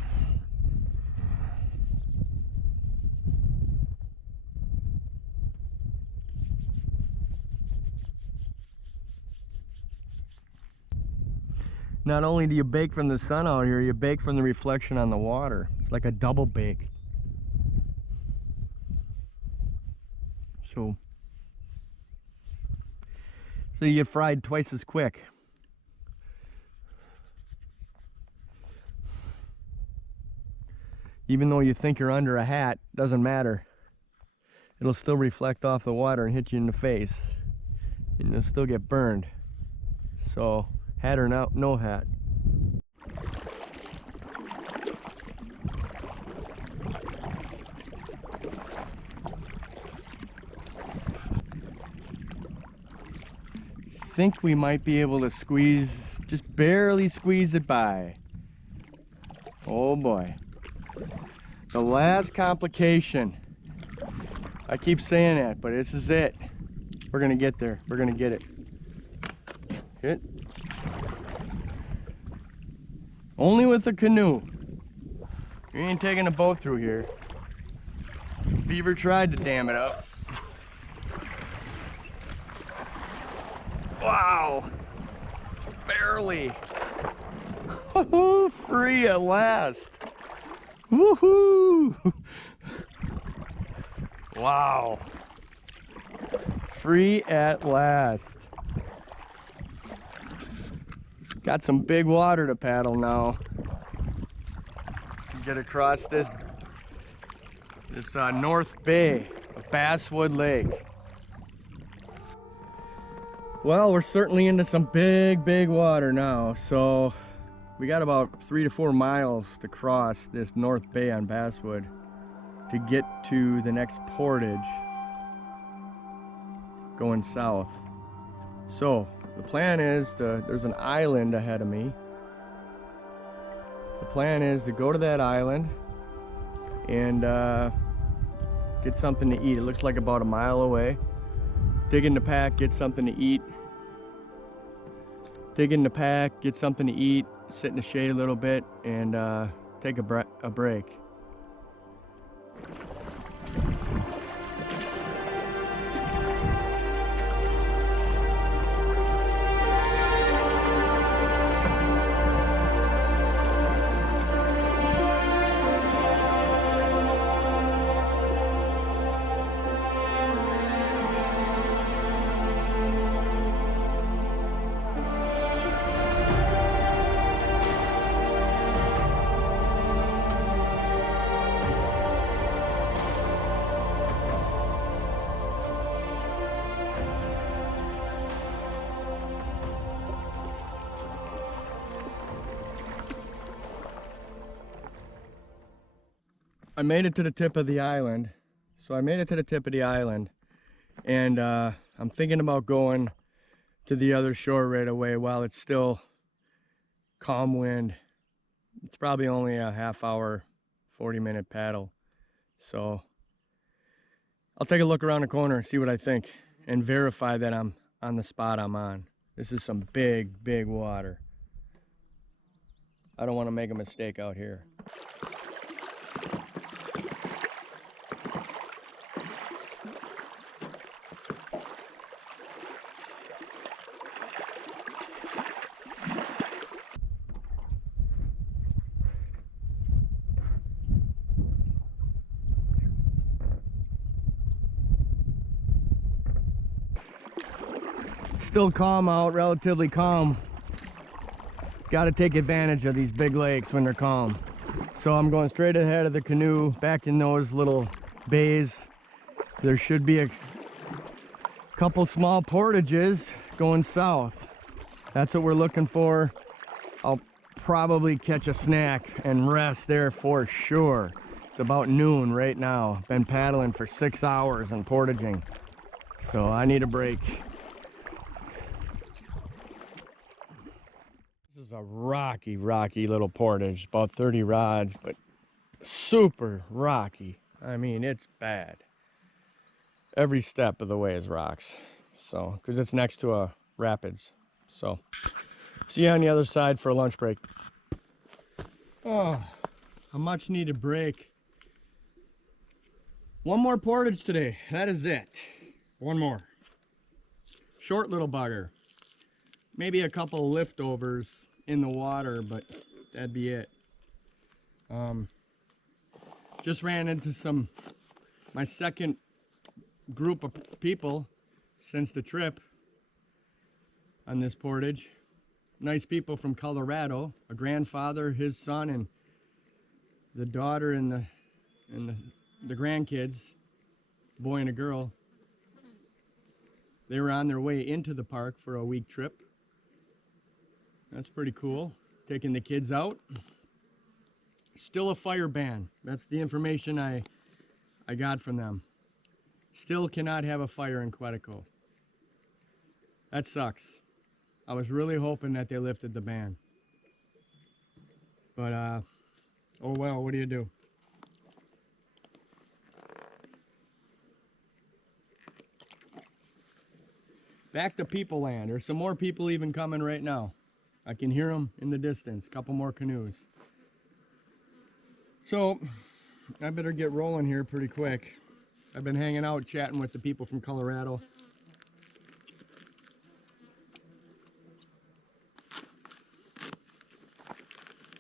Not only do you bake from the sun out here, you bake from the reflection on the water. It's like a double bake. So you get fried twice as quick. Even though you think you're under a hat, doesn't matter. It'll still reflect off the water and hit you in the face. And you'll still get burned. So, hat or no hat. Think we might be able to squeeze, just barely squeeze it by. Oh boy. The last complication. I keep saying that, but this is it. We're gonna get there. We're gonna get it. Hit. Only with a canoe. You ain't taking a boat through here. Beaver tried to dam it up. Wow. Barely. Woohoo! Free at last. Woohoo! Wow. Free at last. Got some big water to paddle now. Get across this North Bay of Basswood Lake. Well, we're certainly into some big water now. So we got about 3 to 4 miles to cross this North Bay on Basswood to get to the next portage going south. So the plan is there's an island ahead of me. The plan is to go to that island and get something to eat. It looks like about a mile away. Dig in the pack, get something to eat. Dig in the pack, get something to eat, sit in the shade a little bit, and take a break. I made it to the tip of the island. So I made it to the tip of the island, and I'm thinking about going to the other shore right away while it's still calm wind. It's probably only a half hour, 40-minute paddle. So I'll take a look around the corner and see what I think and verify that I'm on the spot I'm on. This is some big, big water. I don't want to make a mistake out here. Still calm out, relatively calm. Got to take advantage of these big lakes when they're calm. So I'm going straight ahead of the canoe, back in those little bays. There should be a couple small portages going south. That's what we're looking for. I'll probably catch a snack and rest there for sure. It's about noon right now. Been paddling for 6 hours and portaging. So I need a break. This is a rocky little portage, about 30 rods, but super rocky. I mean, it's bad. Every step of the way is rocks. So, because it's next to a rapids. So, see you on the other side for a lunch break. Oh, a much needed break. One more portage today. That is it. One more. Short little bugger. Maybe a couple of liftovers in the water, but that'd be it. Just ran into my second group of people since the trip on this portage. Nice people from Colorado, a grandfather, his son, and the daughter and the grandkids, boy and a girl. They were on their way into the park for a week trip. That's pretty cool. Taking the kids out. Still a fire ban. That's the information I got from them. Still cannot have a fire in Quetico. That sucks. I was really hoping that they lifted the ban. But, oh well, what do you do? Back to people land. There's some more people even coming right now. I can hear them in the distance. Couple more canoes. So, I better get rolling here pretty quick. I've been hanging out, chatting with the people from Colorado.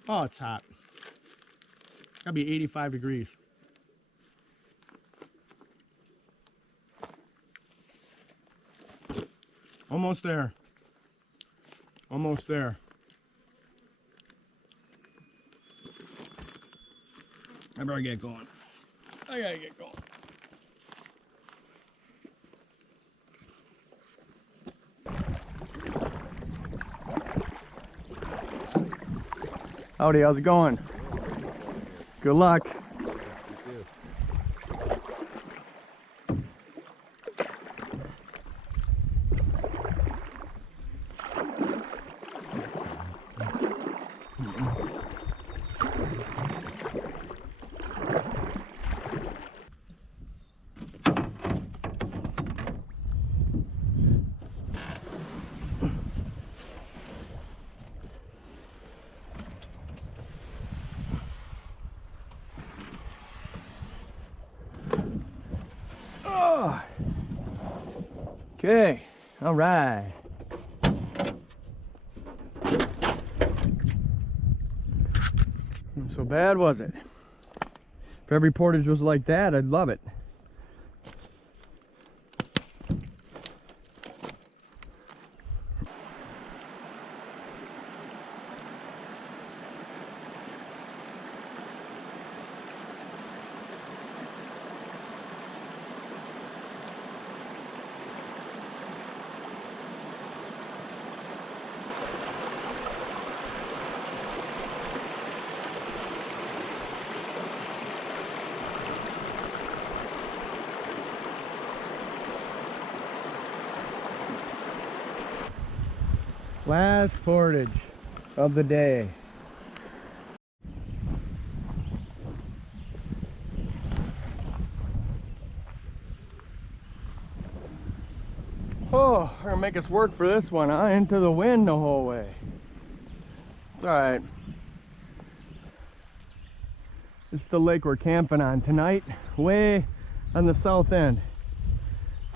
Oh, it's hot. Gotta be 85 degrees. Almost there. Almost there. I better get going. I gotta get going. Howdy, how's it going? Good luck. Okay, all right. Not so bad, was it? If every portage was like that, I'd love it. Last portage of the day. Oh, we're gonna make us work for this one, huh? Into the wind the whole way. It's alright. This is the lake we're camping on tonight, way on the south end.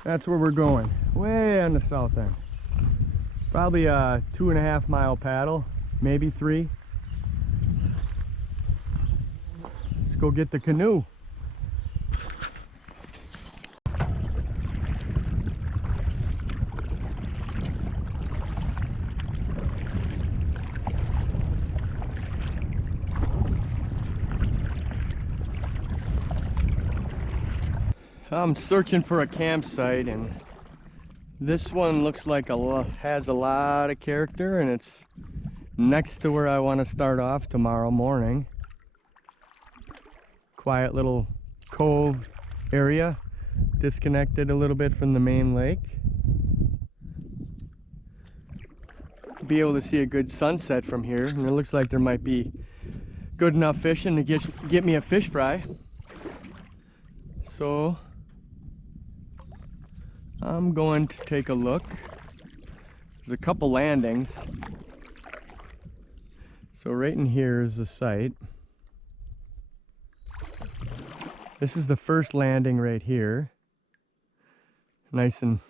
That's where we're going, way on the south end. Probably a 2.5 mile paddle, maybe 3. Let's go get the canoe. I'm searching for a campsite, and this one looks like has a lot of character, and it's next to where I want to start off tomorrow morning. Quiet little cove area, disconnected a little bit from the main lake. Be able to see a good sunset from here, and it looks like there might be good enough fishing to get me a fish fry. So I'm going to take a look. There's a couple landings. So right in here is the site. This is the first landing right here. Nice and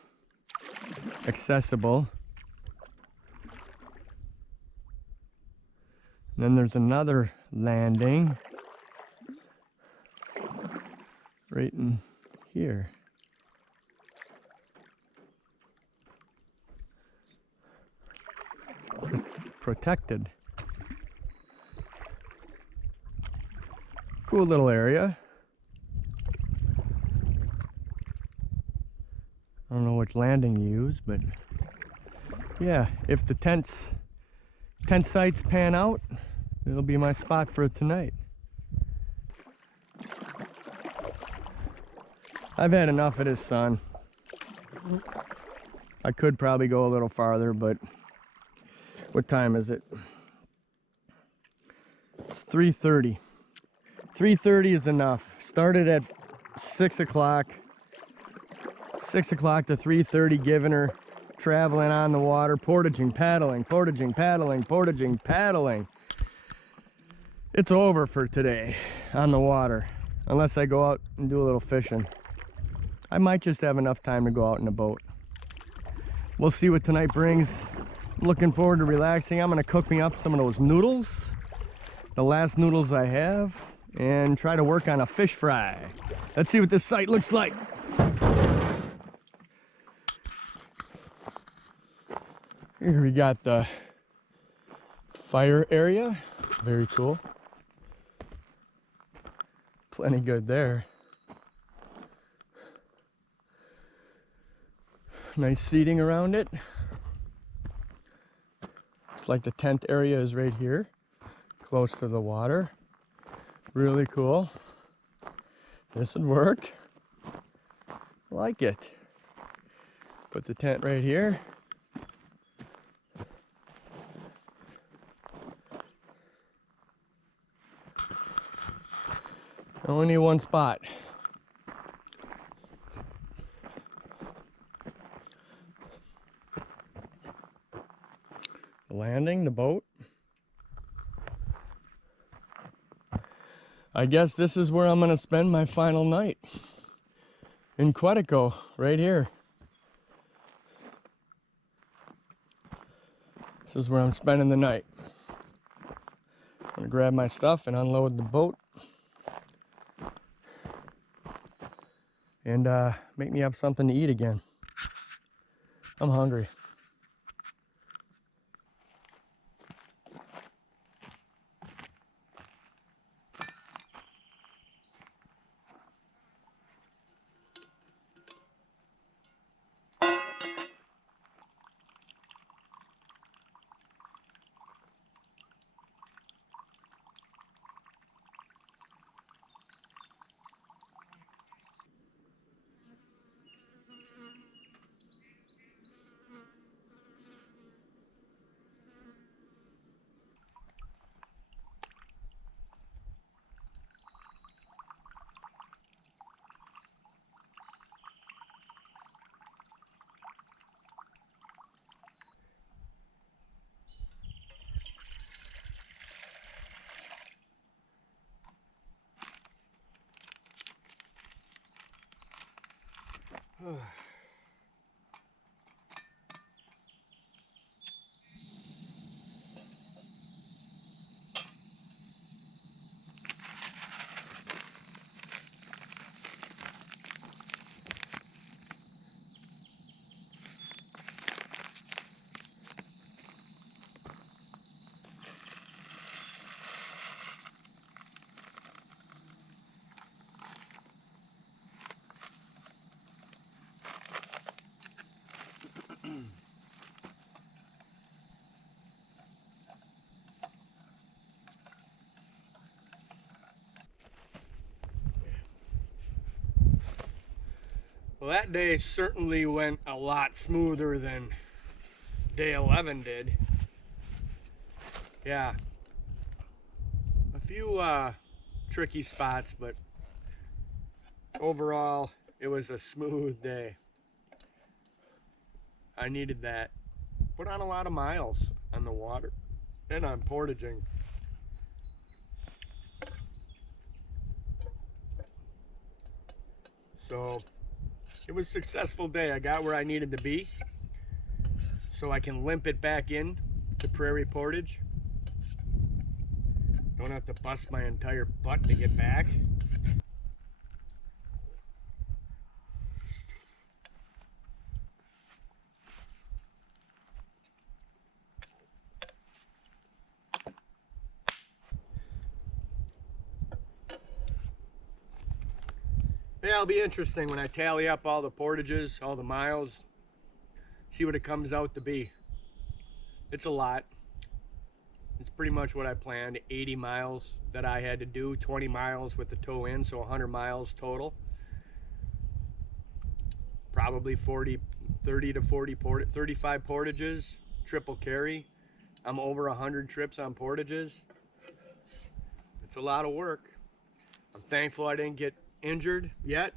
accessible. And then there's another landing right in here. Protected. Cool little area. I don't know which landing you use, but yeah, if the tent sites pan out, it'll be my spot for tonight. I've had enough of this sun. I could probably go a little farther, but what time is it? It's 3:30. 3:30 is enough. Started at 6 o'clock. 6 o'clock to 3:30, giving her, traveling on the water, portaging, paddling, portaging, paddling, portaging, paddling. It's over for today on the water, unless I go out and do a little fishing. I might just have enough time to go out in a boat. We'll see what tonight brings. Looking forward to relaxing. I'm gonna cook me up some of those noodles, the last noodles I have, and try to work on a fish fry. Let's see what this site looks like. Here we got the fire area. Very cool. Plenty good there. Nice seating around it. Looks like the tent area is right here, close to the water. Really cool. This would work. Like it. Put the tent right here. I only need one spot. The landing, the boat. I guess this is where I'm gonna spend my final night. In Quetico, right here. This is where I'm spending the night. I'm gonna grab my stuff and unload the boat. And make me up something to eat again. I'm hungry. Well, that day certainly went a lot smoother than day 11 did. Yeah, a few tricky spots, but overall it was a smooth day. I needed that. Put on a lot of miles on the water and on portaging. So it was a successful day. I got where I needed to be so I can limp it back in to Prairie Portage. Don't have to bust my entire butt to get back. Yeah, it'll be interesting when I tally up all the portages, all the miles, see what it comes out to be. It's a lot. It's pretty much what I planned. 80 miles that I had to do, 20 miles with the tow in, so 100 miles total. Probably 30 to 40, 35 portages, triple carry. I'm over 100 trips on portages. It's a lot of work. I'm thankful I didn't get injured yet.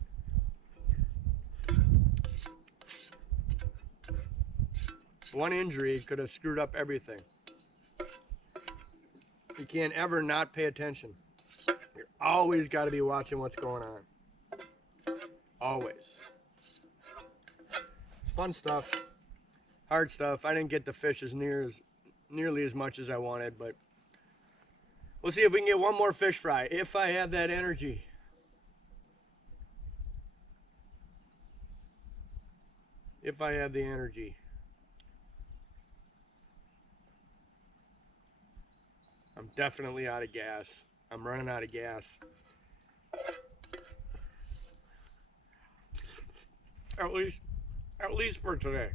One injury could have screwed up everything. You can't ever not pay attention. You're always got to be watching what's going on. Always. It's fun stuff, hard stuff. I didn't get to fish nearly as much as I wanted, but we'll see if we can get one more fish fry if I have that energy. If I have the energy. I'm definitely out of gas. I'm running out of gas. At least for today.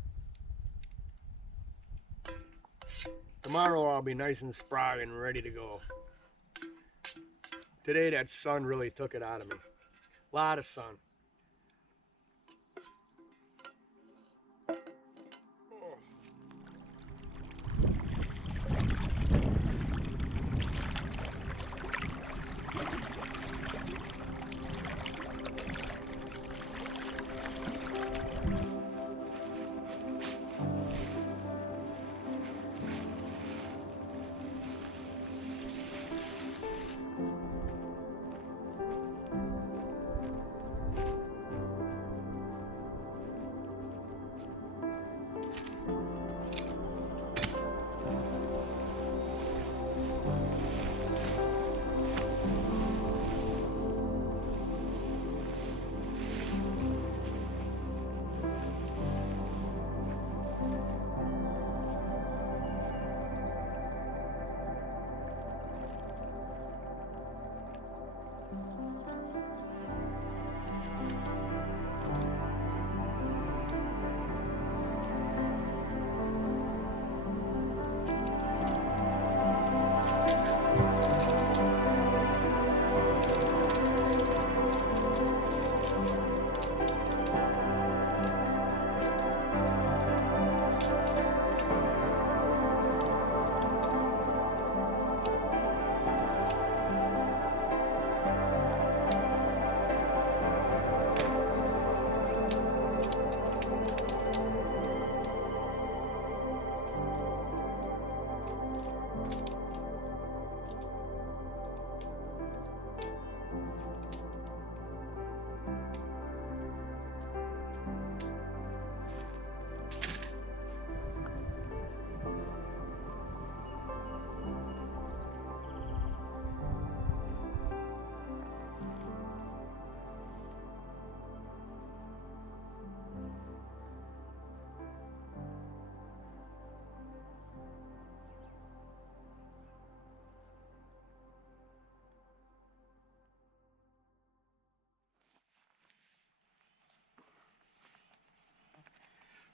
Tomorrow I'll be nice and spry and ready to go. Today that sun really took it out of me. A lot of sun.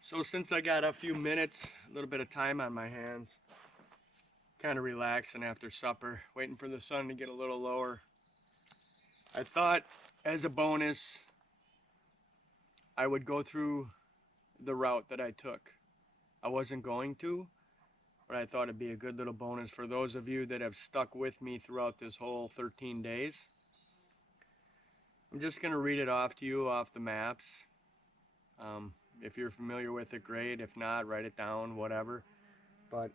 So since I got a few minutes, a little bit of time on my hands, kind of relaxing after supper, waiting for the sun to get a little lower, I thought as a bonus I would go through the route that I took. I wasn't going to, but I thought it'd be a good little bonus for those of you that have stuck with me throughout this whole 13 days. I'm just going to read it off to you off the maps. If you're familiar with it, great. If not, write it down, whatever. But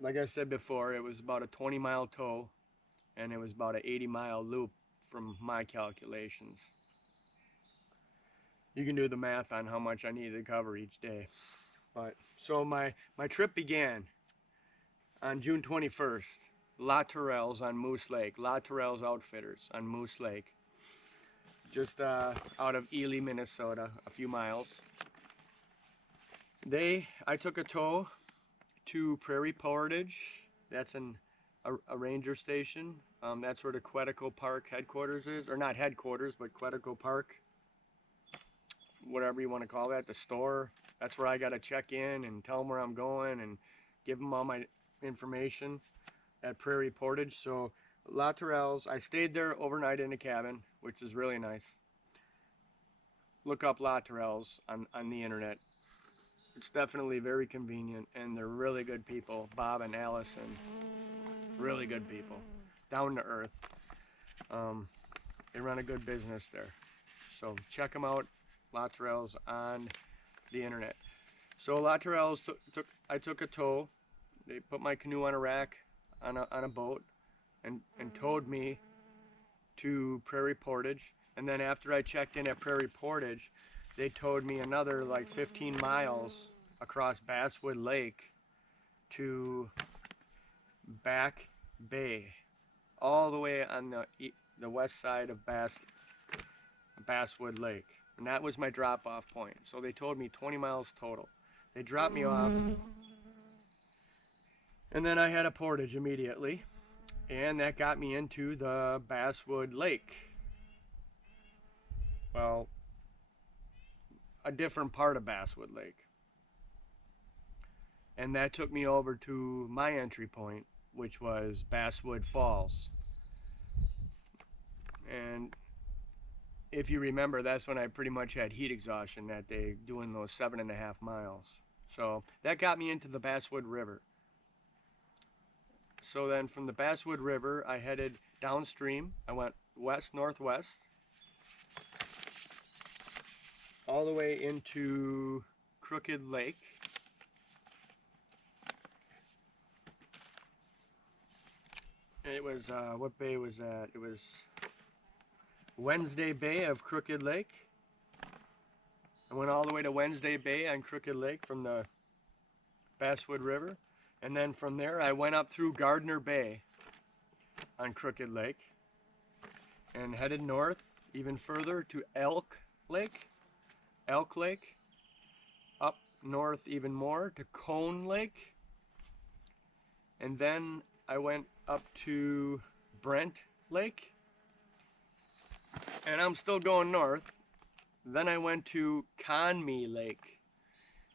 like I said before, it was about a 20-mile tow, and it was about an 80-mile loop from my calculations. You can do the math on how much I needed to cover each day. But so my trip began on June 21st. La Tourelles on Moose Lake. La Tourelles Outfitters on Moose Lake. Just out of Ely, Minnesota, a few miles. I took a tow to Prairie Portage. That's a ranger station. That's where the Quetico Park headquarters is, or not headquarters, but Quetico Park, whatever you want to call that, the store. That's where I got to check in and tell them where I'm going and give them all my information at Prairie Portage. So La Tourelles, I stayed there overnight in a cabin, which is really nice. Look up La Tourelles on the internet. It's definitely very convenient, and they're really good people. Bob and Allison, really good people, down to earth. They run a good business there, so check them out. La Tourelles on the internet. So La Tourelles I took a tow. They put my canoe on a rack on a boat and towed me to Prairie Portage. And then after I checked in at Prairie Portage, they towed me another like 15 miles across Basswood Lake to Back Bay, all the way on the west side of Basswood Lake. And that was my drop-off point. So they towed me 20 miles total. They dropped me off, and then I had a portage immediately, and that got me into the Basswood Lake. Well, a different part of Basswood Lake. And that took me over to my entry point, which was Basswood Falls. And if you remember, that's when I pretty much had heat exhaustion that day doing those 7.5 miles. So that got me into the Basswood River. So then from the Basswood River, I headed downstream. I went west-northwest, all the way into Crooked Lake. It was, what bay was that? It was Wednesday Bay of Crooked Lake. I went all the way to Wednesday Bay on Crooked Lake from the Basswood River. And then from there, I went up through Gardner Bay on Crooked Lake and headed north even further to Elk Lake, up north even more to Cone Lake, and then I went up to Brent Lake, and I'm still going north. Then I went to Conmee Lake,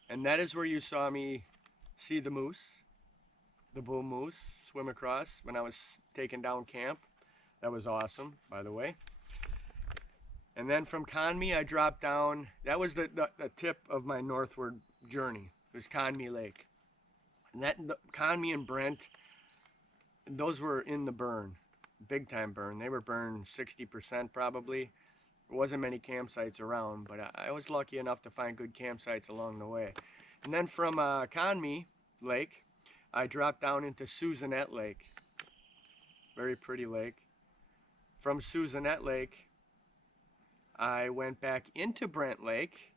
and that is where you saw me see the moose, the bull moose, swim across when I was taking down camp. That was awesome, by the way. And then from Conmee, I dropped down. That was the tip of my northward journey. It was Conmee Lake. And Conmee and Brent, those were in the burn, big time burn. They were burned 60% probably. There wasn't many campsites around, but I was lucky enough to find good campsites along the way. And then from Conmee Lake, I dropped down into Susanette Lake. Very pretty lake. From Susanette Lake, I went back into Brent Lake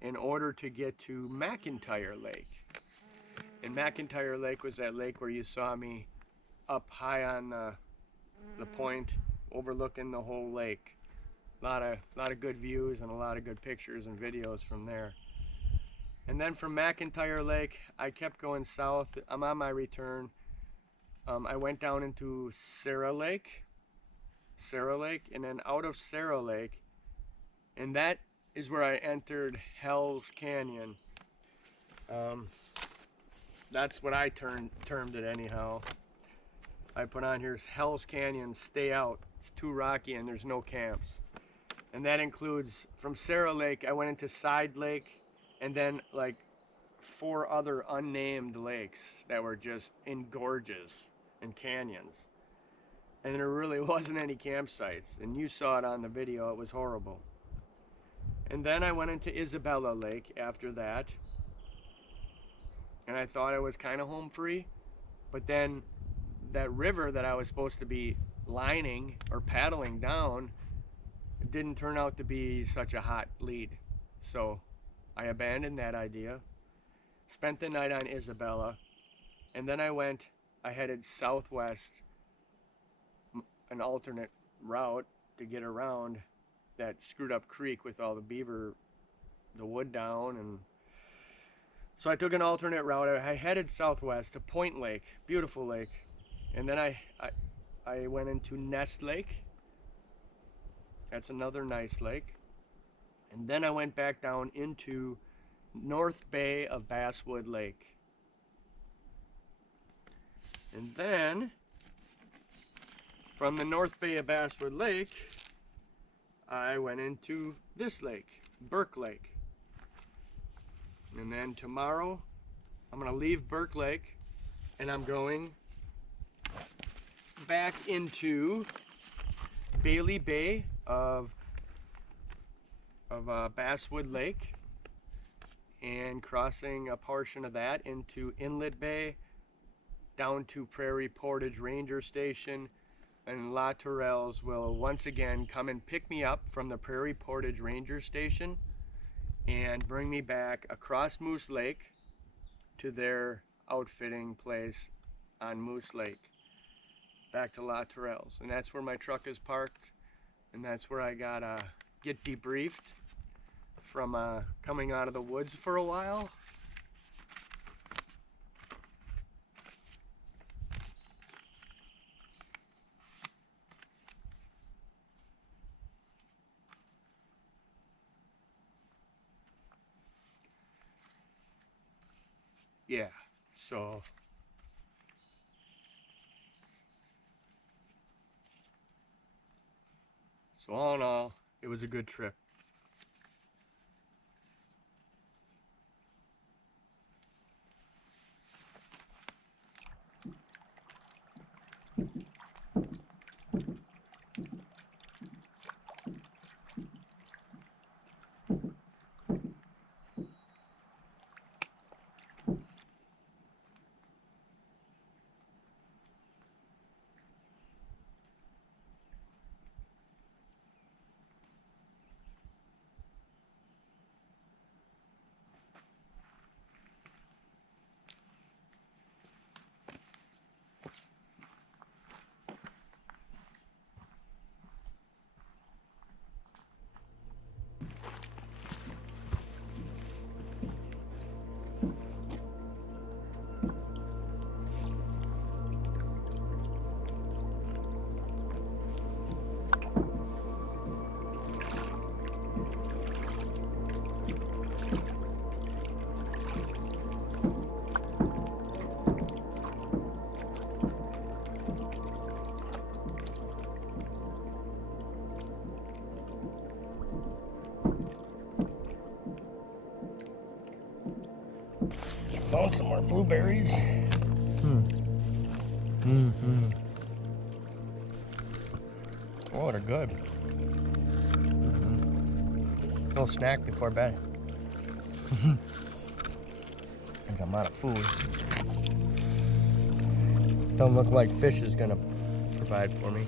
in order to get to McIntyre Lake. And McIntyre Lake was that lake where you saw me up high on the point, overlooking the whole lake. A lot of good views and a lot of good pictures and videos from there. And then from McIntyre Lake, I kept going south. I'm on my return. I went down into Sarah Lake, and then out of Sarah Lake, and that is where I entered Hell's Canyon. That's what I termed it anyhow. I put on here Hell's Canyon, stay out. It's too rocky and there's no camps. And that includes from Sarah Lake, I went into Side Lake and then like 4 other unnamed lakes that were just in gorges and canyons. And there really wasn't any campsites. And you saw it on the video, it was horrible. And then I went into Isabella Lake after that. And I thought I was kind of home free. But then that river that I was supposed to be lining or paddling down, it didn't turn out to be such a hot lead. So I abandoned that idea, spent the night on Isabella, and then I headed southwest, an alternate route to get around that screwed up creek with all the beaver, the wood down. And so I took an alternate route. I headed southwest to Point Lake, beautiful lake. And then I went into Nest Lake. That's another nice lake. And then I went back down into North Bay of Basswood Lake. And then from the North Bay of Basswood Lake, I went into this lake, Burke Lake. And then tomorrow, I'm gonna leave Burke Lake and I'm going back into Bailey Bay of Basswood Lake and crossing a portion of that into Inlet Bay, down to Prairie Portage Ranger Station, and La Tourelles will once again come and pick me up from the Prairie Portage Ranger Station and bring me back across Moose Lake to their outfitting place on Moose Lake, back to La Tourelles. And that's where my truck is parked, and that's where I gotta get debriefed from coming out of the woods for a while. Yeah, so all in all, it was a good trip. Found some more blueberries. Oh, they're good. Little snack before bed. There's a lot of food. Don't look like fish is gonna provide for me.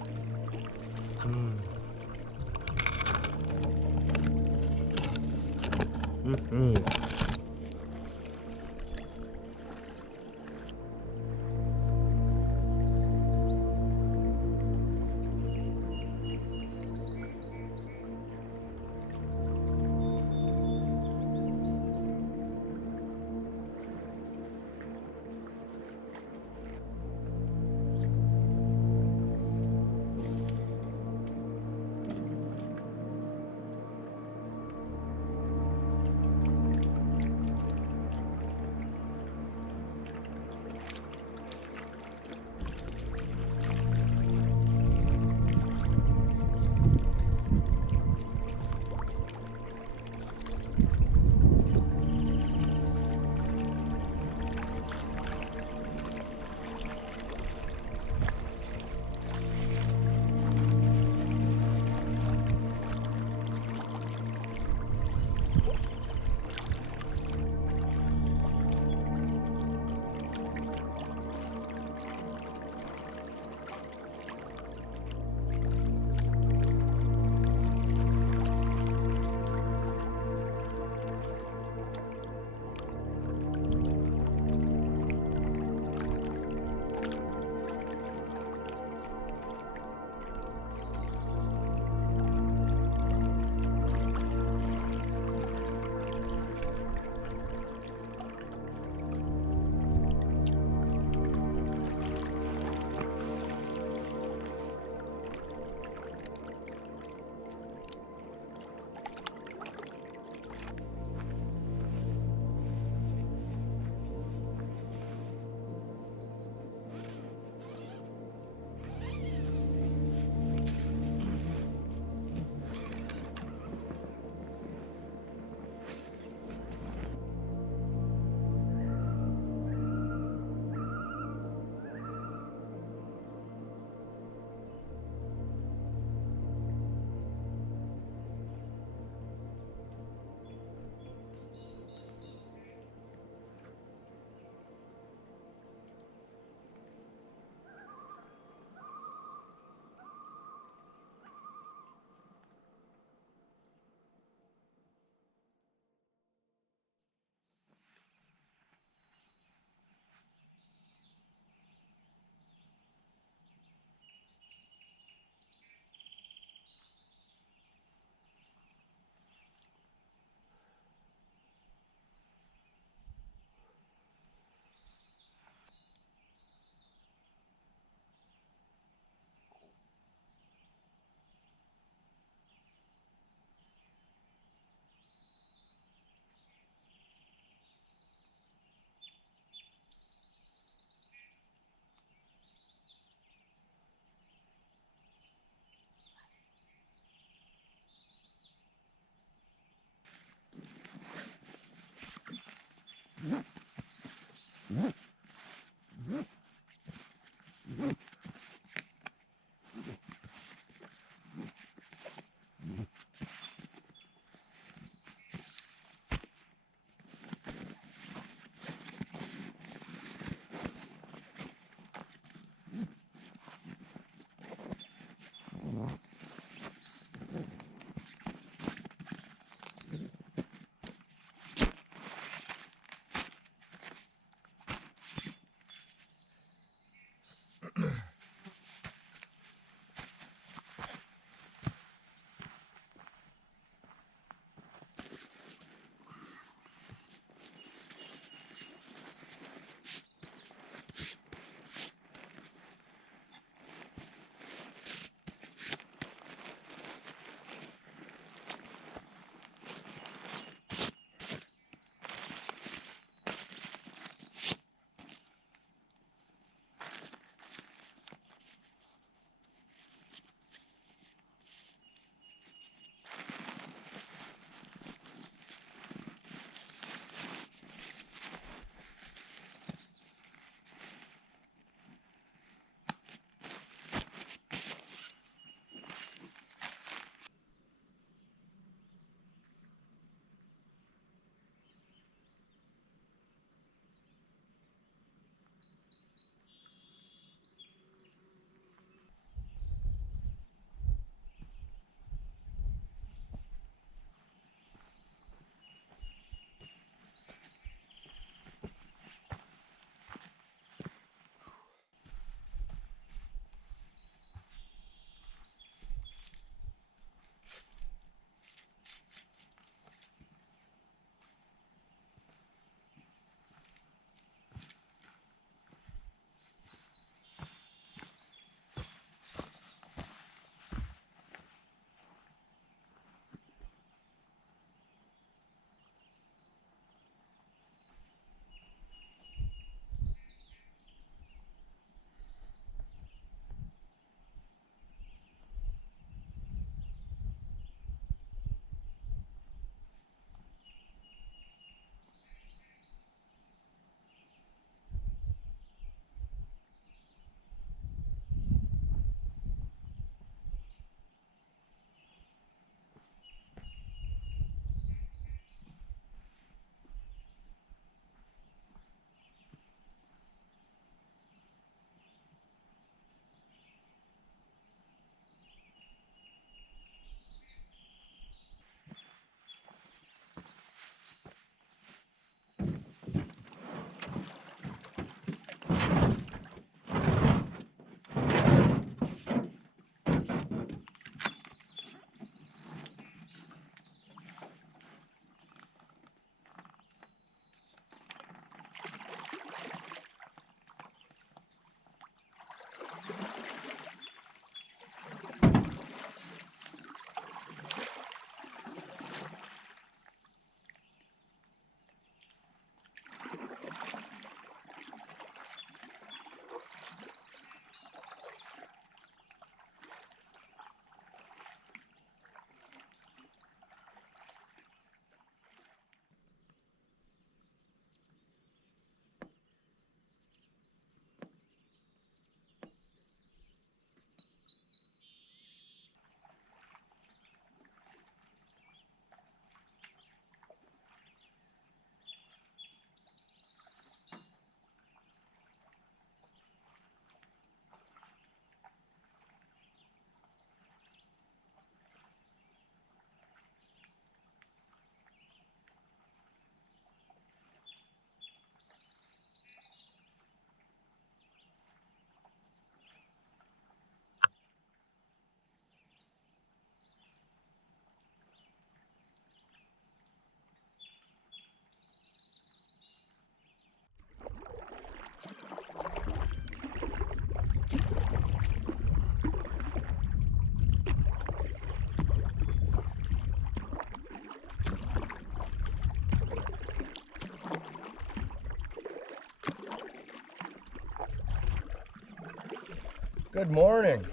Good morning.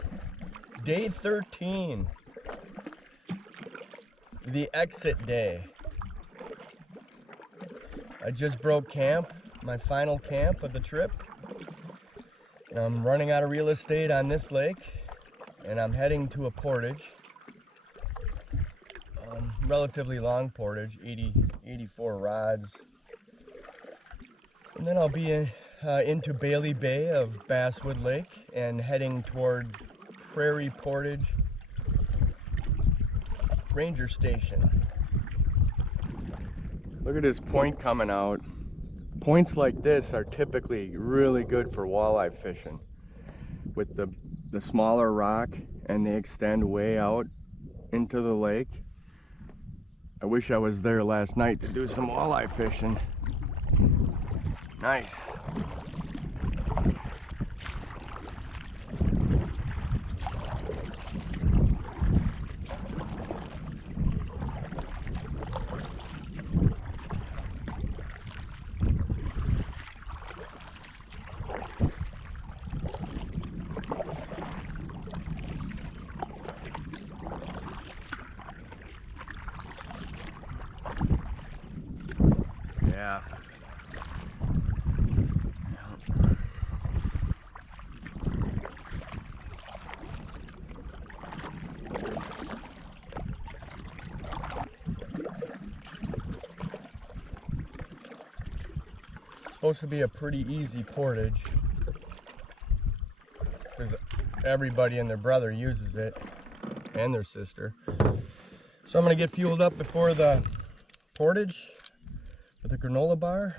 Day 13. The exit day. I just broke camp, my final camp of the trip. And I'm running out of real estate on this lake, and I'm heading to a portage. Relatively long portage, 84 rods. And then I'll be into Bailey Bay of Basswood Lake and heading toward Prairie Portage Ranger Station. Look at this point coming out. Points like this are typically really good for walleye fishing with the smaller rock, and they extend way out into the lake. I wish I was there last night to do some walleye fishing. Nice. Yeah. Supposed to be a pretty easy portage because everybody and their brother uses it, and their sister. So I'm gonna get fueled up before the portage with a granola bar.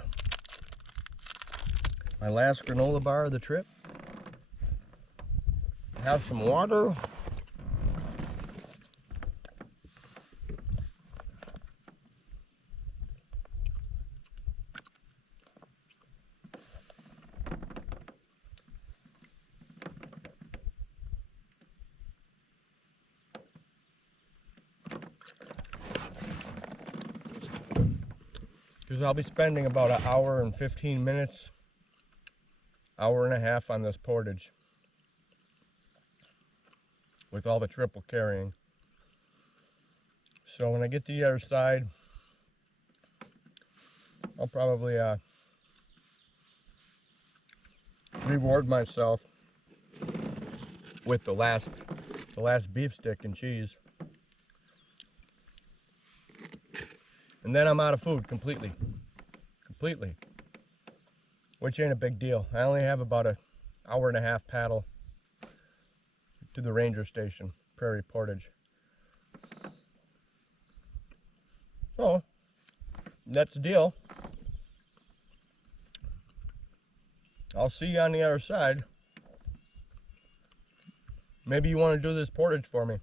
My last granola bar of the trip. Have some water. Because I'll be spending about an hour and 15 minutes, hour and a half on this portage with all the triple carrying. So when I get to the other side, I'll probably reward myself with the last beef stick and cheese. And then I'm out of food completely, which ain't a big deal. I only have about an hour and a half paddle to the ranger station, Prairie Portage. So, that's the deal. I'll see you on the other side. Maybe you want to do this portage for me.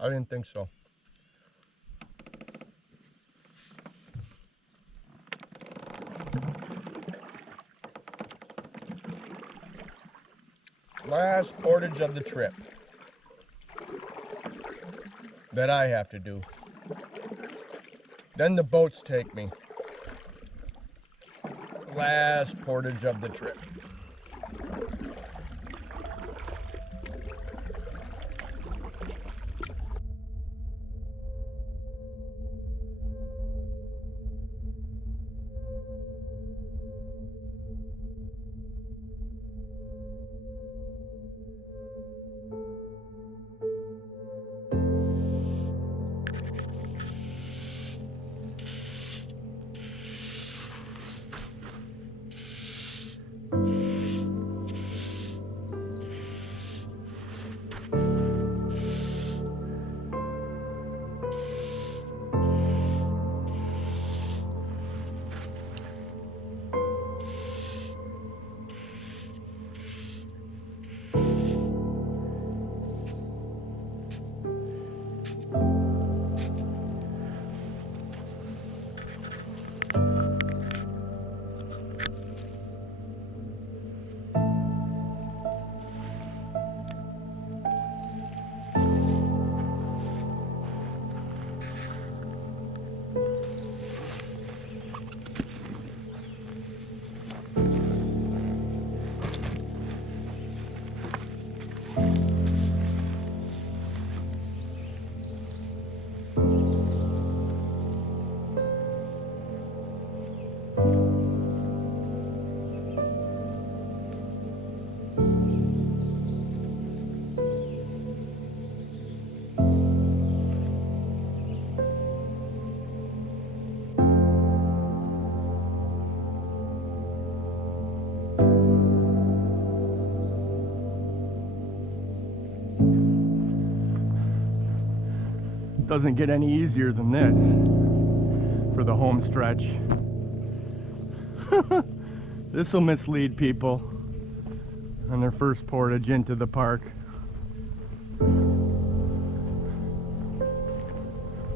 I didn't think so. Last portage of the trip that I have to do. Then the boats take me. Last portage of the trip. doesn't get any easier than this for the home stretch. This will mislead people on their first portage into the park.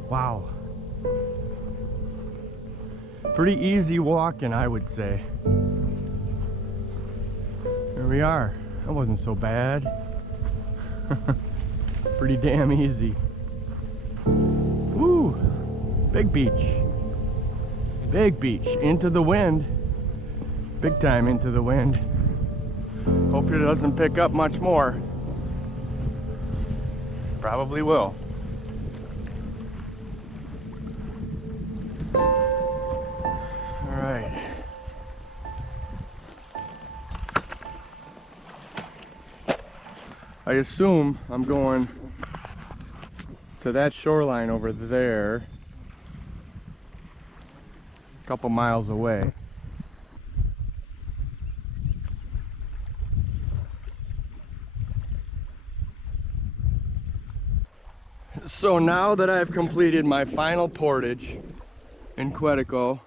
Wow. Pretty easy walking, I would say. Here we are. That wasn't so bad. Pretty damn easy. Woo! Big beach. Big beach. Into the wind. Big time into the wind. Hope it doesn't pick up much more. Probably will. Alright. I assume I'm going to that shoreline over there, a couple miles away. So now that I've completed my final portage in Quetico,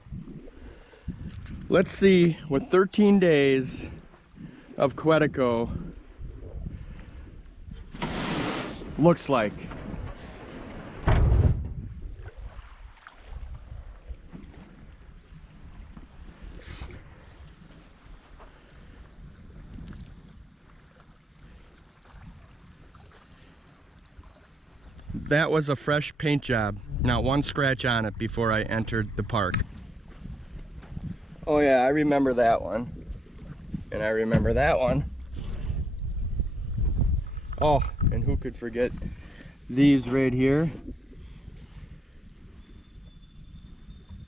let's see what 13 days of Quetico looks like. That was a fresh paint job, not one scratch on it before I entered the park. Oh yeah, I remember that one. And I remember that one. Oh, and who could forget these right here?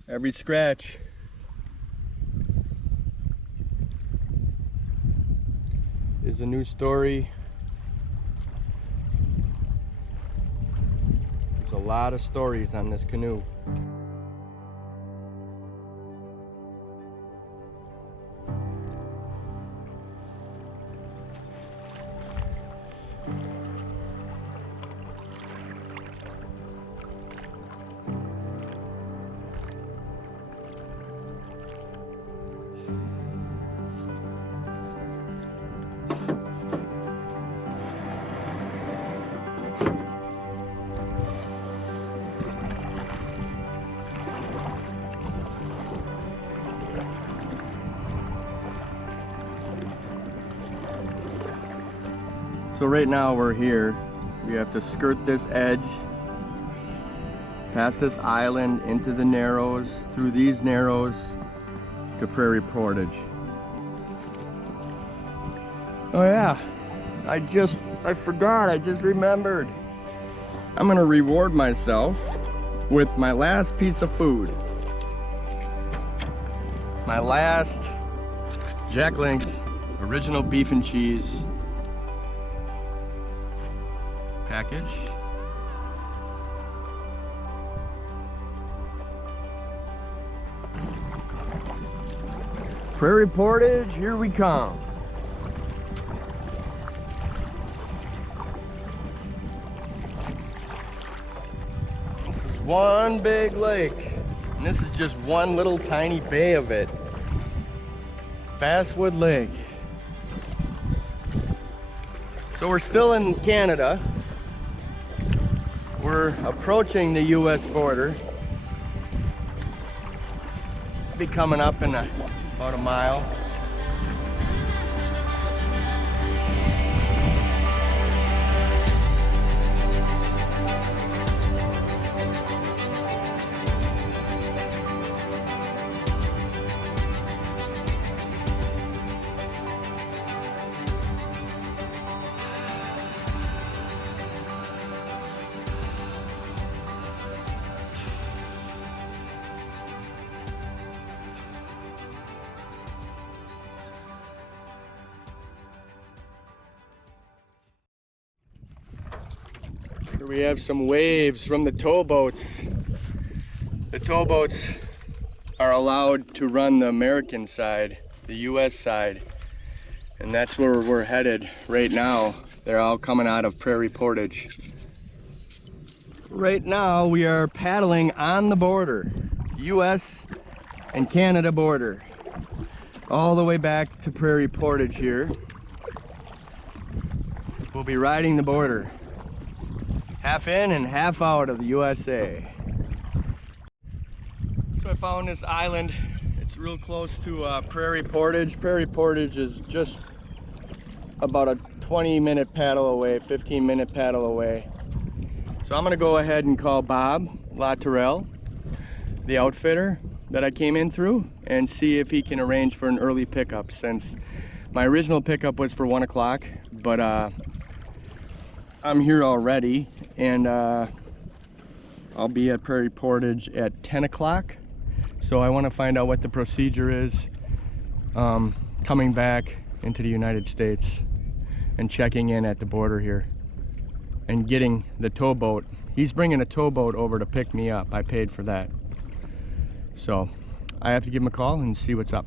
Every scratch is a new story. There's a lot of stories on this canoe. So right now we're here. We have to skirt this edge, past this island, into the narrows, through these narrows to Prairie Portage. Oh yeah, I forgot, I just remembered. I'm gonna reward myself with my last piece of food. My last Jack Link's original beef and cheese package. Prairie Portage, here we come. This is one big lake, and this is just one little tiny bay of it. Basswood Lake. So we're still in Canada. We're approaching the US border. Be coming up in about a mile. Here we have some waves from the towboats. The towboats are allowed to run the American side, the US side, and that's where we're headed right now. They're all coming out of Prairie Portage. Right now we are paddling on the border, US and Canada border, all the way back to Prairie Portage here. We'll be riding the border, half in and half out of the USA. So I found this island. It's real close to Prairie Portage. Prairie Portage is just about a 20-minute paddle away, 15-minute paddle away. So I'm gonna go ahead and call Bob Latourell, the outfitter that I came in through, and see if he can arrange for an early pickup, since my original pickup was for 1 o'clock, but I'm here already, and I'll be at Prairie Portage at 10 o'clock. So I want to find out what the procedure is coming back into the United States and checking in at the border here and getting the towboat. He's bringing a towboat over to pick me up. I paid for that. So I have to give him a call and see what's up.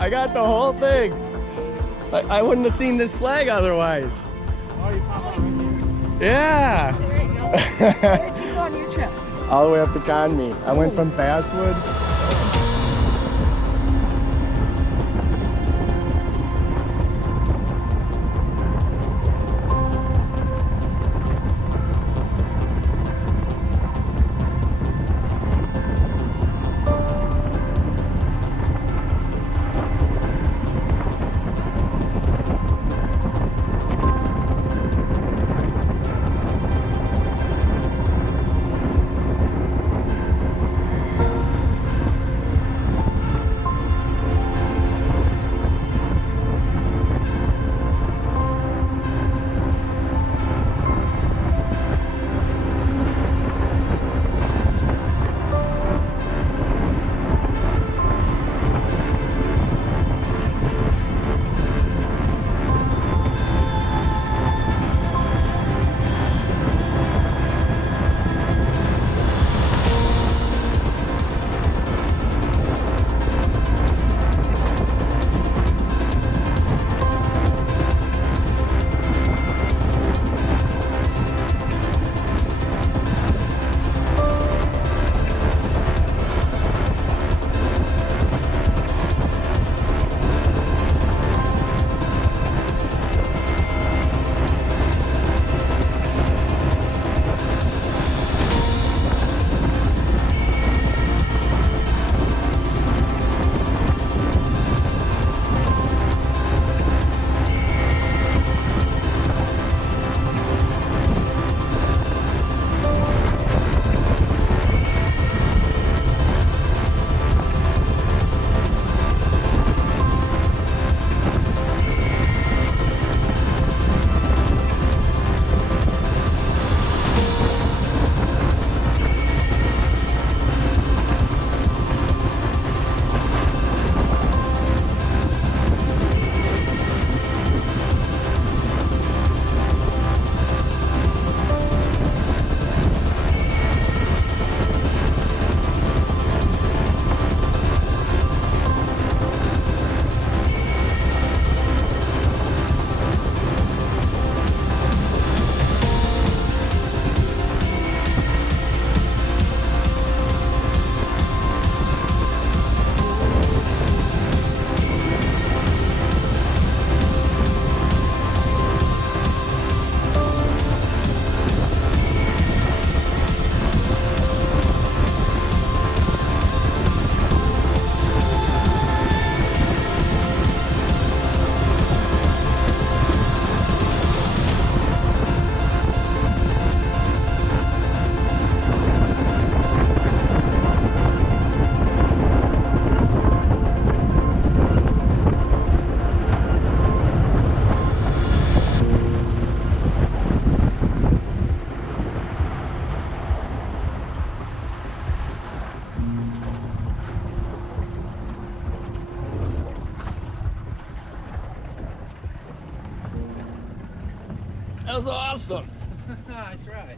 I got the whole thing. I wouldn't have seen this flag otherwise. Oh, you pop out right here? Yeah. There you go. Where did you go on your trip? All the way up to Conme. I went from Basswood. That was awesome. I tried.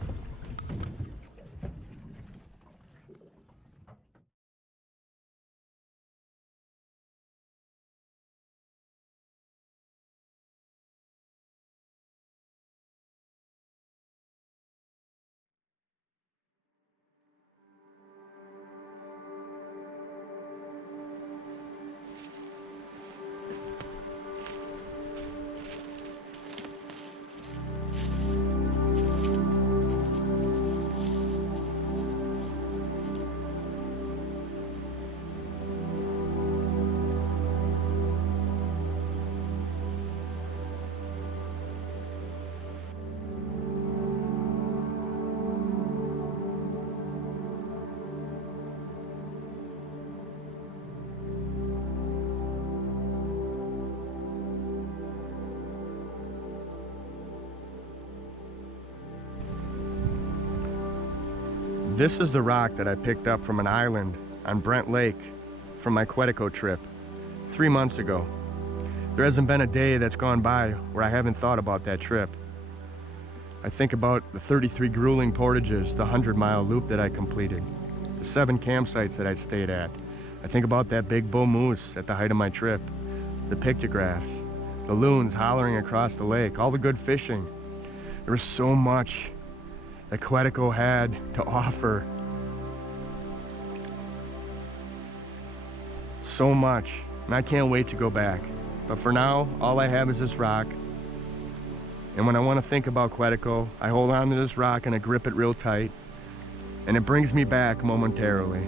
This is the rock that I picked up from an island on Brent Lake from my Quetico trip 3 months ago. There hasn't been a day that's gone by where I haven't thought about that trip. I think about the 33 grueling portages, the 100-mile loop that I completed, the 7 campsites that I stayed at. I think about that big bull moose at the height of my trip, the pictographs, the loons hollering across the lake, all the good fishing. There was so much that Quetico had to offer. So much, and I can't wait to go back. But for now, all I have is this rock. And when I want to think about Quetico, I hold on to this rock and I grip it real tight. And it brings me back momentarily.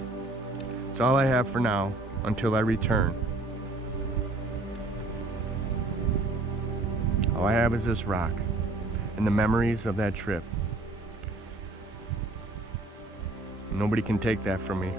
It's all I have for now, until I return. All I have is this rock, and the memories of that trip. Nobody can take that from me.